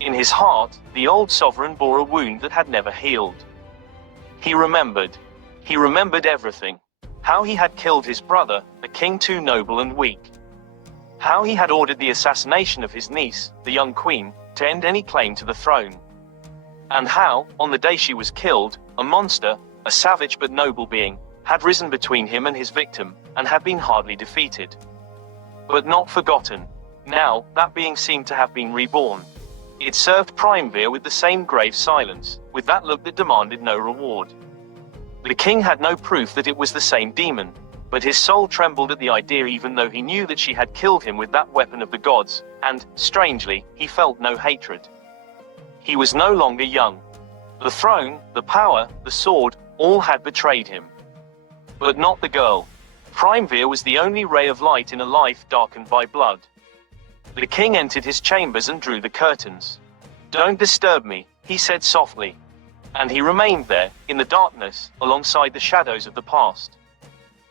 In his heart, the old sovereign bore a wound that had never healed. He remembered. He remembered everything. How he had killed his brother, a king too noble and weak. How he had ordered the assassination of his niece, the young queen, to end any claim to the throne. And how, on the day she was killed, a monster, a savage but noble being, had risen between him and his victim, and had been hardly defeated. But not forgotten. Now, that being seemed to have been reborn. It served Primevere with the same grave silence, with that look that demanded no reward. The king had no proof that it was the same demon, but his soul trembled at the idea even though he knew that she had killed him with that weapon of the gods, and, strangely, he felt no hatred. He was no longer young. The throne, the power, the sword, all had betrayed him. But not the girl. Primevere was the only ray of light in a life darkened by blood. The king entered his chambers and drew the curtains. Don't disturb me, he said softly. And he remained there, in the darkness, alongside the shadows of the past.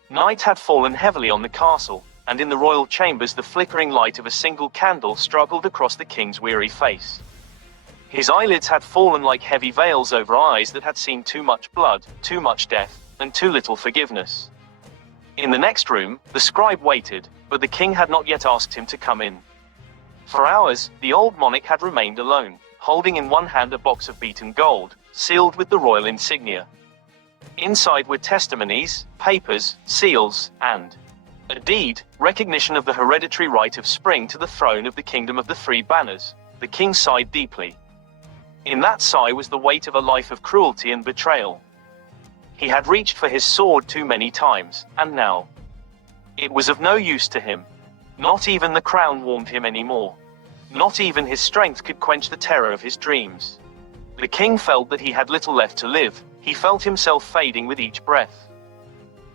Night had fallen heavily on the castle, and in the royal chambers the flickering light of a single candle struggled across the king's weary face. His eyelids had fallen like heavy veils over eyes that had seen too much blood, too much death, and too little forgiveness. In the next room, the scribe waited, but the king had not yet asked him to come in. For hours, the old monarch had remained alone, holding in one hand a box of beaten gold, sealed with the royal insignia. Inside were testimonies, papers, seals, and a deed, recognition of the hereditary right of spring to the throne of the kingdom of the three banners. The king sighed deeply. In that sigh was the weight of a life of cruelty and betrayal. He had reached for his sword too many times, and now it was of no use to him. Not even the crown warmed him anymore. Not even his strength could quench the terror of his dreams. The king felt that he had little left to live. He felt himself fading with each breath.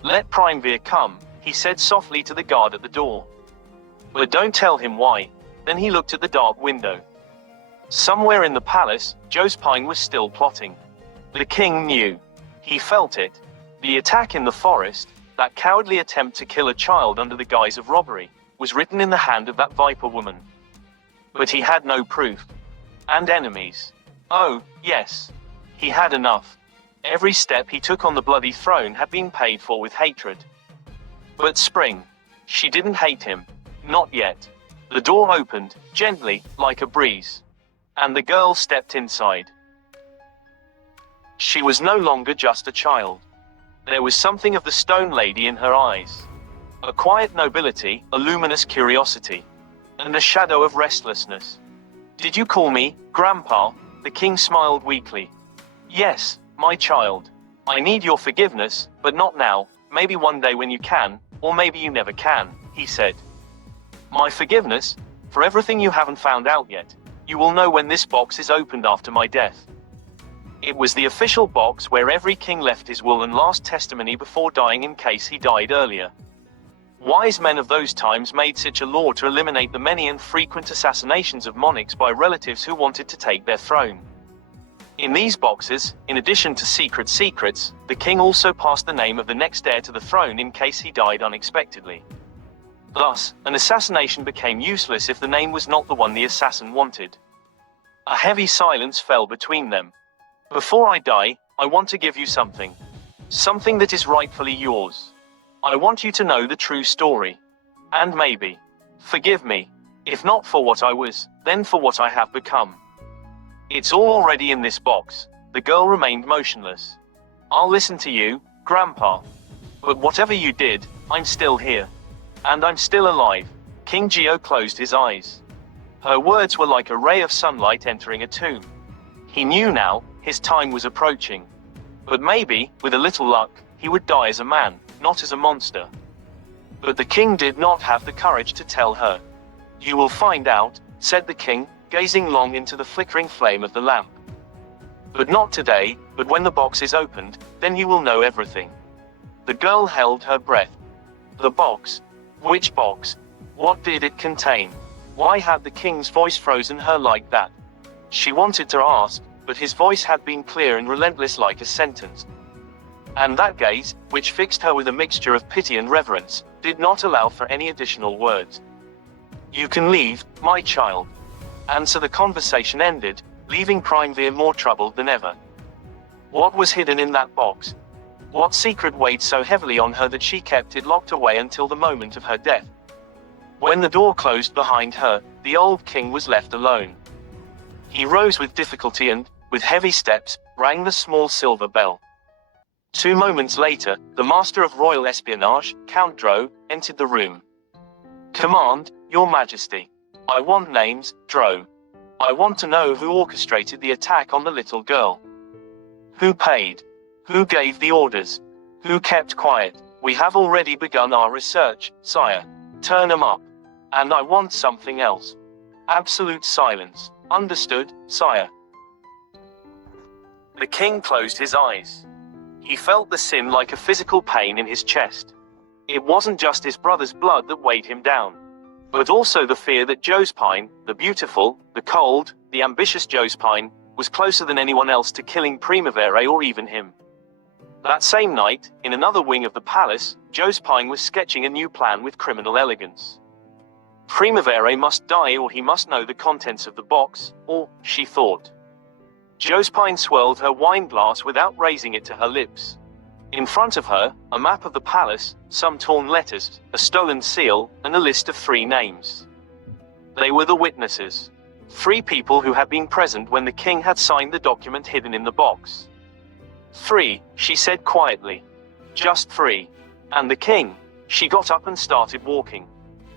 Let Primevere come, he said softly to the guard at the door. But don't tell him why. Then he looked at the dark window. Somewhere in the palace, Josephine was still plotting. The king knew. He felt it. The attack in the forest, that cowardly attempt to kill a child under the guise of robbery, was written in the hand of that viper woman. But he had no proof. And enemies. Oh, yes. He had enough. Every step he took on the bloody throne had been paid for with hatred. But Spring. She didn't hate him. Not yet. The door opened, gently, like a breeze. And the girl stepped inside. She was no longer just a child. There was something of the stone lady in her eyes. A quiet nobility, a luminous curiosity, and a shadow of restlessness. Did you call me, Grandpa? The king smiled weakly. Yes, my child. I need your forgiveness, but not now, maybe one day when you can, or maybe you never can, he said. My forgiveness? For everything you haven't found out yet. You will know when this box is opened after my death. It was the official box where every king left his will and last testimony before dying in case he died earlier. Wise men of those times made such a law to eliminate the many and frequent assassinations of monarchs by relatives who wanted to take their throne. In these boxes, in addition to secret secrets, the king also passed the name of the next heir to the throne in case he died unexpectedly. Thus, an assassination became useless if the name was not the one the assassin wanted. A heavy silence fell between them. Before I die, I want to give you something. Something that is rightfully yours. I want you to know the true story. And maybe forgive me. If not for what I was, then for what I have become. It's all already in this box. The girl remained motionless. I'll listen to you, Grandpa. But whatever you did, I'm still here. And I'm still alive. King Geo closed his eyes. Her words were like a ray of sunlight entering a tomb. He knew now, his time was approaching. But maybe, with a little luck, he would die as a man, not as a monster. But the king did not have the courage to tell her. You will find out, said the king, gazing long into the flickering flame of the lamp. But not today, but when the box is opened, then you will know everything. The girl held her breath. The box? Which box? What did it contain? Why had the king's voice frozen her like that? She wanted to ask, but his voice had been clear and relentless like a sentence. And that gaze, which fixed her with a mixture of pity and reverence, did not allow for any additional words. You can leave, my child. And so the conversation ended, leaving Primevere more troubled than ever. What was hidden in that box? What secret weighed so heavily on her that she kept it locked away until the moment of her death? When the door closed behind her, the old king was left alone. He rose with difficulty and, with heavy steps, rang the small silver bell. 2 moments later, the master of royal espionage, Count Dro, entered the room. Command, Your Majesty. I want names, Dro. I want to know who orchestrated the attack on the little girl. Who paid? Who gave the orders? Who kept quiet? We have already begun our research, sire. Turn 'em up. And I want something else. Absolute silence. Understood, sire. The king closed his eyes. He felt the sin like a physical pain in his chest. It wasn't just his brother's blood that weighed him down, but also the fear that Josephine, the beautiful, the cold, the ambitious Josephine, was closer than anyone else to killing Primevere or even him. That same night, in another wing of the palace, Josephine was sketching a new plan with criminal elegance. Primevere must die or he must know the contents of the box, or, she thought. Josephine swirled her wine glass without raising it to her lips. In front of her, a map of the palace, some torn letters, a stolen seal, and a list of 3 names. They were the witnesses. 3 people who had been present when the king had signed the document hidden in the box. 3, she said quietly. Just 3. And the king. She got up and started walking.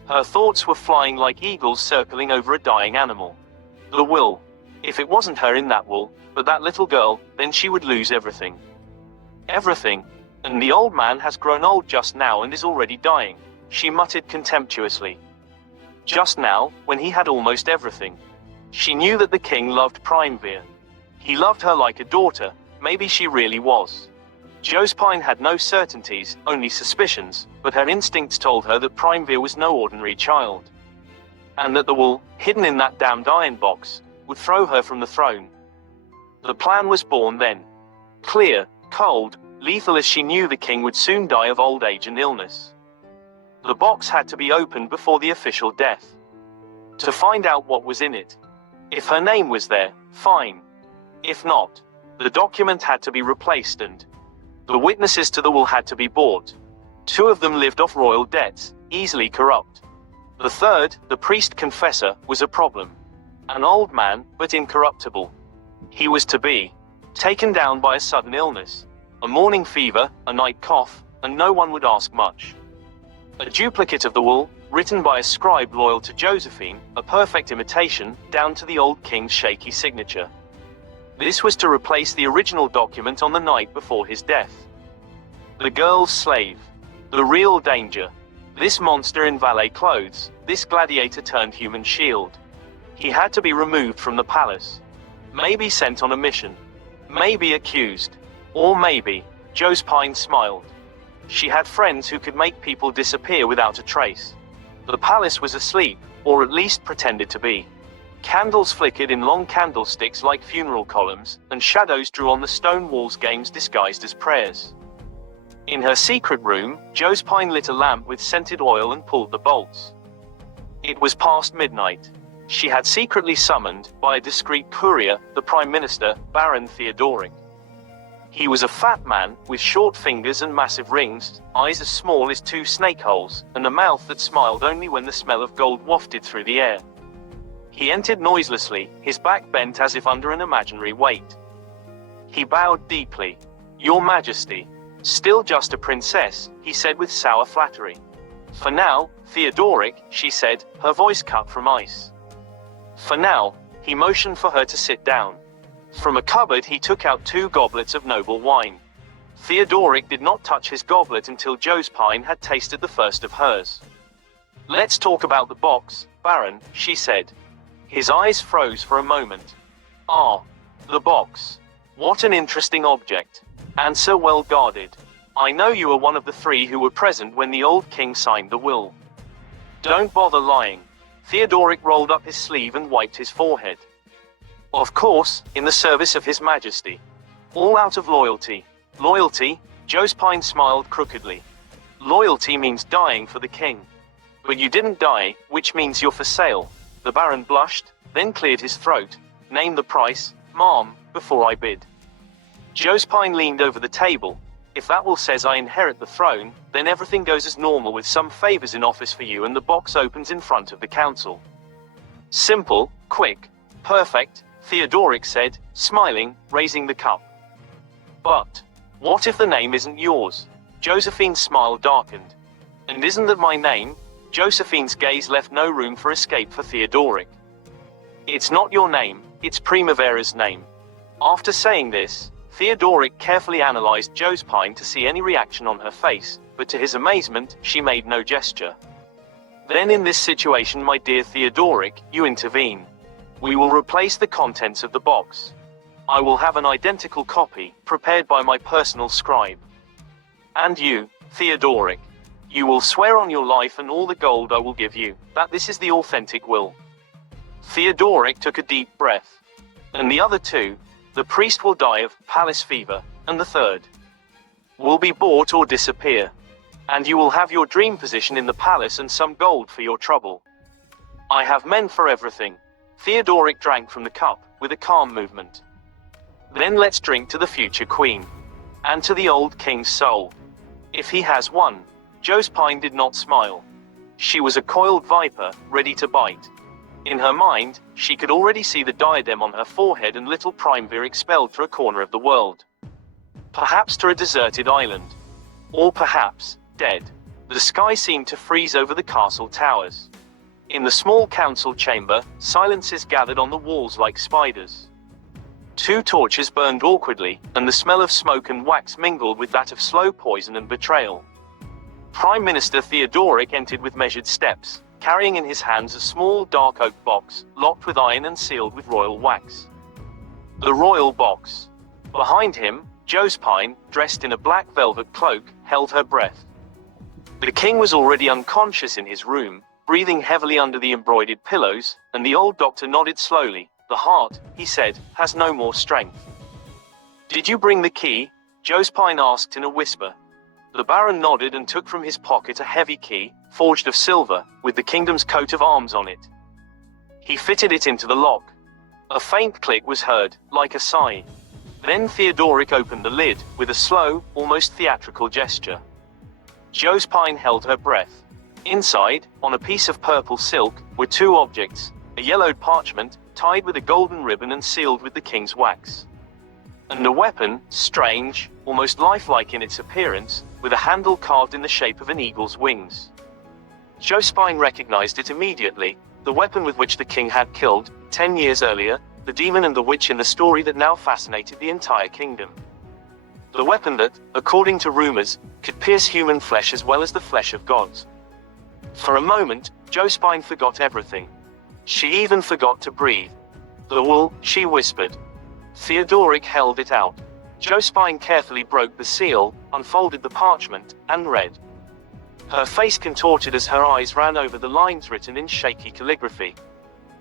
Her thoughts were flying like eagles circling over a dying animal. The will. If it wasn't her in that will, but that little girl, then she would lose everything. Everything. And the old man has grown old just now and is already dying, she muttered contemptuously. Just now, when he had almost everything. She knew that the king loved Primevere. He loved her like a daughter, maybe she really was. Josephine had no certainties, only suspicions, but her instincts told her that Primevere was no ordinary child. And that the wool, hidden in that damned iron box, would throw her from the throne. The plan was born then. Clear, cold, lethal as she knew the king would soon die of old age and illness. The box had to be opened before the official death. To find out what was in it. If her name was there, fine. If not, the document had to be replaced and the witnesses to the will had to be bought. 2 of them lived off royal debts, easily corrupt. The third, the priest confessor, was a problem. An old man, but incorruptible. He was to be taken down by a sudden illness, a morning fever, a night cough, and no one would ask much. A duplicate of the will, written by a scribe loyal to Josephine, a perfect imitation, down to the old king's shaky signature. This was to replace the original document on the night before his death. The girl's slave. The real danger. This monster in valet clothes, this gladiator turned human shield. He had to be removed from the palace. Maybe sent on a mission. Maybe accused. Or maybe, Josephine smiled. She had friends who could make people disappear without a trace. The palace was asleep, or at least pretended to be. Candles flickered in long candlesticks like funeral columns, and shadows drew on the stone walls, games disguised as prayers. In her secret room, Josephine lit a lamp with scented oil and pulled the bolts. It was past midnight. She had secretly summoned, by a discreet courier, the Prime Minister, Baron Theodoric. He was a fat man, with short fingers and massive rings, eyes as small as 2 snake holes, and a mouth that smiled only when the smell of gold wafted through the air. He entered noiselessly, his back bent as if under an imaginary weight. He bowed deeply. Your Majesty. Still just a princess, he said with sour flattery. For now, Theodoric, she said, her voice cut from ice. For now, he motioned for her to sit down. From a cupboard he took out 2 goblets of noble wine. Theodoric did not touch his goblet until Josephine had tasted the first of hers. Let's talk about the box, Baron, she said. His eyes froze for a moment. Ah, the box. What an interesting object. And so well guarded. I know you are one of the 3 who were present when the old king signed the will. Don't bother lying. Theodoric rolled up his sleeve and wiped his forehead. Of course, in the service of His Majesty. All out of loyalty. Loyalty? Josephine smiled crookedly. Loyalty means dying for the king. But you didn't die, which means you're for sale. The Baron blushed, then cleared his throat. Name the price, ma'am, before I bid. Josephine leaned over the table. If that will says I inherit the throne, then everything goes as normal with some favors in office for you and the box opens in front of the council. Simple, quick, perfect, Theodoric said, smiling, raising the cup. But what if the name isn't yours? Josephine's smile darkened. And isn't that my name? Josephine's gaze left no room for escape for Theodoric. It's not your name, it's Primavera's name. After saying this, Theodoric carefully analyzed Josephine to see any reaction on her face, but to his amazement, she made no gesture. Then in this situation, my dear Theodoric, you intervene. We will replace the contents of the box. I will have an identical copy, prepared by my personal scribe. And you, Theodoric, you will swear on your life and all the gold I will give you, that this is the authentic will. Theodoric took a deep breath. And the other two, the priest will die of palace fever, and the third will be bought or disappear. And you will have your dream position in the palace and some gold for your trouble. I have men for everything. Theodoric drank from the cup, with a calm movement. Then let's drink to the future queen. And to the old king's soul. If he has one. Josephine did not smile. She was a coiled viper, ready to bite. In her mind, she could already see the diadem on her forehead and little Primevere expelled to a corner of the world. Perhaps to a deserted island. Or perhaps, dead. The sky seemed to freeze over the castle towers. In the small council chamber, silences gathered on the walls like spiders. Two torches burned awkwardly, and the smell of smoke and wax mingled with that of slow poison and betrayal. Prime Minister Theodoric entered with measured steps, carrying in his hands a small dark oak box, locked with iron and sealed with royal wax. The royal box. Behind him, Josephine, dressed in a black velvet cloak, held her breath. The king was already unconscious in his room, breathing heavily under the embroidered pillows, and the old doctor nodded slowly. The heart, he said, has no more strength. Did you bring the key? Josephine asked in a whisper. The Baron nodded and took from his pocket a heavy key, forged of silver, with the kingdom's coat of arms on it. He fitted it into the lock. A faint click was heard, like a sigh. Then Theodoric opened the lid, with a slow, almost theatrical gesture. Josephine held her breath. Inside, on a piece of purple silk, were two objects, a yellowed parchment, tied with a golden ribbon and sealed with the king's wax. And a weapon, strange, almost lifelike in its appearance, with a handle carved in the shape of an eagle's wings. Josephine recognized it immediately, the weapon with which the king had killed, 10 years earlier, the demon and the witch in the story that now fascinated the entire kingdom. The weapon that, according to rumors, could pierce human flesh as well as the flesh of gods. For a moment, Josephine forgot everything. She even forgot to breathe. The wool, she whispered. Theodoric held it out. Josephine carefully broke the seal, unfolded the parchment, and read. Her face contorted as her eyes ran over the lines written in shaky calligraphy.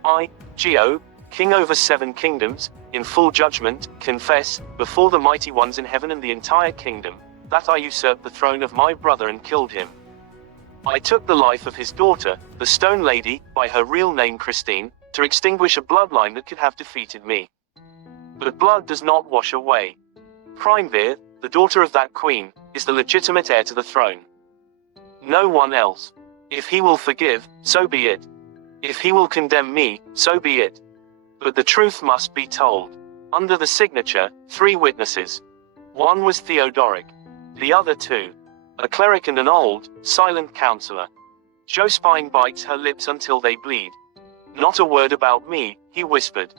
I, Geo, king over 7 kingdoms, in full judgment, confess, before the mighty ones in heaven and the entire kingdom, that I usurped the throne of my brother and killed him. I took the life of his daughter, the Stone Lady, by her real name Christine, to extinguish a bloodline that could have defeated me. But blood does not wash away. Primevere, the daughter of that queen, is the legitimate heir to the throne. No one else. If he will forgive, so be it. If he will condemn me, so be it. But the truth must be told. Under the signature, 3 witnesses. One was Theodoric. The other 2. A cleric and an old, silent counselor. Josephine bites her lips until they bleed. Not a word about me, he whispered.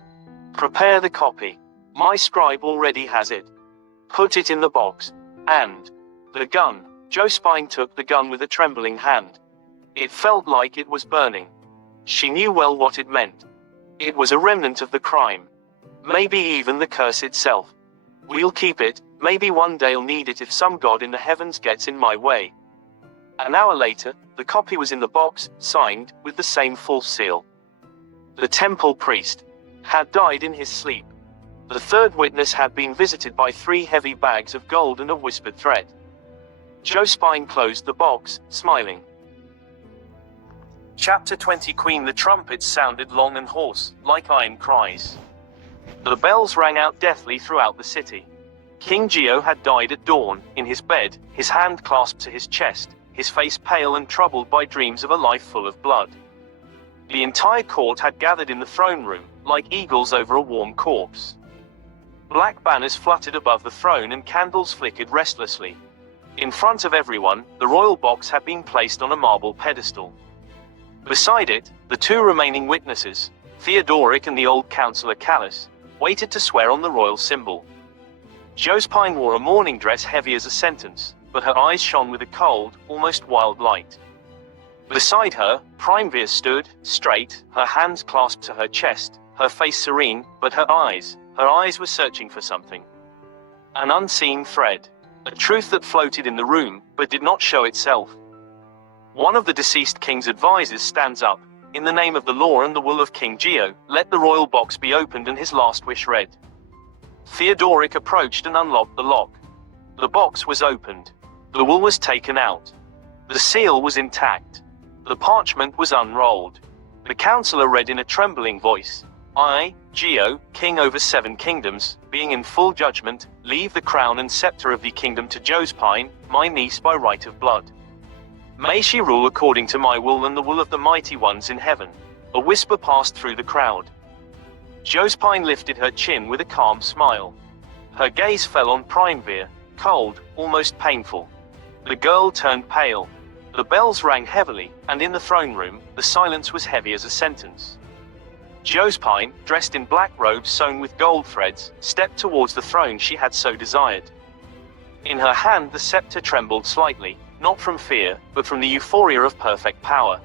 Prepare the copy. My scribe already has it. Put it in the box. And the gun. Josephine took the gun with a trembling hand. It felt like it was burning. She knew well what it meant. It was a remnant of the crime. Maybe even the curse itself. We'll keep it, maybe one day I'll need it if some god in the heavens gets in my way. An hour later, the copy was in the box, signed, with the same false seal. The temple priest had died in his sleep. The third witness had been visited by 3 heavy bags of gold and a whispered threat. Josephine closed the box, smiling. Chapter 20. Queen. The trumpets sounded long and hoarse, like iron cries. The bells rang out deathly throughout the city. King Geo had died at dawn, in his bed, his hand clasped to his chest, his face pale and troubled by dreams of a life full of blood. The entire court had gathered in the throne room, like eagles over a warm corpse. Black banners fluttered above the throne and candles flickered restlessly. In front of everyone, the royal box had been placed on a marble pedestal. Beside it, the 2 remaining witnesses, Theodoric and the old counselor Callus, waited to swear on the royal symbol. Josephine wore a mourning dress heavy as a sentence, but her eyes shone with a cold, almost wild light. Beside her, Primevere stood, straight, her hands clasped to her chest, her face serene, but her eyes were searching for something. An unseen thread. A truth that floated in the room, but did not show itself. One of the deceased king's advisors stands up. In the name of the law and the will of King Geo, let the royal box be opened and his last wish read. Theodoric approached and unlocked the lock. The box was opened. The wool was taken out. The seal was intact. The parchment was unrolled. The counselor read in a trembling voice, I, Geo, king over 7 kingdoms, being in full judgment, leave the crown and scepter of the kingdom to Josephine, my niece by right of blood. May she rule according to my will and the will of the mighty ones in heaven. A whisper passed through the crowd. Josephine lifted her chin with a calm smile. Her gaze fell on Primevere, cold, almost painful. The girl turned pale. The bells rang heavily, and in the throne room, the silence was heavy as a sentence. Josephine, dressed in black robes sewn with gold threads, stepped towards the throne she had so desired. In her hand the scepter trembled slightly, not from fear, but from the euphoria of perfect power.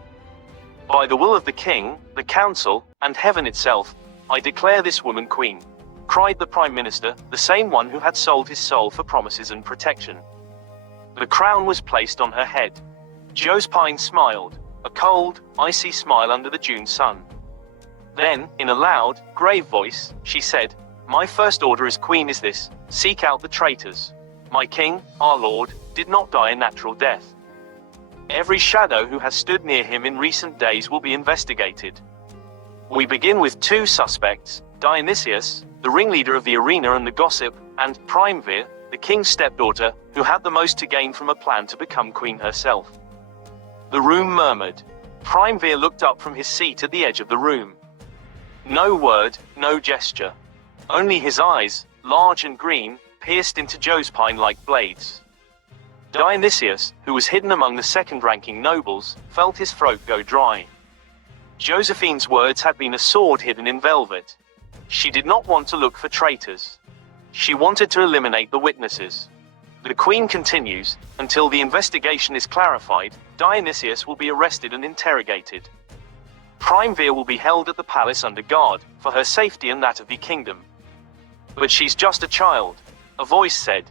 By the will of the king, the council, and heaven itself, I declare this woman queen, cried the prime minister, the same one who had sold his soul for promises and protection. The crown was placed on her head. Josephine smiled, a cold, icy smile under the June sun. Then, in a loud, grave voice, she said, my first order as queen is this, seek out the traitors. My king, our lord, did not die a natural death. Every shadow who has stood near him in recent days will be investigated. We begin with 2 suspects, Dionysius, the ringleader of the arena and the gossip, and Primevere, the king's stepdaughter, who had the most to gain from a plan to become queen herself. The room murmured. Primevere looked up from his seat at the edge of the room. No word, no gesture. Only his eyes, large and green, pierced into Josephine like blades. Dionysius, who was hidden among the second-ranking nobles, felt his throat go dry. Josephine's words had been a sword hidden in velvet. She did not want to look for traitors. She wanted to eliminate the witnesses. The queen continues, until the investigation is clarified, Dionysius will be arrested and interrogated. Primevere will be held at the palace under guard, for her safety and that of the kingdom. But she's just a child, a voice said.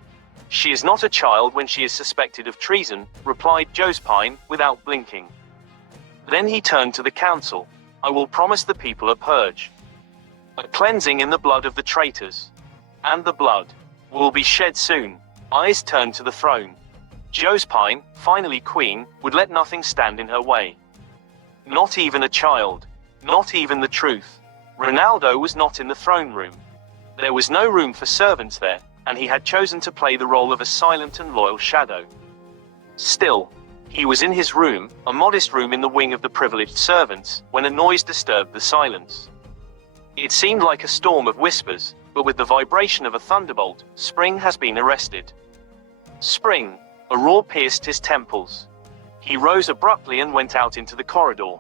She is not a child when she is suspected of treason, replied Josephine, without blinking. Then he turned to the council. I will promise the people a purge. A cleansing in the blood of the traitors. And the blood will be shed soon. Eyes turned to the throne. Josephine, finally queen, would let nothing stand in her way. Not even a child. Not even the truth. Ronaldo was not in the throne room. There was no room for servants there, and he had chosen to play the role of a silent and loyal shadow. Still, he was in his room, a modest room in the wing of the privileged servants, when a noise disturbed the silence. It seemed like a storm of whispers, but with the vibration of a thunderbolt, Spring has been arrested. Spring! A roar pierced his temples. He rose abruptly and went out into the corridor.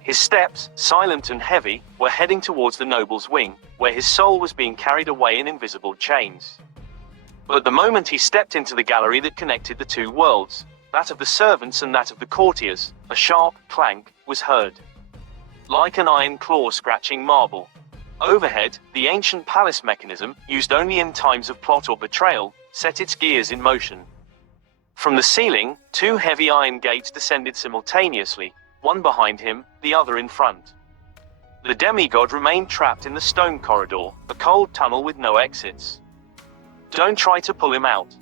His steps, silent and heavy, were heading towards the noble's wing, where his soul was being carried away in invisible chains. But the moment he stepped into the gallery that connected the 2 worlds, that of the servants and that of the courtiers, a sharp clank was heard. Like an iron claw scratching marble. Overhead, the ancient palace mechanism, used only in times of plot or betrayal, set its gears in motion. From the ceiling, two heavy iron gates descended simultaneously, one behind him, the other in front. The demigod remained trapped in the stone corridor, a cold tunnel with no exits. Don't try to pull him out.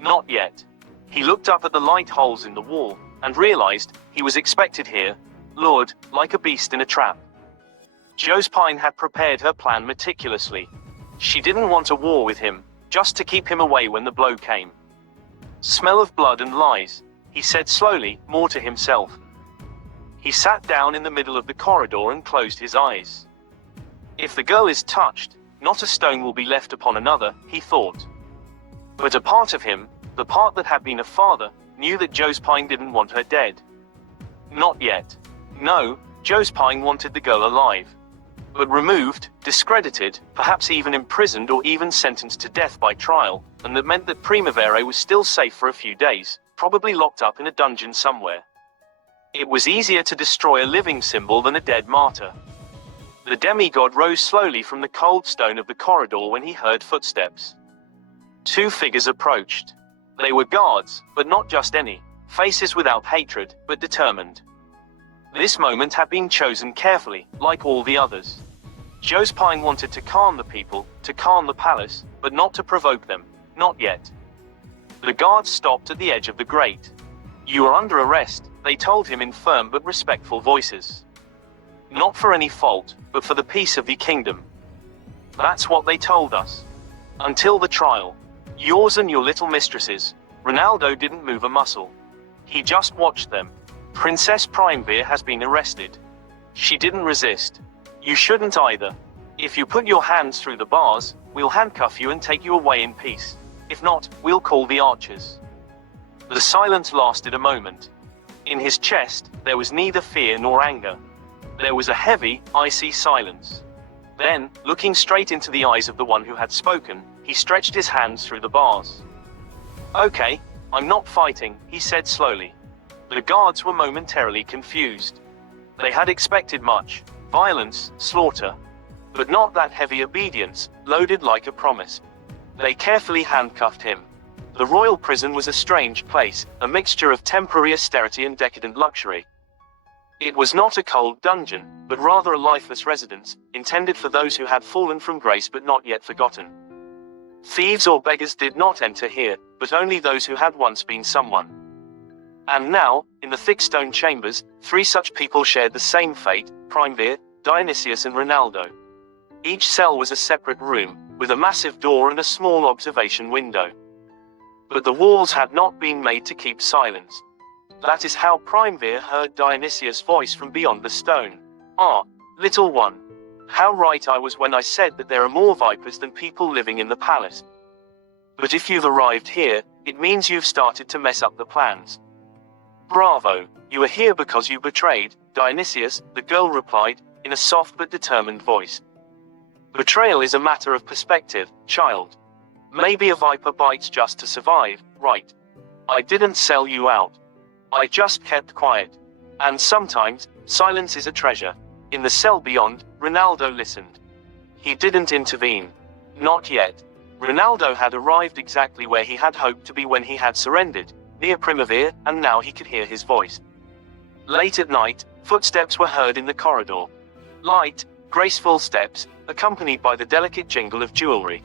Not yet. He looked up at the light holes in the wall, and realized he was expected here, lured, like a beast in a trap. Josephine had prepared her plan meticulously. She didn't want a war with him, just to keep him away when the blow came. Smell of blood and lies, he said slowly, more to himself. He sat down in the middle of the corridor and closed his eyes. If the girl is touched, not a stone will be left upon another, he thought. But a part of him, the part that had been a father, knew that Josephine didn't want her dead. Not yet. No, Josephine wanted the girl alive. But removed, discredited, perhaps even imprisoned or even sentenced to death by trial, and that meant that Primavera was still safe for a few days, probably locked up in a dungeon somewhere. It was easier to destroy a living symbol than a dead martyr. The demigod rose slowly from the cold stone of the corridor when he heard footsteps. Two figures approached. They were guards, but not just any, faces without hatred, but determined. This moment had been chosen carefully, like all the others. Josephine wanted to calm the people, to calm the palace, but not to provoke them, not yet. The guards stopped at the edge of the grate. You are under arrest, they told him in firm but respectful voices. Not for any fault, but for the peace of the kingdom. That's what they told us. Until the trial. Yours and your little mistresses. Ronaldo didn't move a muscle. He just watched them. Princess Primevere has been arrested. She didn't resist. You shouldn't either. If you put your hands through the bars, we'll handcuff you and take you away in peace. If not, we'll call the archers. The silence lasted a moment. In his chest, there was neither fear nor anger. There was a heavy, icy silence. Then, looking straight into the eyes of the one who had spoken, he stretched his hands through the bars. Okay, I'm not fighting, he said slowly. The guards were momentarily confused. They had expected much, violence, slaughter. But not that heavy obedience, loaded like a promise. They carefully handcuffed him. The royal prison was a strange place, a mixture of temporary austerity and decadent luxury. It was not a cold dungeon, but rather a lifeless residence, intended for those who had fallen from grace but not yet forgotten. Thieves or beggars did not enter here, but only those who had once been someone. And now, in the thick stone chambers, three such people shared the same fate, Primevere, Dionysius and Ronaldo. Each cell was a separate room, with a massive door and a small observation window. But the walls had not been made to keep silence. That is how Primevere heard Dionysius' voice from beyond the stone. Ah, little one. How right I was when I said that there are more vipers than people living in the palace. But if you've arrived here, it means you've started to mess up the plans. Bravo, you are here because you betrayed, Dionysius, the girl replied, in a soft but determined voice. Betrayal is a matter of perspective, child. Maybe a viper bites just to survive, right? I didn't sell you out. I just kept quiet. And sometimes, silence is a treasure. In the cell beyond, Ronaldo listened. He didn't intervene. Not yet. Ronaldo had arrived exactly where he had hoped to be when he had surrendered, near Primavere, and now he could hear his voice. Late at night, footsteps were heard in the corridor. Light, graceful steps, accompanied by the delicate jingle of jewelry.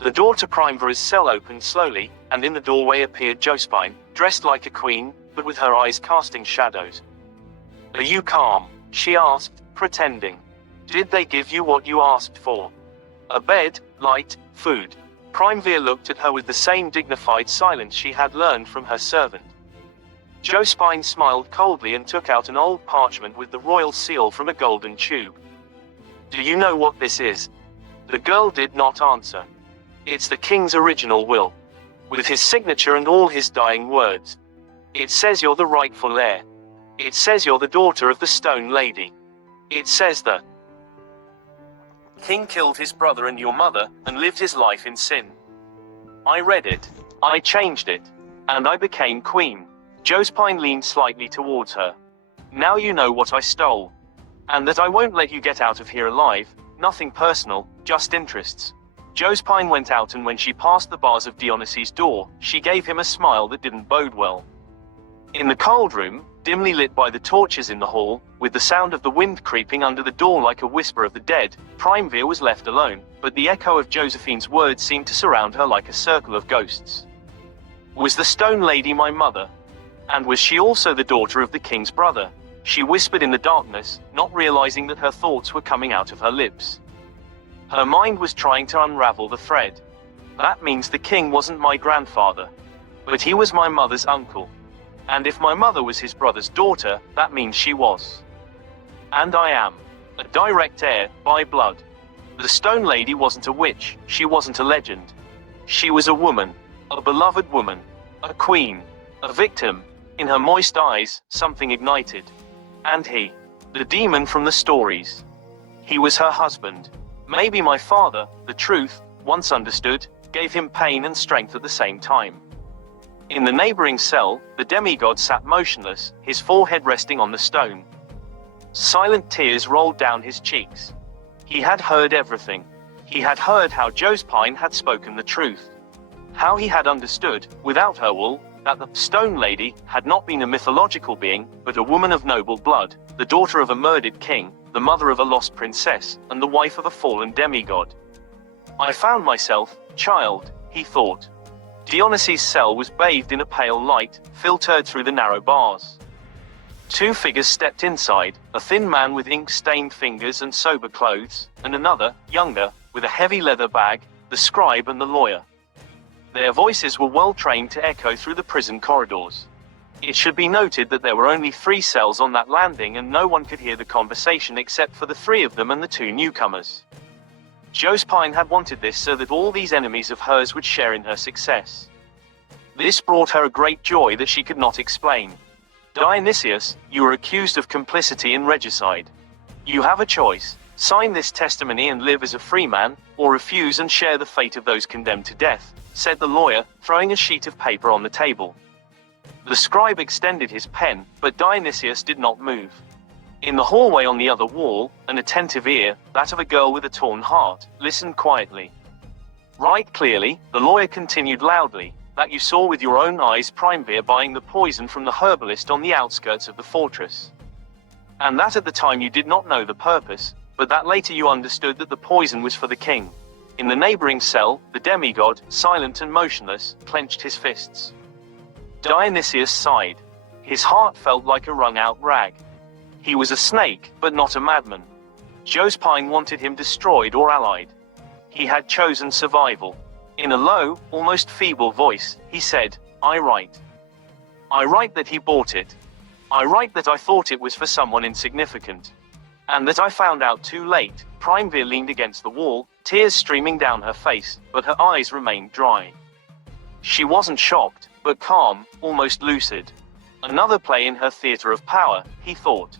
The door to Primavere's cell opened slowly, and in the doorway appeared Josephine, dressed like a queen, but with her eyes casting shadows. Are you calm? She asked, pretending. Did they give you what you asked for? A bed, light, food. Primevere looked at her with the same dignified silence she had learned from her servant. Josephine smiled coldly and took out an old parchment with the royal seal from a golden tube. Do you know what this is? The girl did not answer. It's the king's original will. With his signature and all his dying words. It says you're the rightful heir. It says you're the daughter of the Stone Lady. It says the king killed his brother and your mother, and lived his life in sin. I read it. I changed it. And I became queen. Josephine leaned slightly towards her. Now you know what I stole. And that I won't let you get out of here alive, nothing personal, just interests. Josephine went out, and when she passed the bars of Dionysius' door, she gave him a smile that didn't bode well. In the cold room, dimly lit by the torches in the hall, with the sound of the wind creeping under the door like a whisper of the dead, Primevere was left alone, but the echo of Josephine's words seemed to surround her like a circle of ghosts. Was the stone lady my mother? And was she also the daughter of the king's brother? She whispered in the darkness, not realizing that her thoughts were coming out of her lips. Her mind was trying to unravel the thread. That means the king wasn't my grandfather. But he was my mother's uncle. And if my mother was his brother's daughter, that means she was. And I am. A direct heir, by blood. The stone lady wasn't a witch, she wasn't a legend. She was a woman. A beloved woman. A queen. A victim. In her moist eyes, something ignited. And he. The demon from the stories. He was her husband. Maybe my father, the truth, once understood, gave him pain and strength at the same time. In the neighboring cell, the demigod sat motionless, his forehead resting on the stone. Silent tears rolled down his cheeks. He had heard everything. He had heard how Josephine had spoken the truth. How he had understood, without her wool, that the stone lady had not been a mythological being, but a woman of noble blood, the daughter of a murdered king, the mother of a lost princess, and the wife of a fallen demigod. I found myself, child, he thought. Dionysius' cell was bathed in a pale light, filtered through the narrow bars. Two figures stepped inside, a thin man with ink-stained fingers and sober clothes, and another, younger, with a heavy leather bag, the scribe and the lawyer. Their voices were well trained to echo through the prison corridors. It should be noted that there were only 3 cells on that landing, and no one could hear the conversation except for the 3 of them and the 2 newcomers. Josephine had wanted this so that all these enemies of hers would share in her success. This brought her a great joy that she could not explain. Dionysius, you are accused of complicity in regicide. You have a choice: sign this testimony and live as a free man, or refuse and share the fate of those condemned to death, said the lawyer, throwing a sheet of paper on the table. The scribe extended his pen, but Dionysius did not move. In the hallway on the other wall, an attentive ear, that of a girl with a torn heart, listened quietly. Write clearly, the lawyer continued loudly, that you saw with your own eyes Primevere buying the poison from the herbalist on the outskirts of the fortress. And that at the time you did not know the purpose, but that later you understood that the poison was for the king. In the neighboring cell, the demigod, silent and motionless, clenched his fists. Dionysius sighed. His heart felt like a wrung-out rag. He was a snake, but not a madman. Josephine wanted him destroyed or allied. He had chosen survival. In a low, almost feeble voice, he said, I write. I write that he bought it. I write that I thought it was for someone insignificant. And that I found out too late. Primevere leaned against the wall, tears streaming down her face, but her eyes remained dry. She wasn't shocked, but calm, almost lucid. Another play in her theater of power, he thought.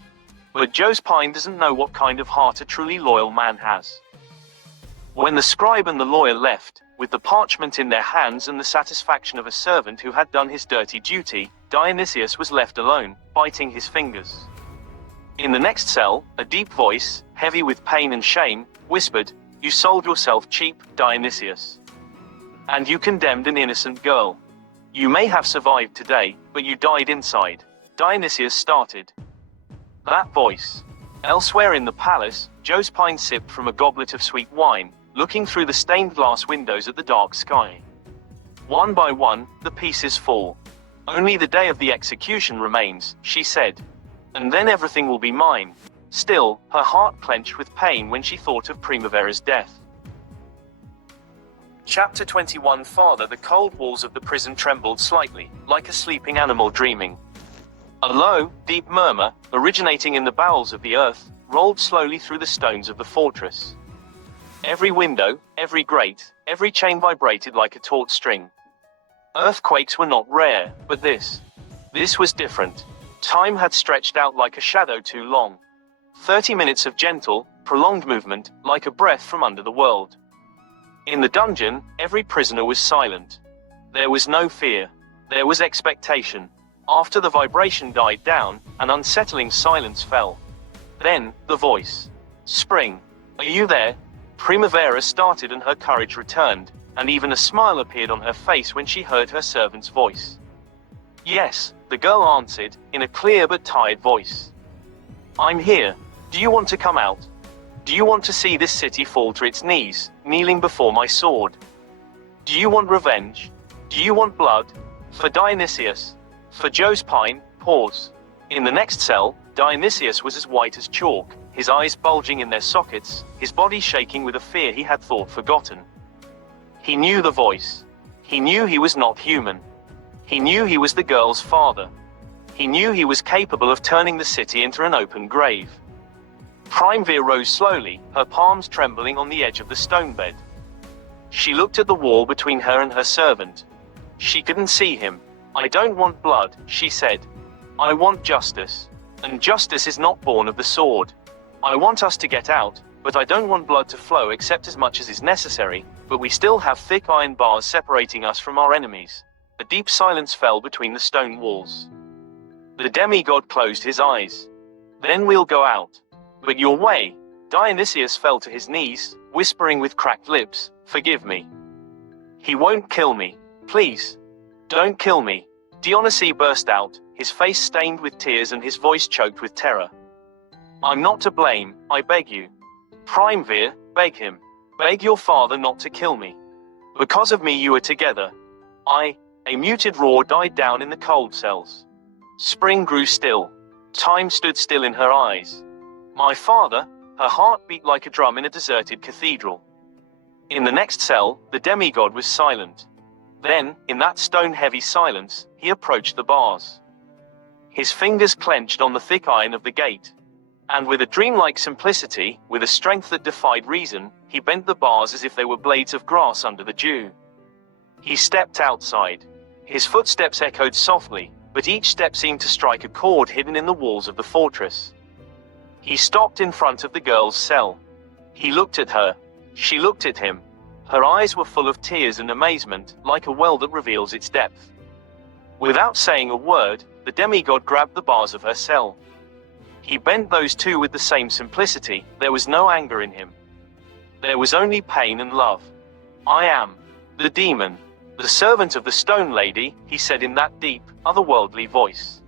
But Josephine doesn't know what kind of heart a truly loyal man has. When the scribe and the lawyer left, with the parchment in their hands and the satisfaction of a servant who had done his dirty duty, Dionysius was left alone, biting his fingers. In the next cell, a deep voice, heavy with pain and shame, whispered, You sold yourself cheap, Dionysius. And you condemned an innocent girl. You may have survived today, but you died inside. Dionysius started. That voice. Elsewhere in the palace, Josephine sipped from a goblet of sweet wine, looking through the stained glass windows at the dark sky. One by one, the pieces fall. Only the day of the execution remains, she said. And then everything will be mine. Still, her heart clenched with pain when she thought of Primavere's death. Chapter 21. Farther, the cold walls of the prison trembled slightly, like a sleeping animal dreaming. A low, deep murmur, originating in the bowels of the earth, rolled slowly through the stones of the fortress. Every window, every grate, every chain vibrated like a taut string. Earthquakes were not rare, but this was different. Time had stretched out like a shadow too long. 30 minutes of gentle, prolonged movement, like a breath from under the world. In the dungeon, every prisoner was silent. There was no fear. There was expectation. After the vibration died down, an unsettling silence fell. Then, the voice. Spring. Are you there? Primavera started and her courage returned, and even a smile appeared on her face when she heard her servant's voice. Yes, the girl answered, in a clear but tired voice. I'm here. Do you want to come out? Do you want to see this city fall to its knees, kneeling before my sword? Do you want revenge? Do you want blood? For Dionysius? For Josephine? Pause. In the next cell, Dionysius was as white as chalk, his eyes bulging in their sockets, his body shaking with a fear he had thought forgotten. He knew the voice. He knew he was not human. He knew he was the girl's father. He knew he was capable of turning the city into an open grave. Primevere rose slowly, her palms trembling on the edge of the stone bed. She looked at the wall between her and her servant. She couldn't see him. I don't want blood, she said. I want justice. And justice is not born of the sword. I want us to get out, but I don't want blood to flow except as much as is necessary, but we still have thick iron bars separating us from our enemies. A deep silence fell between the stone walls. The demigod closed his eyes. Then we'll go out. But your way. Dionysius fell to his knees, whispering with cracked lips, forgive me. He won't kill me. Please. Don't kill me. Dionysus burst out, his face stained with tears and his voice choked with terror. I'm not to blame, I beg you. Primevere, beg him. Beg your father not to kill me. Because of me you are together. A muted roar died down in the cold cells. Spring grew still. Time stood still in her eyes. My father, her heart beat like a drum in a deserted cathedral. In the next cell, the demigod was silent. Then, in that stone-heavy silence, he approached the bars. His fingers clenched on the thick iron of the gate. And with a dreamlike simplicity, with a strength that defied reason, he bent the bars as if they were blades of grass under the dew. He stepped outside. His footsteps echoed softly, but each step seemed to strike a chord hidden in the walls of the fortress. He stopped in front of the girl's cell. He looked at her. She looked at him. Her eyes were full of tears and amazement, like a well that reveals its depth. Without saying a word, the demigod grabbed the bars of her cell. He bent those two with the same simplicity. There was no anger in him. There was only pain and love. I am the demon, the servant of the stone lady, he said in that deep, otherworldly voice.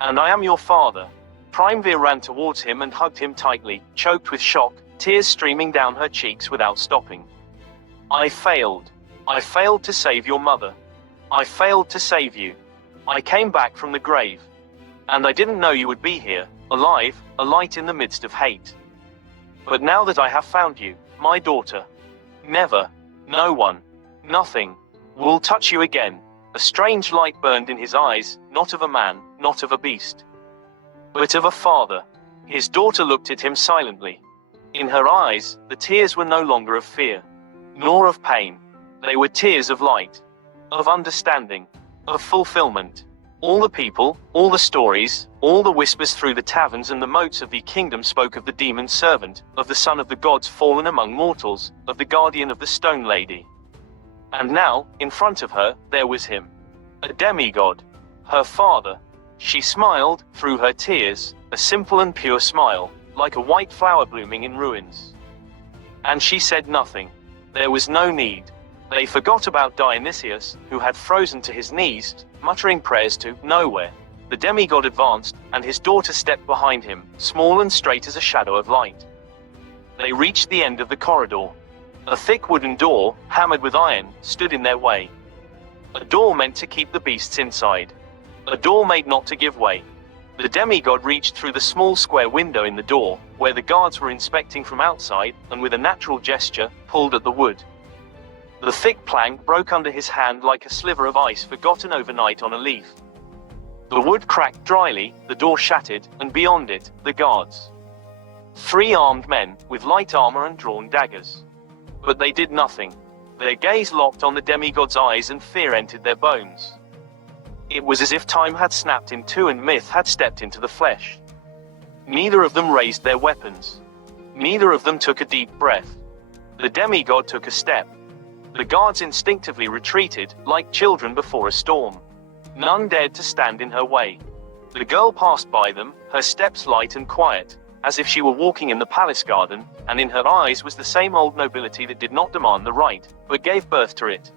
And I am your father. Primevere ran towards him and hugged him tightly, choked with shock, tears streaming down her cheeks without stopping. I failed. I failed to save your mother. I failed to save you. I came back from the grave. And I didn't know you would be here, alive, a light in the midst of hate. But now that I have found you, my daughter, never, no one, nothing, will touch you again. A strange light burned in his eyes, not of a man, not of a beast, but of a father. His daughter looked at him silently. In her eyes, the tears were no longer of fear, nor of pain. They were tears of light, of understanding, of fulfillment. All the people, all the stories, all the whispers through the taverns and the moats of the kingdom spoke of the demon servant, of the son of the gods fallen among mortals, of the guardian of the stone lady. And now, in front of her, there was him. A demigod. Her father. She smiled, through her tears, a simple and pure smile, like a white flower blooming in ruins. And she said nothing. There was no need. They forgot about Dionysius, who had frozen to his knees, muttering prayers to nowhere. The demigod advanced, and his daughter stepped behind him, small and straight as a shadow of light. They reached the end of the corridor. A thick wooden door, hammered with iron, stood in their way. A door meant to keep the beasts inside. A door made not to give way. The demigod reached through the small square window in the door, where the guards were inspecting from outside, and with a natural gesture, pulled at the wood. The thick plank broke under his hand like a sliver of ice forgotten overnight on a leaf. The wood cracked dryly, the door shattered, and beyond it, the guards. 3 armed men, with light armor and drawn daggers. But they did nothing. Their gaze locked on the demigod's eyes and fear entered their bones. It was as if time had snapped in two and myth had stepped into the flesh. Neither of them raised their weapons. Neither of them took a deep breath. The demigod took a step. The guards instinctively retreated, like children before a storm. None dared to stand in her way. The girl passed by them, her steps light and quiet, as if she were walking in the palace garden, and in her eyes was the same old nobility that did not demand the right, but gave birth to it.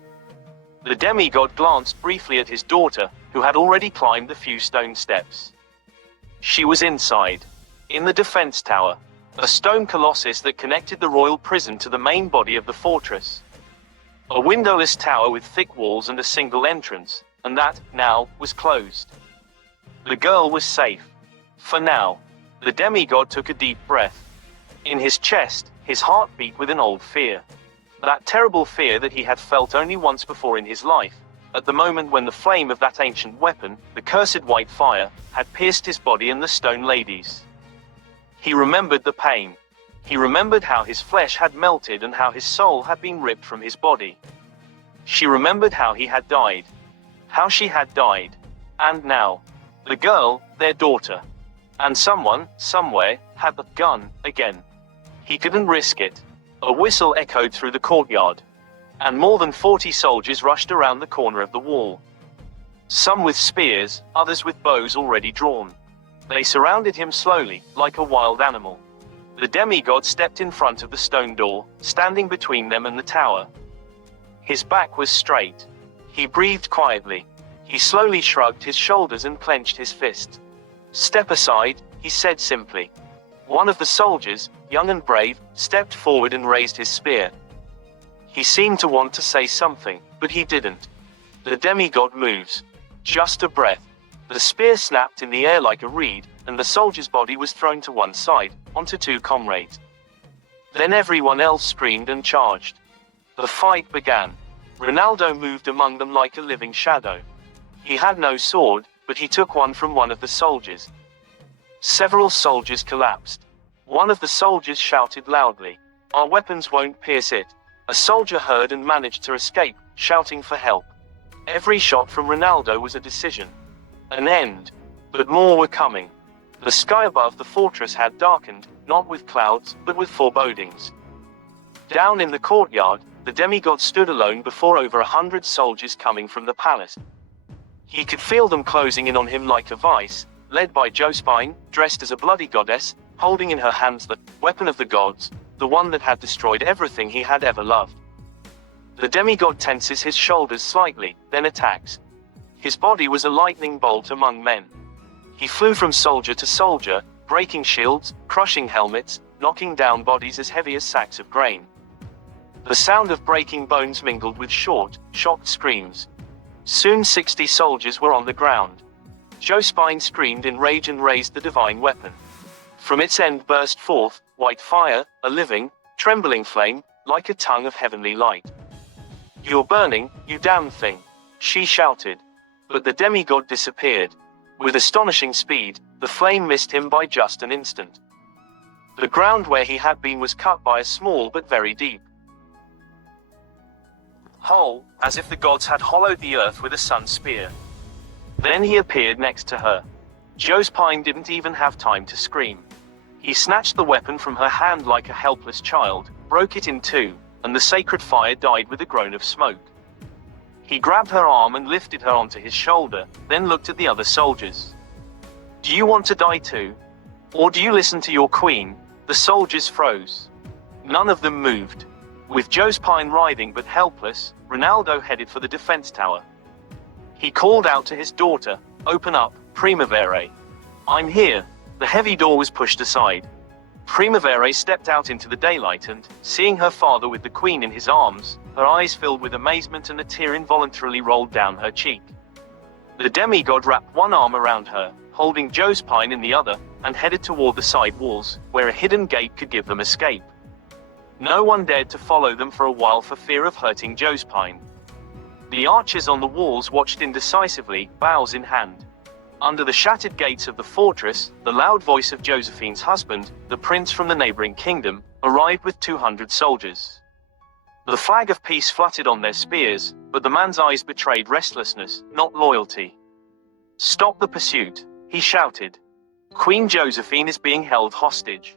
The demigod glanced briefly at his daughter, who had already climbed the few stone steps. She was inside, in the defense tower, a stone colossus that connected the royal prison to the main body of the fortress. A windowless tower with thick walls and a single entrance, and that, now, was closed. The girl was safe. For now. The demigod took a deep breath. In his chest, his heart beat with an old fear. That terrible fear that he had felt only once before in his life, at the moment when the flame of that ancient weapon, the cursed white fire, had pierced his body and the stone lady's. He remembered the pain. He remembered how his flesh had melted and how his soul had been ripped from his body. She remembered how he had died. How she had died. And now, the girl, their daughter. And someone, somewhere, had the gun, again. He couldn't risk it. A whistle echoed through the courtyard. And more than 40 soldiers rushed around the corner of the wall. Some with spears, others with bows already drawn. They surrounded him slowly, like a wild animal. The demigod stepped in front of the stone door, standing between them and the tower. His back was straight. He breathed quietly. He slowly shrugged his shoulders and clenched his fist. "Step aside," he said simply. One of the soldiers, young and brave, stepped forward and raised his spear. He seemed to want to say something, but he didn't. The demigod moves. Just a breath. The spear snapped in the air like a reed, and the soldier's body was thrown to one side, onto two comrades. Then everyone else screamed and charged. The fight began. Ronaldo moved among them like a living shadow. He had no sword, but he took one from one of the soldiers. Several soldiers collapsed. One of the soldiers shouted loudly, "Our weapons won't pierce it." A soldier heard and managed to escape, shouting for help. Every shot from Ronaldo was a decision. An end. But more were coming. The sky above the fortress had darkened, not with clouds, but with forebodings. Down in the courtyard, the demigod stood alone before over 100 soldiers coming from the palace. He could feel them closing in on him like a vice, led by Josephine, dressed as a bloody goddess, holding in her hands the weapon of the gods, the one that had destroyed everything he had ever loved. The demigod tenses his shoulders slightly, then attacks. His body was a lightning bolt among men. He flew from soldier to soldier, breaking shields, crushing helmets, knocking down bodies as heavy as sacks of grain. The sound of breaking bones mingled with short, shocked screams. Soon 60 soldiers were on the ground. Josephine screamed in rage and raised the divine weapon. From its end burst forth, white fire, a living, trembling flame, like a tongue of heavenly light. "You're burning, you damned thing," she shouted. But the demigod disappeared. With astonishing speed, the flame missed him by just an instant. The ground where he had been was cut by a small but very deep hole, as if the gods had hollowed the earth with a sun's spear. Then he appeared next to her. Josephine didn't even have time to scream. He snatched the weapon from her hand like a helpless child, broke it in two, and the sacred fire died with a groan of smoke. He grabbed her arm and lifted her onto his shoulder, then looked at the other soldiers. "Do you want to die too? Or do you listen to your queen?" The soldiers froze. None of them moved. With Josephine writhing but helpless, Ronaldo headed for the defense tower. He called out to his daughter, "Open up, Primavera. I'm here." The heavy door was pushed aside. Primavera stepped out into the daylight and, seeing her father with the queen in his arms, her eyes filled with amazement and a tear involuntarily rolled down her cheek. The demigod wrapped one arm around her, holding Josephine in the other, and headed toward the side walls, where a hidden gate could give them escape. No one dared to follow them for a while for fear of hurting Josephine. The archers on the walls watched indecisively, bows in hand. Under the shattered gates of the fortress, the loud voice of Josephine's husband, the prince from the neighboring kingdom, arrived with 200 soldiers. The flag of peace fluttered on their spears, but the man's eyes betrayed restlessness, not loyalty. "Stop the pursuit," he shouted. "Queen Josephine is being held hostage.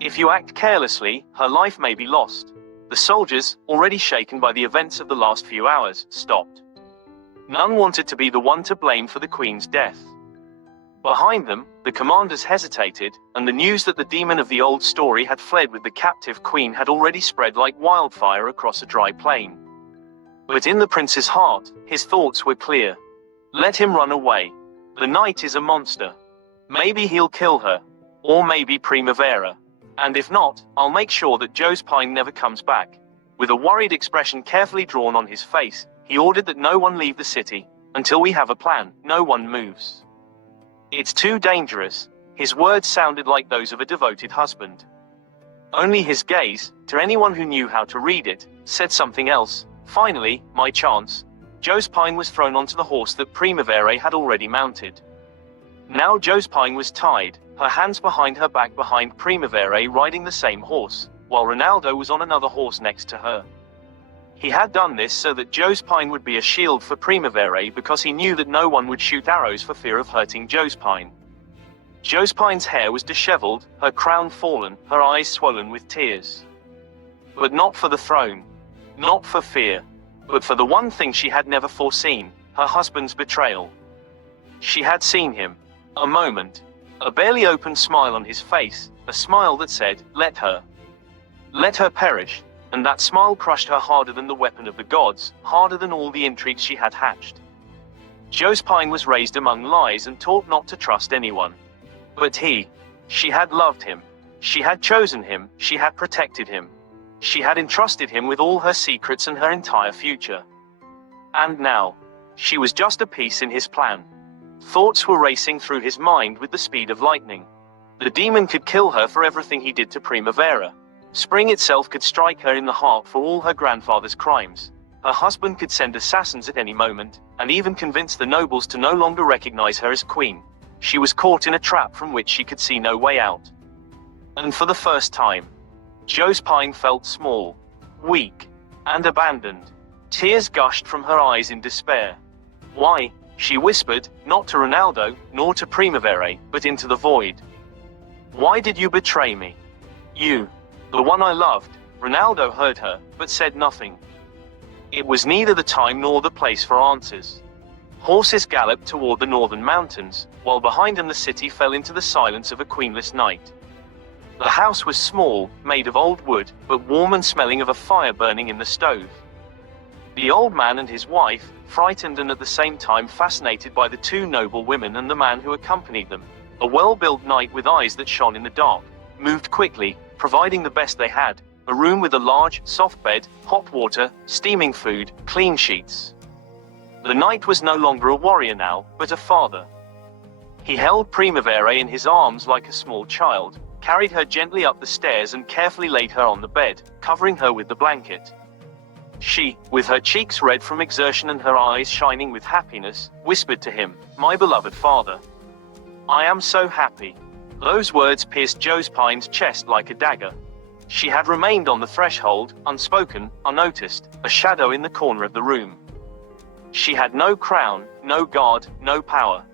If you act carelessly, her life may be lost." The soldiers, already shaken by the events of the last few hours, stopped. None wanted to be the one to blame for the queen's death. Behind them, the commanders hesitated, and the news that the demon of the old story had fled with the captive queen had already spread like wildfire across a dry plain. But in the prince's heart, his thoughts were clear. Let him run away. The knight is a monster. Maybe he'll kill her. Or maybe Primavera. And if not, I'll make sure that Jospine never comes back. With a worried expression carefully drawn on his face, he ordered that no one leave the city. Until we have a plan, no one moves. It's too dangerous. His words sounded like those of a devoted husband. Only his gaze, to anyone who knew how to read it, said something else. Finally, my chance. Jospine was thrown onto the horse that Primavera had already mounted. Now Jospine was tied, her hands behind her back behind Primavera riding the same horse, while Ronaldo was on another horse next to her. He had done this so that Jospine would be a shield for Primavera because he knew that no one would shoot arrows for fear of hurting Jospine. Jospine's hair was disheveled, her crown fallen, her eyes swollen with tears. But not for the throne. Not for fear. But for the one thing she had never foreseen, her husband's betrayal. She had seen him. A moment. A barely open smile on his face, a smile that said, let her. Let her perish. And that smile crushed her harder than the weapon of the gods, harder than all the intrigues she had hatched. Jospine was raised among lies and taught not to trust anyone. But she had loved him. She had chosen him, she had protected him. She had entrusted him with all her secrets and her entire future. And now, she was just a piece in his plan. Thoughts were racing through his mind with the speed of lightning. The demon could kill her for everything he did to Primavera. Spring itself could strike her in the heart for all her grandfather's crimes. Her husband could send assassins at any moment, and even convince the nobles to no longer recognize her as queen. She was caught in a trap from which she could see no way out. And for the first time, Jospine felt small, weak, and abandoned. Tears gushed from her eyes in despair. Why? She whispered, not to Ronaldo, nor to Primavera, but into the void. Why did you betray me? You. The one I loved. Ronaldo heard her, but said nothing. It was neither the time nor the place for answers. Horses galloped toward the northern mountains, while behind them the city fell into the silence of a queenless night. The house was small, made of old wood, but warm and smelling of a fire burning in the stove. The old man and his wife, frightened and at the same time fascinated by the two noble women and the man who accompanied them, a well-built knight with eyes that shone in the dark, moved quickly, providing the best they had, a room with a large, soft bed, hot water, steaming food, clean sheets. The knight was no longer a warrior now, but a father. He held Primavera in his arms like a small child, carried her gently up the stairs and carefully laid her on the bed, covering her with the blanket. She, with her cheeks red from exertion and her eyes shining with happiness, whispered to him, "My beloved father. I am so happy." Those words pierced Jospine's chest like a dagger. She had remained on the threshold, unspoken, unnoticed, a shadow in the corner of the room. She had no crown, no guard, no power.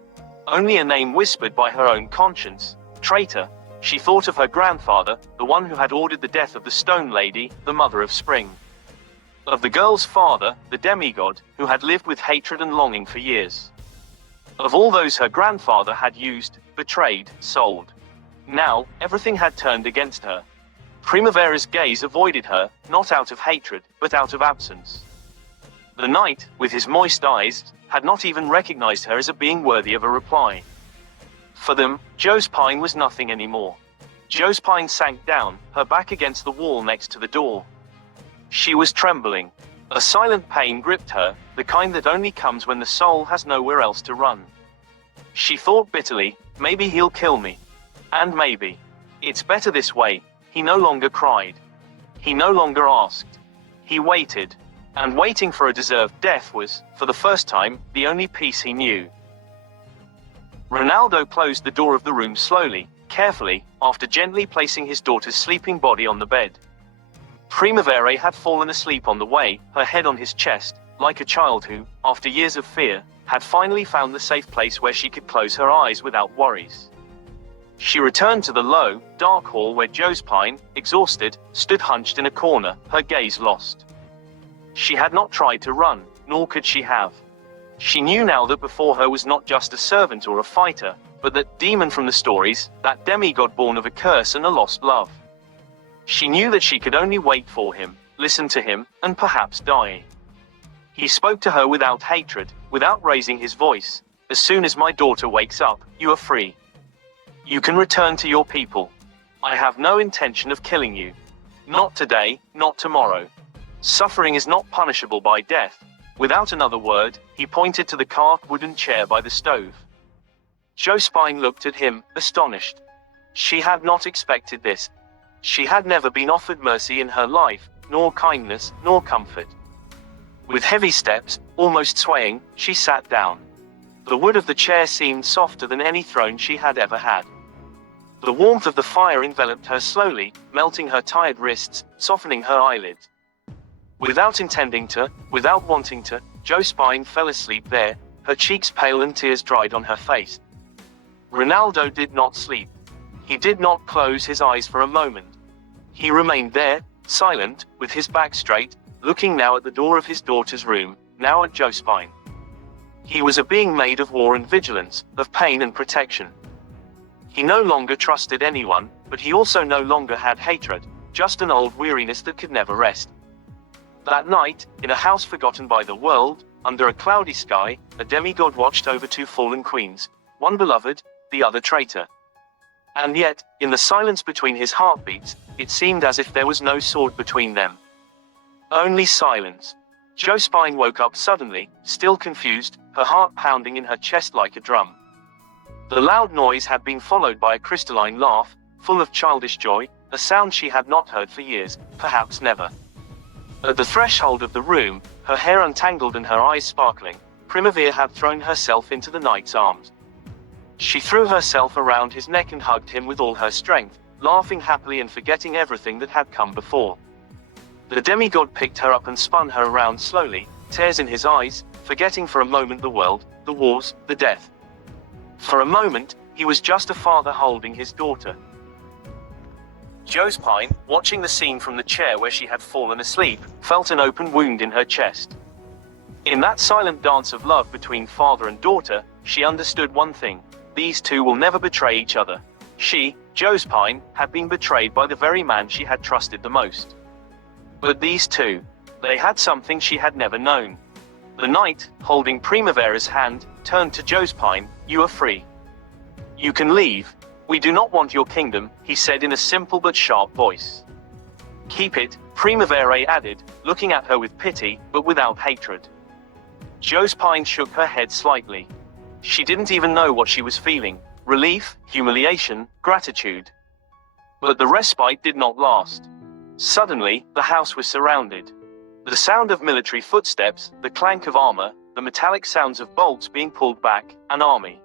Only a name whispered by her own conscience, traitor. She thought of her grandfather, the one who had ordered the death of the Stone Lady, the mother of Spring. Of the girl's father, the Demigod, who had lived with hatred and longing for years. Of all those her grandfather had used, betrayed, sold. Now, everything had turned against her. Primavera's gaze avoided her, not out of hatred, but out of absence. The knight, with his moist eyes, had not even recognized her as a being worthy of a reply. For them, Jospine was nothing anymore. Jospine sank down, her back against the wall next to the door. She was trembling. A silent pain gripped her, the kind that only comes when the soul has nowhere else to run. She thought bitterly, maybe he'll kill me. And maybe. It's better this way. He no longer cried. He no longer asked. He waited. And waiting for a deserved death was, for the first time, the only peace he knew. Ronaldo closed the door of the room slowly, carefully, after gently placing his daughter's sleeping body on the bed. Primavera had fallen asleep on the way, her head on his chest, like a child who, after years of fear, had finally found the safe place where she could close her eyes without worries. She returned to the low, dark hall where Jospine, exhausted, stood hunched in a corner, her gaze lost. She had not tried to run, nor could she have. She knew now that before her was not just a servant or a fighter, but that demon from the stories, that demigod born of a curse and a lost love. She knew that she could only wait for him, listen to him, and perhaps die. He spoke to her without hatred, without raising his voice. As soon as my daughter wakes up, you are free. You can return to your people. I have no intention of killing you. Not today, not tomorrow. Suffering is not punishable by death. Without another word, he pointed to the carved wooden chair by the stove. Josephine looked at him, astonished. She had not expected this. She had never been offered mercy in her life, nor kindness, nor comfort. With heavy steps, almost swaying, she sat down. The wood of the chair seemed softer than any throne she had ever had. The warmth of the fire enveloped her slowly, melting her tired wrists, softening her eyelids. Without intending to, without wanting to, Josephine fell asleep there, her cheeks pale and tears dried on her face. Ronaldo did not sleep. He did not close his eyes for a moment. He remained there, silent, with his back straight, looking now at the door of his daughter's room, now at Josephine. He was a being made of war and vigilance, of pain and protection. He no longer trusted anyone, but he also no longer had hatred, just an old weariness that could never rest. That night, in a house forgotten by the world, under a cloudy sky, a demigod watched over two fallen queens, one beloved, the other traitor. And yet, in the silence between his heartbeats, it seemed as if there was no sword between them. Only silence. Josephine woke up suddenly, still confused, her heart pounding in her chest like a drum. The loud noise had been followed by a crystalline laugh, full of childish joy, a sound she had not heard for years, perhaps never. At the threshold of the room, her hair untangled and her eyes sparkling, Primavera had thrown herself into the knight's arms. She threw herself around his neck and hugged him with all her strength, laughing happily and forgetting everything that had come before. The demigod picked her up and spun her around slowly, tears in his eyes, forgetting for a moment the world, the wars, the death. For a moment, he was just a father holding his daughter. Josephine, watching the scene from the chair where she had fallen asleep, felt an open wound in her chest. In that silent dance of love between father and daughter, she understood one thing: these two will never betray each other. She, Josephine, had been betrayed by the very man she had trusted the most. But these two, they had something she had never known. The knight, holding Primavera's hand, turned to Josephine. You are free. You can leave. We do not want your kingdom, he said in a simple but sharp voice. Keep it, Primavera added, looking at her with pity, but without hatred. Josephine shook her head slightly. She didn't even know what she was feeling: relief, humiliation, gratitude. But the respite did not last. Suddenly, the house was surrounded. The sound of military footsteps, the clank of armor, the metallic sounds of bolts being pulled back, an army.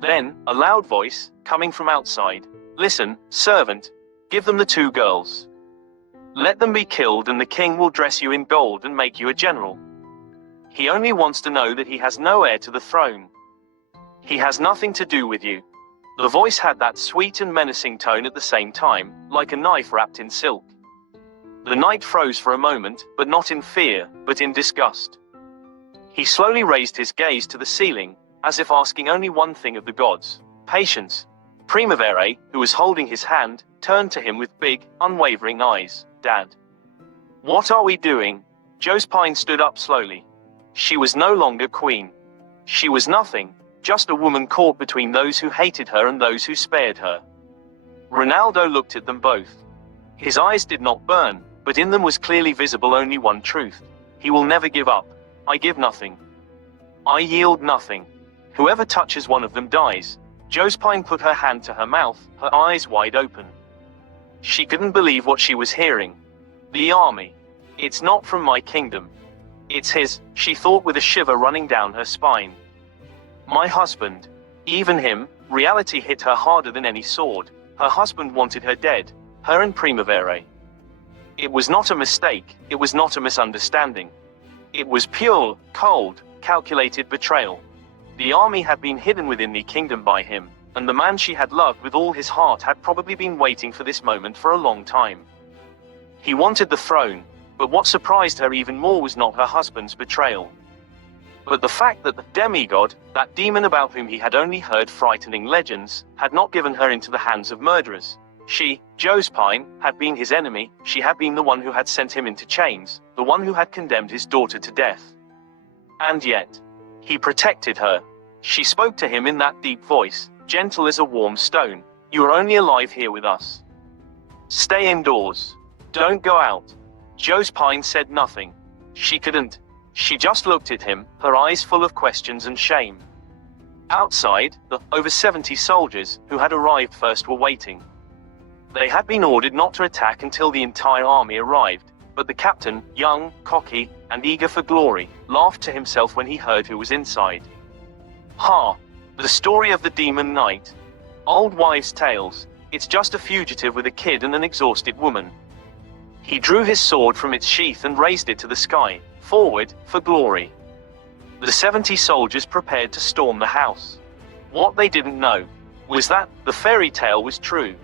Then, a loud voice, coming from outside. Listen, servant. Give them the two girls. Let them be killed and the king will dress you in gold and make you a general. He only wants to know that he has no heir to the throne. He has nothing to do with you. The voice had that sweet and menacing tone at the same time, like a knife wrapped in silk. The knight froze for a moment, but not in fear, but in disgust. He slowly raised his gaze to the ceiling, as if asking only one thing of the gods: patience. Primavera, who was holding his hand, turned to him with big, unwavering eyes. Dad. What are we doing? Josephine stood up slowly. She was no longer queen. She was nothing, just a woman caught between those who hated her and those who spared her. Ronaldo looked at them both. His eyes did not burn, but in them was clearly visible only one truth. He will never give up. I give nothing. I yield nothing. Whoever touches one of them dies. Josephine put her hand to her mouth, her eyes wide open. She couldn't believe what she was hearing. The army. It's not from my kingdom. It's his, she thought with a shiver running down her spine. My husband. Even him. Reality hit her harder than any sword. Her husband wanted her dead. Her and Primavera. It was not a mistake, it was not a misunderstanding. It was pure, cold, calculated betrayal. The army had been hidden within the kingdom by him, and the man she had loved with all his heart had probably been waiting for this moment for a long time. He wanted the throne, but what surprised her even more was not her husband's betrayal. But the fact that the demigod, that demon about whom he had only heard frightening legends, had not given her into the hands of murderers. She, Josephine, had been his enemy. She had been the one who had sent him into chains, the one who had condemned his daughter to death. And yet, he protected her. She spoke to him in that deep voice, gentle as a warm stone. You are only alive here with us. Stay indoors. Don't go out. Josephine said nothing. She couldn't. She just looked at him, her eyes full of questions and shame. Outside, the over 70 soldiers who had arrived first were waiting. They had been ordered not to attack until the entire army arrived, but the captain, young, cocky, and eager for glory, laughed to himself when he heard who was inside. Ha! The story of the demon knight. Old wives' tales. It's just a fugitive with a kid and an exhausted woman. He drew his sword from its sheath and raised it to the sky. Forward, for glory. The 70 soldiers prepared to storm the house. What they didn't know was that the fairy tale was true.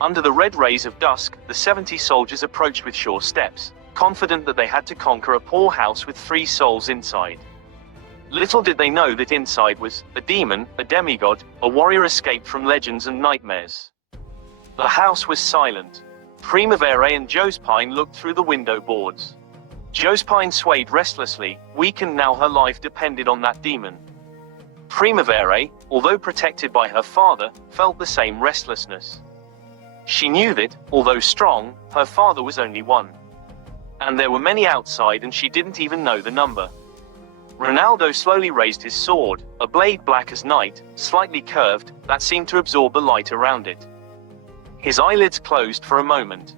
Under the red rays of dusk, the 70 soldiers approached with sure steps, confident that they had to conquer a poor house with 3 souls inside. Little did they know that inside was a demon, a demigod, a warrior escaped from legends and nightmares. The house was silent. Primavera and Josephine looked through the window boards. Josephine swayed restlessly, weakened now her life depended on that demon. Primavera, although protected by her father, felt the same restlessness. She knew that, although strong, her father was only one. And there were many outside and she didn't even know the number. Ronaldo slowly raised his sword, a blade black as night, slightly curved, that seemed to absorb the light around it. His eyelids closed for a moment.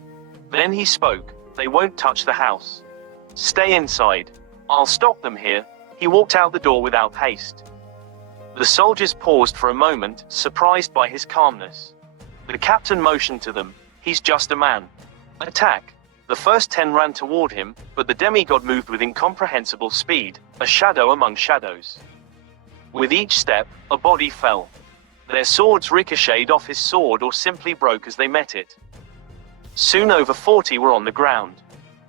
Then he spoke. They won't touch the house. Stay inside. I'll stop them here. He walked out the door without haste. The soldiers paused for a moment, surprised by his calmness. The captain motioned to them. He's just a man. Attack. The first 10 ran toward him, but the demigod moved with incomprehensible speed, a shadow among shadows. With each step, a body fell. Their swords ricocheted off his sword or simply broke as they met it. Soon over 40 were on the ground.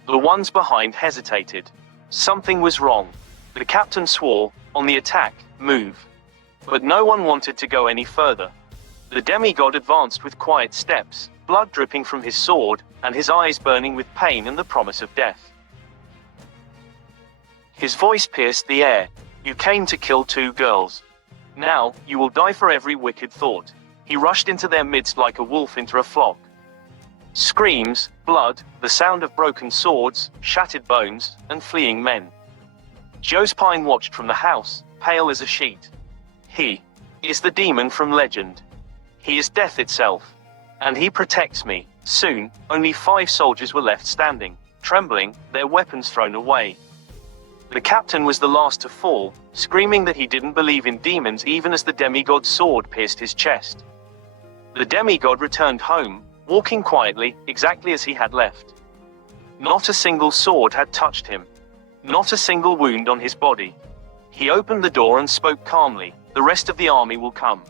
The ones behind hesitated. Something was wrong. The captain swore, on the attack, move. But no one wanted to go any further. The demigod advanced with quiet steps, blood dripping from his sword, and his eyes burning with pain and the promise of death. His voice pierced the air. You came to kill 2 girls. Now, you will die for every wicked thought. He rushed into their midst like a wolf into a flock. Screams, blood, the sound of broken swords, shattered bones, and fleeing men. Josephine watched from the house, pale as a sheet. He is the demon from legend. He is death itself. And he protects me. Soon, only 5 soldiers were left standing, trembling, their weapons thrown away. The captain was the last to fall, screaming that he didn't believe in demons even as the demigod's sword pierced his chest. The demigod returned home, walking quietly, exactly as he had left. Not a single sword had touched him. Not a single wound on his body. He opened the door and spoke calmly, the rest of the army will come.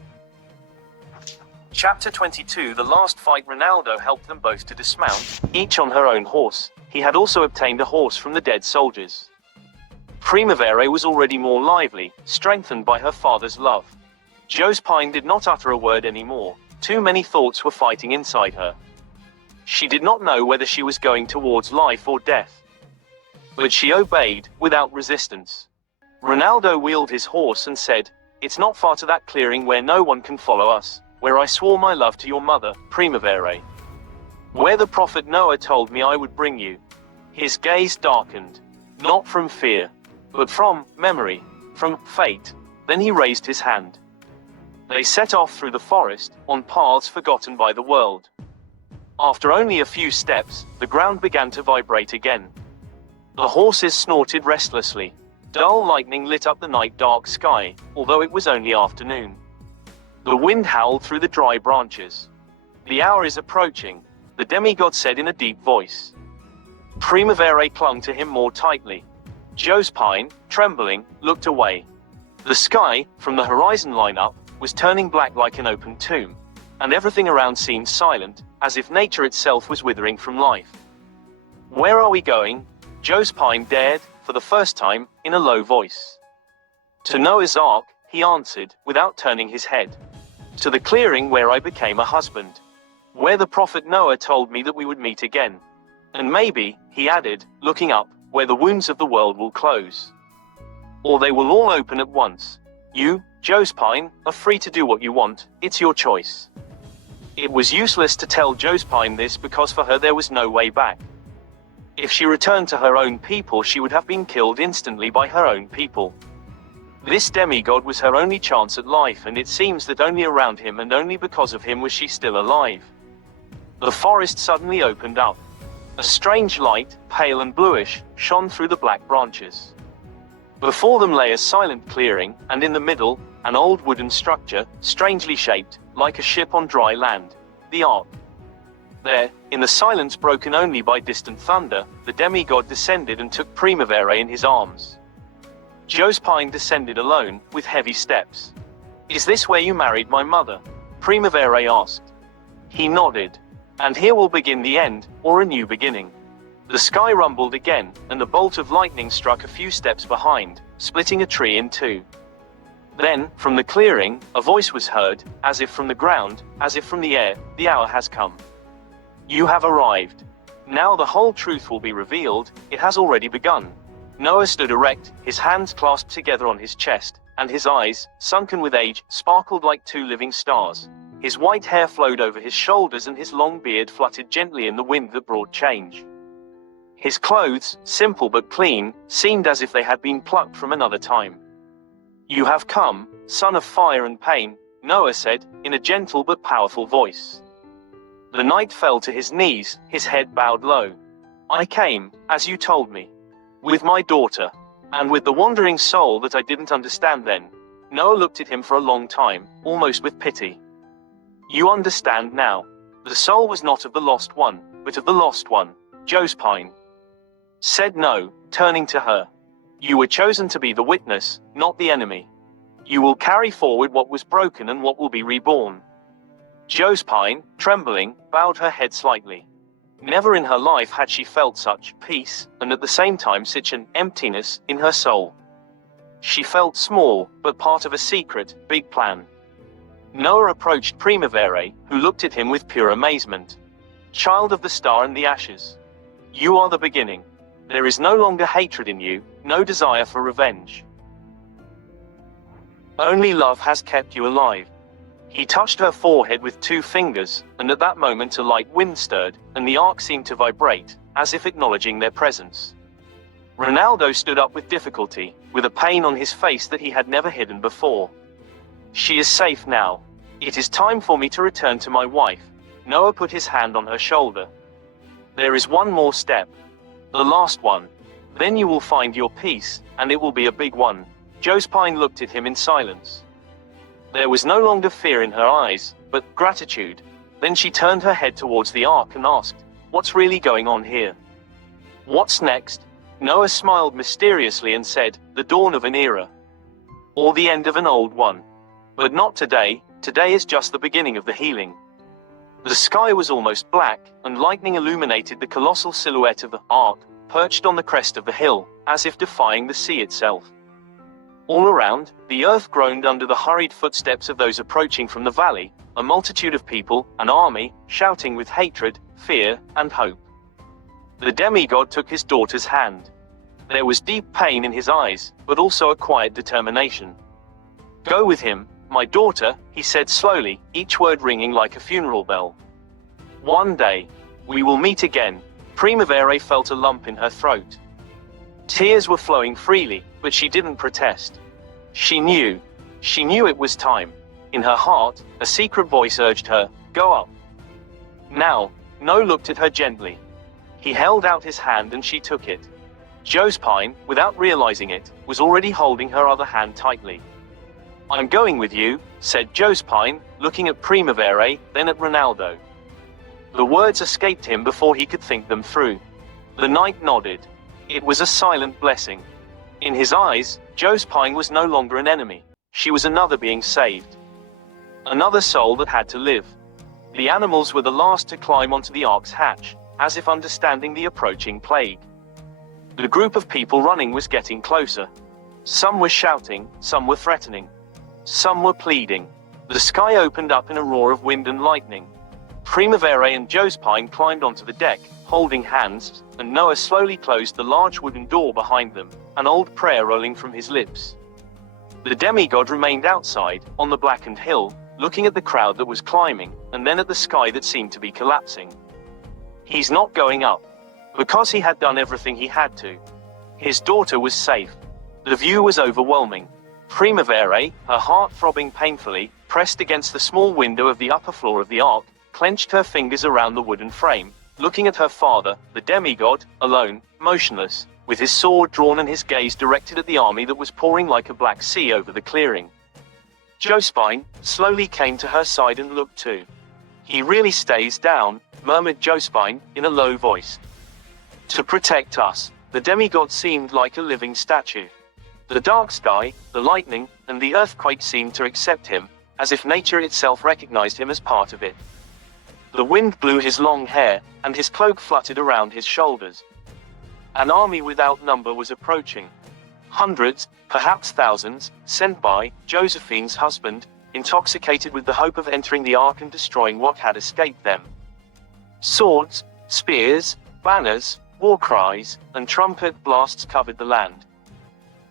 Chapter 22. The last fight. Ronaldo helped them both to dismount, each on her own horse. He had also obtained a horse from the dead soldiers. Primavera was already more lively, strengthened by her father's love. Josephine did not utter a word anymore. Too many thoughts were fighting inside her. She did not know whether she was going towards life or death. But she obeyed, without resistance. Ronaldo wheeled his horse and said, It's not far to that clearing where no one can follow us, where I swore my love to your mother, Primavera. Where the prophet Noah told me I would bring you. His gaze darkened. Not from fear, but from memory, from fate. Then he raised his hand. They set off through the forest, on paths forgotten by the world. After only a few steps, the ground began to vibrate again. The horses snorted restlessly. Dull lightning lit up the night-dark sky, although it was only afternoon. The wind howled through the dry branches. The hour is approaching, the demigod said in a deep voice. Primavera clung to him more tightly. Josephine, trembling, looked away. The sky, from the horizon line up, was turning black like an open tomb, and everything around seemed silent, as if nature itself was withering from life. Where are we going? Josephine dared, for the first time, in a low voice. To Noah's Ark, he answered, without turning his head. To the clearing where I became a husband. Where the prophet Noah told me that we would meet again. And maybe, he added, looking up, where the wounds of the world will close. Or they will all open at once. You, Josephine, are free to do what you want, it's your choice. It was useless to tell Josephine this because for her there was no way back. If she returned to her own people, she would have been killed instantly by her own people. This demigod was her only chance at life, and it seems that only around him and only because of him was she still alive. The forest suddenly opened up. A strange light, pale and bluish, shone through the black branches. Before them lay a silent clearing, and in the middle, an old wooden structure, strangely shaped, like a ship on dry land, the Ark. There, in the silence broken only by distant thunder, the demigod descended and took Primavera in his arms. Josephine descended alone, with heavy steps. Is this where you married my mother? Primavera asked. He nodded. And here will begin the end, or a new beginning. The sky rumbled again, and the bolt of lightning struck a few steps behind, splitting a tree in two. Then, from the clearing, a voice was heard, as if from the ground, as if from the air, the hour has come. You have arrived. Now the whole truth will be revealed, it has already begun. Noah stood erect, his hands clasped together on his chest, and his eyes, sunken with age, sparkled like two living stars. His white hair flowed over his shoulders and his long beard fluttered gently in the wind that brought change. His clothes, simple but clean, seemed as if they had been plucked from another time. You have come, son of fire and pain, Noah said, in a gentle but powerful voice. The knight fell to his knees, his head bowed low. I came, as you told me. With my daughter. And with the wandering soul that I didn't understand then. Noah looked at him for a long time, almost with pity. You understand now. The soul was not of the lost one, but of the lost one, Josephine. Said No, turning to her. You were chosen to be the witness, not the enemy. You will carry forward what was broken and what will be reborn. Josephine, trembling, bowed her head slightly. Never in her life had she felt such peace, and at the same time such an emptiness in her soul. She felt small, but part of a secret, big plan. Noah approached Primavera, who looked at him with pure amazement. Child of the star and the ashes. You are the beginning. There is no longer hatred in you, no desire for revenge. Only love has kept you alive. He touched her forehead with 2 fingers, and at that moment a light wind stirred, and the ark seemed to vibrate, as if acknowledging their presence. Ronaldo stood up with difficulty, with a pain on his face that he had never hidden before. She is safe now. It is time for me to return to my wife. Noah put his hand on her shoulder. There is one more step. The last one. Then you will find your peace, and it will be a big one. Josephine looked at him in silence. There was no longer fear in her eyes, but gratitude. Then she turned her head towards the ark and asked, what's really going on here? What's next? Noah smiled mysteriously and said, the dawn of an era. Or the end of an old one. But not today, today is just the beginning of the healing. The sky was almost black, and lightning illuminated the colossal silhouette of the ark, perched on the crest of the hill, as if defying the sea itself. All around, the earth groaned under the hurried footsteps of those approaching from the valley, a multitude of people, an army, shouting with hatred, fear, and hope. The demigod took his daughter's hand. There was deep pain in his eyes, but also a quiet determination. Go with him, my daughter, he said slowly, each word ringing like a funeral bell. One day, we will meet again. Primavera felt a lump in her throat. Tears were flowing freely, but she didn't protest. She knew it was time. In her heart, a secret voice urged her, go up. Now, Noah looked at her gently. He held out his hand and she took it. Josephine, without realizing it, was already holding her other hand tightly. I'm going with you, said Josephine, looking at Primavera, then at Ronaldo. The words escaped him before he could think them through. The knight nodded. It was a silent blessing. In his eyes, Josephine was no longer an enemy. She was another being saved. Another soul that had to live. The animals were the last to climb onto the ark's hatch, as if understanding the approaching plague. The group of people running was getting closer. Some were shouting, some were threatening. Some were pleading. The sky opened up in a roar of wind and lightning. Primavera and Josephine climbed onto the deck, holding hands, and Noah slowly closed the large wooden door behind them, an old prayer rolling from his lips. The demigod remained outside, on the blackened hill, looking at the crowd that was climbing, and then at the sky that seemed to be collapsing. He's not going up. Because he had done everything he had to. His daughter was safe. The view was overwhelming. Primavera, her heart throbbing painfully, pressed against the small window of the upper floor of the ark, clenched her fingers around the wooden frame, looking at her father, the demigod, alone, motionless, with his sword drawn and his gaze directed at the army that was pouring like a black sea over the clearing. Josephine slowly came to her side and looked too. He really stays down, murmured Josephine, in a low voice. To protect us. The demigod seemed like a living statue. The dark sky, the lightning, and the earthquake seemed to accept him, as if nature itself recognized him as part of it. The wind blew his long hair, and his cloak fluttered around his shoulders. An army without number was approaching. Hundreds, perhaps thousands, sent by Josephine's husband, intoxicated with the hope of entering the ark and destroying what had escaped them. Swords, spears, banners, war cries, and trumpet blasts covered the land.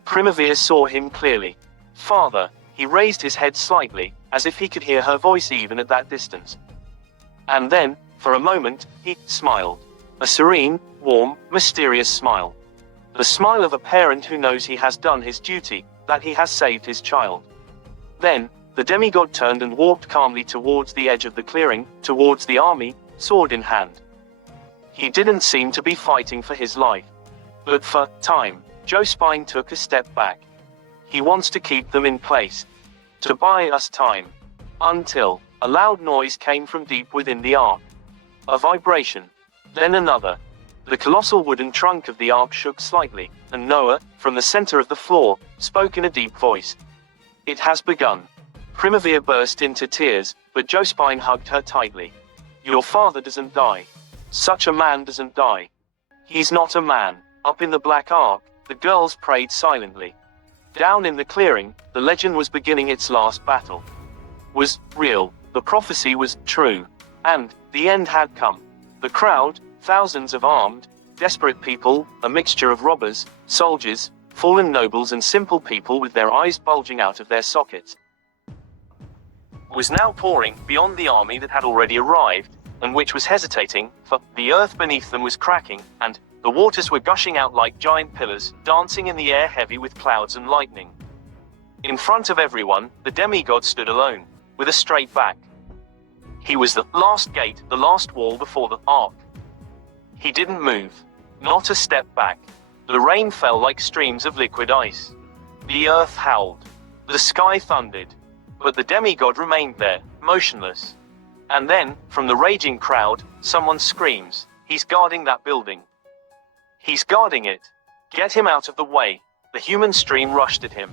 Primavera saw him clearly. Father, he raised his head slightly, as if he could hear her voice even at that distance. And then, for a moment, he smiled. A serene, warm, mysterious smile. The smile of a parent who knows he has done his duty, that he has saved his child. Then, the demigod turned and walked calmly towards the edge of the clearing, towards the army, sword in hand. He didn't seem to be fighting for his life. But for time, Josephine took a step back. He wants to keep them in place. To buy us time. Until a loud noise came from deep within the ark. A vibration. Then another. The colossal wooden trunk of the ark shook slightly, and Noah, from the center of the floor, spoke in a deep voice. It has begun. Primavera burst into tears, but Josephine hugged her tightly. Your father doesn't die. Such a man doesn't die. He's not a man. Up in the black ark, the girls prayed silently. Down in the clearing, the legend was beginning its last battle. Was real, the prophecy was true. And the end had come. The crowd, thousands of armed, desperate people, a mixture of robbers, soldiers, fallen nobles and simple people with their eyes bulging out of their sockets, was now pouring beyond the army that had already arrived, and which was hesitating, for the earth beneath them was cracking, and the waters were gushing out like giant pillars, dancing in the air heavy with clouds and lightning. In front of everyone, the demigod stood alone, with a straight back. He was the last gate, the last wall before the ark. He didn't move. Not a step back. The rain fell like streams of liquid ice. The earth howled. The sky thundered. But the demigod remained there, motionless. And then, from the raging crowd, someone screams, he's guarding that building. He's guarding it. Get him out of the way. The human stream rushed at him.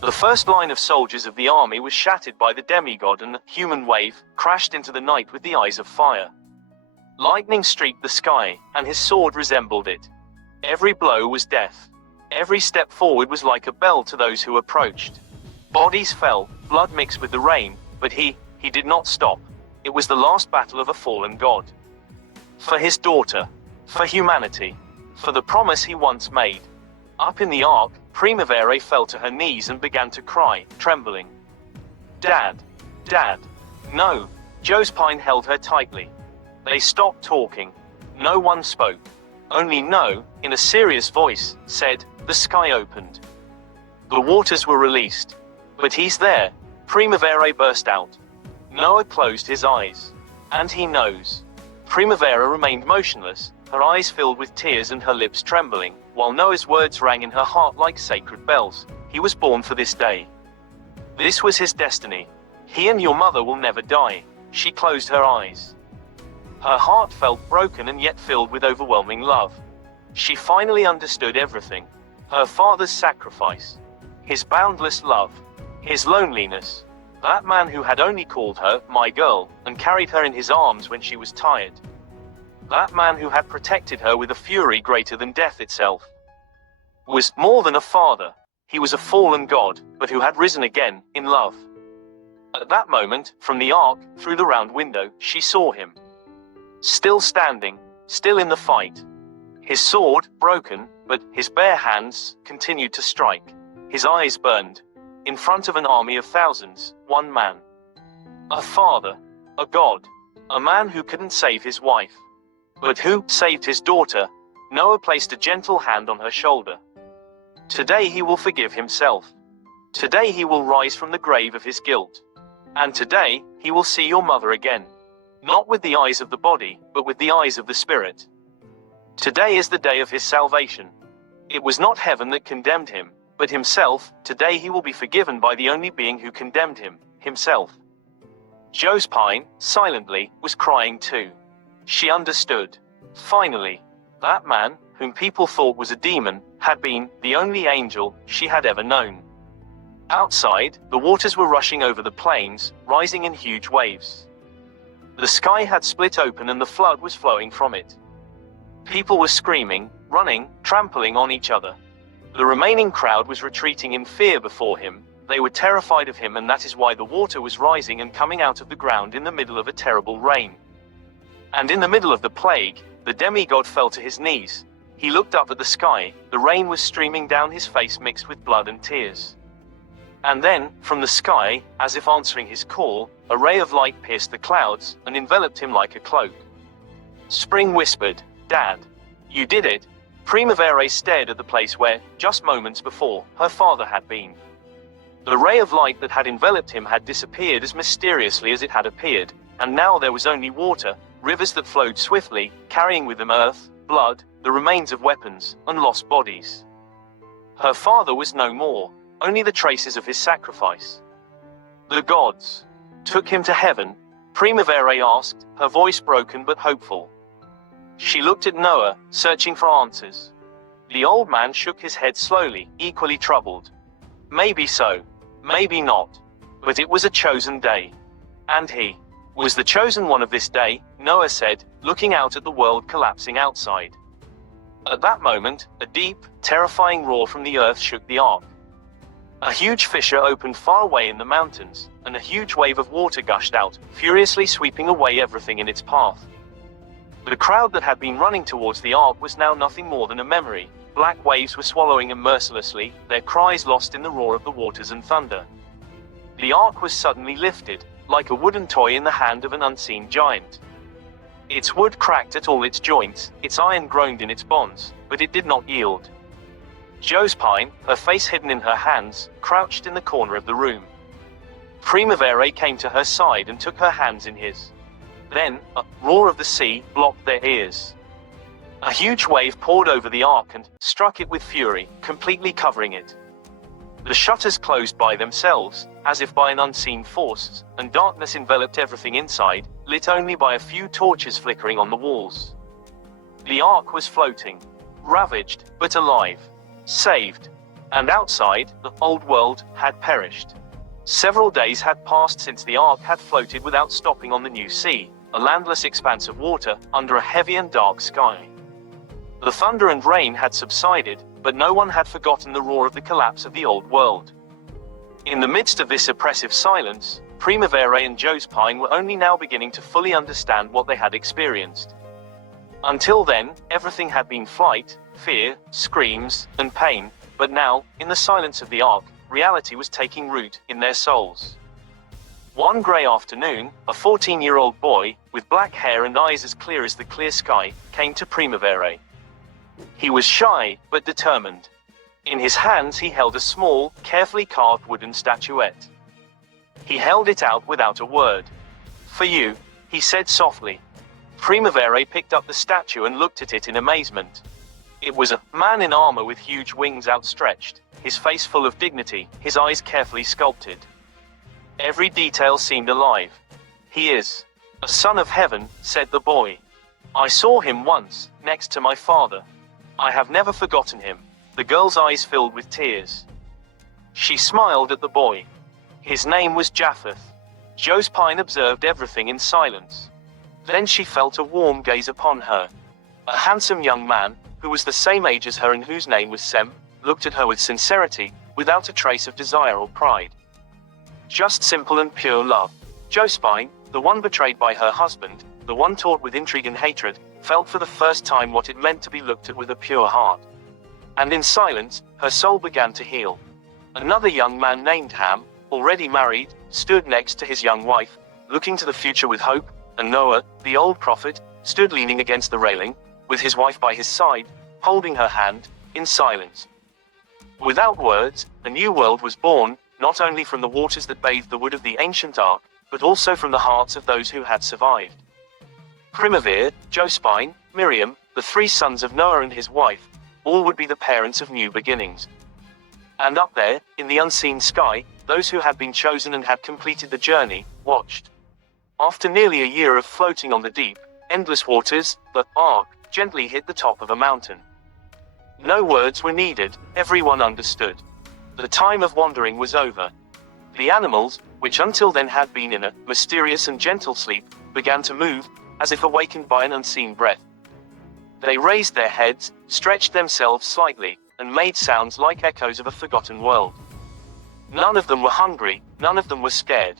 The first line of soldiers of the army was shattered by the demigod, and the human wave crashed into the night with the eyes of fire. Lightning streaked the sky, and his sword resembled it. Every blow was death. Every step forward was like a bell to those who approached. Bodies fell, blood mixed with the rain, but he did not stop. It was the last battle of a fallen god. For his daughter. For humanity. For the promise he once made. Up in the ark, Primavera fell to her knees and began to cry, trembling. Dad. Dad. No. Josephine held her tightly. They stopped talking. No one spoke. Only No, in a serious voice, said, the sky opened. The waters were released. But he's there. Primavera burst out. Noah closed his eyes. And he knows. Primavera remained motionless, her eyes filled with tears and her lips trembling, while Noah's words rang in her heart like sacred bells. He was born for this day. This was his destiny. He and your mother will never die. She closed her eyes. Her heart felt broken and yet filled with overwhelming love. She finally understood everything. Her father's sacrifice. His boundless love. His loneliness. That man who had only called her, my girl, and carried her in his arms when she was tired. That man who had protected her with a fury greater than death itself. Was more than a father. He was a fallen god, but who had risen again, in love. At that moment, from the ark, through the round window, she saw him. Still standing, still in the fight. His sword, broken, but his bare hands continued to strike. His eyes burned. In front of an army of thousands, one man. A father. A god. A man who couldn't save his wife. But who saved his daughter. Noah placed a gentle hand on her shoulder. Today he will forgive himself. Today he will rise from the grave of his guilt. And today, he will see your mother again. Not with the eyes of the body, but with the eyes of the spirit. Today is the day of his salvation. It was not heaven that condemned him, but himself. Today he will be forgiven by the only being who condemned him, himself. Josephine, silently, was crying too. She understood. Finally, that man, whom people thought was a demon, had been the only angel she had ever known. Outside, the waters were rushing over the plains, rising in huge waves. The sky had split open and the flood was flowing from it. People were screaming, running, trampling on each other. The remaining crowd was retreating in fear before him. They were terrified of him, and that is why the water was rising and coming out of the ground in the middle of a terrible rain. And in the middle of the plague, the demigod fell to his knees. He looked up at the sky. The rain was streaming down his face mixed with blood and tears. And then, from the sky, as if answering his call, a ray of light pierced the clouds and enveloped him like a cloak. Spring whispered, "Dad, you did it." Primavera stared at the place where, just moments before, her father had been. The ray of light that had enveloped him had disappeared as mysteriously as it had appeared, and now there was only water, rivers that flowed swiftly, carrying with them earth, blood, the remains of weapons, and lost bodies. Her father was no more. Only the traces of his sacrifice. The gods took him to heaven? Primavera asked, her voice broken but hopeful. She looked at Noah, searching for answers. The old man shook his head slowly, equally troubled. Maybe so, maybe not. But it was a chosen day. And he was the chosen one of this day, Noah said, looking out at the world collapsing outside. At that moment, a deep, terrifying roar from the earth shook the ark. A huge fissure opened far away in the mountains, and a huge wave of water gushed out, furiously sweeping away everything in its path. The crowd that had been running towards the ark was now nothing more than a memory. Black waves were swallowing them mercilessly, their cries lost in the roar of the waters and thunder. The ark was suddenly lifted, like a wooden toy in the hand of an unseen giant. Its wood cracked at all its joints, its iron groaned in its bonds, but it did not yield. Josephine, her face hidden in her hands, crouched in the corner of the room. Primavera came to her side and took her hands in his. Then, a roar of the sea blocked their ears. A huge wave poured over the ark and struck it with fury, completely covering it. The shutters closed by themselves, as if by an unseen force, and darkness enveloped everything inside, lit only by a few torches flickering on the walls. The ark was floating, ravaged, but alive. Saved. And outside, the old world had perished. Several days had passed since the ark had floated without stopping on the new sea, a landless expanse of water, under a heavy and dark sky. The thunder and rain had subsided, but no one had forgotten the roar of the collapse of the old world. In the midst of this oppressive silence, Primavera and Josephine were only now beginning to fully understand what they had experienced. Until then, everything had been flight, fear, screams, and pain, but now, in the silence of the ark, reality was taking root in their souls. One grey afternoon, a 14-year-old boy, with black hair and eyes as clear as the clear sky, came to Primavera. He was shy, but determined. In his hands he held a small, carefully carved wooden statuette. He held it out without a word. "For you," he said softly. Primavera picked up the statue and looked at it in amazement. It was a man in armor with huge wings outstretched, his face full of dignity, his eyes carefully sculpted. Every detail seemed alive. "He is a son of heaven," said the boy. "I saw him once, next to my father. I have never forgotten him." The girl's eyes filled with tears. She smiled at the boy. His name was Japheth. Josephine observed everything in silence. Then she felt a warm gaze upon her. A handsome young man, who was the same age as her and whose name was Sem, looked at her with sincerity, without a trace of desire or pride. Just simple and pure love. Josephine, the one betrayed by her husband, the one taught with intrigue and hatred, felt for the first time what it meant to be looked at with a pure heart. And in silence, her soul began to heal. Another young man named Ham, already married, stood next to his young wife, looking to the future with hope, and Noah, the old prophet, stood leaning against the railing, with his wife by his side, holding her hand, in silence. Without words, a new world was born, not only from the waters that bathed the wood of the ancient ark, but also from the hearts of those who had survived. Primavera, Josephine, Miriam, the three sons of Noah and his wife, all would be the parents of new beginnings. And up there, in the unseen sky, those who had been chosen and had completed the journey, watched. After nearly a year of floating on the deep, endless waters, the ark gently hit the top of a mountain. No words were needed, everyone understood. The time of wandering was over. The animals, which until then had been in a mysterious and gentle sleep, began to move, as if awakened by an unseen breath. They raised their heads, stretched themselves slightly, and made sounds like echoes of a forgotten world. None of them were hungry, none of them were scared.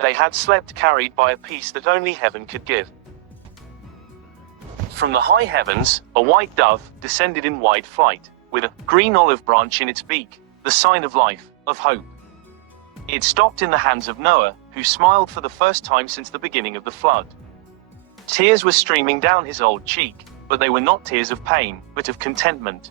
They had slept carried by a peace that only heaven could give. From the high heavens, a white dove descended in wide flight, with a green olive branch in its beak, the sign of life, of hope. It stopped in the hands of Noah, who smiled for the first time since the beginning of the flood. Tears were streaming down his old cheek, but they were not tears of pain, but of contentment.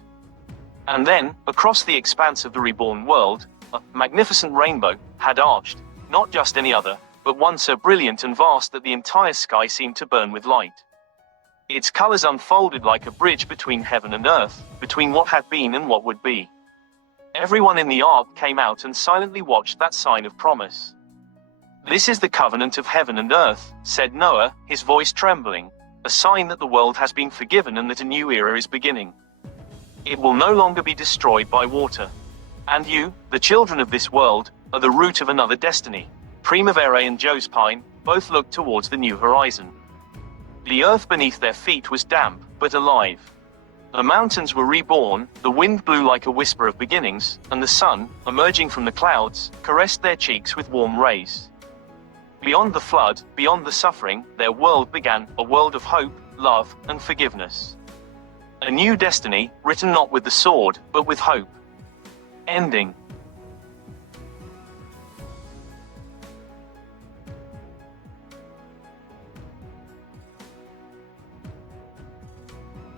And then, across the expanse of the reborn world, a magnificent rainbow had arched, not just any other, but one so brilliant and vast that the entire sky seemed to burn with light. Its colors unfolded like a bridge between heaven and earth, between what had been and what would be. Everyone in the ark came out and silently watched that sign of promise. "This is the covenant of heaven and earth," said Noah, his voice trembling, "a sign that the world has been forgiven and that a new era is beginning. It will no longer be destroyed by water. And you, the children of this world, are the root of another destiny." Primavera and Josephine both looked towards the new horizon. The earth beneath their feet was damp, but alive. The mountains were reborn, the wind blew like a whisper of beginnings, and the sun, emerging from the clouds, caressed their cheeks with warm rays. Beyond the flood, beyond the suffering, their world began, a world of hope, love, and forgiveness. A new destiny, written not with the sword, but with hope. Ending.